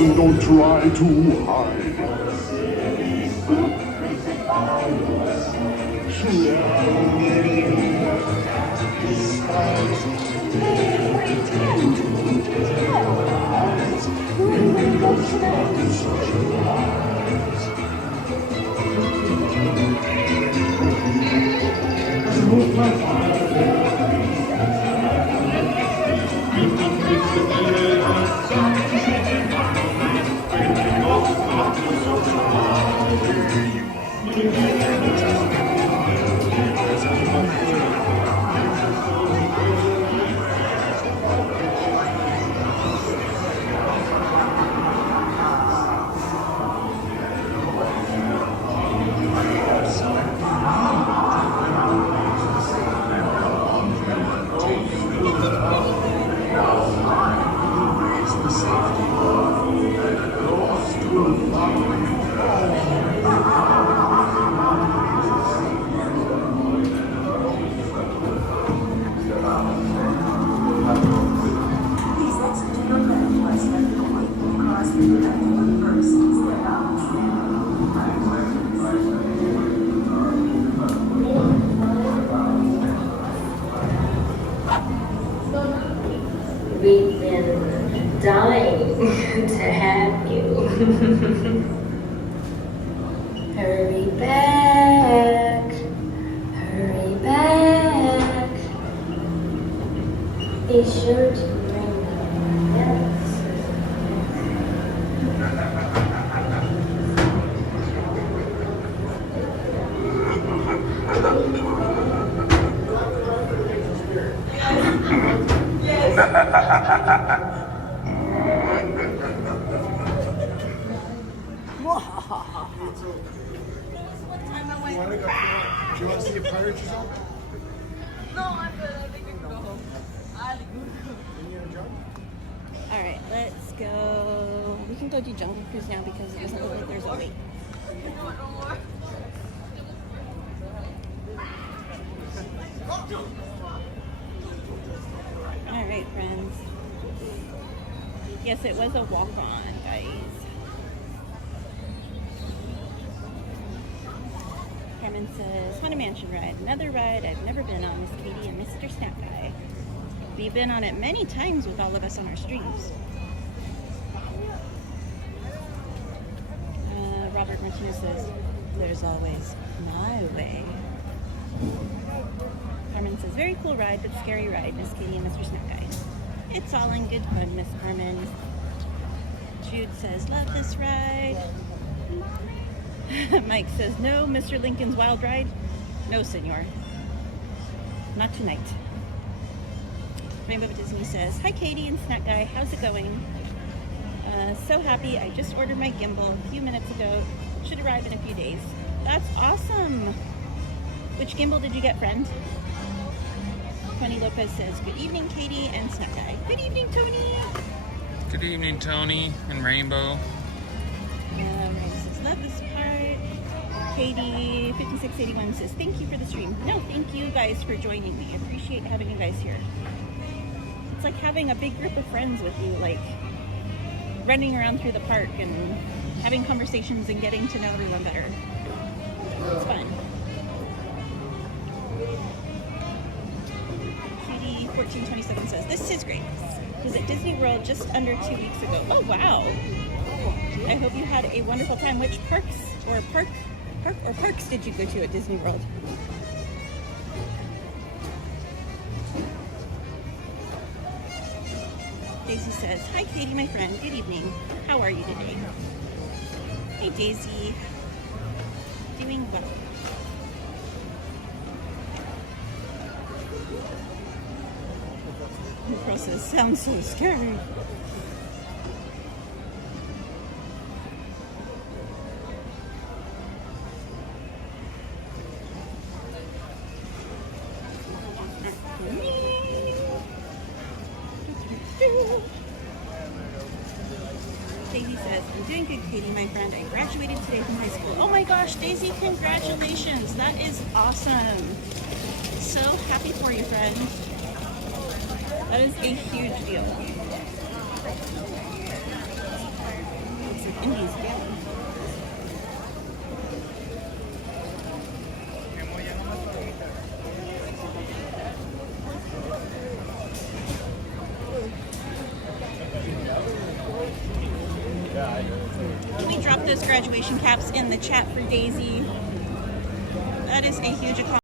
And don't try to hide. Good to have you. Hurry back. Hurry back. Be sure to bring the medals. Do you want to see a pirate yourself? No, I'm good. I think we can go home. All right, let's go. We can go do Jungle Cruise now because it doesn't look like there's a wait. All right, friends. Yes, it was a walk-on, guys. Carmen says, Haunted Mansion ride. Another ride I've never been on, Miss Katie and Mr. Snap Guy. We've been on it many times with all of us on our streams. Robert Martinez says, there's always my way. Carmen says, very cool ride, but scary ride, Miss Katie and Mr. Snap Guy. It's all in good fun, Miss Carmen. Jude says, love this ride. Mike says, no, Mr. Lincoln's Wild Ride. No, senor. Not tonight. Rainbow Disney says, hi, Katie and Snack Guy. How's it going? So happy. I just ordered my gimbal a few minutes ago. Should arrive in a few days. That's awesome. Which gimbal did you get, friend? Tony Lopez says, good evening, Katie and Snack Guy. Good evening, Tony. Good evening, Tony and Rainbow. Rainbow says, love this part. Katie 5681 says, thank you for the stream. No, thank you guys for joining me. I appreciate having you guys here. It's like having a big group of friends with you, like running around through the park and having conversations and getting to know everyone better. It's fun. Katie 1427 says, this is great. Was at Disney World just under 2 weeks ago. Oh, wow. I hope you had a wonderful time. Which parks did you go to at Disney World? Daisy says, hi, Katie, my friend. Good evening. How are you today? Hey, Daisy. Doing well. The process sounds so scary. Daisy says, I'm doing good, Katie, my friend. I graduated today from high school. Oh my gosh, Daisy, congratulations. That is awesome. So happy for you, friend. That is a huge deal. Looks like Indy's again. Can we drop those graduation caps in the chat for Daisy? That is a huge accomplishment.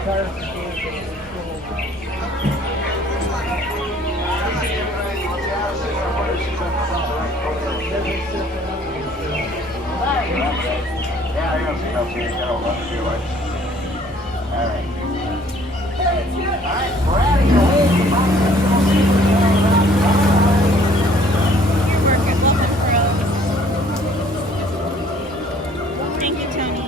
Thank you, Tony.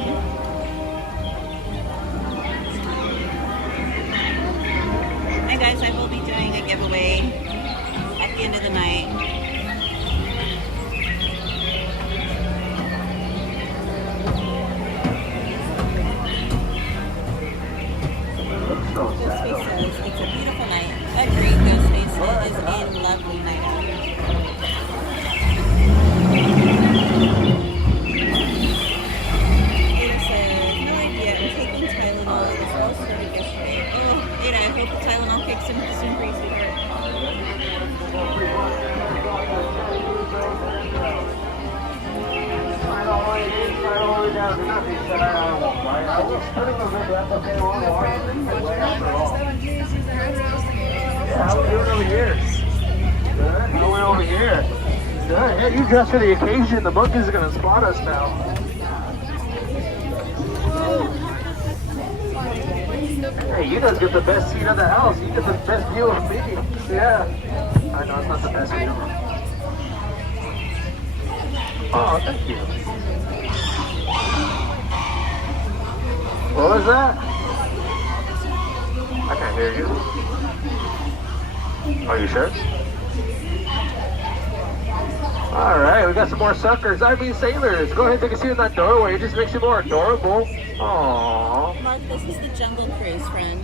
Hey guys, I will be doing a giveaway at the end of the night. Ghostface says it's a beautiful night. Agreed, Ghostface. It is a lovely night out. Ada says, no idea. I'm taking Tylenol. This all started yesterday. Oh, Ada, I hope the Tylenol kicks in soon for you, sweetheart. How are we doing over here? Good. How are we over here? Good. Yeah, you dressed for the occasion. The monkeys are gonna spot us now. Hey, you guys get the best seat of the house. You get the best view of me. Yeah. I know it's not the best view. Oh, thank you. What was that? I can't hear you. Are you sure? Alright, we got some more suckers. I mean sailors. Go ahead and take a seat in that doorway. It just makes you more adorable. Aww. Mark, this is the Jungle Cruise, friend.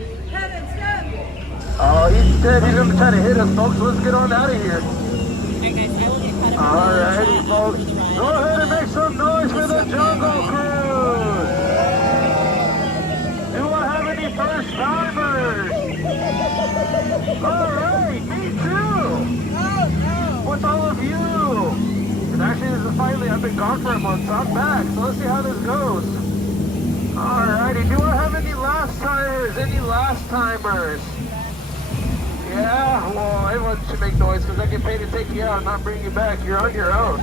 Oh, he's dead. He's gonna try to hit us, folks. Let's get on out of here. Alright guys, I will get caught up. Alrighty, folks. Go ahead and make some noise for the Jungle Cruise. Do I have any first timers? Alright, me too. What's all of you? And actually, this is finally, I've been gone for a month, so I'm back. So let's see how this goes. Alrighty, do I have any last timers? Any last timers? Yeah, well, everyone should make noise because I get paid to take you out and not bring you back. You're on your own.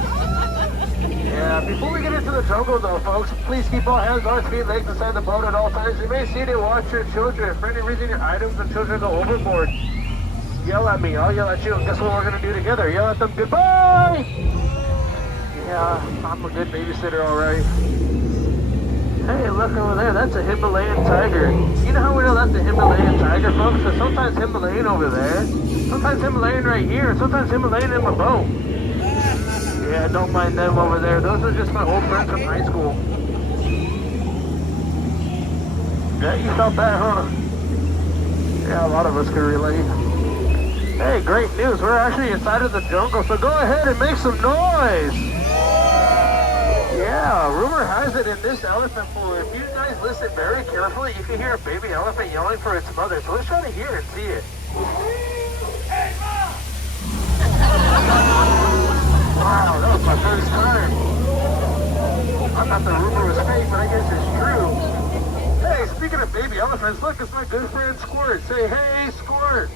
Yeah, before we get into the jungle though, folks, please keep all hands, arms, feet, legs inside the boat at all times. You may see to watch your children. For any reason your items and children go overboard, yell at me. I'll yell at you. And guess what we're going to do together? Yell at them goodbye! Yeah, I'm a good babysitter, alright. Hey, look over there. That's a Himalayan tiger. You know how we know that's a Himalayan tiger, folks? So sometimes Himalayan over there, sometimes Himalayan right here, and sometimes Himalayan in my boat. Yeah, don't mind them over there. Those are just my old friends from high school. Yeah, you felt that, huh? Yeah, a lot of us could relate. Hey, great news. We're actually inside of the jungle, so go ahead and make some noise. Yeah, rumor has it in this elephant pool, if you guys listen very carefully, you can hear a baby elephant yelling for its mother. So let's try to hear and see it. Wow, that was my first time. I thought the rumor was fake, but I guess it's true. Hey, speaking of baby elephants, look, it's my good friend Squirt. Say, hey, Squirt.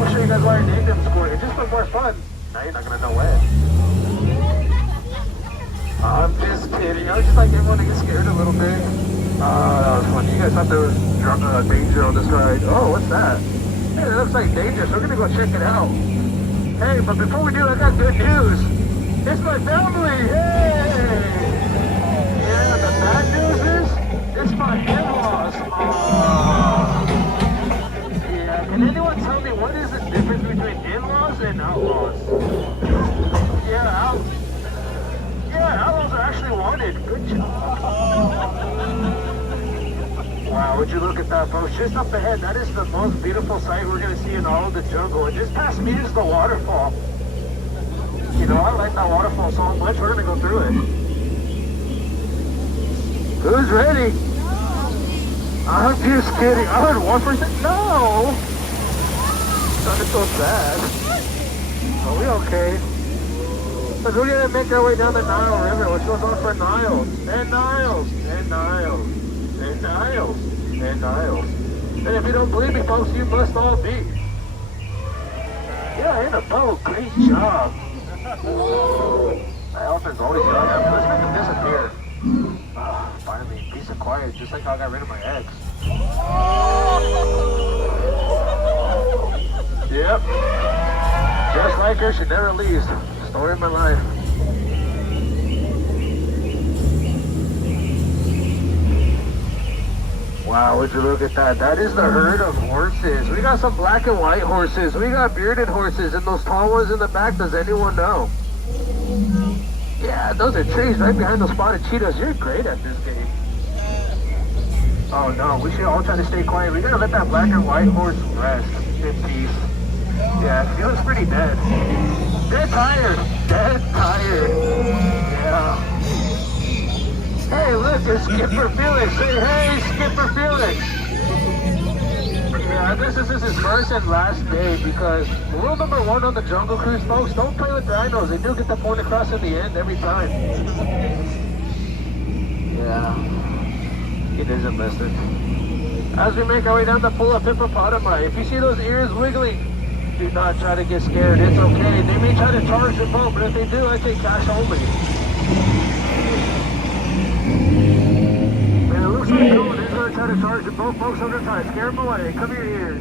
I'll show you guys why I named him Squirt. It's just for more fun. Now you're not going to know when. I'm just kidding. I was just like everyone to get scared a little bit. That was funny. You guys thought there was danger on this ride. Oh, what's that? Hey, that looks like danger, so we're gonna go check it out. Hey, but before we do, I got good news. It's my family. Hey! Yeah, the bad news is it's my in-laws. Yeah, can anyone tell me what is the difference between in-laws and outlaws? Yeah, outlaws are actually wanted. Good job. Wow, would you look at that, folks? Just up ahead, that is the most beautiful sight we're going to see in all of the jungle. And just past me is the waterfall. You know, I like that waterfall so much, we're going to go through it. Who's ready? I'm just kidding. I heard 1%. No! Sounded so sad. Are we okay? Because we're going to make our way down the Nile River, which goes on for Niles, and Niles, and Niles, and Niles. end aisles. And if you don't believe me, folks, you must all be. Yeah, in a boat. Great job. My elephant's always done that. Let's make him disappear. Finally, peace and quiet, just like how I got rid of my ex. Yep. Just like her, she never leaves. Story of my life. Wow, would you look at that? That is the herd of horses. We got some black and white horses. We got bearded horses and those tall ones in the back. Does anyone know? Yeah, those are trees right behind those spotted cheetahs. You're great at this game. Oh no, we should all try to stay quiet. We gotta let that black and white horse rest in peace. Yeah, it feels pretty dead. Dead tired. Dead tired. Yeah. Hey, look, it's Skipper Felix. Hey, Skipper Felix. Yeah, this is his first and last day because rule number 1 on the Jungle Cruise, folks, don't play with rhinos. They do get the point across in the end every time. Yeah, it isn't listed. As we make our way down the pool of hippopotami, if you see those ears wiggling, do not try to get scared. It's okay. They may try to charge your boat, but if they do, I take cash only. And it looks like no one is going to try to charge your boat. Folks, I'm going to try to scare them away. Come here, ears.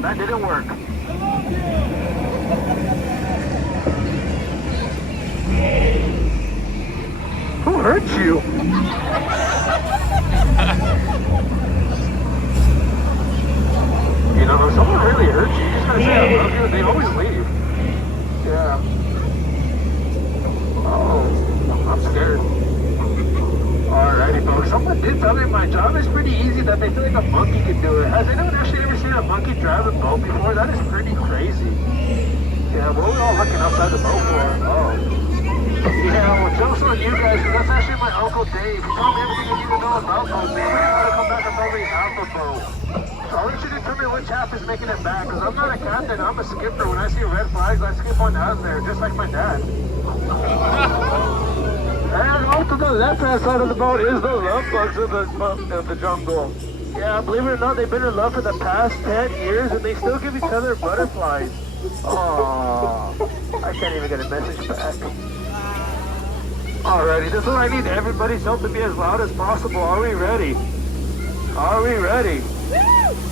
That didn't work. Who hurt you? You know, if someone really hurts you, you just gotta say I love you, and they always leave. Yeah. Oh, I'm scared. Alrighty, folks. Someone did tell me my job is pretty easy, that they feel like a monkey can do it. Has anyone actually ever seen a monkey drive a boat before? That is pretty crazy. Yeah, what are we all looking outside the boat for? Oh. Yeah, well, joke's on you guys, because that's actually my Uncle Dave. He told me everything you need to know about boats. Maybe you gotta come back and tell me half a boat. So I'll let you determine which half is making it back, because I'm not a captain, I'm a skipper. When I see red flags, I skip on down there, just like my dad. And off to the left-hand side of the boat is the love bugs of the jungle. Yeah, believe it or not, they've been in love for the past 10 years, and they still give each other butterflies. Aww, I can't even get a message back. Alrighty, this is what I need everybody's help to be as loud as possible. Are we ready? Are we ready?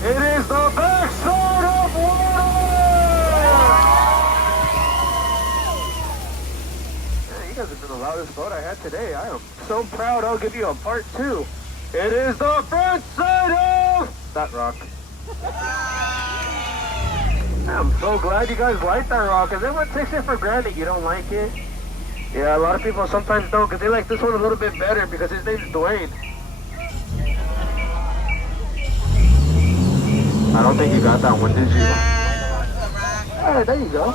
It is the backside of water! Yeah, you guys have been the loudest boat I had today. I am so proud. I'll give you a part 2. It is the front side of that rock. I'm so glad you guys like that rock, because everyone takes it for granted you don't like it. Yeah, a lot of people sometimes don't, because they like this one a little bit better because his name's Dwayne. I don't think you got that one, did you? Alright, there you go.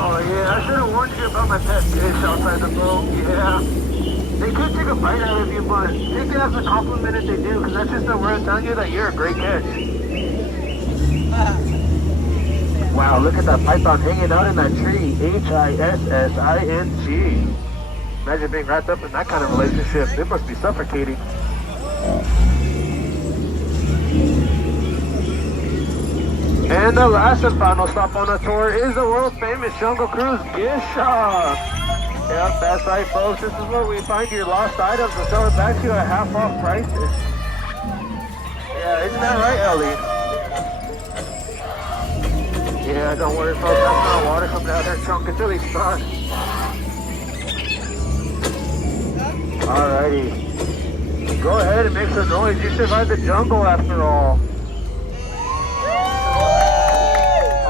Oh yeah, I should have warned you about my pet fish outside the boat. Yeah. They could take a bite out of you, but take it as a compliment if they do, because that's just their way of telling you that you're a great catch. Wow, look at that python hanging out in that tree. H-I-S-S-I-N-G. Imagine being wrapped up in that kind of relationship. It must be suffocating. And the last and final stop on the tour is the world famous Jungle Cruise gift shop. Yep, that's right, folks. This is where we find your lost items and sell it back to you at half off prices. Yeah, isn't that right, Ellie? Yeah, don't worry, folks. That's not water coming out of their trunk. It's really sun. Alrighty. Go ahead and make some noise. You survived the jungle after all.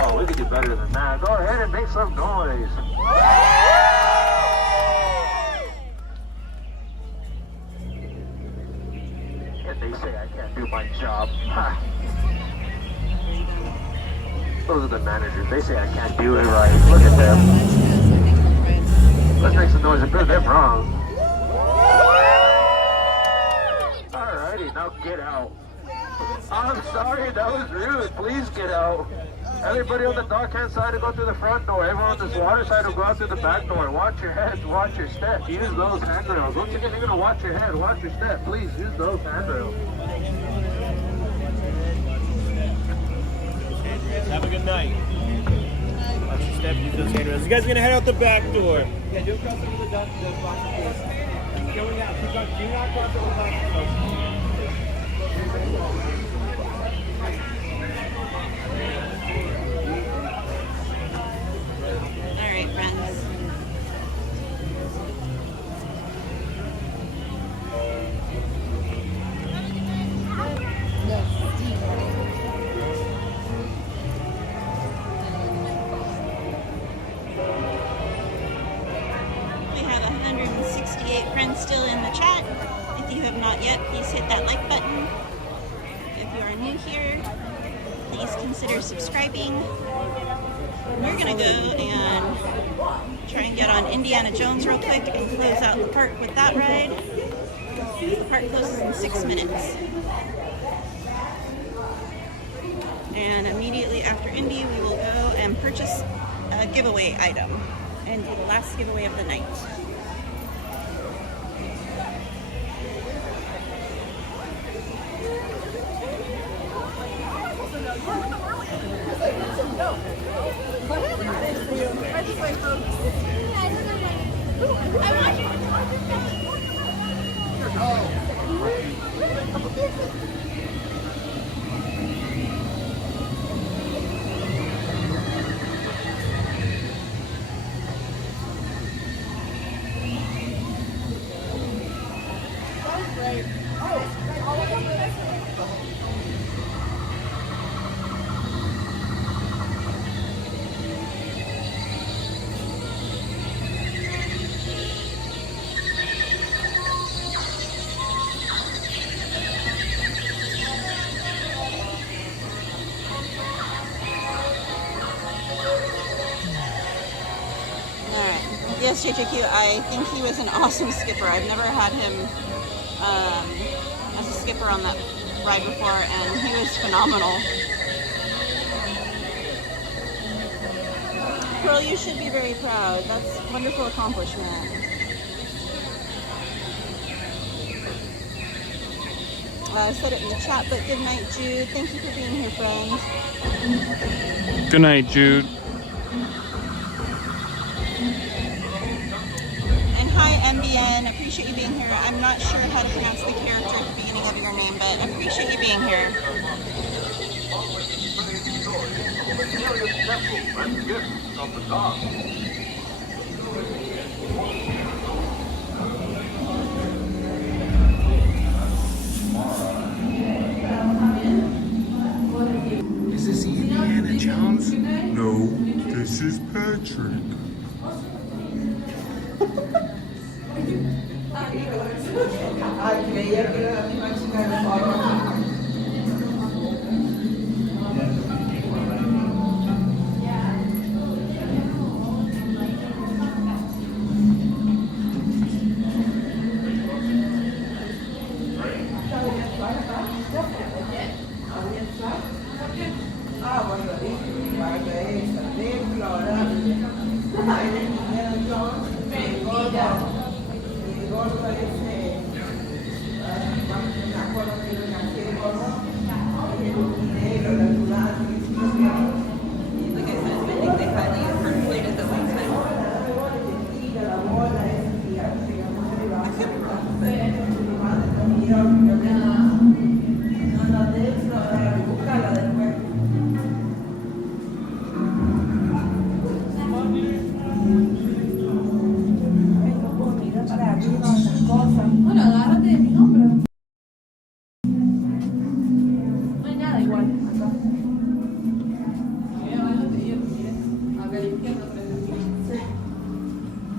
Oh, we could do better than that. Go ahead and make some noise. And they say I can't do my job. Those are the managers. They say I can't do it right. Look at them. Let's make some noise and prove them wrong. Alrighty, now get out. I'm sorry, that was rude. Please get out. Everybody on the dock-hand side will go through the front door. Everyone on this water side will go out through the back door. Watch your head, watch your step. Use those handrails. Once again, you're going to watch your head, watch your step. Please use those handrails. Have a good night. Watch your step, use those handrails. You guys are going to head out the back door. Yeah, do cross over the box, please. Keep going out. Keep going. Do not cross over the box. Alright, friends. We have 168 friends still in the chat. If you have not yet, please hit that like button. If you are new here, please consider subscribing. We're gonna go and try and get on Indiana Jones real quick and close out the park with that ride. The park closes in 6 minutes. And immediately after Indy, we will go and purchase a giveaway item and do the last giveaway of the night. Yes, JJQ, I think he was an awesome skipper. I've never had him as a skipper on that ride before, and he was phenomenal. Pearl, you should be very proud. That's a wonderful accomplishment. I said it in the chat, but good night, Jude. Thank you for being here, friend. Good night, Jude. Hi, MBN. Appreciate you being here. I'm not sure how to pronounce the character at the beginning of your name, but I appreciate you being here. Is this Indiana Jones? No, this is Patrick. Creía que era la misma chica de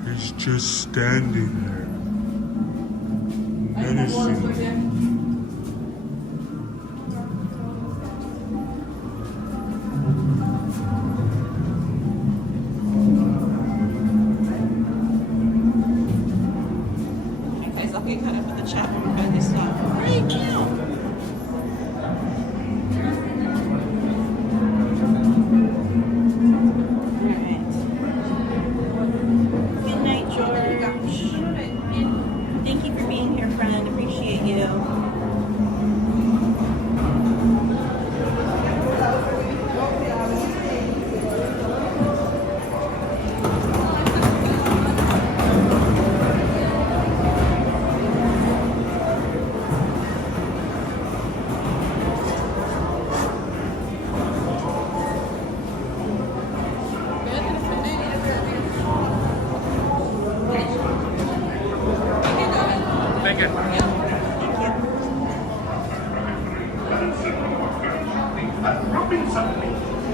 He's just standing there, menacing. Guys, okay, kind of with the chat when we're this stuff right now. Thank you. And dropping suddenly,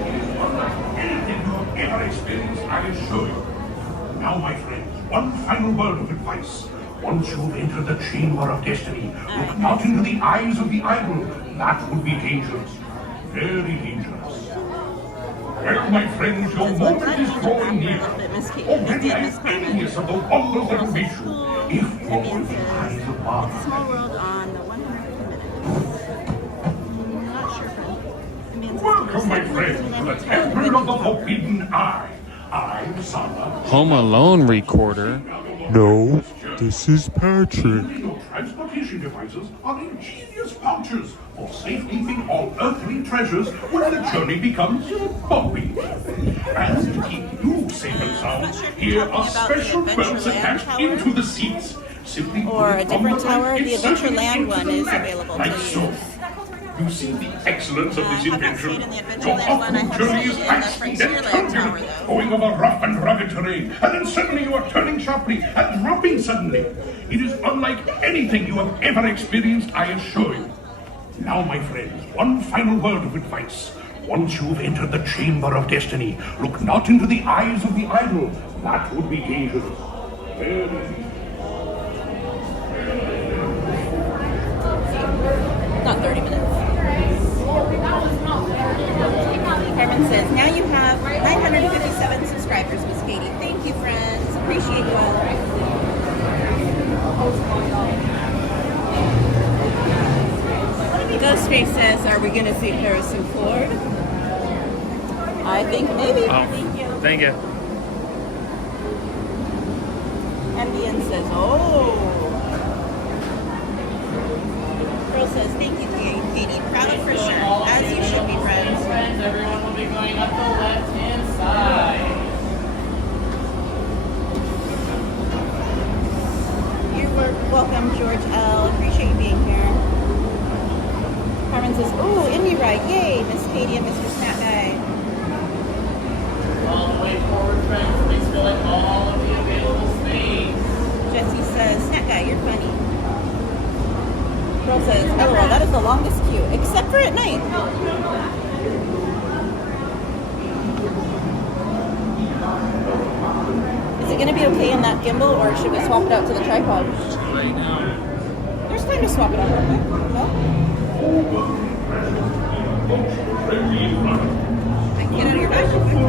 it is unlike anything you have ever experienced, I assure you. Now, my friends, one final word of advice. Once you've entered the chamber of destiny, look not into the eyes of the idol. That would be dangerous. Very dangerous. Well, my friends, your moment is drawing near. Already I am envious of the wonders that will meet you. If you will be behind the bar. Small World on the 100 minutes. Not sure, friend. Welcome, my friends, to the Temple of the Forbidden Eye. I'm Sana. Home Alone recorder. No, this is Patrick. Your transportation devices are ingenious pouches for safekeeping all earthly treasures when the journey becomes bumpy. And to keep you safe and sound, here are special belts attached into the seats. Simply Or a different tower. The inserted Adventureland into one the is mat, available like to so. use. You see the excellence of this invention. Your Adventureland one. I off-road have journey seen is in the high-speed and Frontierland tower, turbulent, going over rough and rugged terrain, and then suddenly you are turning sharply and dropping suddenly. It is unlike anything you have ever experienced, I assure you. Now, my friends, one final word of advice. Once you've entered the chamber of destiny, look not into the eyes of the idol. That would be dangerous. Not 30 minutes. Carmen says, now you have 957 subscribers, Miss Katie. Thank you, friends. Appreciate you all. Ghostface says, are we going to see Harrison Ford? I think maybe. Thank you. MBN says, oh. Girl says, thank you, Katie. Proud of for sure. As you should be, friends. Everyone will be going up the left-hand side. You're welcome, George L. Appreciate you being here. Carmen says, ooh, Indy ride. Yay, Miss Katie and Mr. Snap Guy. All the way forward, friends. Please fill in all of the available space. Jesse says, Snap Guy, you're funny. Girl says, LOL, that is the longest queue, except for at night. Is it going to be okay in that gimbal, or should we swap it out to the tripod? Right now. There's time to swap it out real quick. No? I can get out of your bag real quick.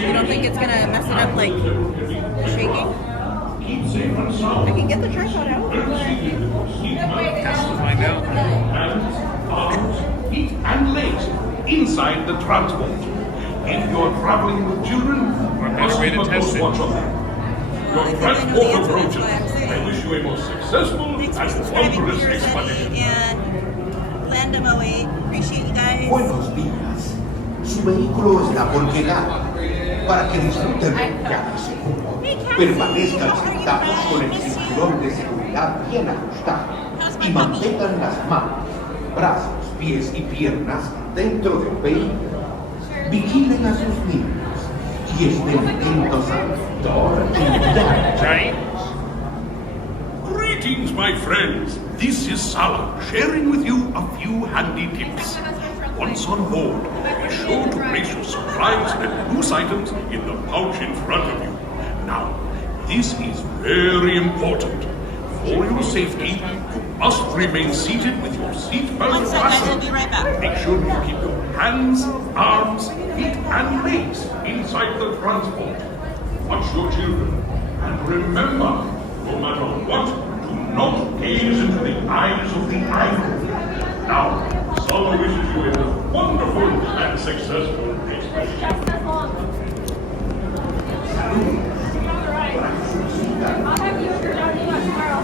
You don't think it's going to mess it up, like, shaking? I can get the tripod out. Let's find out. Arms, feet, and legs inside the transport. If you're traveling with children, better way to test it. watch on them. Your transport approaches. I wish you a most successful and wondrous expedition. And Landom08, appreciate you guys. Buenos días. Su vehículo está por llegar. Para que disfruten del viaje seguro, permanezcan sentados con el cinturón de seguridad bien ajustado y mantengan las manos, brazos, pies y piernas dentro del vehículo. Vigilen a sus niños y estén atentos al motor y Greetings, my friends. This is Salah, sharing with you a few handy tips. Once on board, be sure to place your supplies and loose items in the pouch in front of you. Now, this is very important. For your safety, you must remain seated with your seatbelt fastened. Be right back. Make sure you keep your hands, arms, feet, and legs inside the transport. Watch your children. And remember, no matter what, do not gaze into the eyes of the idol. Now, Salah wishes you a wonderful and successful expedition. Just as long. I'll have you tomorrow.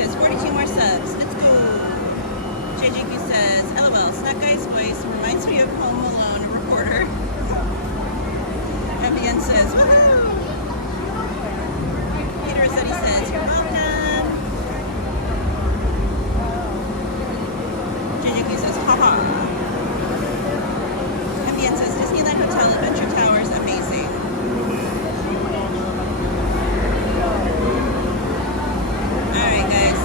says 42 more subs. Let's go. JJQ says, LOL, Snack Guy's voice reminds me of Home Alone, a reporter. MBN says, woohoo! Peter Rossetti says, you're welcome. JJQ says, haha. MBN says, Disneyland Hotel Adventure Towers, amazing. Alright guys.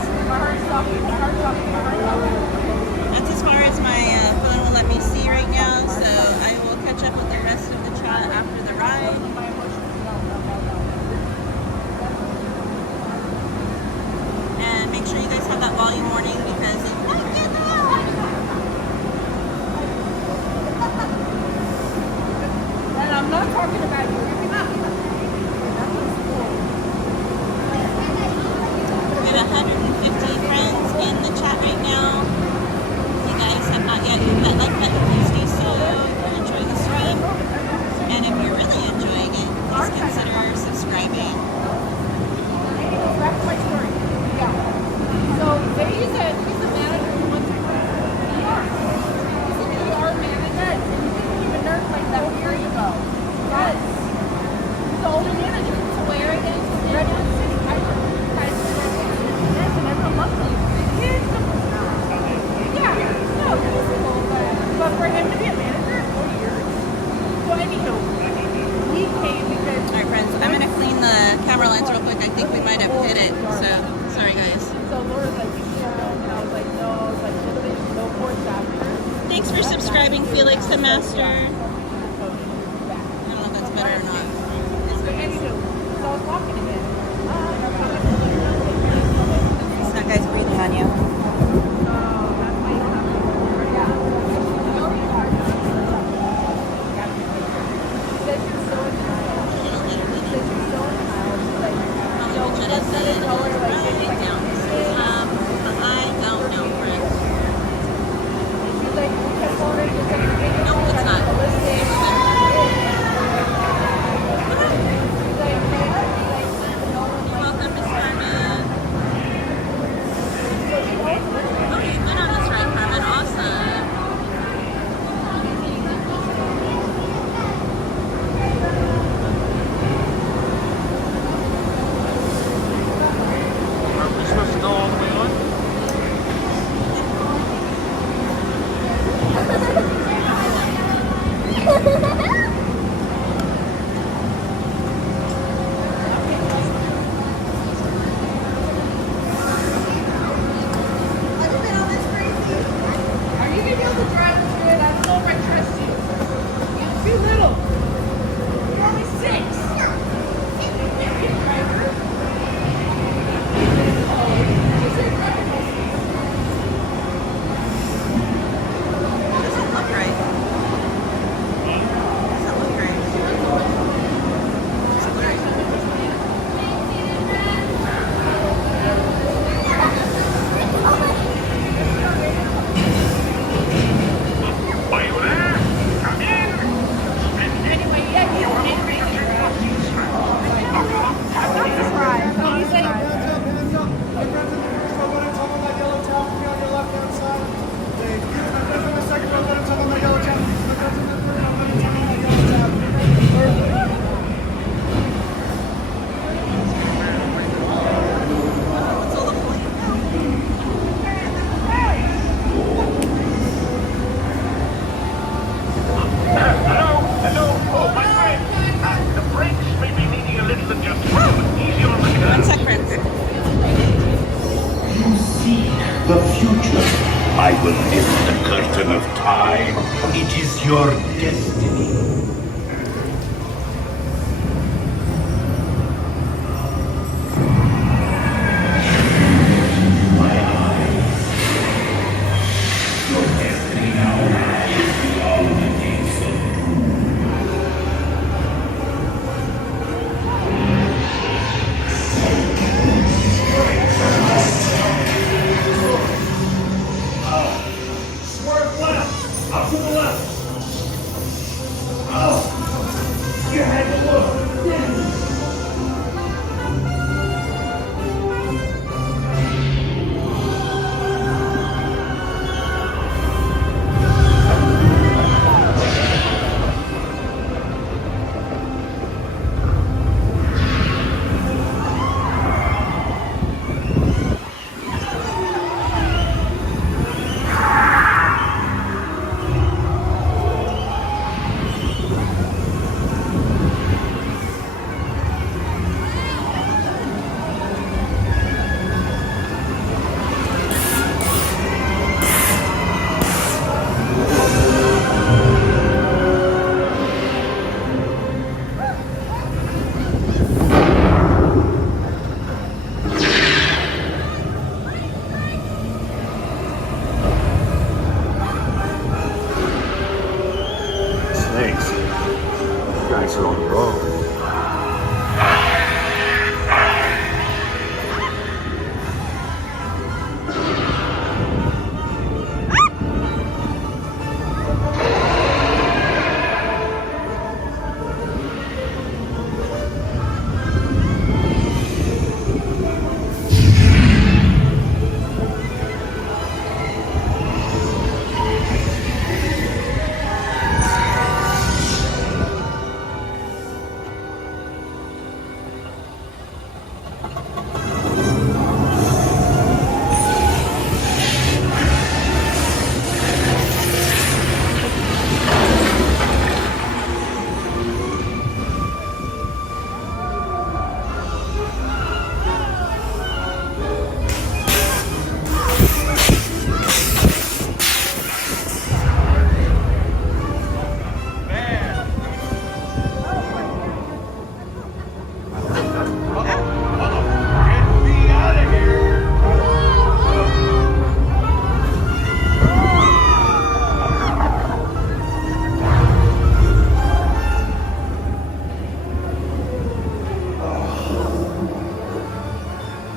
That's as far as my phone will let me see right now, so I will catch up with the rest of the chat after the ride. And make sure you guys have that volume warning because it might get loud. And I'm not talking about you. We have 150 friends in the chat right now. If you guys have not yet hit that like button, please do so if you're enjoying the stream. And if you're really enjoying it, please consider subscribing. Back to my story. Yeah. So he's a manager who wants to work in ER. He's an ER manager and he became a nurse like that years ago. Yes. He's an older manager. So where again? Redwood City. I work with you guys in Redwood City. Yes, and everyone loves him. He's the yeah. No, he's cool, but for him to be a manager, 4 years. So anyhow, he came because Alright friends, I'm going to clean the camera lens real quick. I think we might have hit it, so sorry guys. So Laura's like, and I was like, no, I was like, no more chapter. Thanks for subscribing, Felix the Master. I don't know if that's better or not. So I was walking again. That guy's breathing on you. The future. I will lift the curtain of time. It is your destiny. My eyes. Your destiny now lies beyond the gates of Swerve left! Up to the left!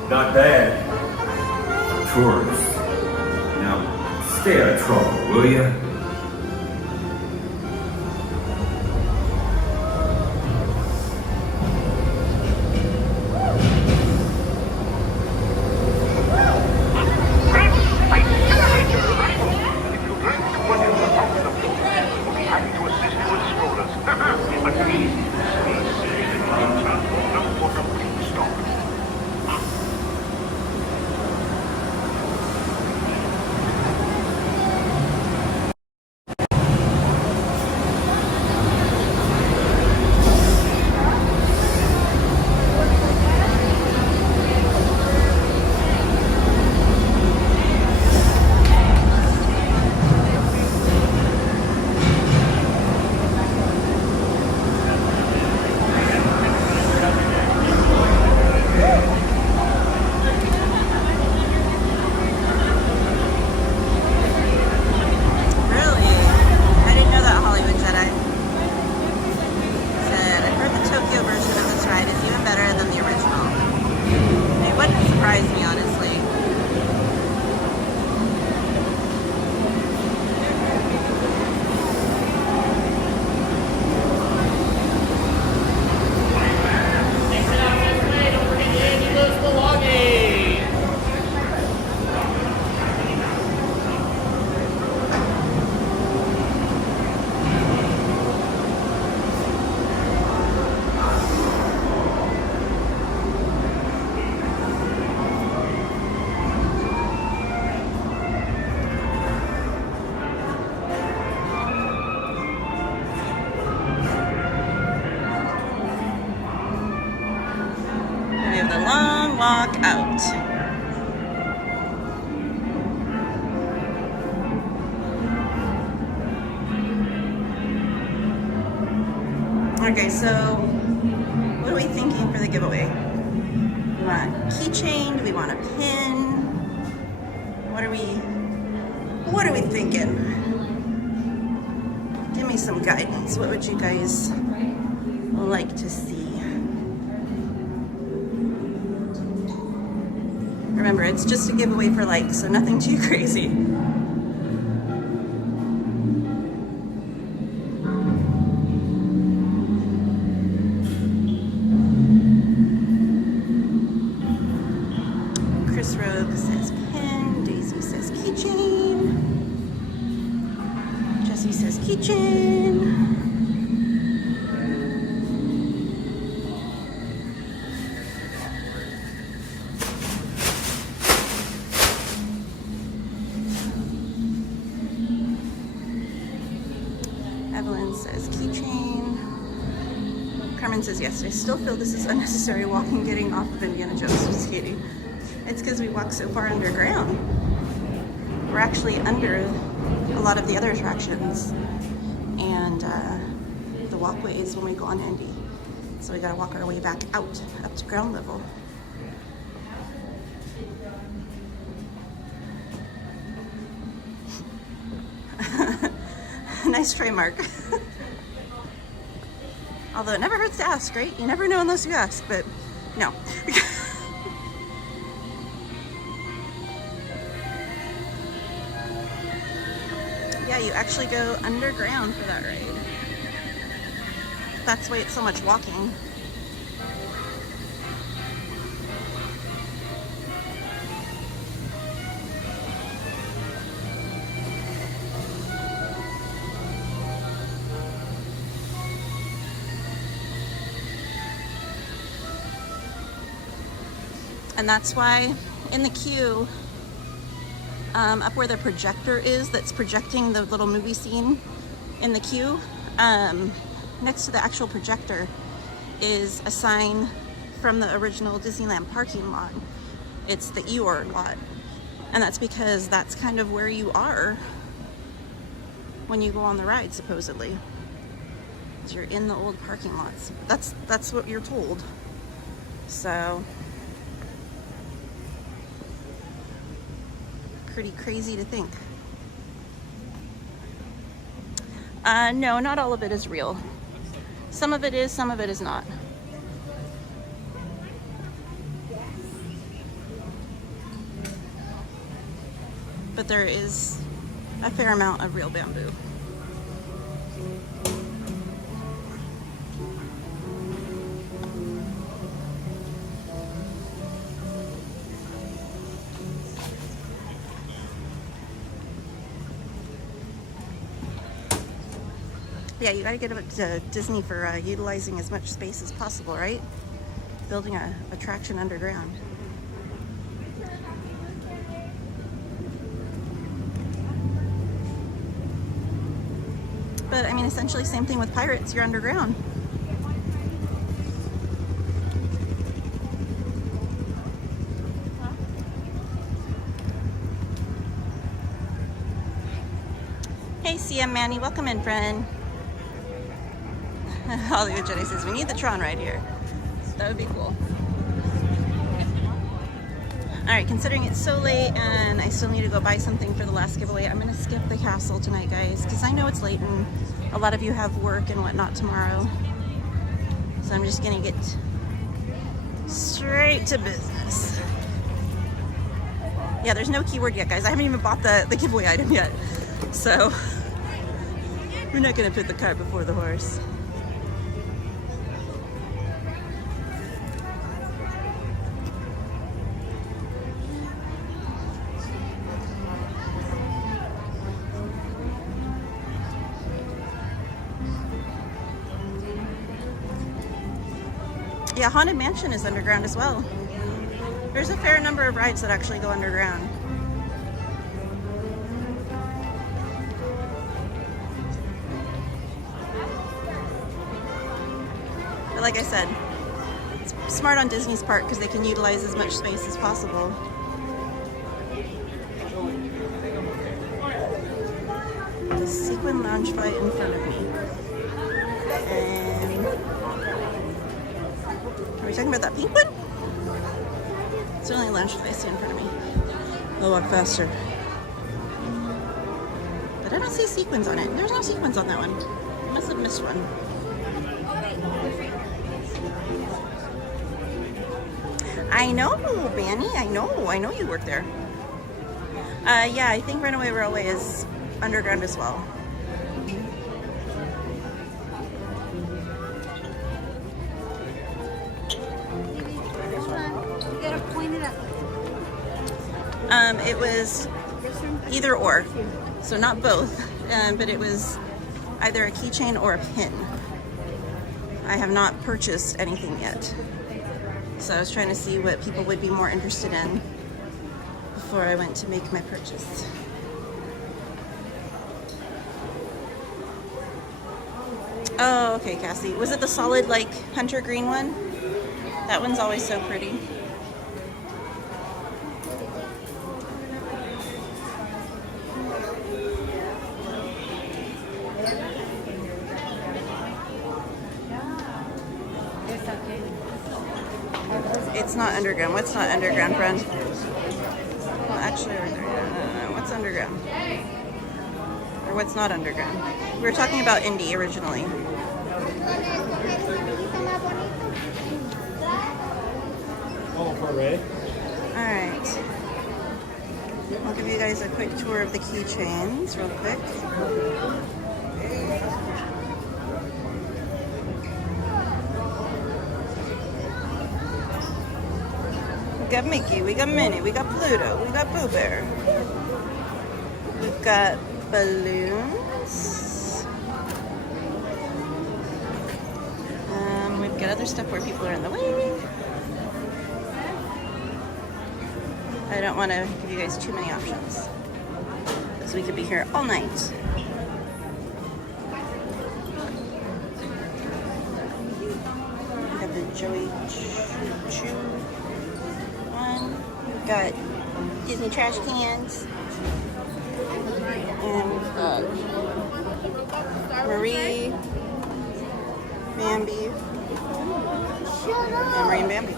Not bad. Tourists. Now, stay out of trouble, will ya? Walk out. Okay, so what are we thinking for the giveaway? We want a keychain? Do we want a pin? What are we thinking? Give me some guidance. What would you guys like to see? Remember, it's just a giveaway for likes, so nothing too crazy. Chris Rogue says pin, Daisy says keychain, Jessie says keychain. Evelyn says keychain. Carmen says yes. I still feel this is unnecessary walking getting off of Indiana Jones with skating. It's because we walk so far underground. We're actually under a lot of the other attractions and the walkways when we go on Indy. So we gotta walk our way back out, up to ground level. Nice try, Mark. Although it never hurts to ask, right? You never know unless you ask, but no. Yeah, you actually go underground for that ride. That's why it's so much walking. And that's why in the queue, up where the projector is that's projecting the little movie scene in the queue, next to the actual projector is a sign from the original Disneyland parking lot. It's the Eeyore lot. And that's because that's kind of where you are when you go on the ride, supposedly. You're in the old parking lots. That's what you're told. So pretty crazy to think. No, not all of it is real. Some of it is, some of it is not. but there is a fair amount of real bamboo. Yeah, you gotta get up to Disney for utilizing as much space as possible, right? Building a attraction underground. But I mean, essentially same thing with Pirates, you're underground. Hey CM Manny, welcome in, friend. Hollywood Jedi says, we need the Tron ride here. That would be cool. Alright, considering it's so late and I still need to go buy something for the last giveaway, I'm going to skip the castle tonight, guys, because I know it's late and a lot of you have work and whatnot tomorrow. So I'm just going to get straight to business. Yeah, there's no keyword yet, guys. I haven't even bought the giveaway item yet. So we're not going to put the cart before the horse. Yeah, Haunted Mansion is underground as well. There's a fair number of rides that actually go underground. But like I said, it's smart on Disney's part because they can utilize as much space as possible. The Sequin Lounge flight in front of me. And are we talking about that pink one? It's the only lounge flight I see in front of me. I'll walk faster. But I don't see sequins on it. There's no sequins on that one. I must have missed one. I know, Manny. I know you work there. Yeah, I think Runaway Railway is underground as well. You gotta point it up. It was either or, so not both, but it was either a keychain or a pin. I have not purchased anything yet, so I was trying to see what people would be more interested in before I went to make my purchase. Oh, okay, Cassie. Was it the solid, like, hunter green one? That one's always so pretty. It's not underground. What's not underground, friend? Well, actually, what's underground? Or what's not underground? We were talking about Indy originally. Oh, hooray. Alright. I'll give you guys a quick tour of the keychains real quick. We got Mickey, we got Minnie, we got Pluto, we got Pooh Bear. We've got balloons. We've got other stuff where people are in the way. I don't want to give you guys too many options, because we could be here all night. We have the Joey Choo one. We've got Disney trash cans. And we've got Marie, Bambi, and Marie and Bambi.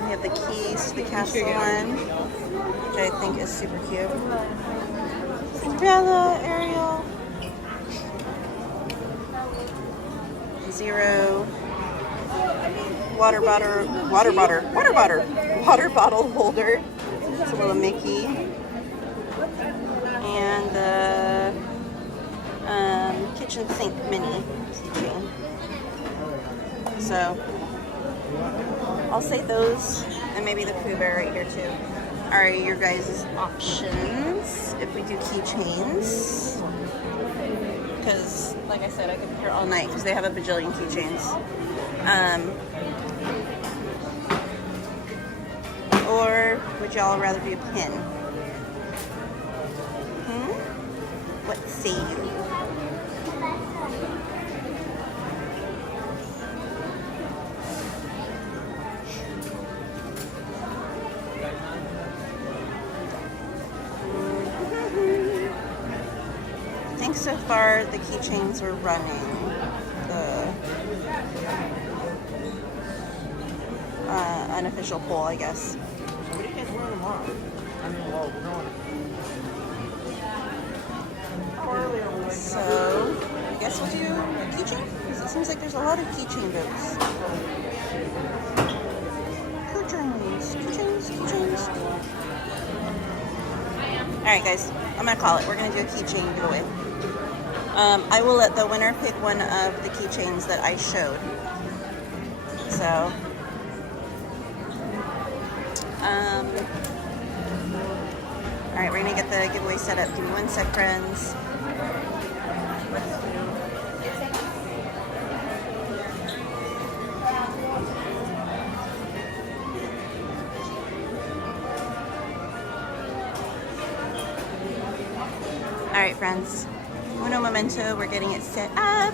We have the keys to the castle one, which I think is super cute. Cinderella, Ariel, Zero, water bottle holder. It's a little Mickey. And the kitchen sink mini keychain. So I'll say those, and maybe the Pooh Bear right here too, are your guys' options if we do keychains. Because, like I said, I could be here all night because they have a bajillion keychains. Or would y'all rather do a pin? What say you? I think so far the keychains are running. The unofficial poll, I guess. What are you guys wearing tomorrow? I mean, well, we're going. So, I guess we'll do keychain? Because it seems like there's a lot of keychain votes. Keychains. Alright guys, I'm gonna call it. We're gonna do a keychain giveaway. I will let the winner pick one of the keychains that I showed. So, alright, we're gonna get the giveaway set up. Give me 1 sec, friends. Alright, friends. Uno momento, we're getting it set up.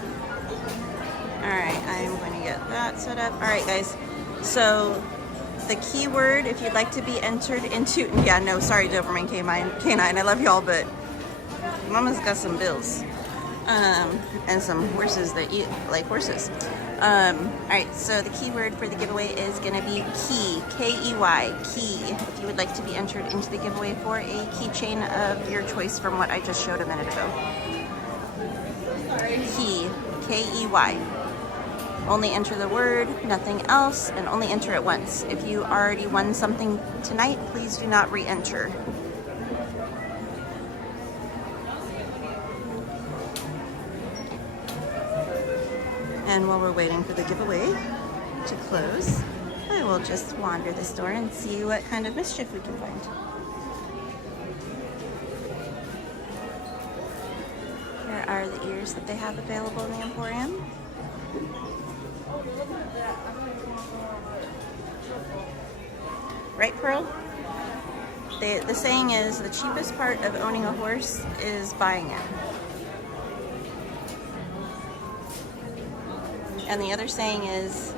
Alright, I'm going to get that set up. Alright, guys. So, the keyword, if you'd like to be entered into... Yeah, no, sorry, Doberman K9. I love y'all, but Mama's got some bills. And some horses that eat like horses. Alright, so the keyword for the giveaway is going to be key. K-E-Y, key. If you would like to be entered into the giveaway for a keychain of your choice from what I just showed a minute ago. Key, K-E-Y. Only enter the word, nothing else, and only enter it once. If you already won something tonight, please do not re-enter. And while we're waiting for the giveaway to close, I will just wander the store and see what kind of mischief we can find. Here are the ears that they have available in the Emporium. Right, Pearl? The saying is, the cheapest part of owning a horse is buying it. And the other saying is,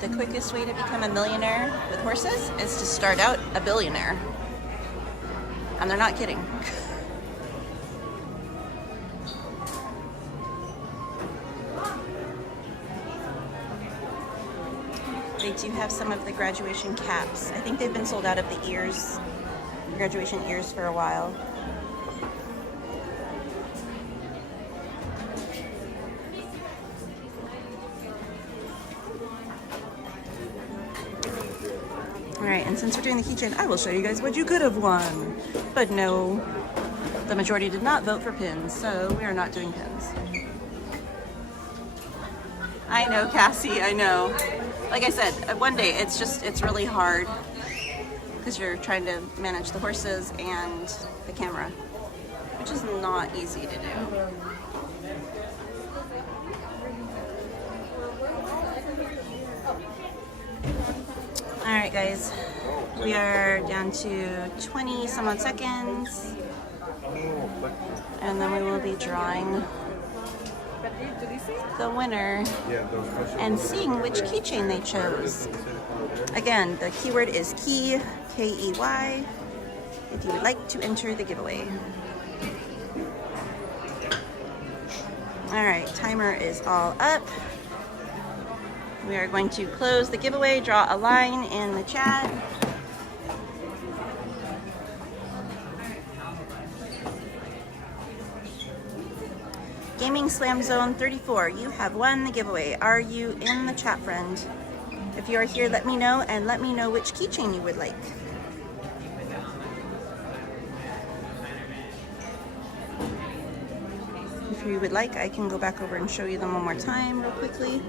the quickest way to become a millionaire with horses is to start out a billionaire. And they're not kidding. They do have some of the graduation caps. I think they've been sold out of the ears, graduation ears, for a while. Alright, and since we're doing the keychain, I will show you guys what you could have won. But no, the majority did not vote for pins, so we are not doing pins. I know, Cassie, I know. Like I said, one day it's really hard because you're trying to manage the horses and the camera, which is not easy to do. Alright guys, we are down to 20 some odd seconds, and then we will be drawing the winner and seeing which keychain they chose. Again, the keyword is key, K-E-Y, if you would like to enter the giveaway. Alright, timer is all up. We are going to close the giveaway, draw a line in the chat. Gaming Slam Zone 34, you have won the giveaway. Are you in the chat, friend? If you are here, let me know, and let me know which keychain you would like. If you would like, I can go back over and show you them one more time real quickly.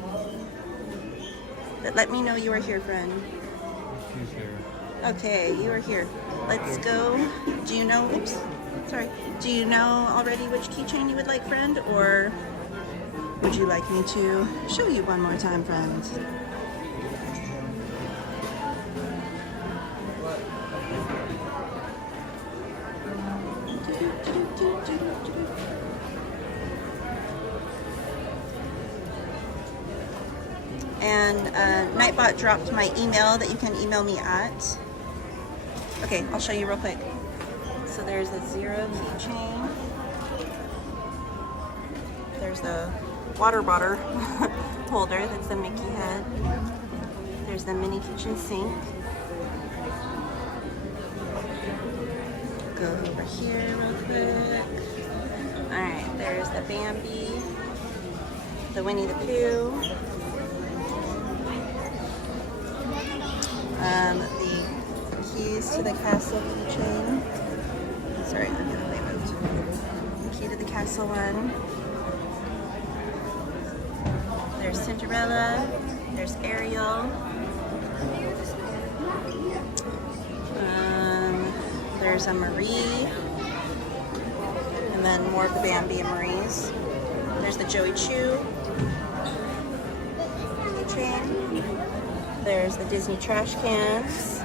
But let me know you are here, friend. She's here. Okay, you are here. Let's go. Do you know, oops, sorry. Do you know already which keychain you would like, friend? Or would you like me to show you one more time, friend? And Nightbot dropped my email that you can email me at. Okay, I'll show you real quick. So there's a 0 keychain. There's the water bottle holder, that's the Mickey head. There's the mini kitchen sink. Go over here real quick. Alright, there's the Bambi, the Winnie the Pooh, the keys to the castle keychain. Sorry, I'm gonna way moved. Key to the castle one. There's Cinderella. There's Ariel. There's a Marie. And then more of the Bambi and Marie's. There's the Joey Choo keychain. There's the Disney trash cans.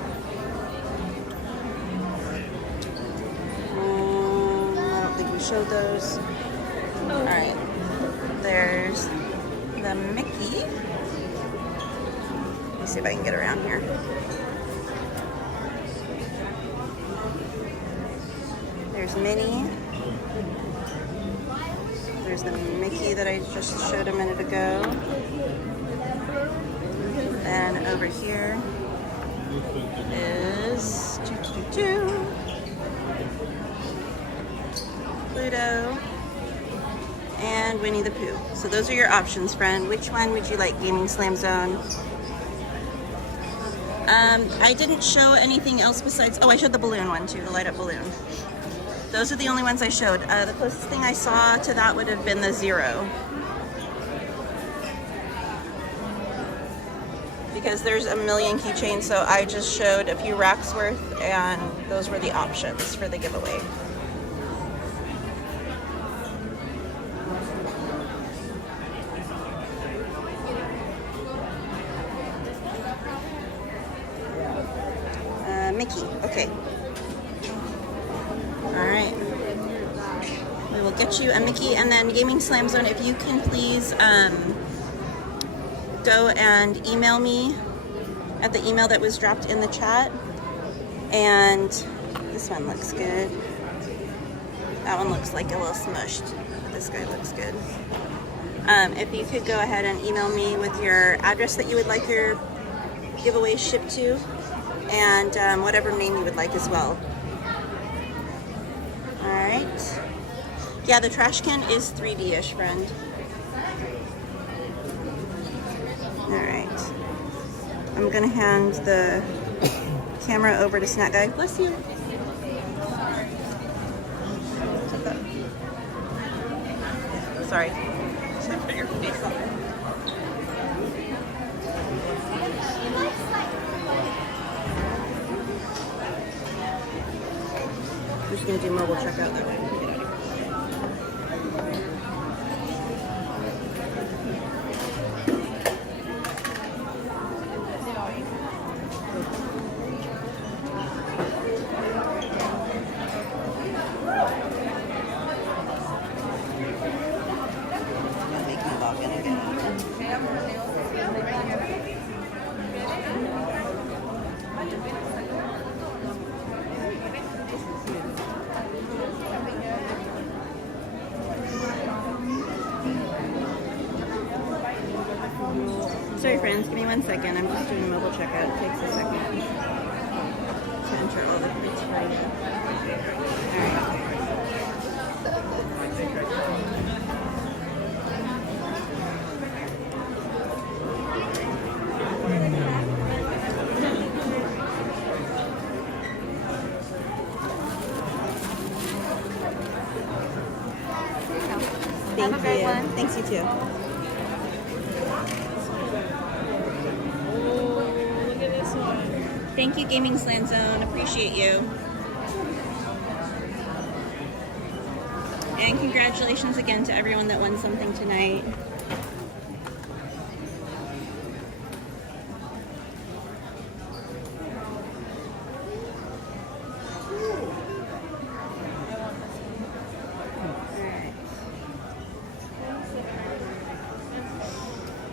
I don't think we showed those. Alright. There's the Mickey. Let's see if I can get around here. There's Minnie. There's the Mickey that I just showed a minute ago. And over here is Pluto and Winnie the Pooh. So those are your options, friend. Which one would you like, Gaming Slam Zone? I didn't show anything else besides, oh, I showed the balloon one too, the light up balloon. Those are the only ones I showed. The closest thing I saw to that would have been the 0. Because there's a million keychains, so I just showed a few racks worth, and those were the options for the giveaway. Mickey, okay. Alright. We will get you a Mickey, and then Gaming Slam Zone, if you can please go and email me at the email that was dropped in the chat. And this one looks good. That one looks like a little smushed, but this guy looks good. If you could go ahead and email me with your address that you would like your giveaway shipped to, and whatever name you would like as well. Alright. Yeah, the trash can is 3D-ish, friend. Alright. I'm gonna hand the camera over to Snack Guy. Bless you. Sorry. Put your face on it. I'm just gonna do mobile checkout that way. Sorry friends, give me 1 second. I'm just doing a mobile checkout. It takes a second to enter all the criteria. Alright. Thanks, you too. Oh, look at this one. Thank you, Gaming Slam Zone. Appreciate you. And congratulations again to everyone that won something tonight.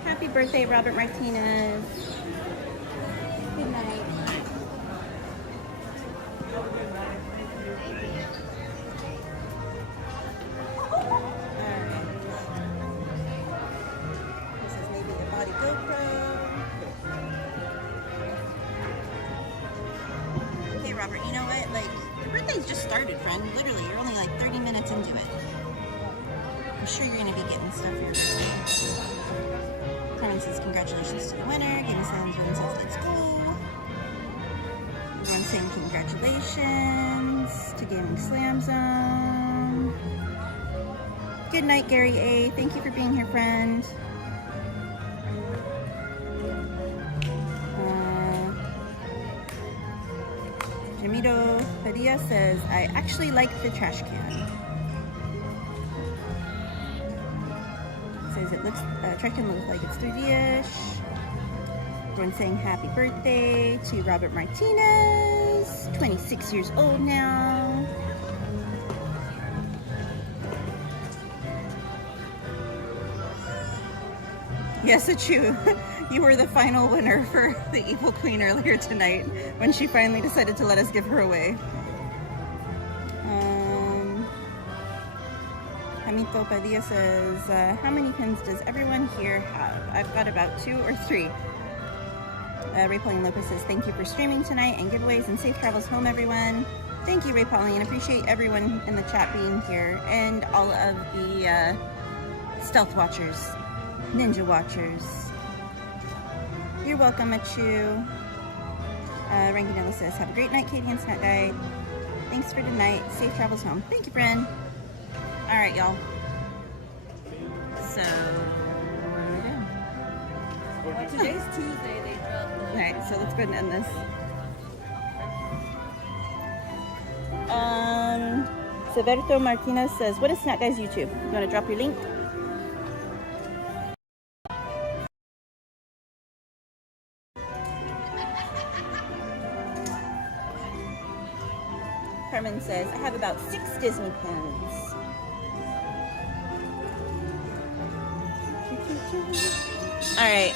Happy birthday, Robert Martinez. Good night. This is maybe a body GoPro. Okay, Robert, you know what? Like, your birthday's just started, friend. Literally, you're only like 30 minutes into it. I'm sure you're gonna be getting stuff here. Carmen says congratulations to the winner. Gaming Slam Zone says let's go. Everyone's saying congratulations to Gaming Slam Zone. Good night, Gary A. Thank you for being here, friend. Jamito Padilla says, I actually like the trash can. Says it looks, trash can looks like it's 3D-ish. Everyone's saying happy birthday to Robert Martinez, 26 years old now. Yes, it's true. You were the final winner for the Evil Queen earlier tonight when she finally decided to let us give her away. Amito Padilla says, how many pins does everyone here have? I've got about 2 or 3. Ray Pauline Lopez says, thank you for streaming tonight and giveaways and safe travels home, everyone. Thank you, Ray Pauline. Appreciate everyone in the chat being here and all of the stealth watchers, ninja watchers. You're welcome, Achu. Rankinella says, have a great night, Katie and Snack Guide. Thanks for tonight. Safe travels home. Thank you, friend. All right, y'all. So, Well, today's Tuesday. They dropped the... all right, so let's go ahead and end this. Severto Martinez says, what is Snack Guy's YouTube? You want to drop your link? Carmen says, I have about 6 Disney pins. Alright,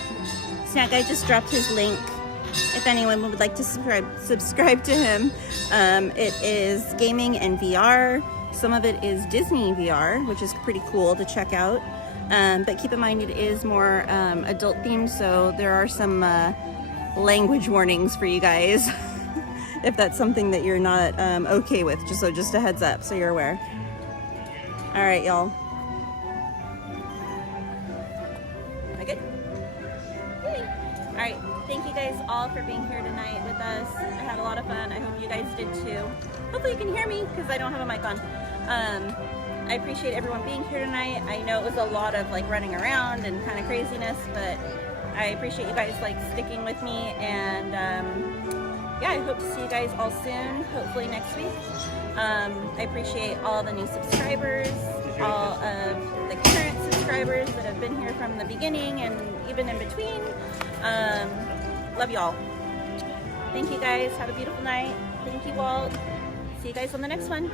Snack Guy just dropped his link. If anyone would like to subscribe to him, it is gaming and VR. Some of it is Disney VR, which is pretty cool to check out. But keep in mind it is more adult themed, so there are some language warnings for you guys. If that's something that you're not okay with, just a heads up so you're aware. All right, y'all. Am I good? Yay. All right, thank you guys all for being here tonight with us. I had a lot of fun. I hope you guys did too. Hopefully you can hear me because I don't have a mic on. I appreciate everyone being here tonight. I know it was a lot of like running around and kind of craziness, but I appreciate you guys like sticking with me, and yeah, I hope to see you guys all soon, hopefully next week. I appreciate all the new subscribers, all of the current subscribers that have been here from the beginning and even in between. Love y'all. Thank you guys. Have a beautiful night. Thank you, Walt. See you guys on the next one.